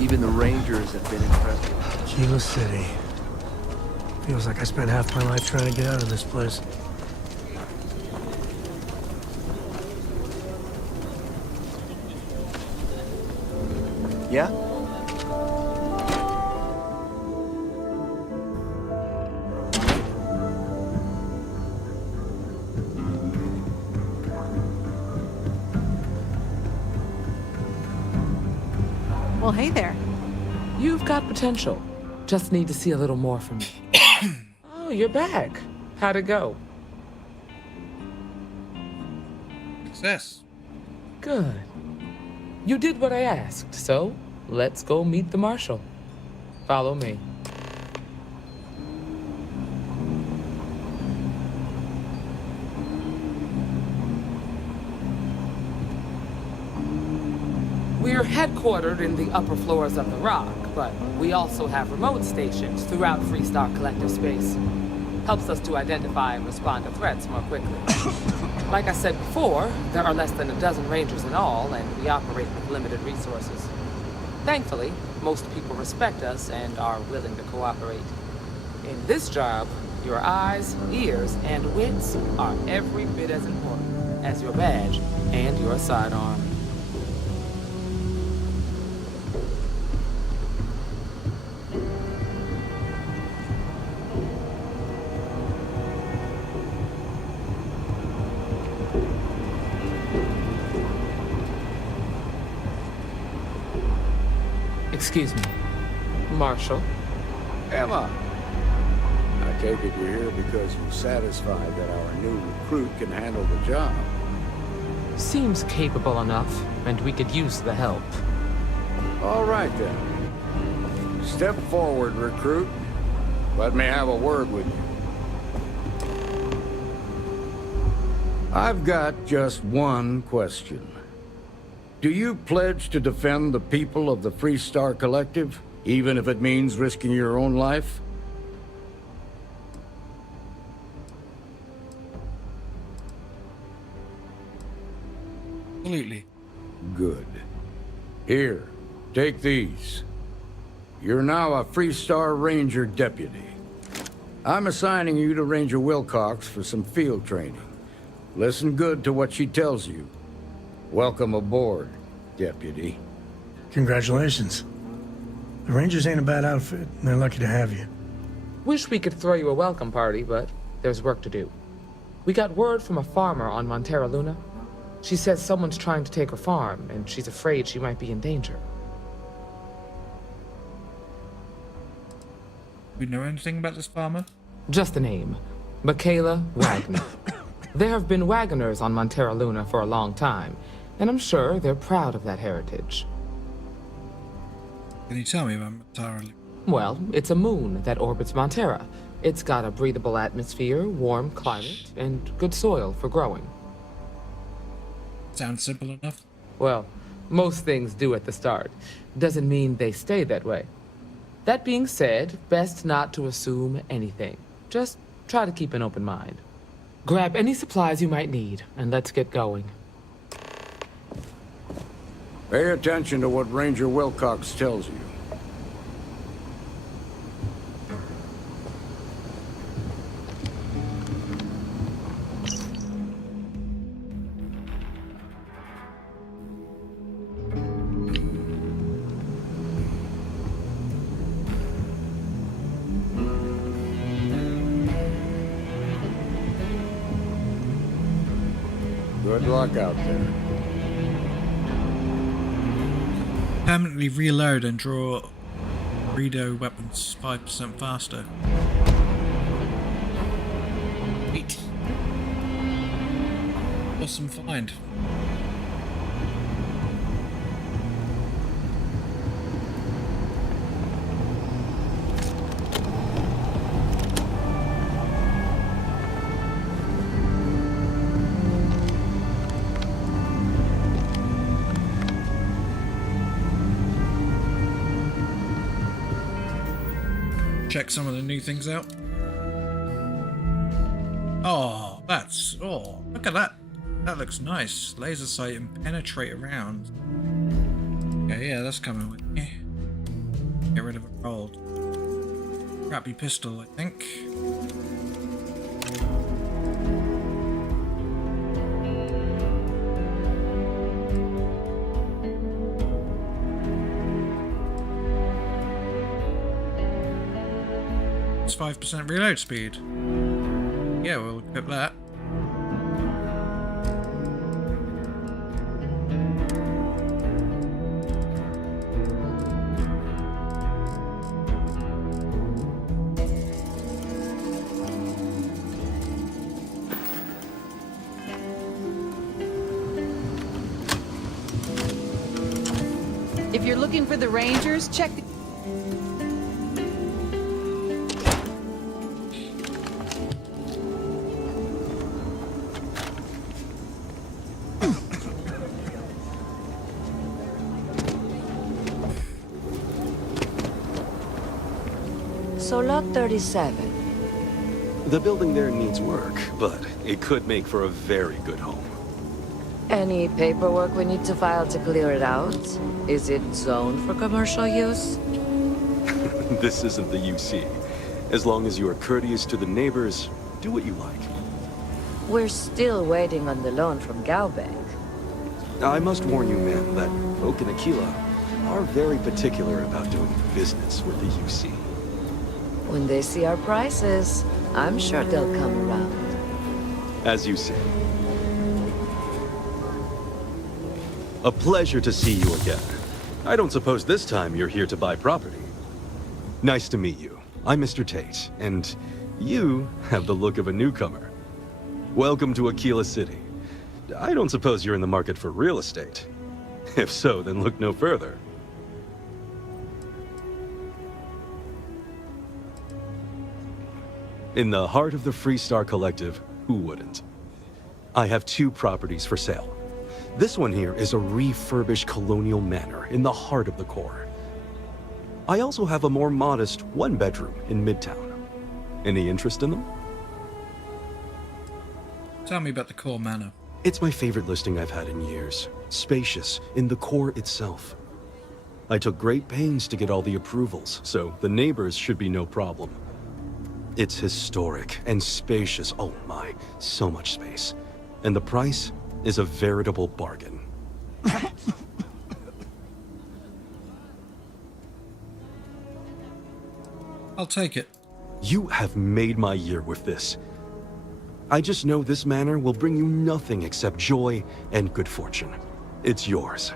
Even the Rangers have been impressed with it. Kilo City. Feels like I spent half my life trying to get out of this place. Yeah? Well, hey there. You've got potential. Just need to see a little more from you. Oh, you're back. How'd it go? Success. Good. You did what I asked, so let's go meet the Marshal. Follow me. We're headquartered in the upper floors of the Rock, but we also have remote stations throughout Freestar Collective space. Helps us to identify and respond to threats more quickly. Like I said before, there are less than a dozen Rangers in all, and we operate with limited resources. Thankfully, most people respect us and are willing to cooperate. In this job, your eyes, ears, and wits are every bit as important as your badge and your sidearm. Excuse me, Marshal. Emma, I take it you're here because you're satisfied that our new recruit can handle the job. Seems capable enough, and we could use the help. All right, then. Step forward, recruit. Let me have a word with you. I've got just one question. Do you pledge to defend the people of the Freestar Collective, even if it means risking your own life? Absolutely. Good. Here, take these. You're now a Freestar Ranger deputy. I'm assigning you to Ranger Wilcox for some field training. Listen good to what she tells you. Welcome aboard, deputy. Congratulations. The Rangers ain't a bad outfit, and they're lucky to have you. Wish we could throw you a welcome party, but there's work to do. We got word from a farmer on Montera Luna. She says someone's trying to take her farm, and she's afraid she might be in danger. We know anything about this farmer? Just the name. Michaela Wagner. There have been Wagoners on Montera Luna for a long time, and I'm sure they're proud of that heritage. Can you tell me about Montera? Well, it's a moon that orbits Montera. It's got a breathable atmosphere, warm climate, and good soil for growing. Sounds simple enough. Well, most things do at the start. Doesn't mean they stay that way. That being said, best not to assume anything. Just try to keep an open mind. Grab any supplies you might need, and let's get going. Pay attention to what Ranger Wilcox tells you. Good luck out there. Permanently reload and draw Greedo weapons 5% faster. Neat. Awesome find. Check some of the new things out. Oh, look at that. That looks nice. Laser sight and penetrate around. Okay, yeah, that's coming with me. Get rid of a gold. Crappy pistol, I think. It's 5% reload speed. Yeah, we'll equip that. If you're looking for the Rangers, check the... So lot 37. The building there needs work, but it could make for a very good home. Any paperwork we need to file to clear it out? Is it zoned for commercial use? This isn't the UC. As long as you are courteous to the neighbors, do what you like. We're still waiting on the loan from Galbank. I must warn you, ma'am, that folk in Aquila are very particular about doing business with the UC. When they see our prices, I'm sure they'll come around. As you say. A pleasure to see you again. I don't suppose this time you're here to buy property. Nice to meet you. I'm Mr. Tate, and you have the look of a newcomer. Welcome to Aquila City. I don't suppose you're in the market for real estate. If so, then look no further. In the heart of the Freestar Collective, who wouldn't? I have 2 properties for sale. This one here is a refurbished colonial manor in the heart of the core. I also have a more modest 1-bedroom in Midtown. Any interest in them? Tell me about the core manor. It's my favorite listing I've had in years. Spacious in the core itself. I took great pains to get all the approvals, so the neighbors should be no problem. It's historic and spacious. Oh my, so much space. And the price is a veritable bargain. I'll take it. You have made my year with this. I just know this manor will bring you nothing except joy and good fortune. It's yours.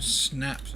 Snaps.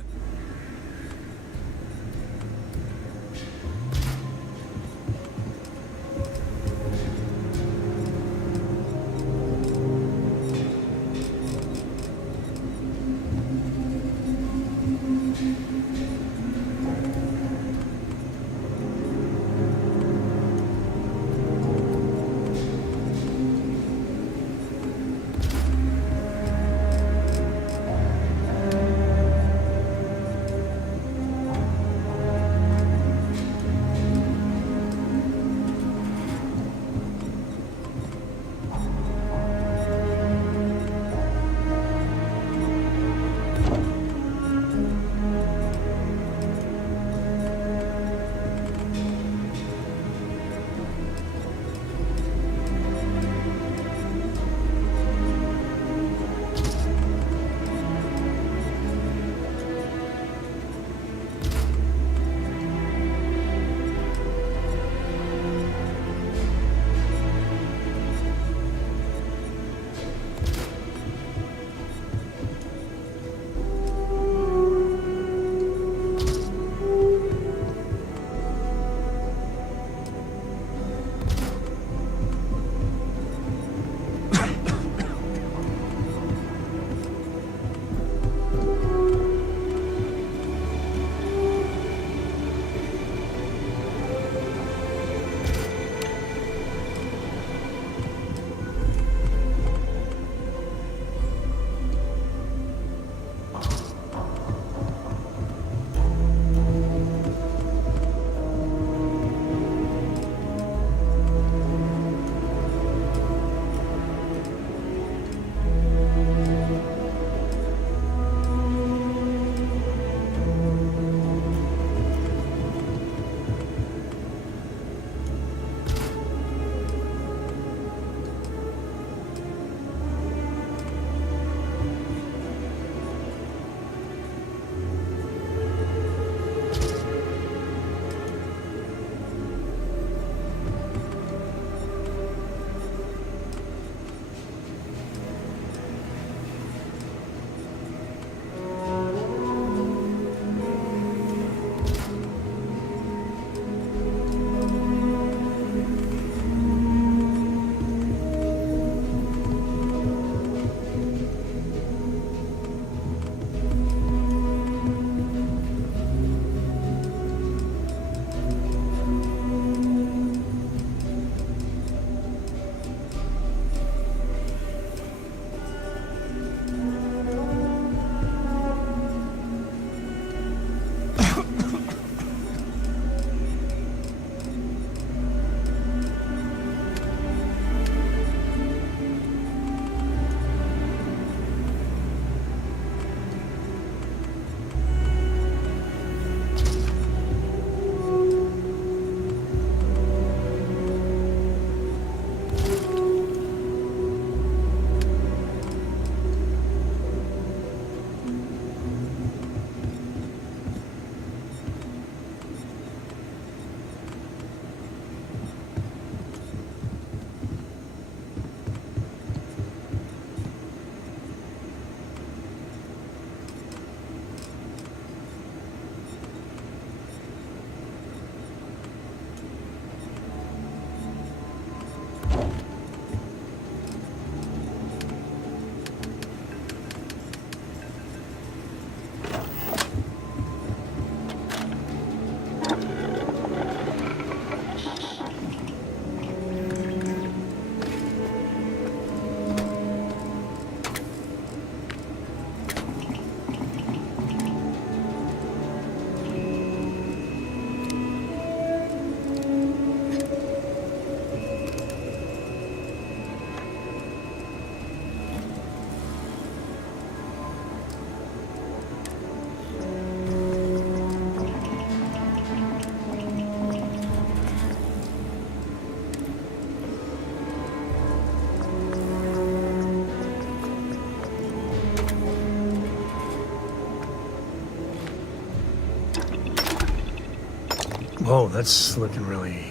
Whoa, that's looking really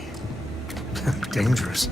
dangerous.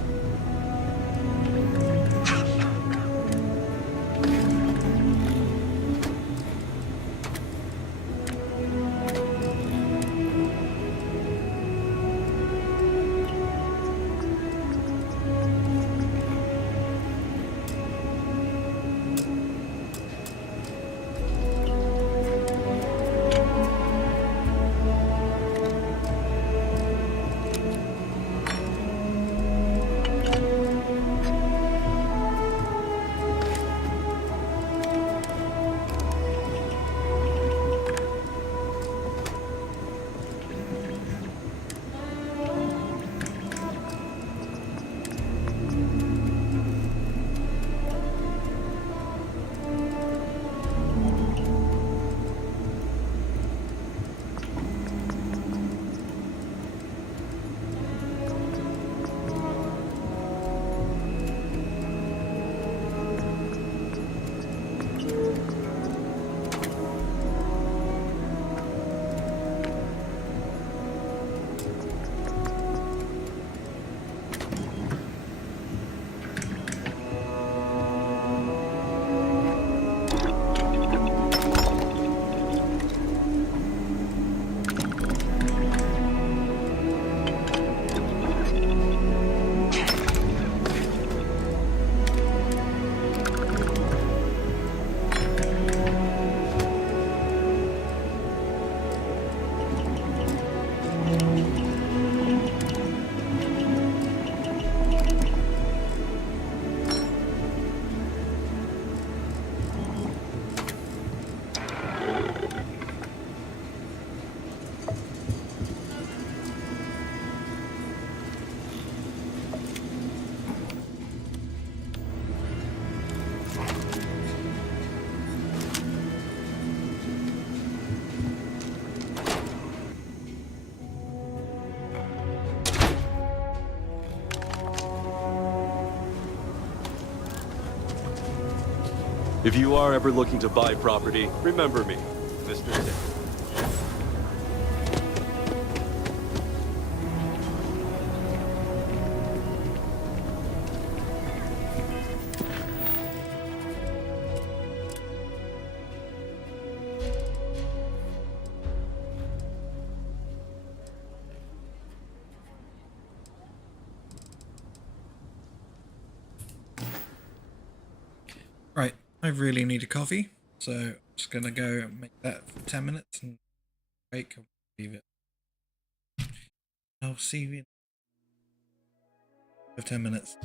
If you are ever looking to buy property, remember me, Mr. Tate. Right, I really need a coffee, so I'm just gonna go and make that for 10 minutes and break and leave it. I'll see you in 10 minutes.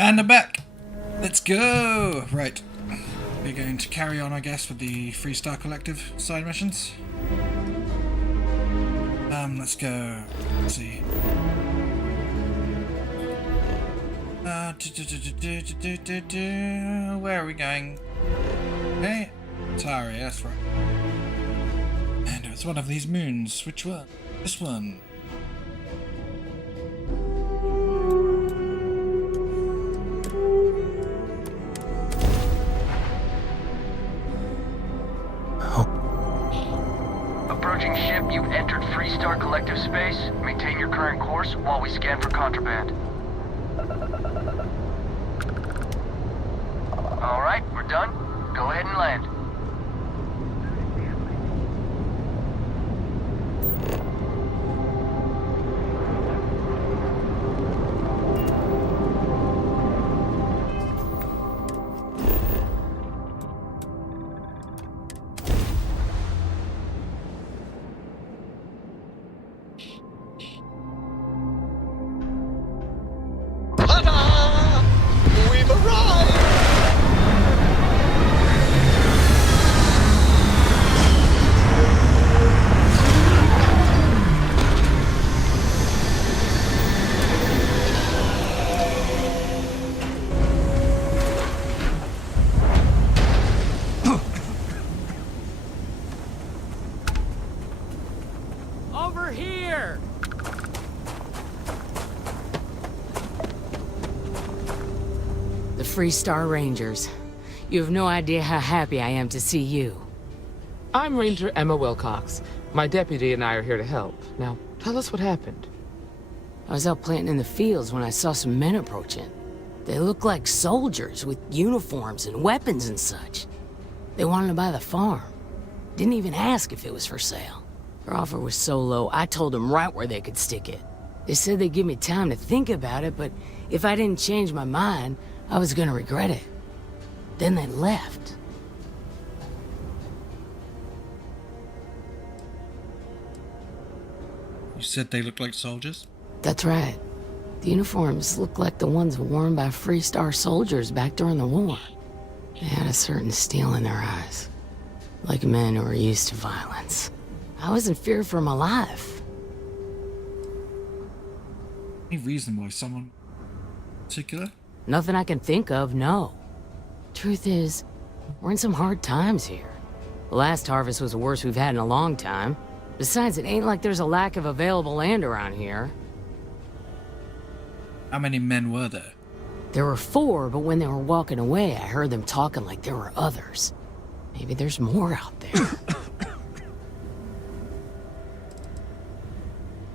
And I'm back. Let's go. Right. We're going to carry on, I guess, with the Freestar Collective side missions. Let's go. Let's see. Where are we going? Okay. Atari, that's right. And it was one of these moons. Which one? This one. Approaching ship, you've entered Freestar Collective space. Maintain your current course while we scan for contraband. Alright, we're done. Go ahead and land. We've arrived! Over here! The Freestar Rangers. You have no idea how happy I am to see you. I'm Ranger Emma Wilcox. My deputy and I are here to help. Now, tell us what happened. I was out planting in the fields when I saw some men approaching. They looked like soldiers with uniforms and weapons and such. They wanted to buy the farm. Didn't even ask if it was for sale. Their offer was so low, I told them right where they could stick it. They said they'd give me time to think about it, but if I didn't change my mind, I was gonna regret it. Then they left. You said they looked like soldiers? That's right. The uniforms looked like the ones worn by Freestar soldiers back during the war. They had a certain steel in their eyes. Like men who were used to violence. I was in fear for my life. Any reason why someone in particular? Nothing I can think of, no. Truth is, we're in some hard times here. The last harvest was the worst we've had in a long time. Besides, it ain't like there's a lack of available land around here. How many men were there? There were 4, but when they were walking away, I heard them talking like there were others. Maybe there's more out there.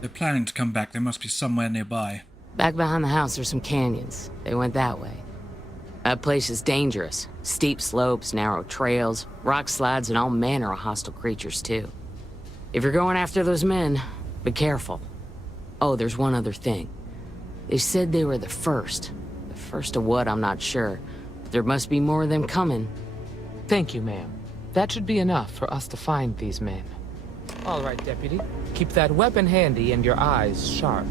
They're planning to come back. They must be somewhere nearby. Back behind the house, there's some canyons. They went that way. That place is dangerous. Steep slopes, narrow trails, rock slides, and all manner of hostile creatures, too. If you're going after those men, be careful. Oh, there's one other thing. They said they were the first. The first of what, I'm not sure. But there must be more of them coming. Thank you, ma'am. That should be enough for us to find these men. All right, deputy. Keep that weapon handy and your eyes sharp.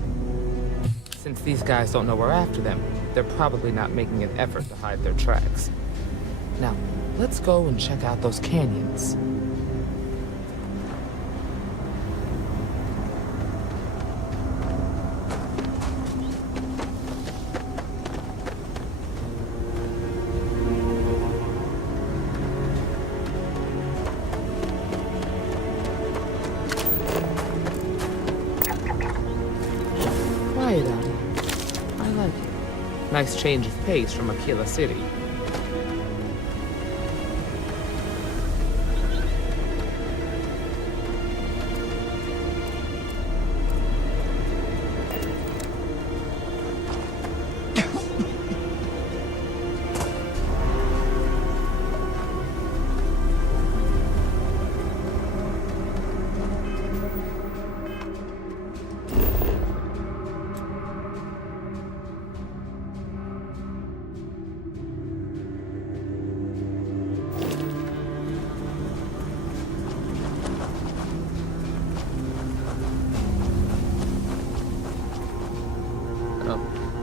Since these guys don't know we're after them, they're probably not making an effort to hide their tracks. Now, let's go and check out those canyons. Quiet out here. I like it. Nice change of pace from Aquila City.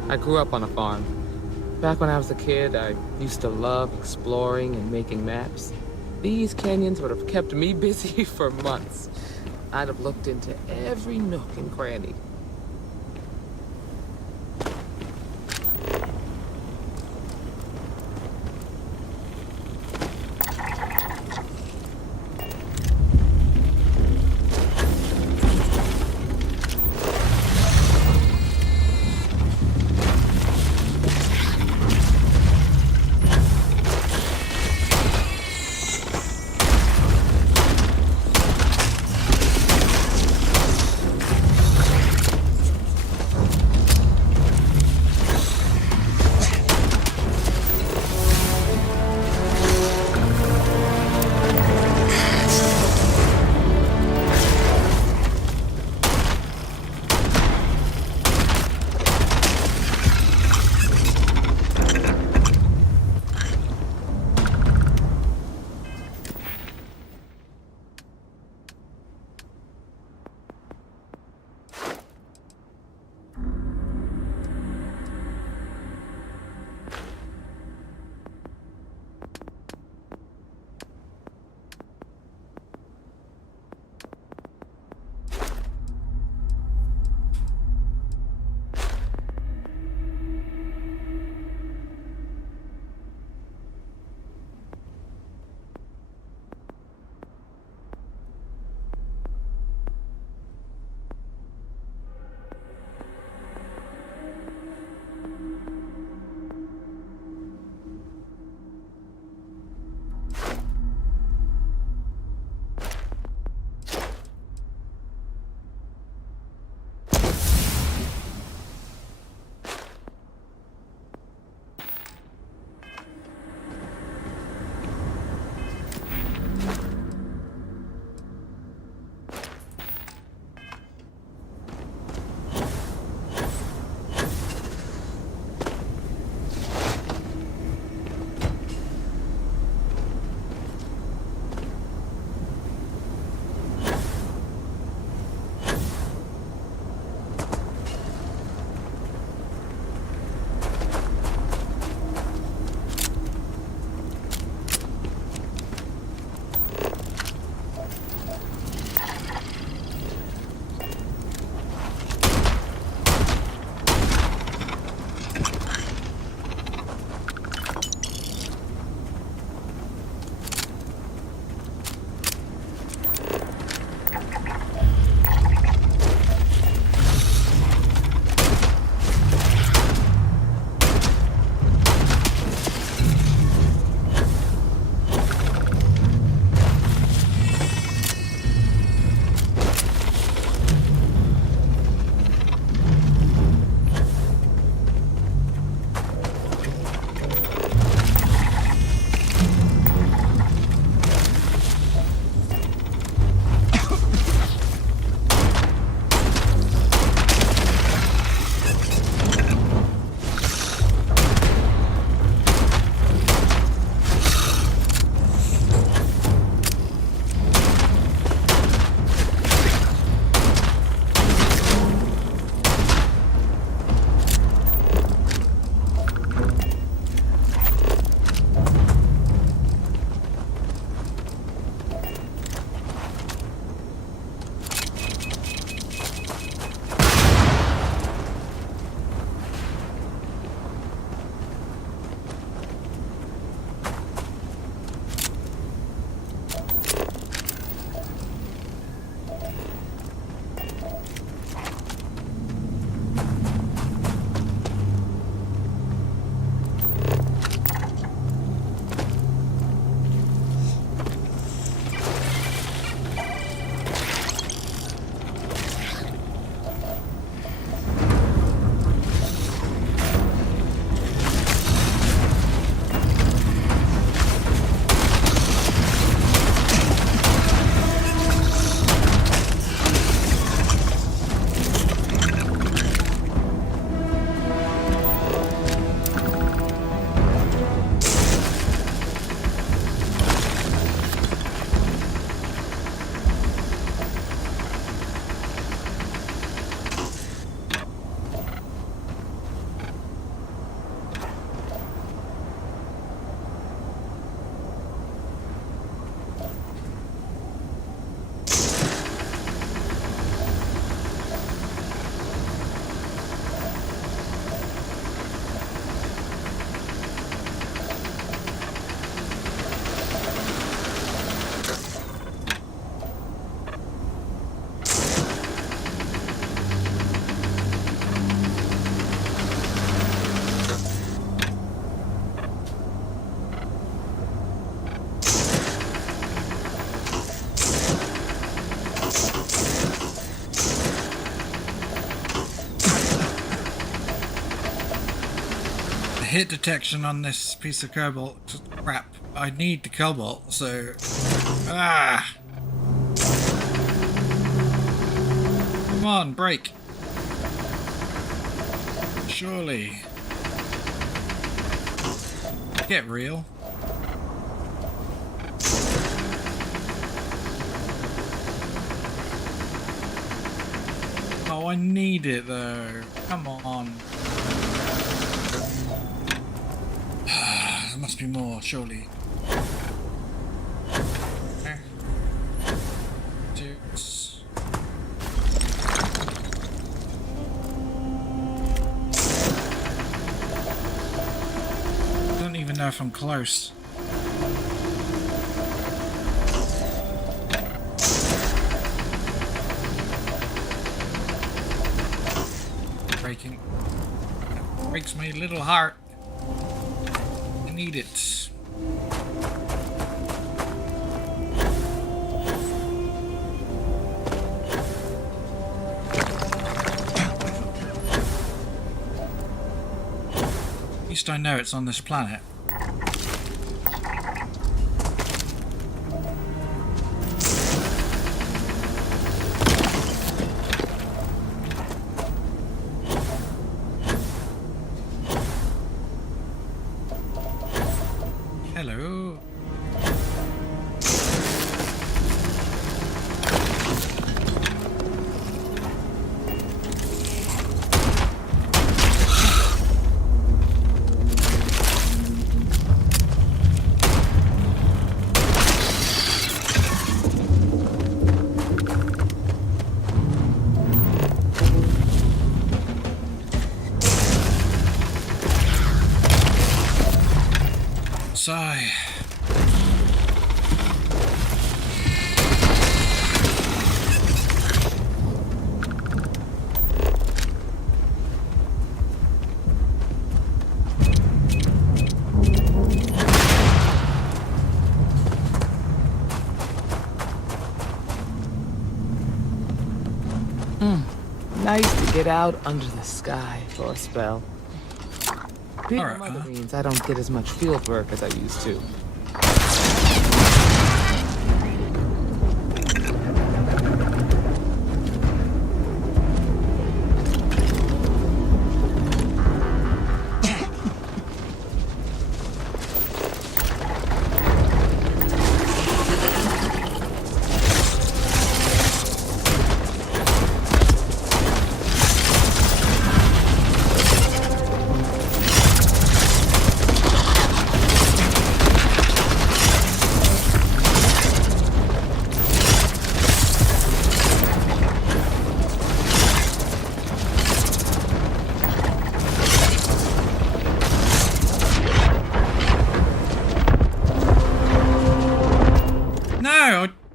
I grew up on a farm. Back when I was a kid, I used to love exploring and making maps. These canyons would have kept me busy for months. I'd have looked into every nook and cranny. hit detection on this piece of cobalt. Crap. I need the cobalt, so... Ah! Come on, break. Surely. Get real. Oh, I need it though. Come on. There must be more, surely. I don't even know if I'm close. Breaking. That breaks my little heart. I need it. At least I know it's on this planet. Hello. Sigh. Nice to get out under the sky for a spell. Being Alright, mother means I don't get as much field work as I used to.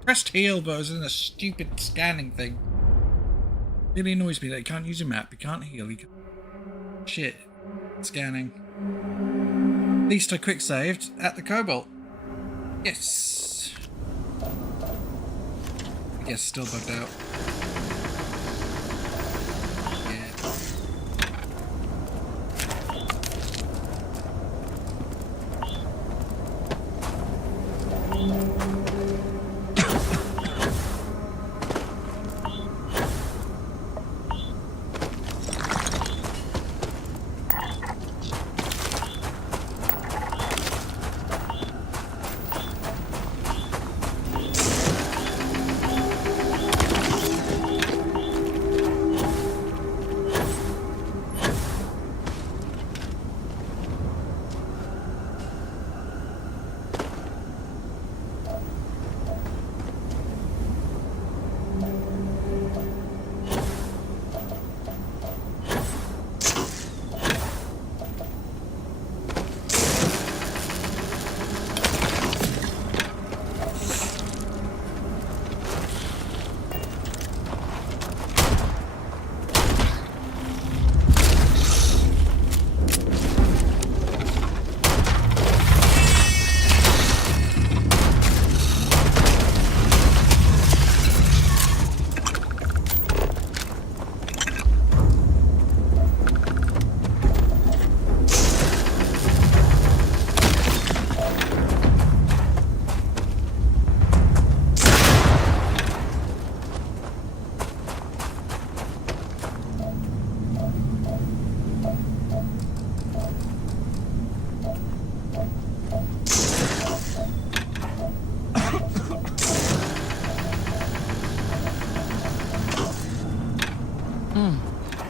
Pressed heal, but I was in a stupid scanning thing. Really annoys me that you can't use a map, you can't heal, you can't... Shit. Scanning. At least I quick saved at the Cobalt. Yes. I guess still bugged out.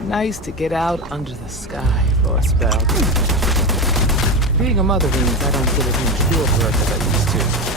Nice to get out under the sky for a spell. Being a mother means I don't get as much field work as I used to.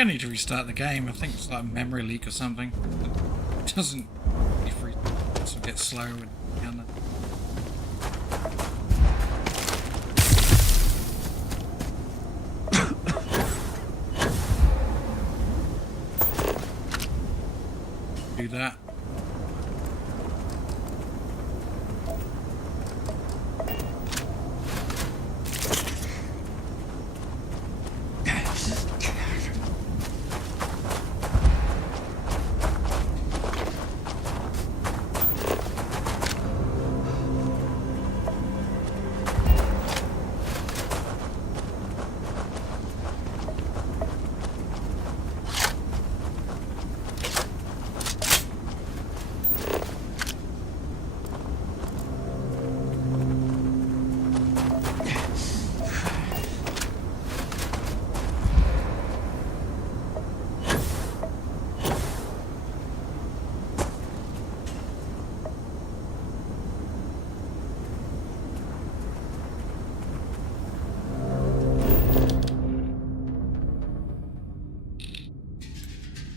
I need to restart the game. I think it's like a memory leak or something. It doesn't be free, so get slow and down there. Do that.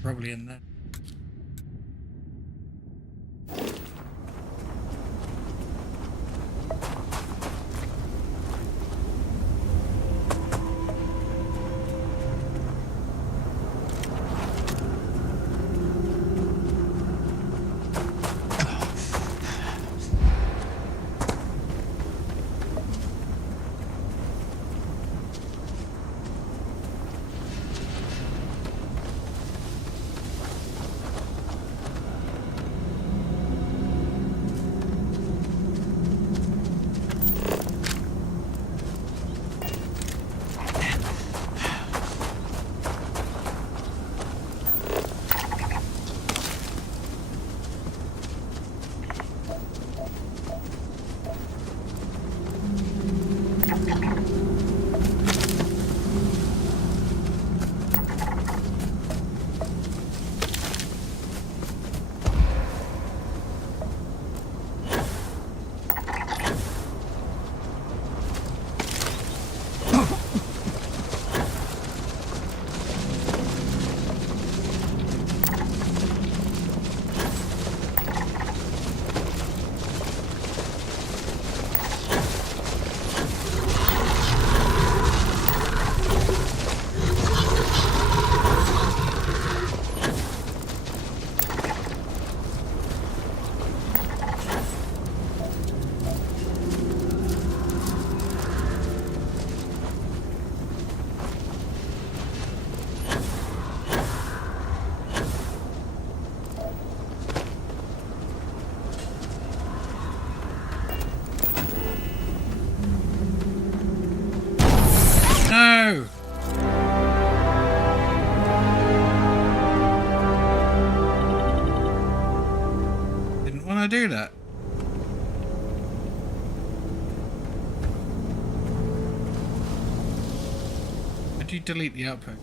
Probably in there. No! Didn't want to do that. Did you delete the output?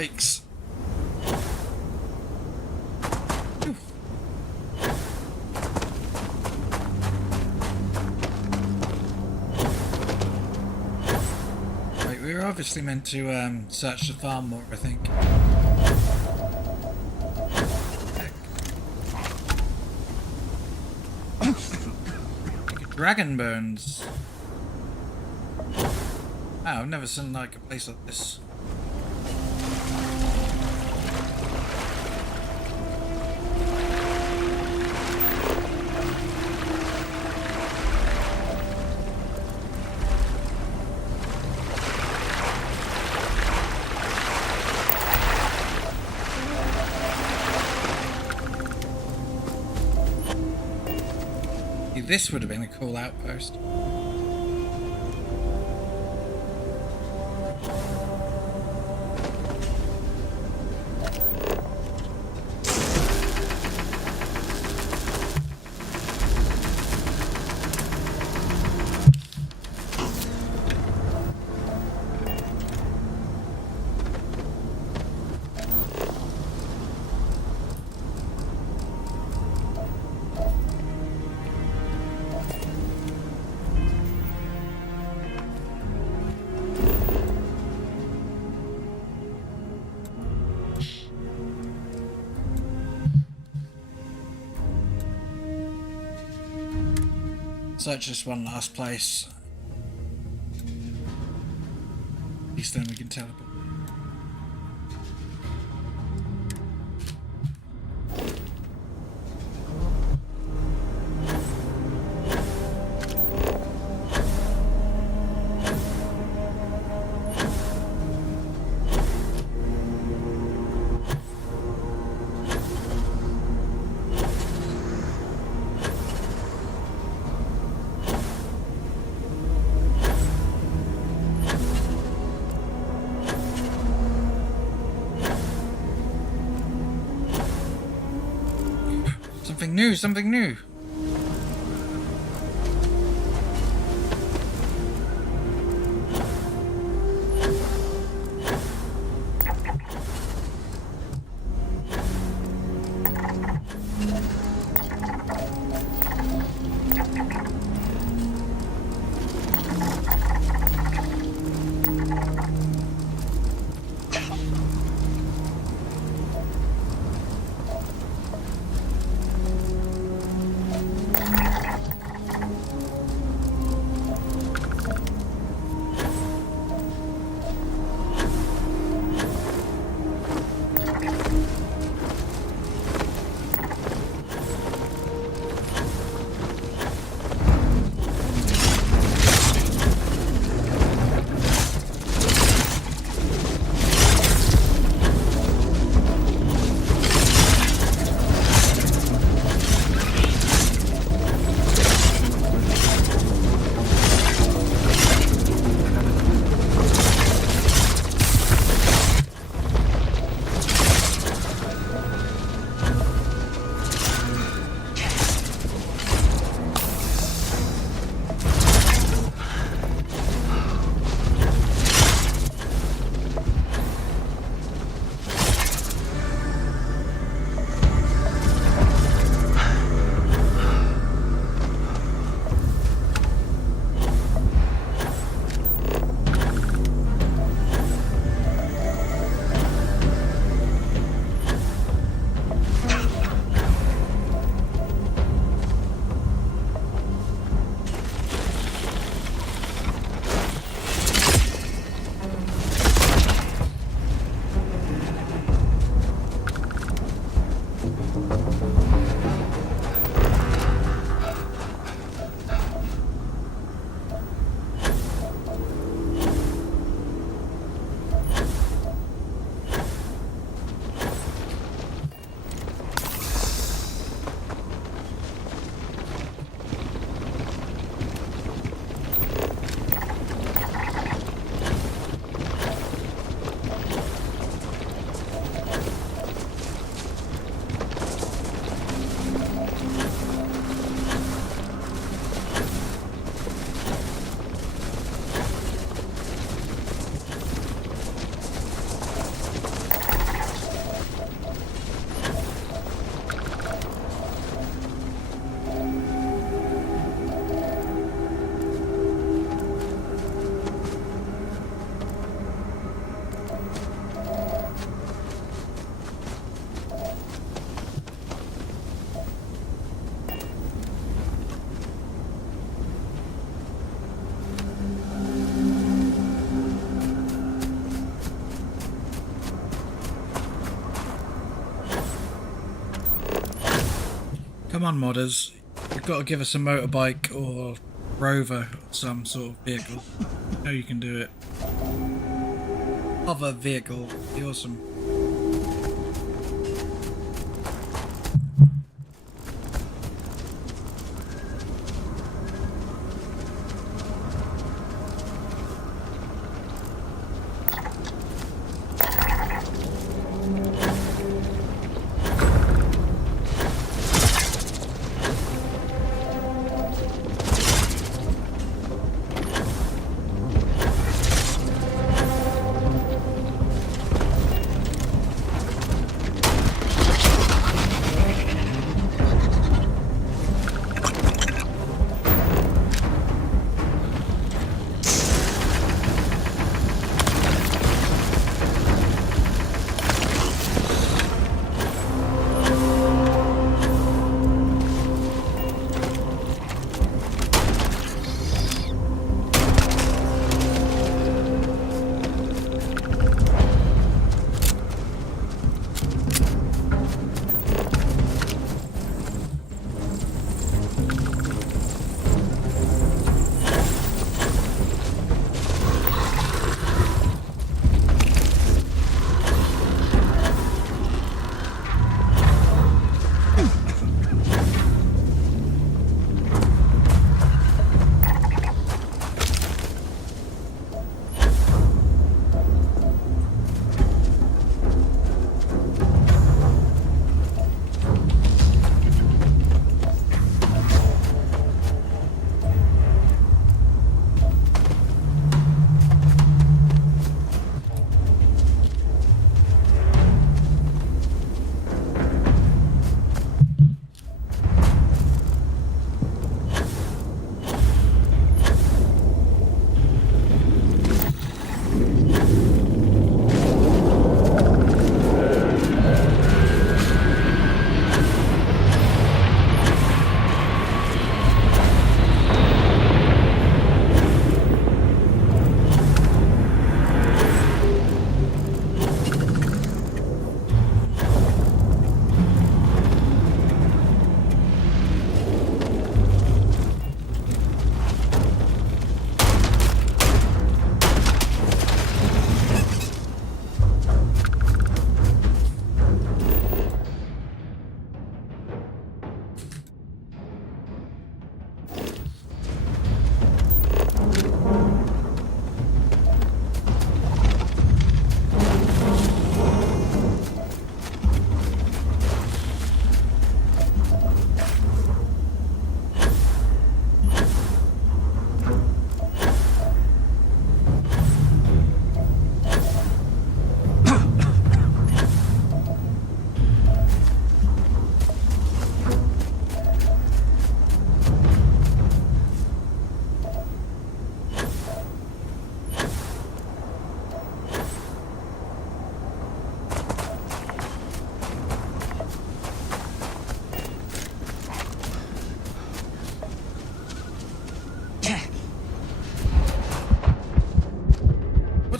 Yikes. Phew. Right, we were obviously meant to search the farm more, I think. Dragon bones. Wow, I've never seen like a place like this. This would have been a cool outpost. Search this one last place. At least then we can teleport. Something new, something new. Come on, modders. You've got to give us a motorbike or rover or some sort of vehicle. I know you can do it. Hover vehicle. Be awesome.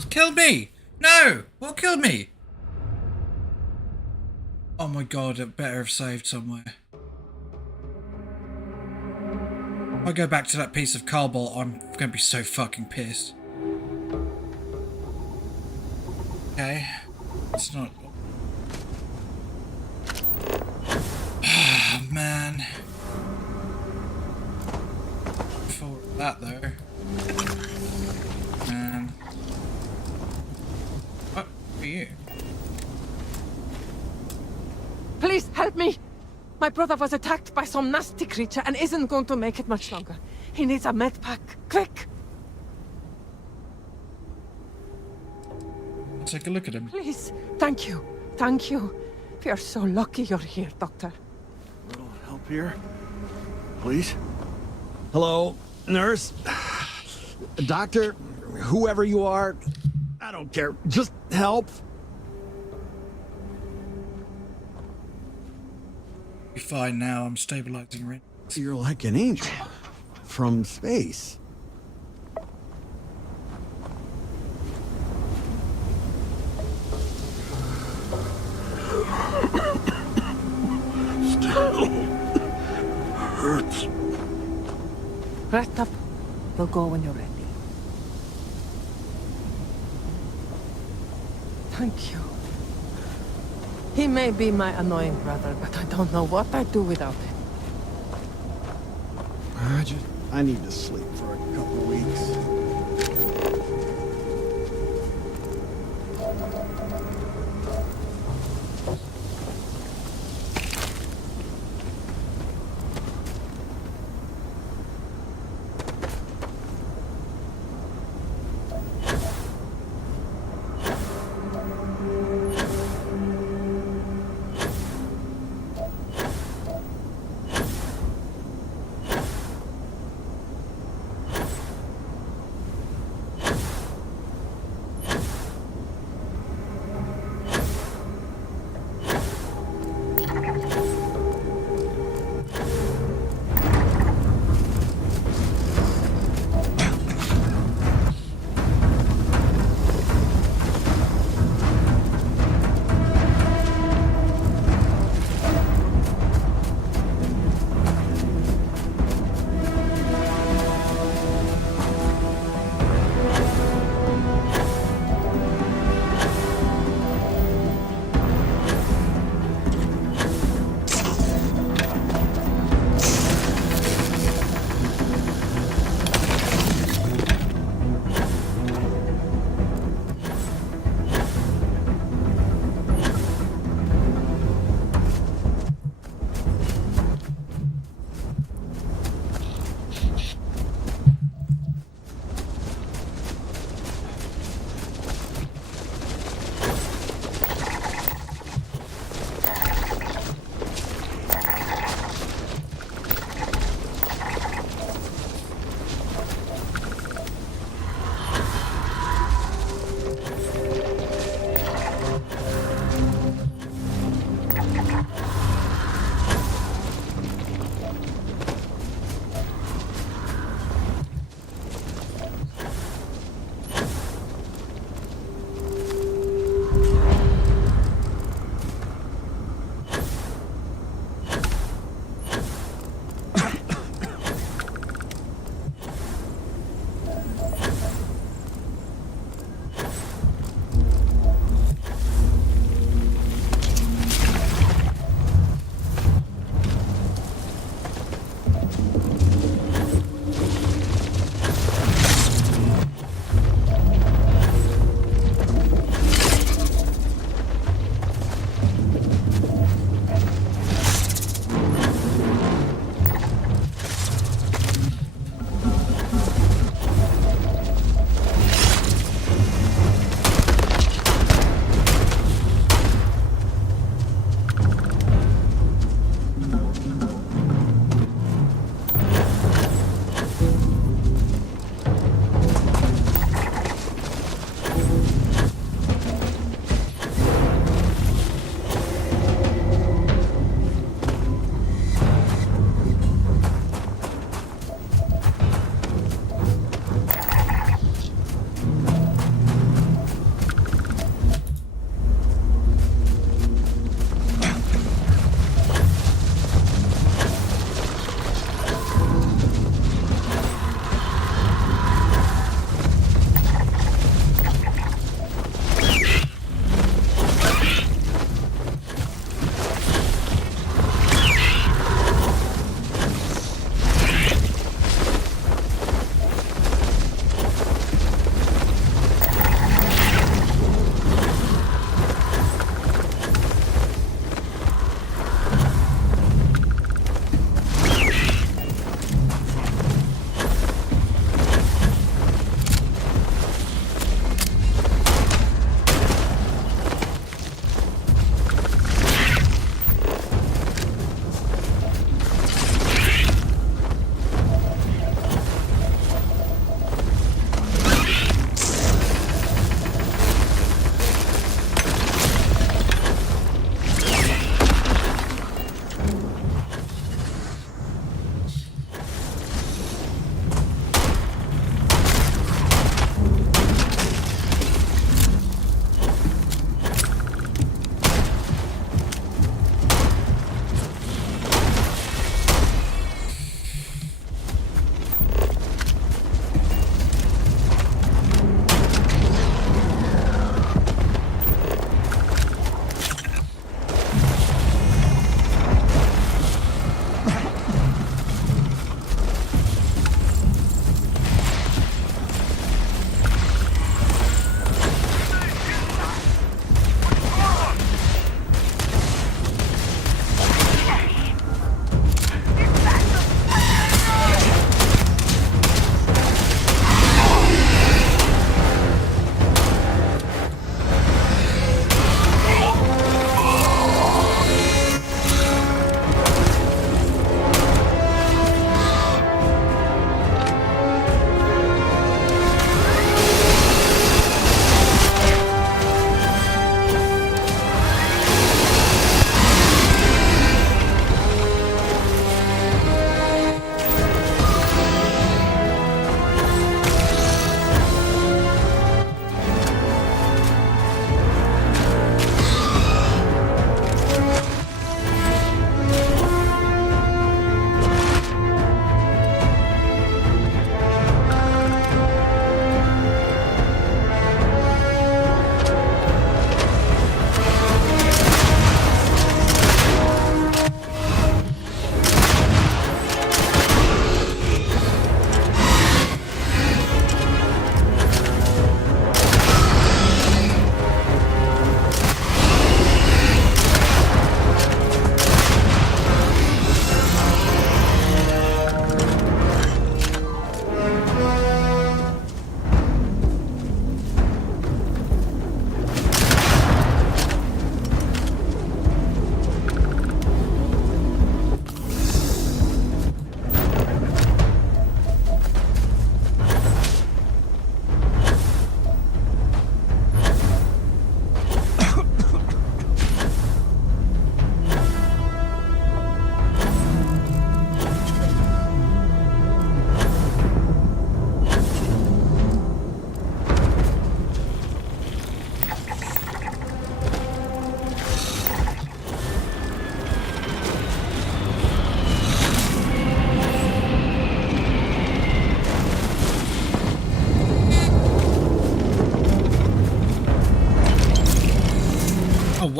Kill me! No! What killed me? Oh my god, it better have saved somewhere. If I go back to that piece of cobble, I'm gonna be so fucking pissed. Okay. It's not... Ah, man. For that though. Man. What are you? Please help me! My brother was attacked by some nasty creature and isn't going to make it much longer. He needs a med pack. Quick! I'll take a look at him. Please. Thank you. Thank you. We are so lucky you're here, Doctor. Little help here, please. Hello, nurse, doctor, whoever you are. I don't care. Just help. Be fine now. I'm stabilizing Rin. You're like an angel from space. Still Rest up. We'll go when you're ready. Thank you. He may be my annoying brother, but I don't know what I'd do without him. I need to sleep for a couple weeks.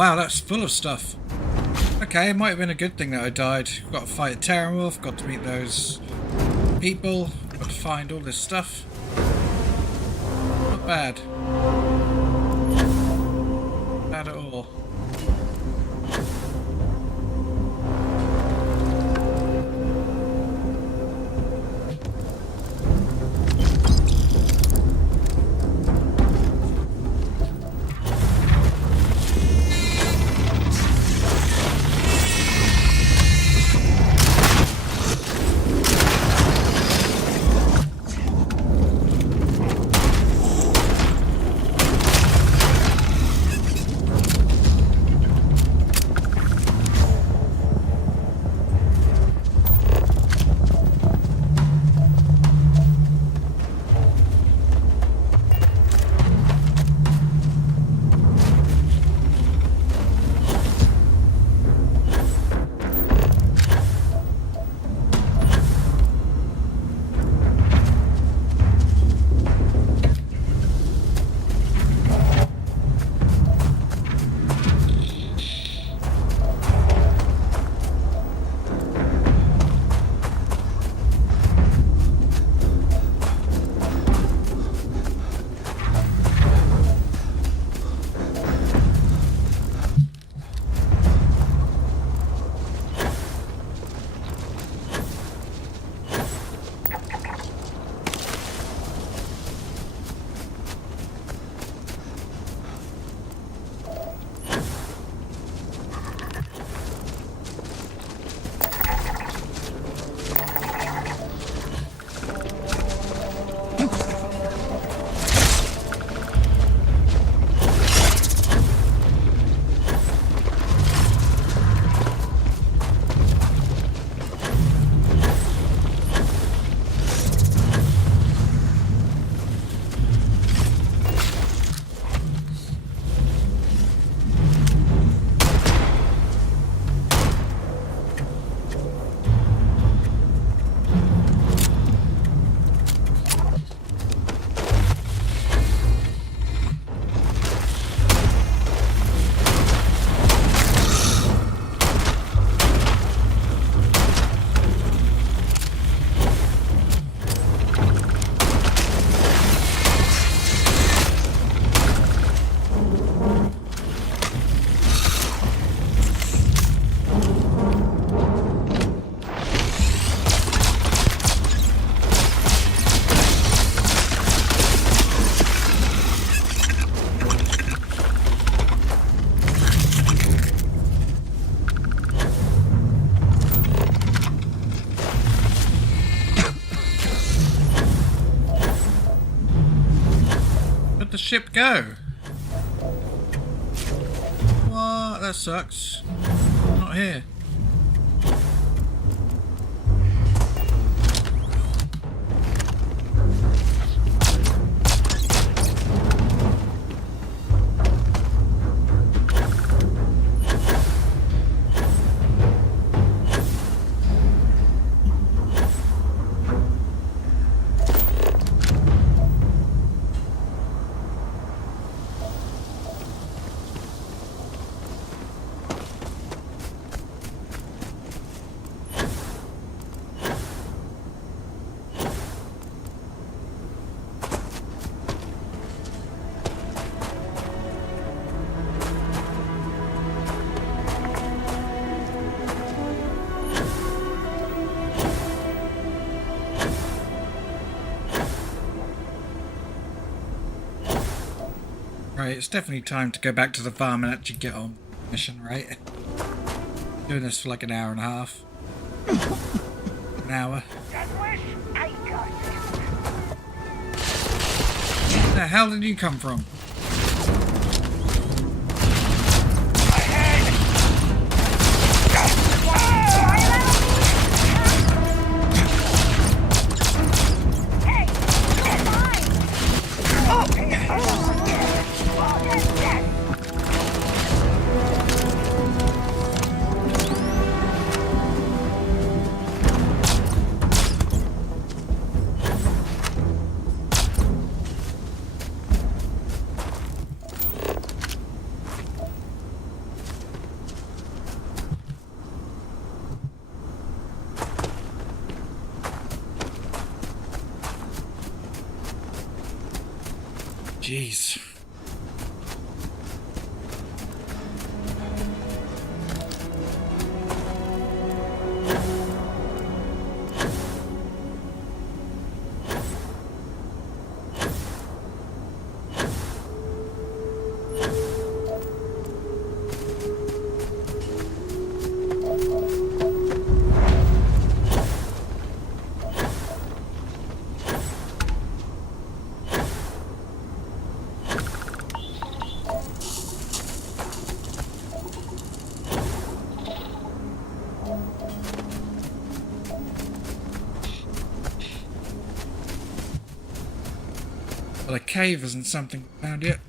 wow, that's full of stuff. Okay, it might have been a good thing that I died. Got to fight a Terrorwolf, got to meet those people, got to find all this stuff. Not bad. Not bad at all. The ship go? What? That sucks. I'm not here. Right, it's definitely time to go back to the farm and actually get on mission, right? Doing this for like an hour and a half. An hour. Where the hell did you come from? Jeez. Well, a cave isn't something found yet.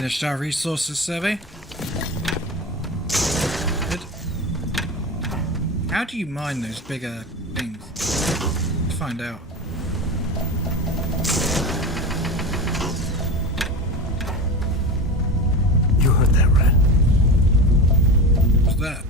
Finished our resources survey. Good. How do you mine those bigger things? Let's find out. You heard that, right? What's that?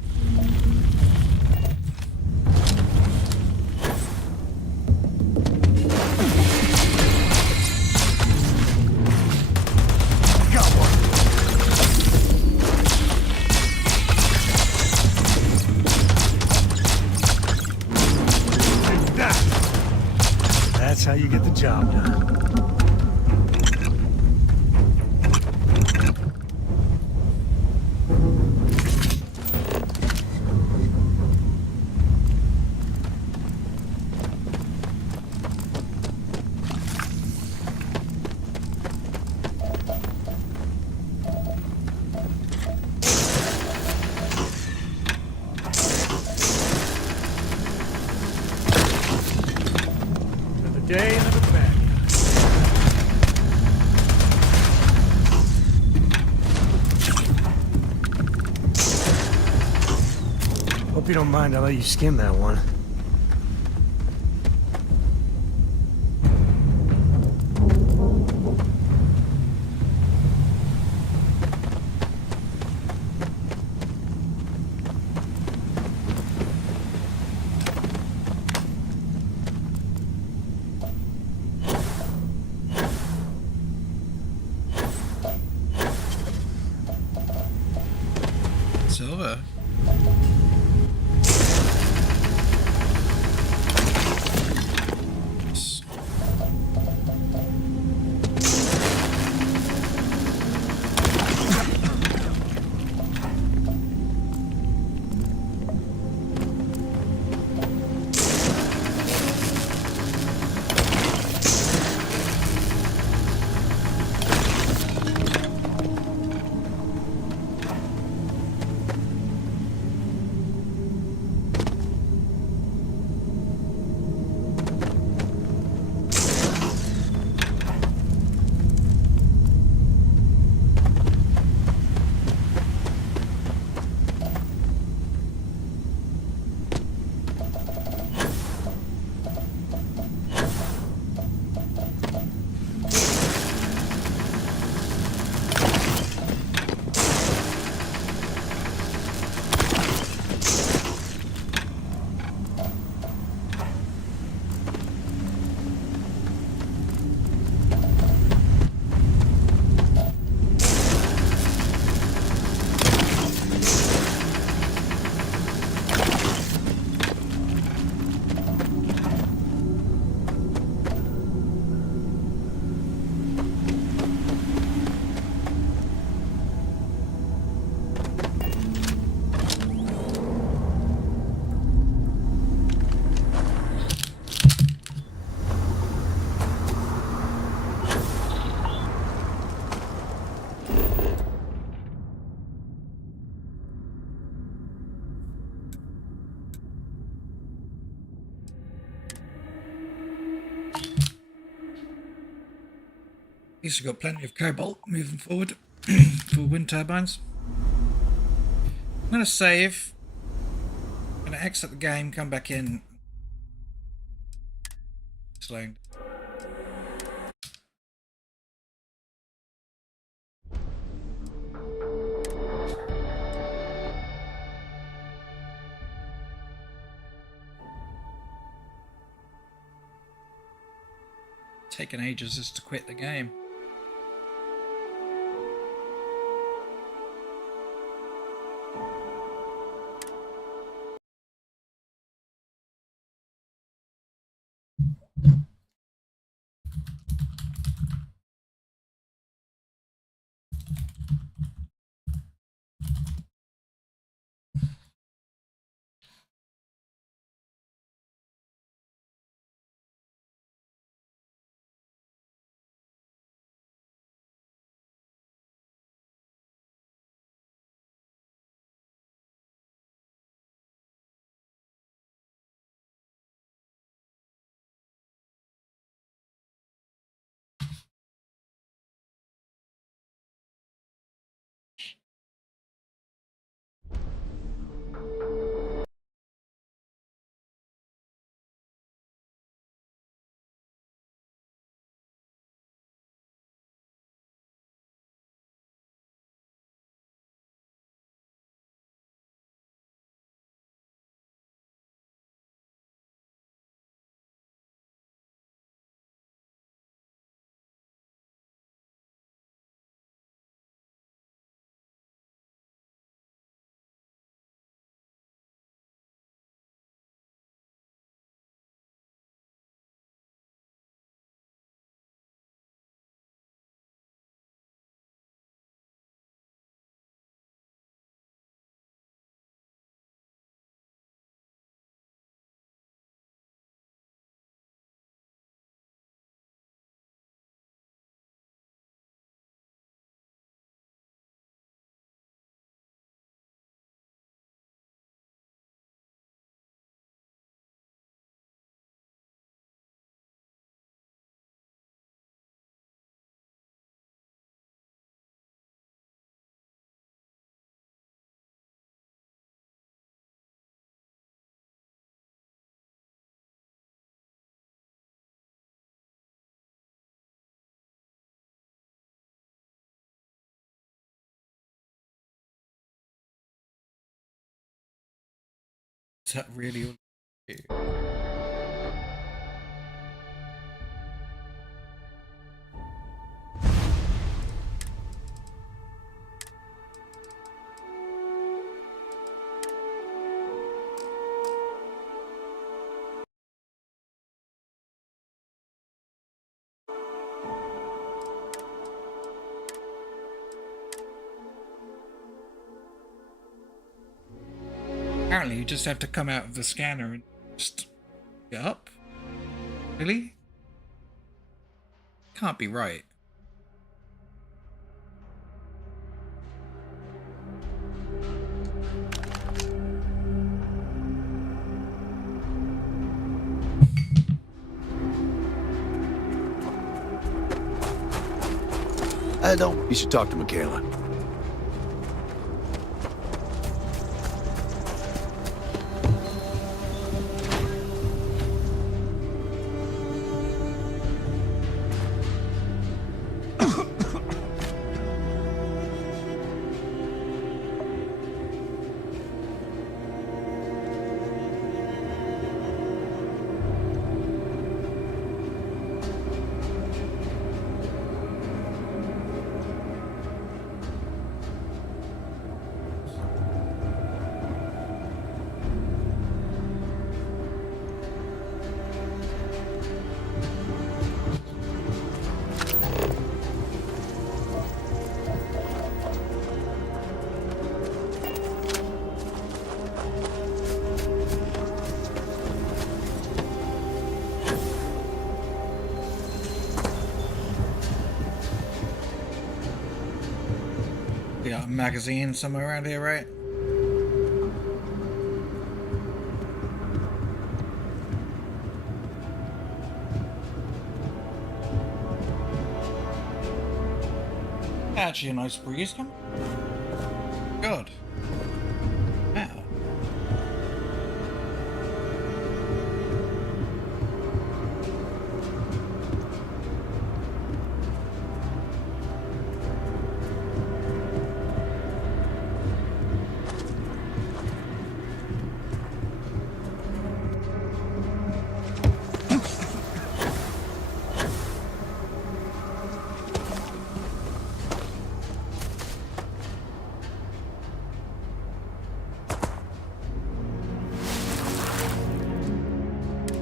That's how you get the job done. Day in the bag. Hope you don't mind, I'll let you skim that one. Silver. At least we've got plenty of cobalt moving forward for wind turbines. I'm going to save. I'm going to exit the game, come back in. Slowing. Taken ages just to quit the game. Is that really all you do? Apparently you just have to come out of the scanner and just get up. Really? Can't be right. I don't. You should talk to Michaela. Got a magazine somewhere around here, right? Actually, a nice breeze coming. Good. Wow.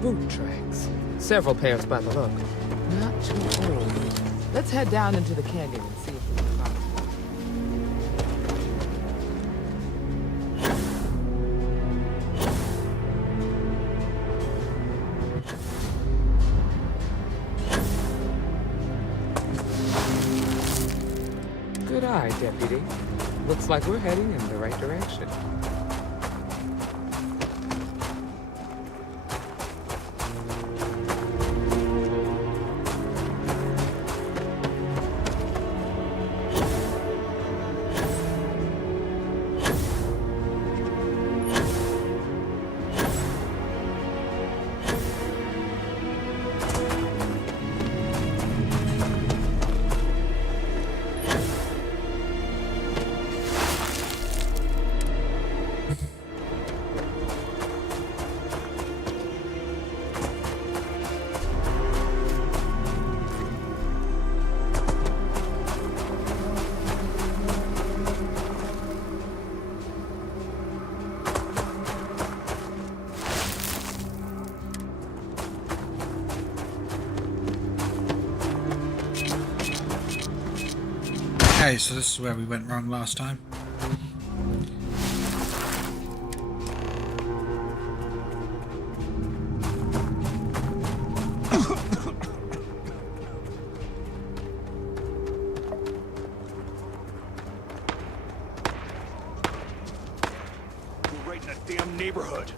Boot tracks. Several pairs by the look. Not too old. Let's head down into the canyon and see if we can find them. Good eye, Deputy. Looks like we're heading in the right direction. Okay, so this is where we went wrong last time. We're right in a damn neighborhood.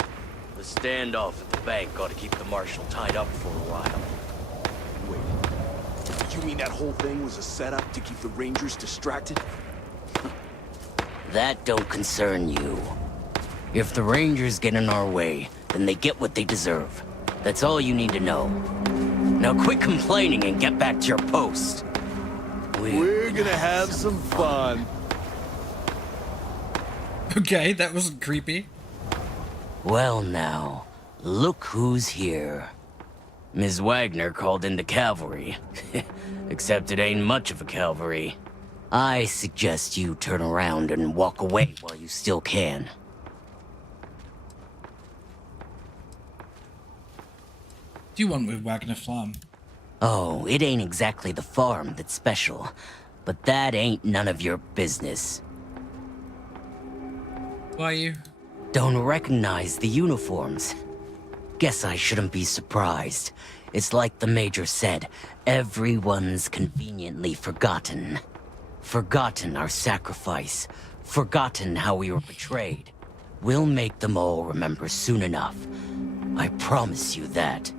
The standoff at the bank ought to keep the marshal tied up for a while. You mean that whole thing was a setup to keep the Rangers distracted? That don't concern you. If the Rangers get in our way, then they get what they deserve. That's all you need to know. Now quit complaining and get back to your post. We're gonna have some fun. Okay, that wasn't creepy. Well now, look who's here. Ms. Wagner called in the cavalry. Except it ain't much of a cavalry. I suggest you turn around and walk away while you still can. Do you want with Wagner Farm? Oh, it ain't exactly the farm that's special. But that ain't none of your business. Why you? Don't recognize the uniforms. Guess I shouldn't be surprised. It's like the Major said, everyone's conveniently forgotten. Forgotten our sacrifice. Forgotten how we were betrayed. We'll make them all remember soon enough. I promise you that.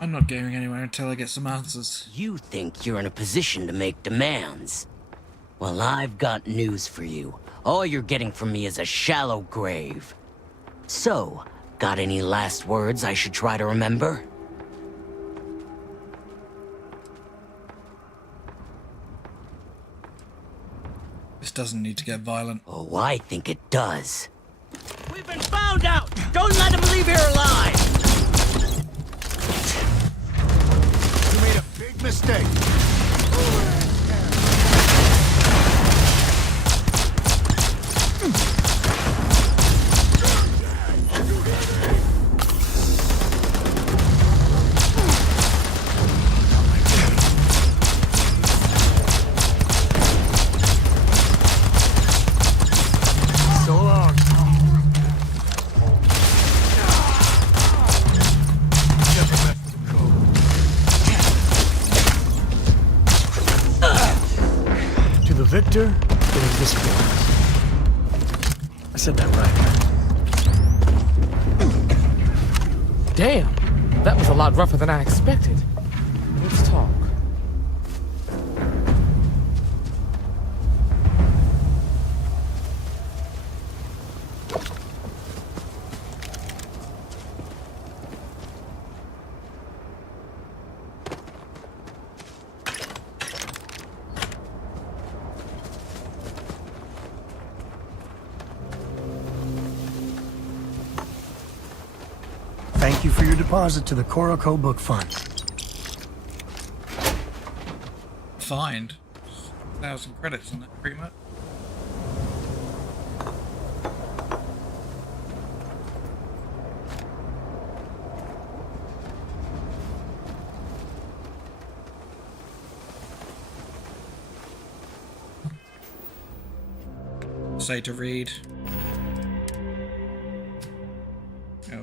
I'm not going anywhere until I get some answers. You think you're in a position to make demands. Well, I've got news for you. All you're getting from me is a shallow grave. So, got any last words I should try to remember? This doesn't need to get violent. Oh, I think it does. We've been found out! Don't let him leave here alive! You made a big mistake. Victor, it is this one. I said that right. Damn, that was a lot rougher than I expected. Let's talk. Thank you for your deposit to the Koroko Book Fund. Find 1,000 credits on that, pretty much. Say to read. Oh.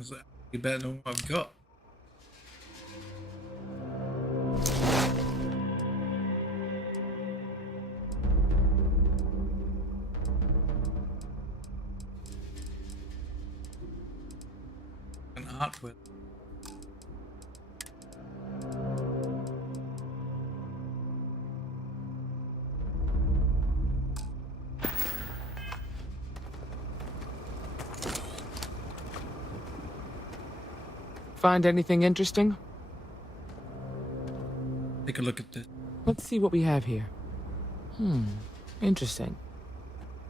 Is that better than what I've got? An artwork. Find anything interesting? Take a look at this. Let's see what we have here. Interesting.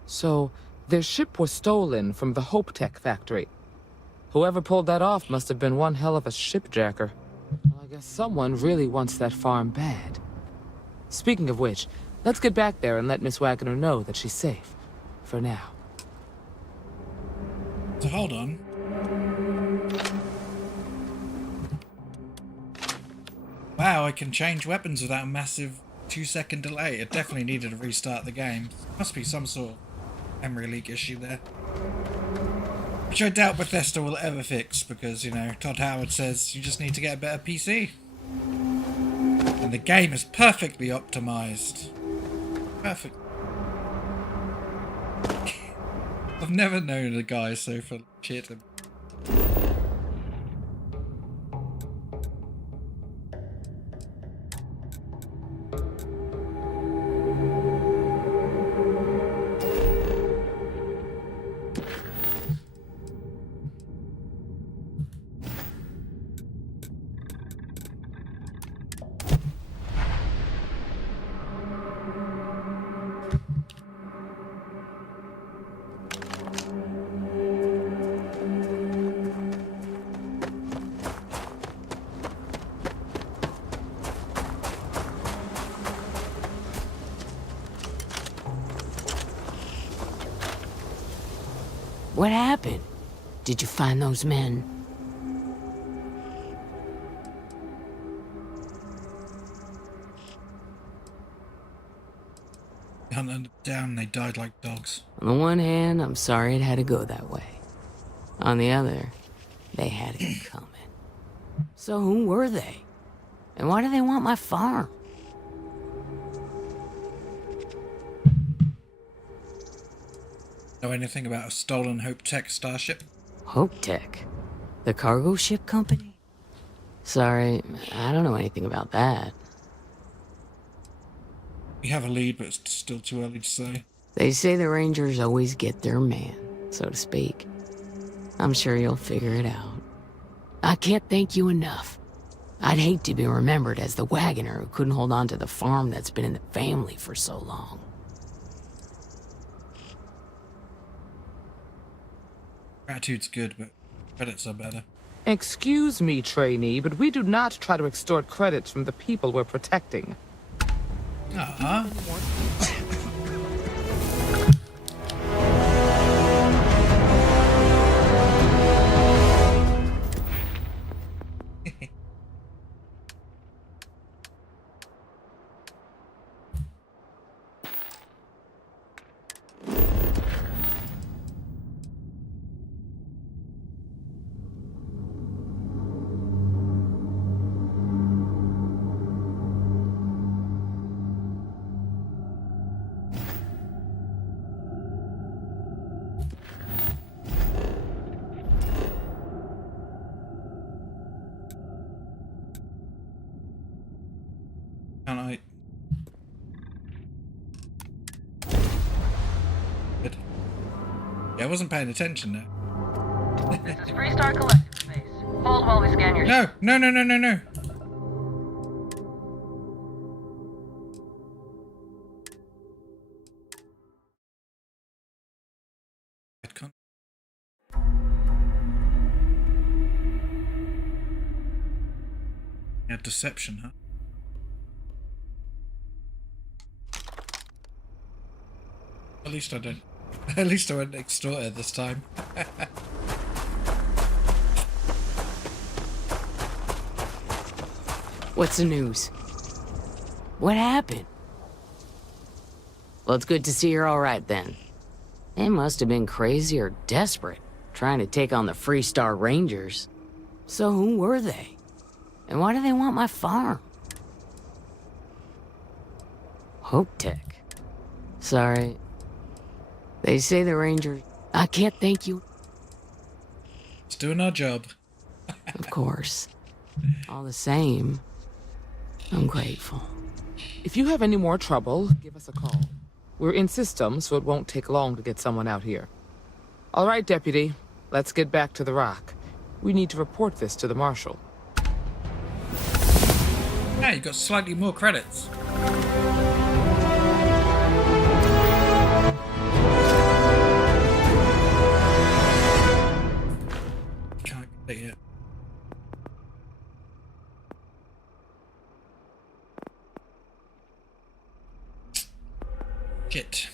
So, their ship was stolen from the Hope Tech factory. Whoever pulled that off must have been one hell of a shipjacker. Well, I guess someone really wants that farm bad. Speaking of which, let's get back there and let Miss Wagner know that she's safe. For now. So hold on. Wow, I can change weapons without a massive 2-second delay. It definitely needed to restart the game. Must be some sort of memory leak issue there. Which I doubt Bethesda will ever fix because, you know, Todd Howard says you just need to get a better PC. And the game is perfectly optimized. Perfect. I've never known a guy so full of shit. What happened? Did you find those men? Hunted them down, they died like dogs. On the one hand, I'm sorry it had to go that way. On the other, they had it coming. So who were they? And why do they want my farm? Know anything about a stolen Hope Tech starship? Hope Tech? The cargo ship company? Sorry, I don't know anything about that. We have a lead, but it's still too early to say. They say the Rangers always get their man, so to speak. I'm sure you'll figure it out. I can't thank you enough. I'd hate to be remembered as the wagoner who couldn't hold on to the farm that's been in the family for so long. Gratitude's good, but credits are better. Excuse me, trainee, but we do not try to extort credits from the people we're protecting. Uh-huh. I wasn't paying attention there. This is Freestar Collective Space. Hold while we scan your... No. Yeah, deception, huh? At least I don't. At least I won't extort her this time. What's the news? What happened? Well, it's good to see you're all right then. They must have been crazy or desperate, trying to take on the Freestar Rangers. So who were they? And why do they want my farm? Hope Tech. Sorry. They say the Rangers... I can't thank you. It's doing our job. Of course. All the same, I'm grateful. If you have any more trouble, give us a call. We're in system, so it won't take long to get someone out here. All right, Deputy. Let's get back to the rock. We need to report this to the Marshal. Yeah, you got slightly more credits. Can't get it yet. Shit.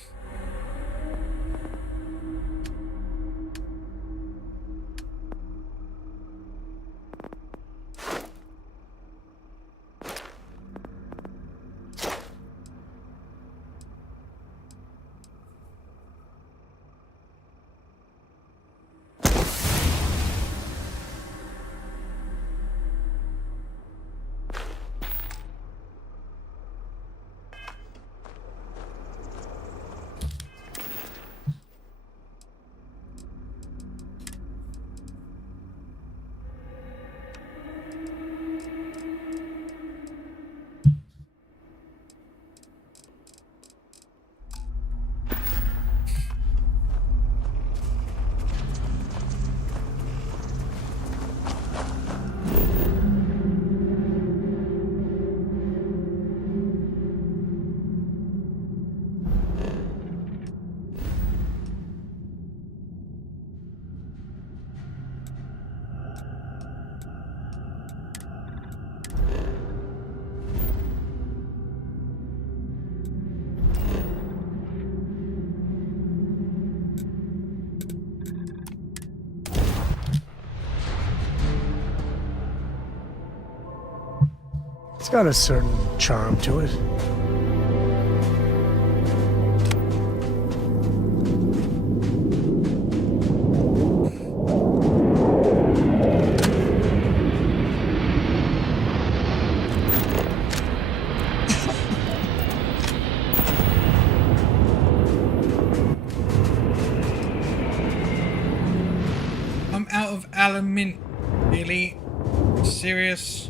It's got a certain charm to it. I'm out of aluminium. Really? Serious?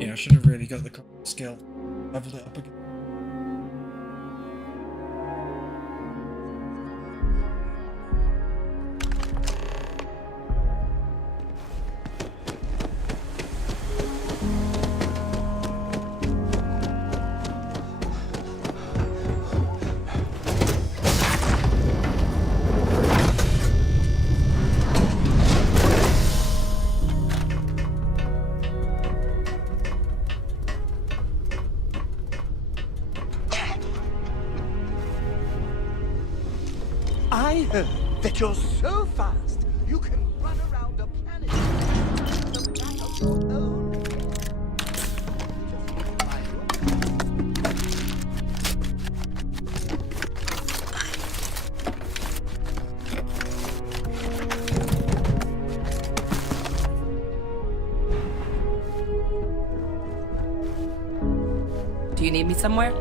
Yeah, I should have really got the skill, leveled it up again. I heard that you're so fast, you can run around a planet the back of your own head. Do you need me somewhere?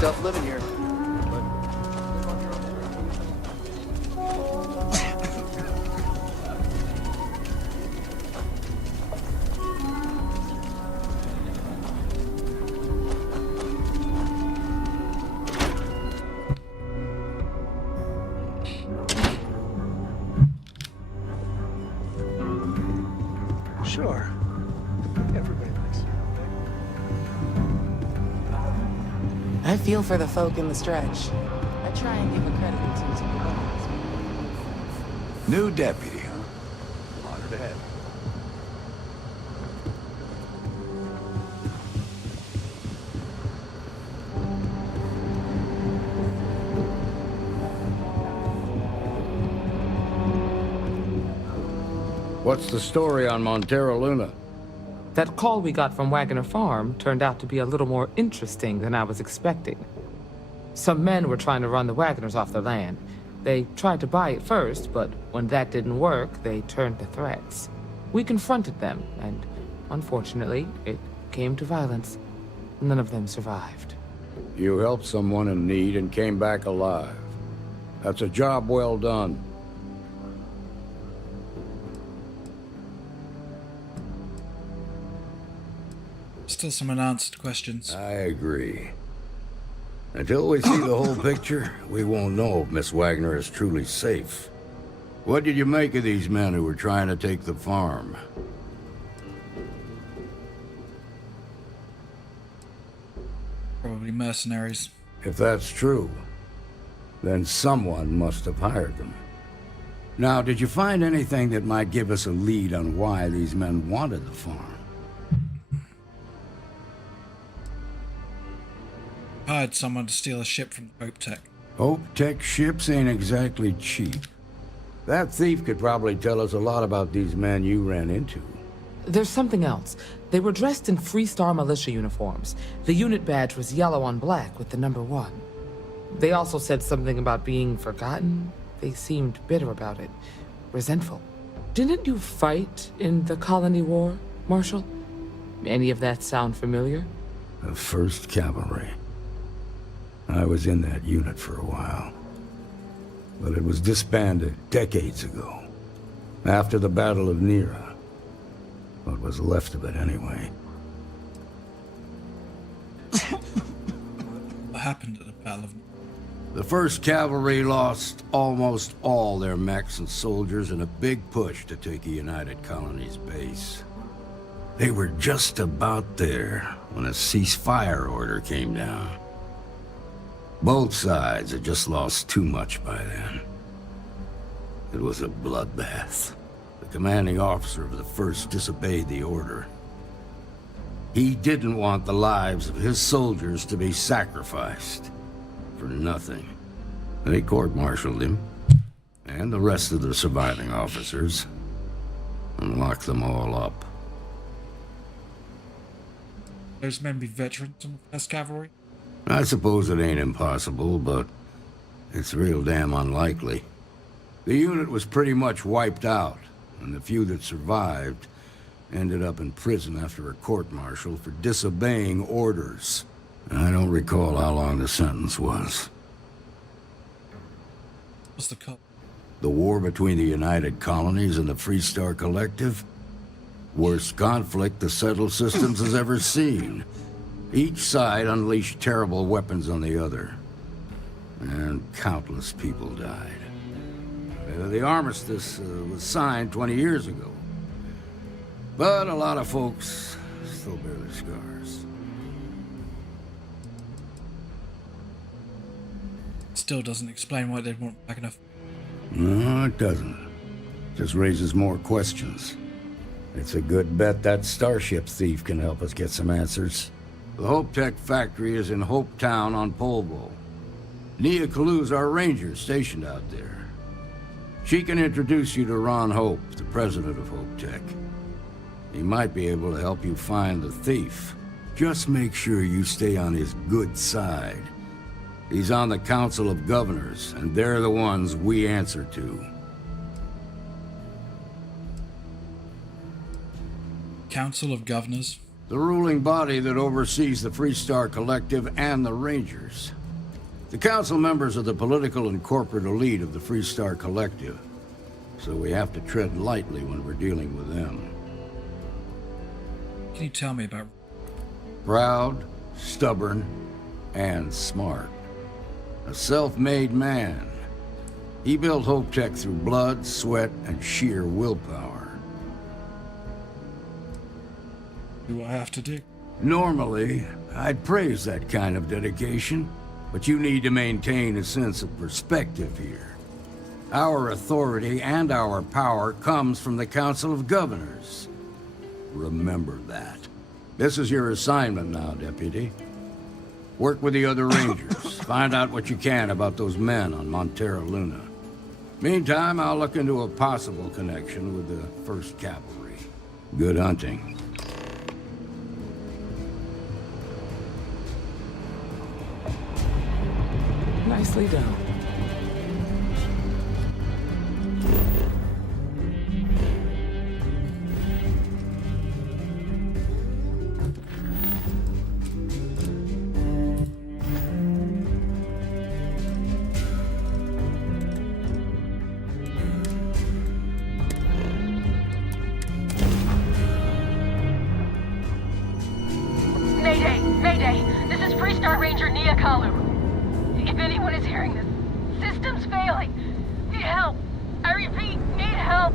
Tough living here. Sure. Everybody likes you. I feel for the folk in the stretch. I try and give a credit to some belongings. New deputy, huh? Honored to have you. What's the story on Montero Luna? That call we got from Wagner Farm turned out to be a little more interesting than I was expecting. Some men were trying to run the Wagners off the land. They tried to buy it first, but when that didn't work, they turned to threats. We confronted them, and unfortunately, it came to violence. None of them survived. You helped someone in need and came back alive. That's a job well done. Still some unanswered questions. I agree. Until we see the whole picture, we won't know if Miss Wagner is truly safe. What did you make of these men who were trying to take the farm? Probably mercenaries. If that's true, then someone must have hired them. Now, did you find anything that might give us a lead on why these men wanted the farm? Hired someone to steal a ship from Hope Tech. Hope Tech ships ain't exactly cheap. That thief could probably tell us a lot about these men you ran into. There's something else. They were dressed in Freestar militia uniforms. The unit badge was yellow on black with the number 1. They also said something about being forgotten. They seemed bitter about it, resentful. Didn't you fight in the Colony War, Marshal? Any of that sound familiar? The 1st Cavalry. I was in that unit for a while. But it was disbanded decades ago. After the Battle of Nera. What was left of it, anyway. What happened at the Battle of Nera? The 1st Cavalry lost almost all their mechs and soldiers in a big push to take a United Colonies base. They were just about there when a ceasefire order came down. Both sides had just lost too much by then. It was a bloodbath. The commanding officer of the 1st disobeyed the order. He didn't want the lives of his soldiers to be sacrificed for nothing. They court-martialed him, and the rest of the surviving officers, and locked them all up. Those men be veterans in the 1st Cavalry? I suppose it ain't impossible, but it's real damn unlikely. The unit was pretty much wiped out, and the few that survived ended up in prison after a court-martial for disobeying orders. I don't recall how long the sentence was. What's the cop? The war between the United Colonies and the Freestar Collective? Worst conflict the settled systems has ever seen. Each side unleashed terrible weapons on the other. And countless people died. The armistice was signed 20 years ago. But a lot of folks still bear their scars. Still doesn't explain why they weren't back enough. No, it doesn't. Just raises more questions. It's a good bet that starship thief can help us get some answers. The Hope Tech factory is in Hope Town on Polvo. Nia Kalu's our ranger stationed out there. She can introduce you to Ron Hope, the president of Hope Tech. He might be able to help you find the thief. Just make sure you stay on his good side. He's on the Council of Governors, and they're the ones we answer to. Council of Governors? The ruling body that oversees the Freestar Collective and the Rangers. The council members are the political and corporate elite of the Freestar Collective, so we have to tread lightly when we're dealing with them. Can you tell me about... Proud, stubborn, and smart. A self-made man. He built Hope Tech through blood, sweat, and sheer willpower. Do I have to do? Normally, I'd praise that kind of dedication, but you need to maintain a sense of perspective here. Our authority and our power comes from the Council of Governors. Remember that. This is your assignment now, Deputy. Work with the other Rangers. Find out what you can about those men on Montera Luna. Meantime, I'll look into a possible connection with the 1st Cavalry. Good hunting. Nicely done. Mayday! Mayday! This is Freestar Ranger Nia Kalu. If anyone is hearing this, system's failing. Need help. I repeat, need help.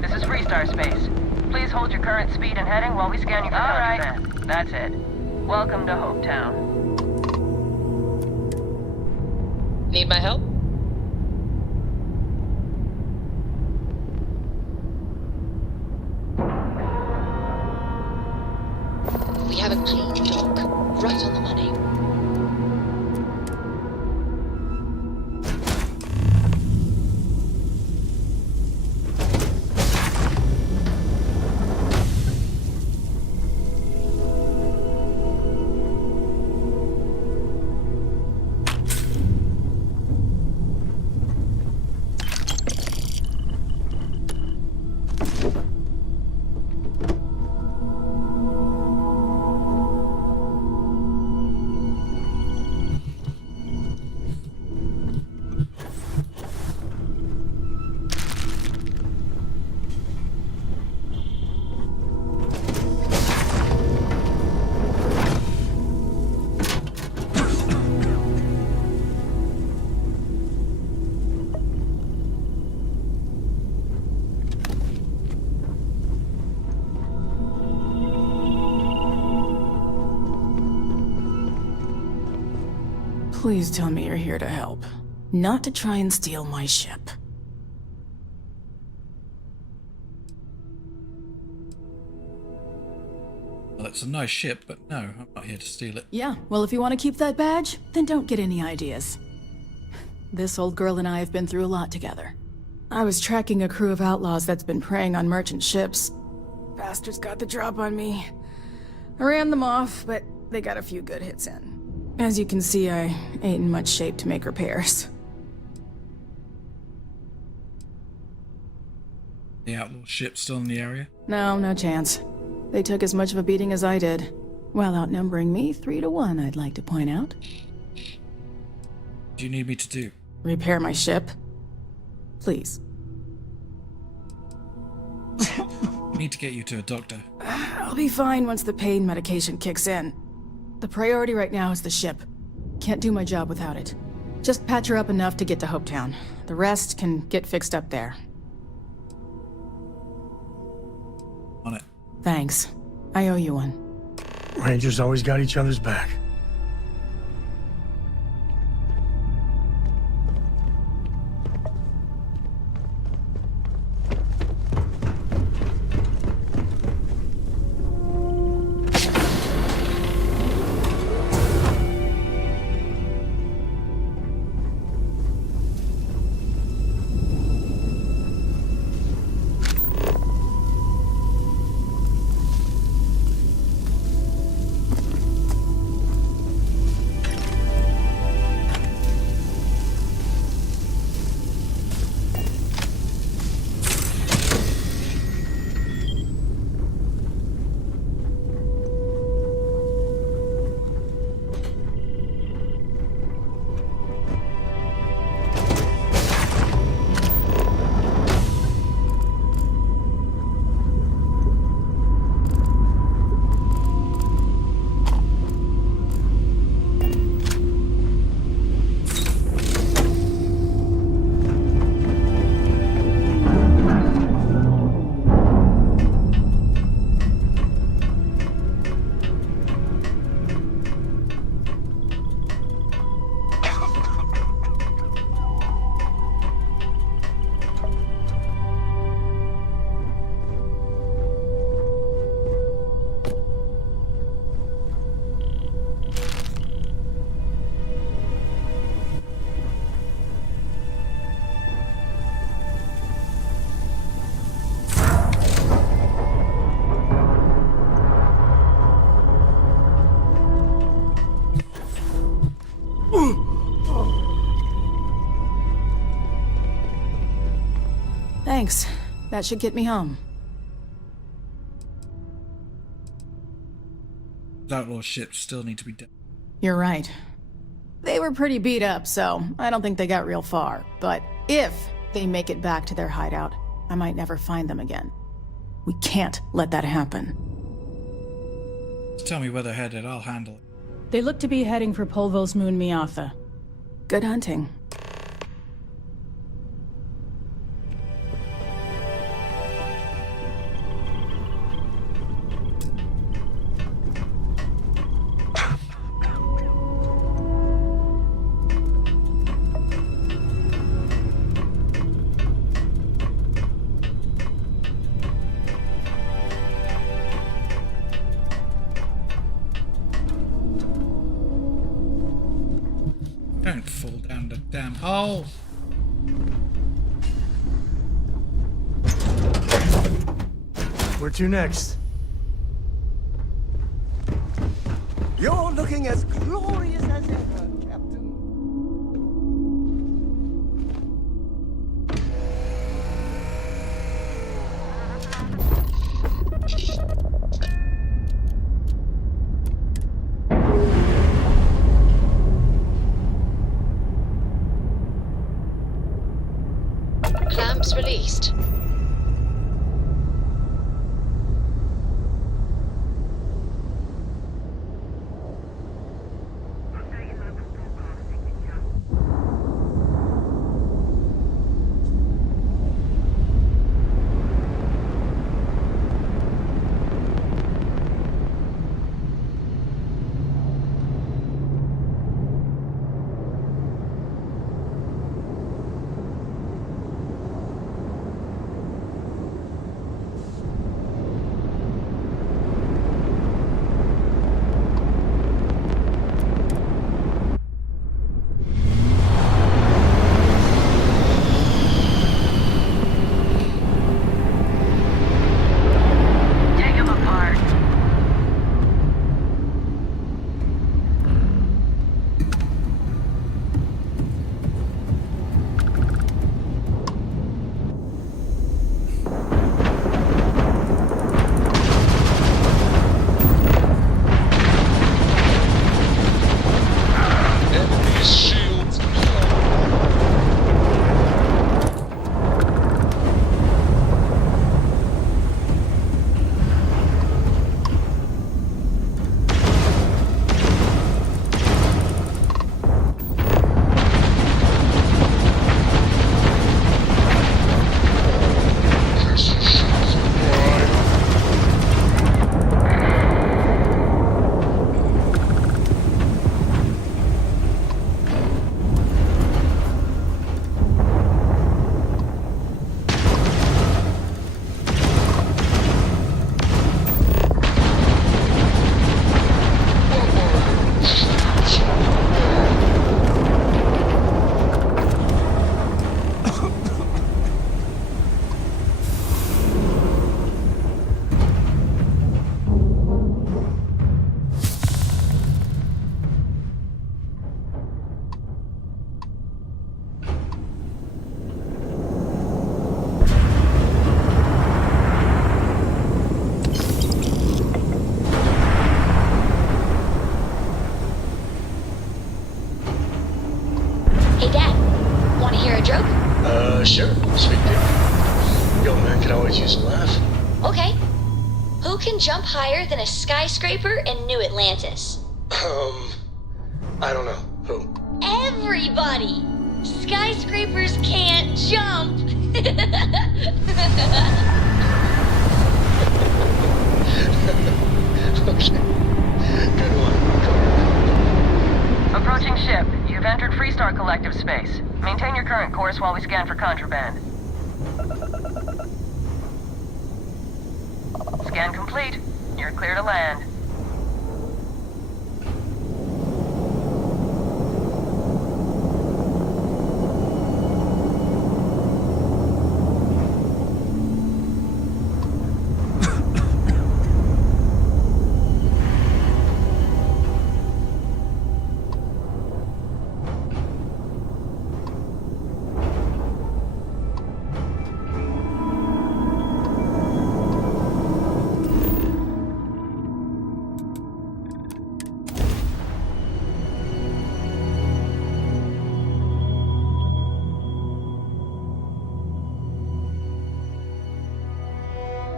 This is Freestar Space. Please hold your current speed and heading while we scan you for contraband. That's it. Welcome to Hope Town. Need my help? We have a clean dock, right on the money. Please tell me you're here to help, not to try and steal my ship. Well, it's a nice ship, but no, I'm not here to steal it. Yeah, well, if you want to keep that badge, then don't get any ideas. This old girl and I have been through a lot together. I was tracking a crew of outlaws that's been preying on merchant ships. Bastards got the drop on me. I ran them off, but they got a few good hits in. As you can see, I ain't in much shape to make repairs. The outlaw ship still in the area? No, no chance. They took as much of a beating as I did, while outnumbering me 3-1, I'd like to point out. What do you need me to do? Repair my ship? Please. I need to get you to a doctor. I'll be fine once the pain medication kicks in. The priority right now is the ship. Can't do my job without it. Just patch her up enough to get to Hopetown. The rest can get fixed up there. On it. Thanks. I owe you one. Rangers always got each other's back. Thanks. That should get me home. Outlaw ships still need to be dead. You're right. They were pretty beat up, so I don't think they got real far. But if they make it back to their hideout, I might never find them again. We can't let that happen. Just tell me where they're headed, I'll handle it. They look to be heading for Polvo's moon Miatha. Good hunting. Don't fall down the damn hole. Where to next? You're looking as glorious as ever, Captain. Clamps released. higher than a skyscraper in New Atlantis? I don't know. Who? Everybody! Skyscrapers can't jump! Okay. Good one. Approaching ship. You've entered Freestar Collective space. Maintain your current course while we scan for contraband. Scan complete. You're clear to land.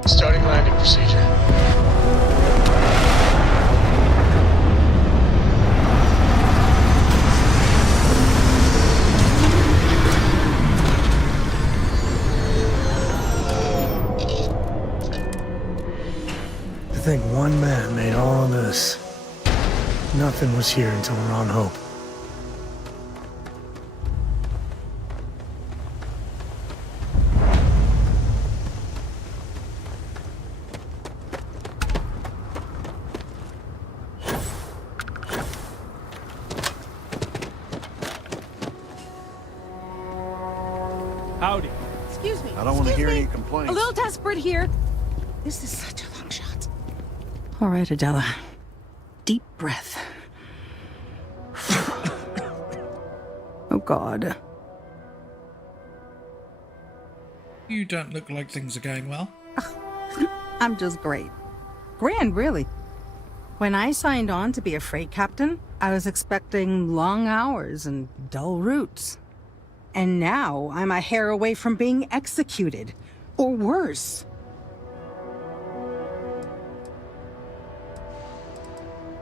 Starting landing procedure. To think one man made all of this. Nothing was here until we're on Hope. Howdy. Excuse me. I don't want to hear Excuse any me. complaints. A little desperate here. This is such a long shot. All right, Adela. Deep breath. Oh, God. You don't look like things are going well. I'm just great. Grand, really. When I signed on to be a freight captain, I was expecting long hours and dull routes. And now I'm a hair away from being executed. Or worse.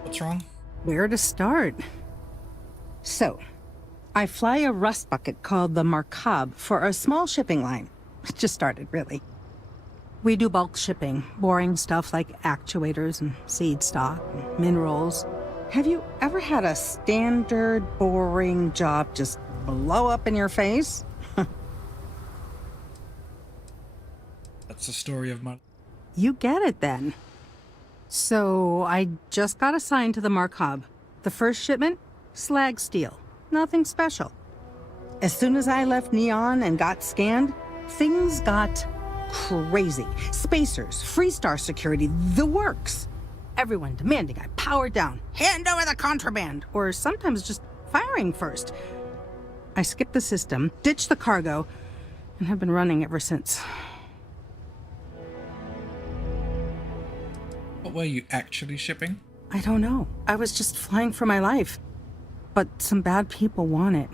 What's wrong? Where to start? So, I fly a rust bucket called the Markab for a small shipping line. It just started, really. We do bulk shipping, boring stuff like actuators and seed stock and minerals. Have you ever had a standard, boring job just blow up in your face? That's the story of my... You get it then. So, I just got assigned to the Markab. The first shipment? Slag steel. Nothing special. As soon as I left Neon and got scanned, things got crazy. Spacers, Freestar security, the works. Everyone demanding I power down, hand over the contraband, or sometimes just firing first. I skipped the system, ditched the cargo, and have been running ever since. What were you actually shipping? I don't know. I was just flying for my life. But some bad people want it.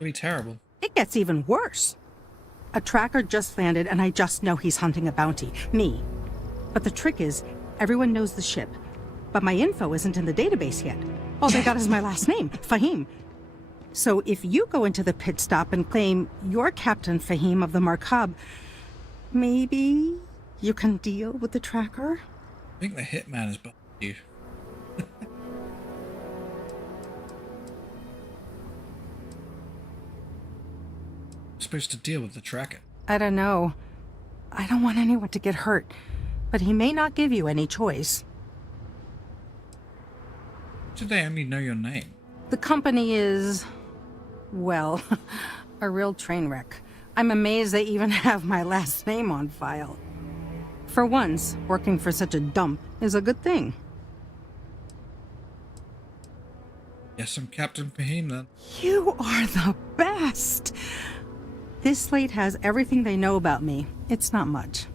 Really terrible. It gets even worse. A tracker just landed and I just know he's hunting a bounty. Me. But the trick is, everyone knows the ship. But my info isn't in the database yet. All they got is my last name, Fahim. So if you go into the pit stop and claim you're Captain Fahim of the Markab, maybe you can deal with the tracker? I think the hitman is behind you. Supposed to deal with the tracker. I don't know. I don't want anyone to get hurt, but he may not give you any choice. Did they only know your name? The company is, well, a real train wreck. I'm amazed they even have my last name on file. For once, working for such a dump is a good thing. Yes, I'm Captain Fahim then. You are the best! This slate has everything they know about me. It's not much.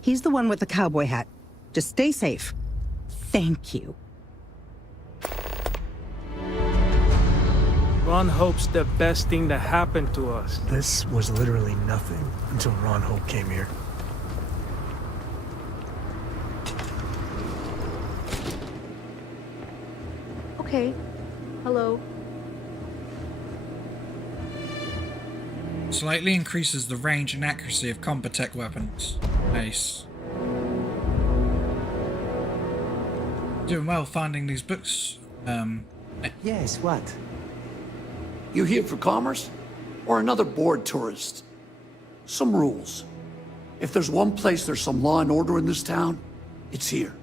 He's the one with the cowboy hat. Just stay safe. Thank you. Ron Hope's the best thing that happened to us. This was literally nothing until Ron Hope came here. Okay. Hello. Slightly increases the range and accuracy of Combatech weapons. Nice. Doing well finding these books. Yes, what? You here for commerce? Or another bored tourist? Some rules. If there's one place there's some law and order in this town, it's here.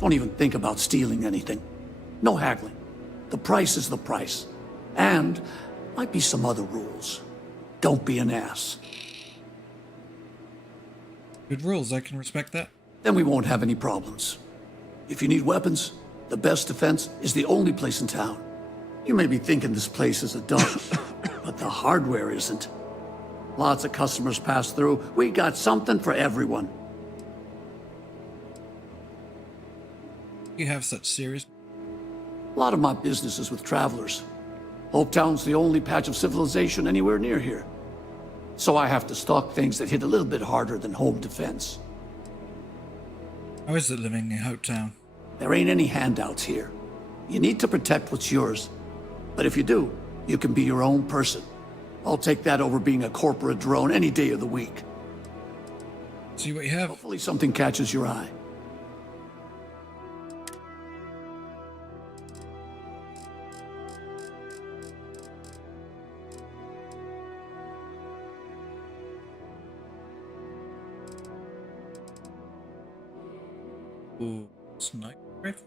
Don't even think about stealing anything. No haggling. The price is the price. And might be some other rules. Don't be an ass. Good rules, I can respect that. Then we won't have any problems. If you need weapons, the best defense is the only place in town. You may be thinking this place is a dump, but the hardware isn't. Lots of customers pass through. We got something for everyone. You have such serious... A lot of my business is with travelers. Hope Town's the only patch of civilization anywhere near here. So I have to stock things that hit a little bit harder than home defense. How is it living in Hope Town? There ain't any handouts here. You need to protect what's yours. But if you do, you can be your own person. I'll take that over being a corporate drone any day of the week. See what you have. Hopefully something catches your eye. Ooh, sniper rifle?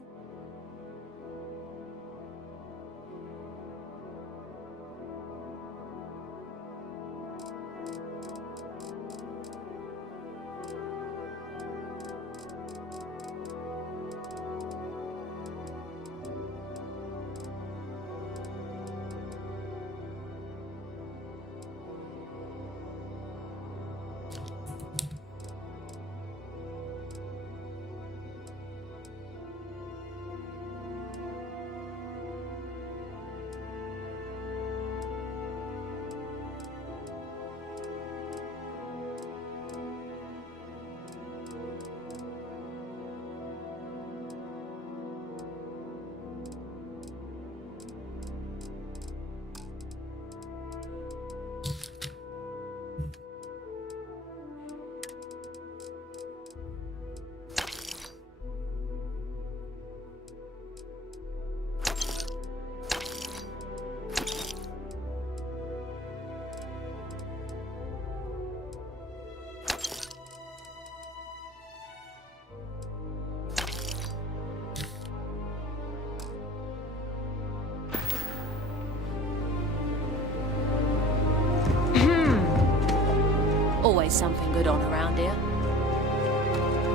Always something good on around here.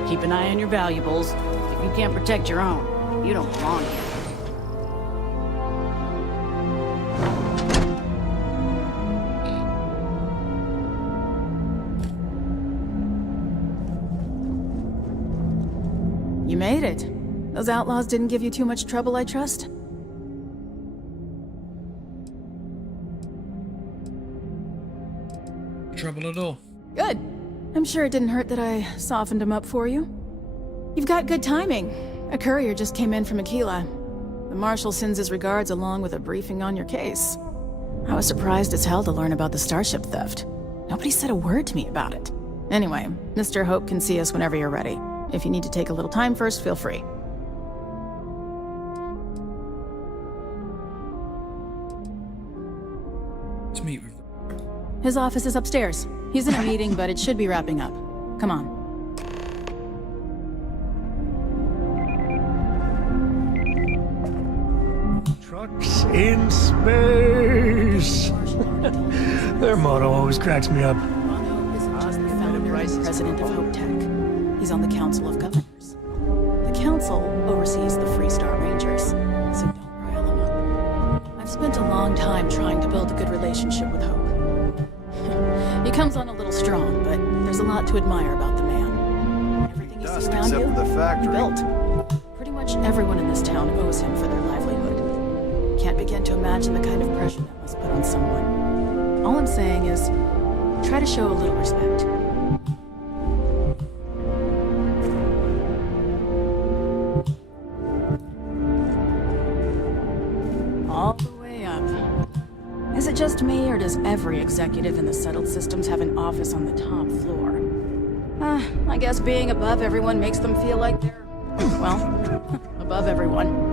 Keep an eye on your valuables. If you can't protect your own, you don't belong here. You made it. Those outlaws didn't give you too much trouble, I trust? Trouble at all. Good. I'm sure it didn't hurt that I softened him up for you. You've got good timing. A courier just came in from Aquila. The Marshal sends his regards along with a briefing on your case. I was surprised as hell to learn about the starship theft. Nobody said a word to me about it. Anyway, Mr. Hope can see us whenever you're ready. If you need to take a little time first, feel free. Let's meet with... His office is upstairs. He's in a meeting, but it should be wrapping up. Come on. Trucks in space! Their motto always cracks me up. Ron isn't just the founder and president of Hope Tech. He's on the Council of Governors. The Council oversees the Freestar Rangers, so don't rile him up. I've spent a long time trying to build a good relationship with Hope. He comes on a little strong, but there's a lot to admire about the man. Everything you see around you, he built. Pretty much everyone in this town owes him for their livelihood. can't begin to imagine the kind of pressure that must put on someone. All I'm saying is, try to show a little respect. All the way up. Is it just me, or does every executive in the settled systems have an office on the top floor? I guess being above everyone makes them feel like they're, well, above everyone.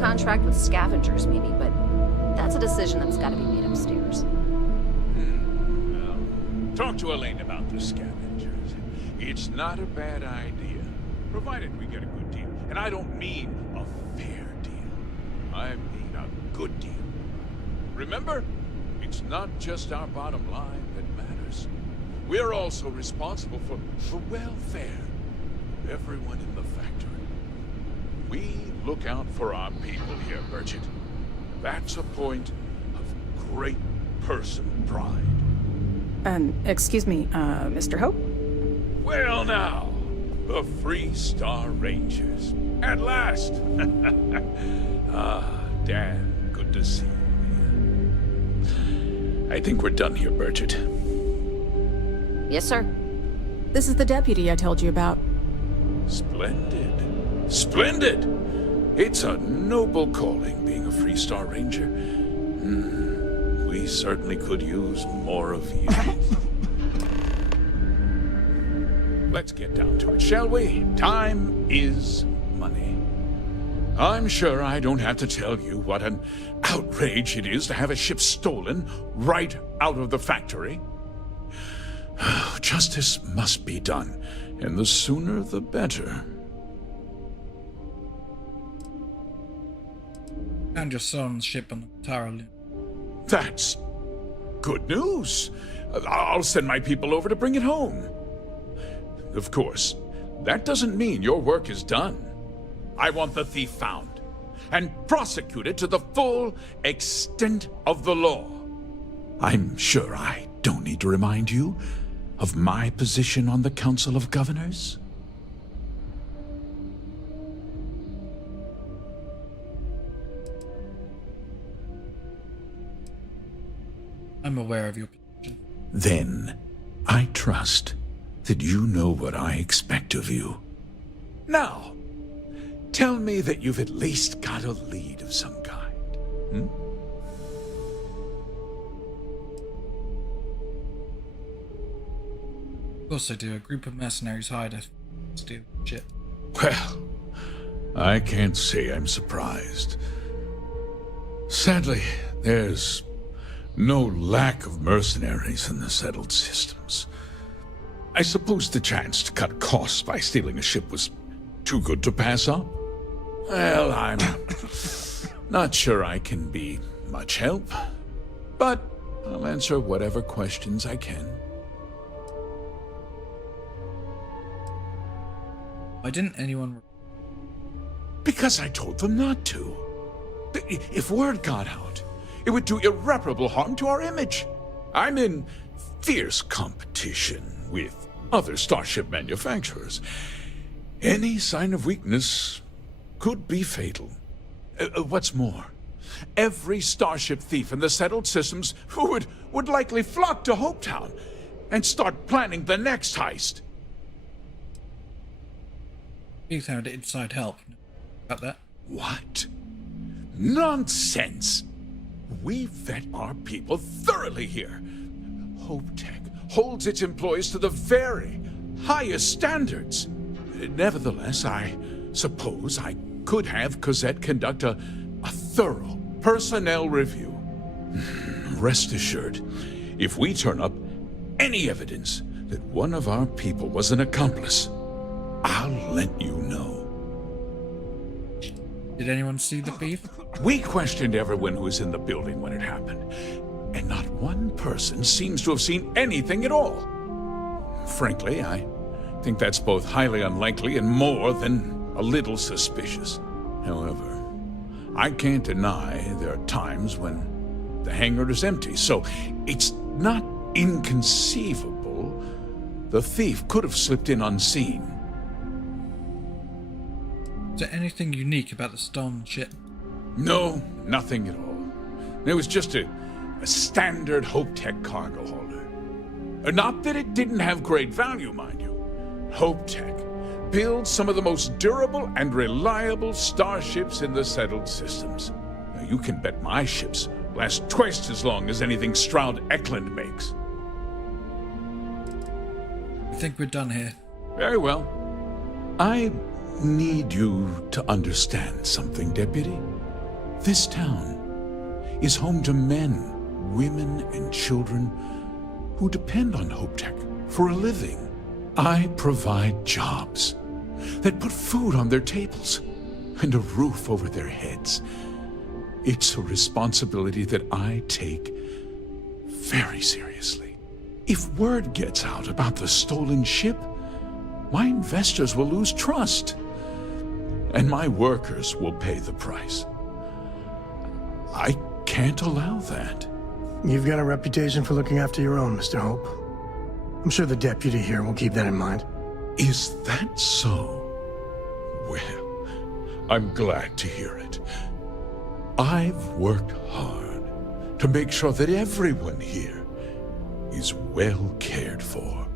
Contract with scavengers, maybe, but that's a decision that's got to be made upstairs. Well, talk to Elaine about the scavengers. It's not a bad idea, provided we get a good deal. And I don't mean a fair deal. I mean a good deal. Remember, it's not just our bottom line that matters. We're also responsible for the welfare of everyone in the factory. We look out for our people here, Bridget. That's a point of great personal pride. Excuse me, Mr. Hope? Well now, the Free Star Rangers. At last! Dan, good to see you. I think we're done here, Bridget. Yes, sir. This is the deputy I told you about. Splendid. Splendid! It's a noble calling, being a Free Star Ranger. We certainly could use more of you. Let's get down to it, shall we? Time is money. I'm sure I don't have to tell you what an outrage it is to have a ship stolen right out of the factory. Justice must be done, and the sooner the better. And your son's ship on the Taro. That's good news. I'll send my people over to bring it home. Of course, that doesn't mean your work is done. I want the thief found and prosecuted to the full extent of the law. I'm sure I don't need to remind you of my position on the Council of Governors. I'm aware of your position. Then, I trust that you know what I expect of you. Now, tell me that you've at least got a lead of some kind. Of course I do. A group of mercenaries hired a steal ship. Well, I can't say I'm surprised. Sadly, there's no lack of mercenaries in the settled systems. I suppose the chance to cut costs by stealing a ship was too good to pass up. Well, I'm not sure I can be much help, but I'll answer whatever questions I can. Why didn't anyone... Because I told them not to. If word got out, it would do irreparable harm to our image. I'm in fierce competition with other starship manufacturers. Any sign of weakness could be fatal. What's more, every starship thief in the settled systems would likely flock to Hopetown and start planning the next heist. You found inside help. About that? What? Nonsense! We vet our people thoroughly here. HopeTech holds its employees to the very highest standards. Nevertheless, I suppose I could have Cosette conduct a thorough personnel review. Rest assured, if we turn up any evidence that one of our people was an accomplice, I'll let you know. Did anyone see the thief? We questioned everyone who was in the building when it happened. and not one person seems to have seen anything at all. Frankly, I think that's both highly unlikely and more than a little suspicious. However, I can't deny there are times when the hangar is empty, so it's not inconceivable the thief could have slipped in unseen. Is there anything unique about the stolen ship? No, nothing at all. It was just a standard HopeTech cargo holder. Not that it didn't have great value, mind you. HopeTech builds some of the most durable and reliable starships in the settled systems. Now, you can bet my ships last twice as long as anything Stroud Eklund makes. I think we're done here. Very well. I need you to understand something, Deputy. This town is home to men, women, and children who depend on HopeTech for a living. I provide jobs that put food on their tables and a roof over their heads. It's a responsibility that I take very seriously. If word gets out about the stolen ship, my investors will lose trust, and my workers will pay the price. I can't allow that. You've got a reputation for looking after your own, Mr. Hope. I'm sure the deputy here will keep that in mind. Is that so? Well, I'm glad to hear it. I've worked hard to make sure that everyone here is well cared for.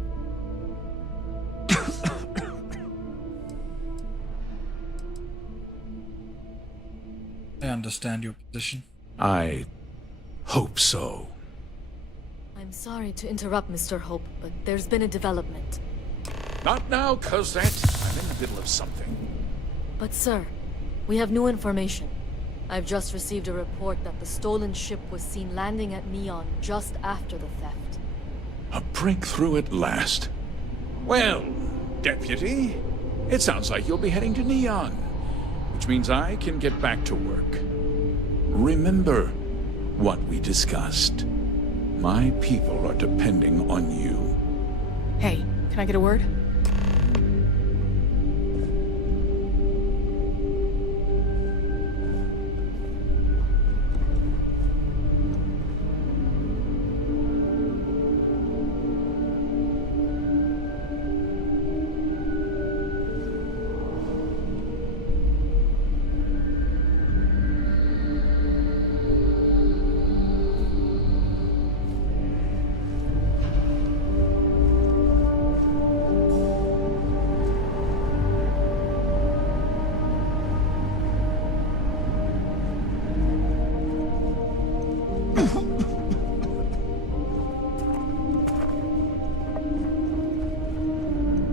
I understand your position. I hope so. I'm sorry to interrupt, Mr. Hope, but there's been a development. Not now, Cosette. I'm in the middle of something. But sir, we have new information. I've just received a report that the stolen ship was seen landing at Neon just after the theft. A breakthrough at last. Well, Deputy, it sounds like you'll be heading to Neon, which means I can get back to work. Remember what we discussed. My people are depending on you. Hey, can I get a word?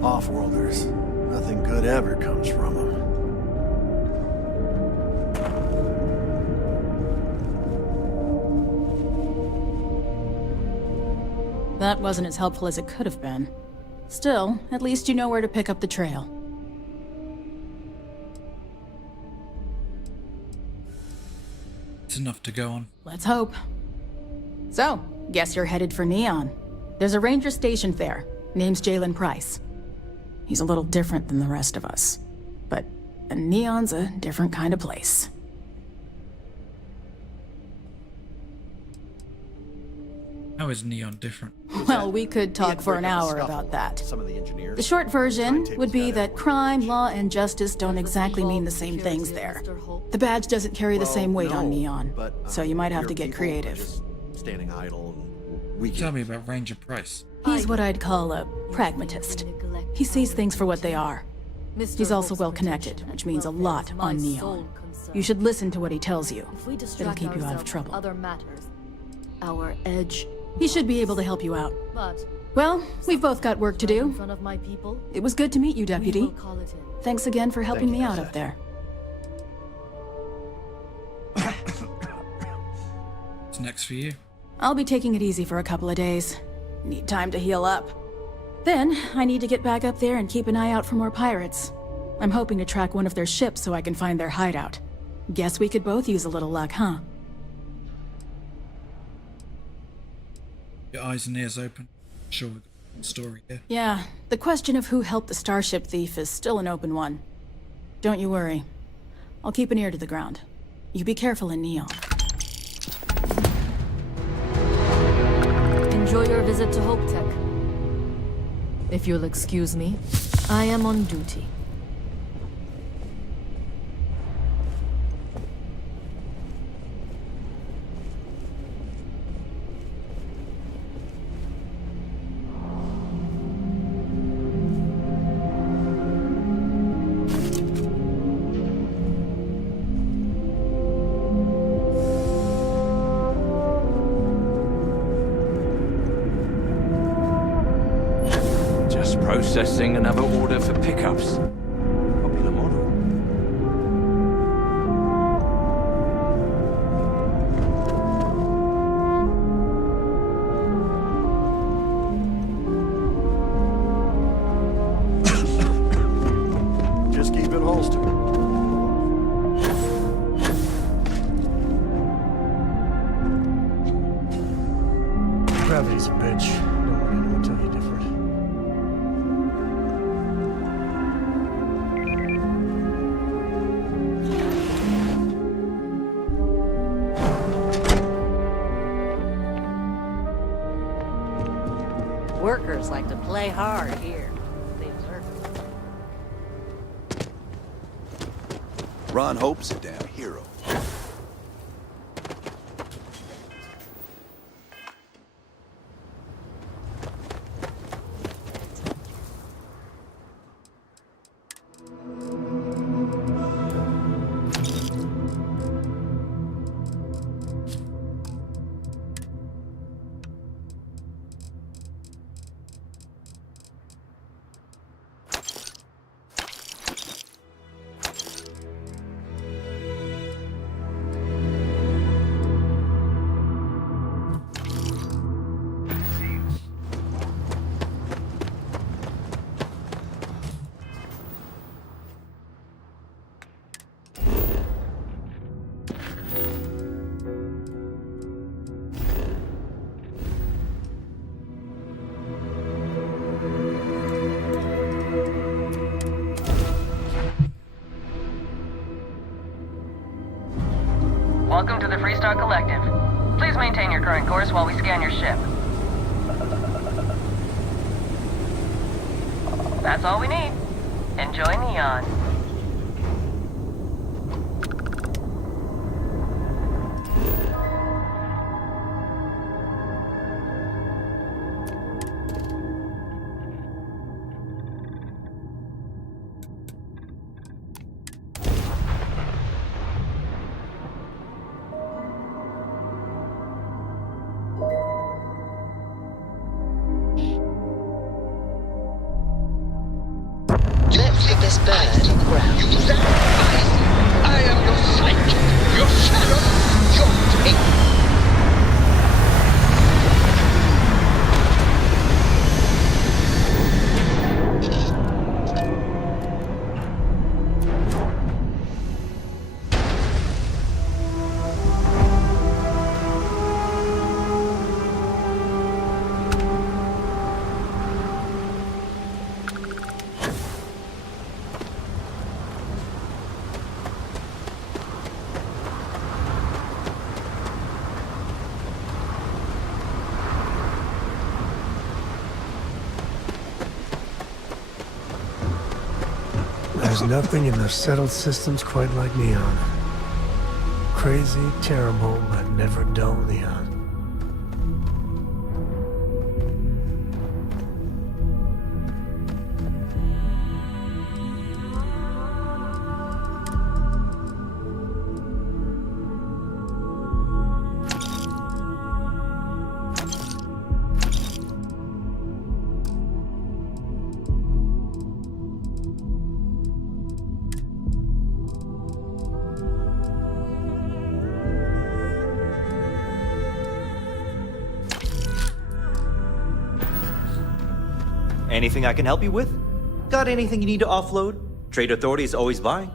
Off-worlders. Nothing good ever comes from them. That wasn't as helpful as it could have been. Still, at least you know where to pick up the trail. It's enough to go on. Let's hope. So, guess you're headed for Neon. There's a ranger stationed there. Name's Jalen Price. He's a little different than the rest of us. But Neon's a different kind of place. How is Neon different? Well, we could talk for an hour about that. Some of the engineers. The short version would be that crime, law, and justice don't exactly mean the same things there. The badge doesn't carry the same weight on Neon, so you might have to get creative. Standing idle. Tell me about Ranger Price. He's what I'd call a pragmatist. He sees things for what they are. He's also well-connected, which means a lot on Neon. You should listen to what he tells you. It'll keep you out of trouble. Other matters. Our edge. He should be able to help you out. But well, we've both got work to do. in front of my people, It was good to meet you, we Deputy. will call it in. Thanks again for helping me out up there. What's next for you? I'll be taking it easy for a couple of days. Need time to heal up. Then, I need to get back up there and keep an eye out for more pirates. I'm hoping to track one of their ships so I can find their hideout. Guess we could both use a little luck, huh? Your eyes and ears open. Sure, we've got a story here. Yeah, the question of who helped the Starship thief is still an open one. Don't you worry. I'll keep an ear to the ground. You be careful in Neon. Enjoy your visit to Hope Tech. If you'll excuse me, I am on duty. Processing another order for pickups. Popular model. Just keep it holstered. Gravity's a bitch. Don't let anyone tell you different. Workers like to play hard here. They deserve it. Ron Hope's a damn hero. Welcome to the Freestar Collective. Please maintain your current course while we scan your ship. That's all we need. Enjoy Neon. Let's get this bird on the ground. Use that wisely. I am your sidekick, your shadow, your tape. There's nothing in the settled systems quite like Neon. Crazy, terrible, but never dull Neon. Anything I can help you with? Got anything you need to offload? Trade Authority is always buying.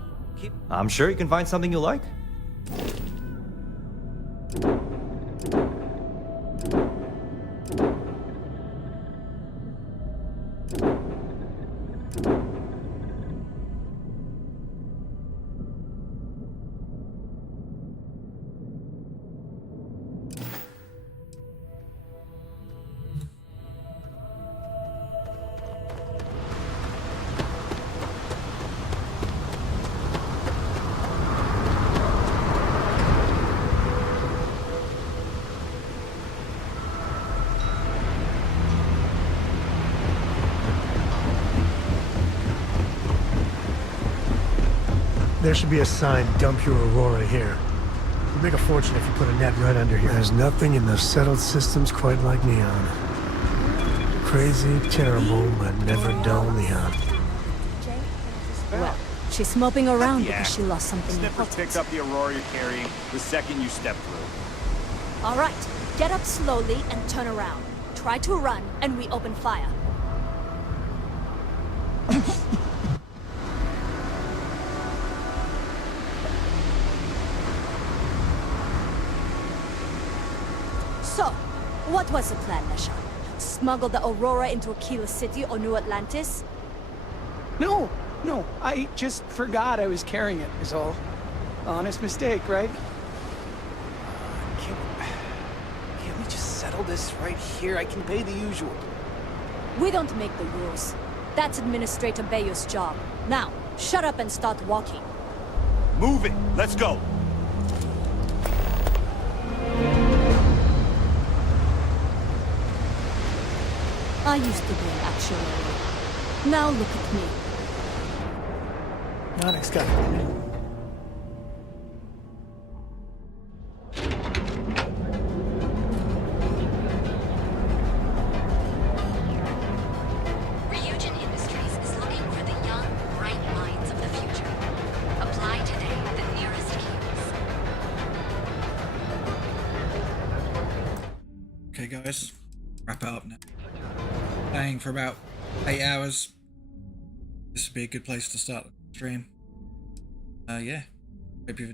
I'm sure you can find something you like. There should be a sign, dump your Aurora here. You'd make a fortune if you put a net right under here. There's nothing in the settled systems quite like Neon. Crazy, terrible, but never dull Neon. Well, she's moping around Yeah. because she lost something Sniffer important. picked up the Aurora you're carrying the second you step through. All right, get up slowly and turn around. Try to run, and we open fire. So, what was the plan, Nasha? Smuggle the Aurora into Aquila City or New Atlantis? No, I just forgot I was carrying it, is all. Honest mistake, right? Can't we just settle this right here? I can pay the usual. We don't make the rules. That's Administrator Bayou's job. Now, shut up and start walking. Move it! Let's go! I used to be an actuary. Now look at me. Onyx got it. Ryujin Industries is looking for the young, bright minds of the future. Apply today at the nearest kiosk. Okay, guys, wrap it up now. Playing for about 8 hours. This would be a good place to start the stream. Yeah. Hope you've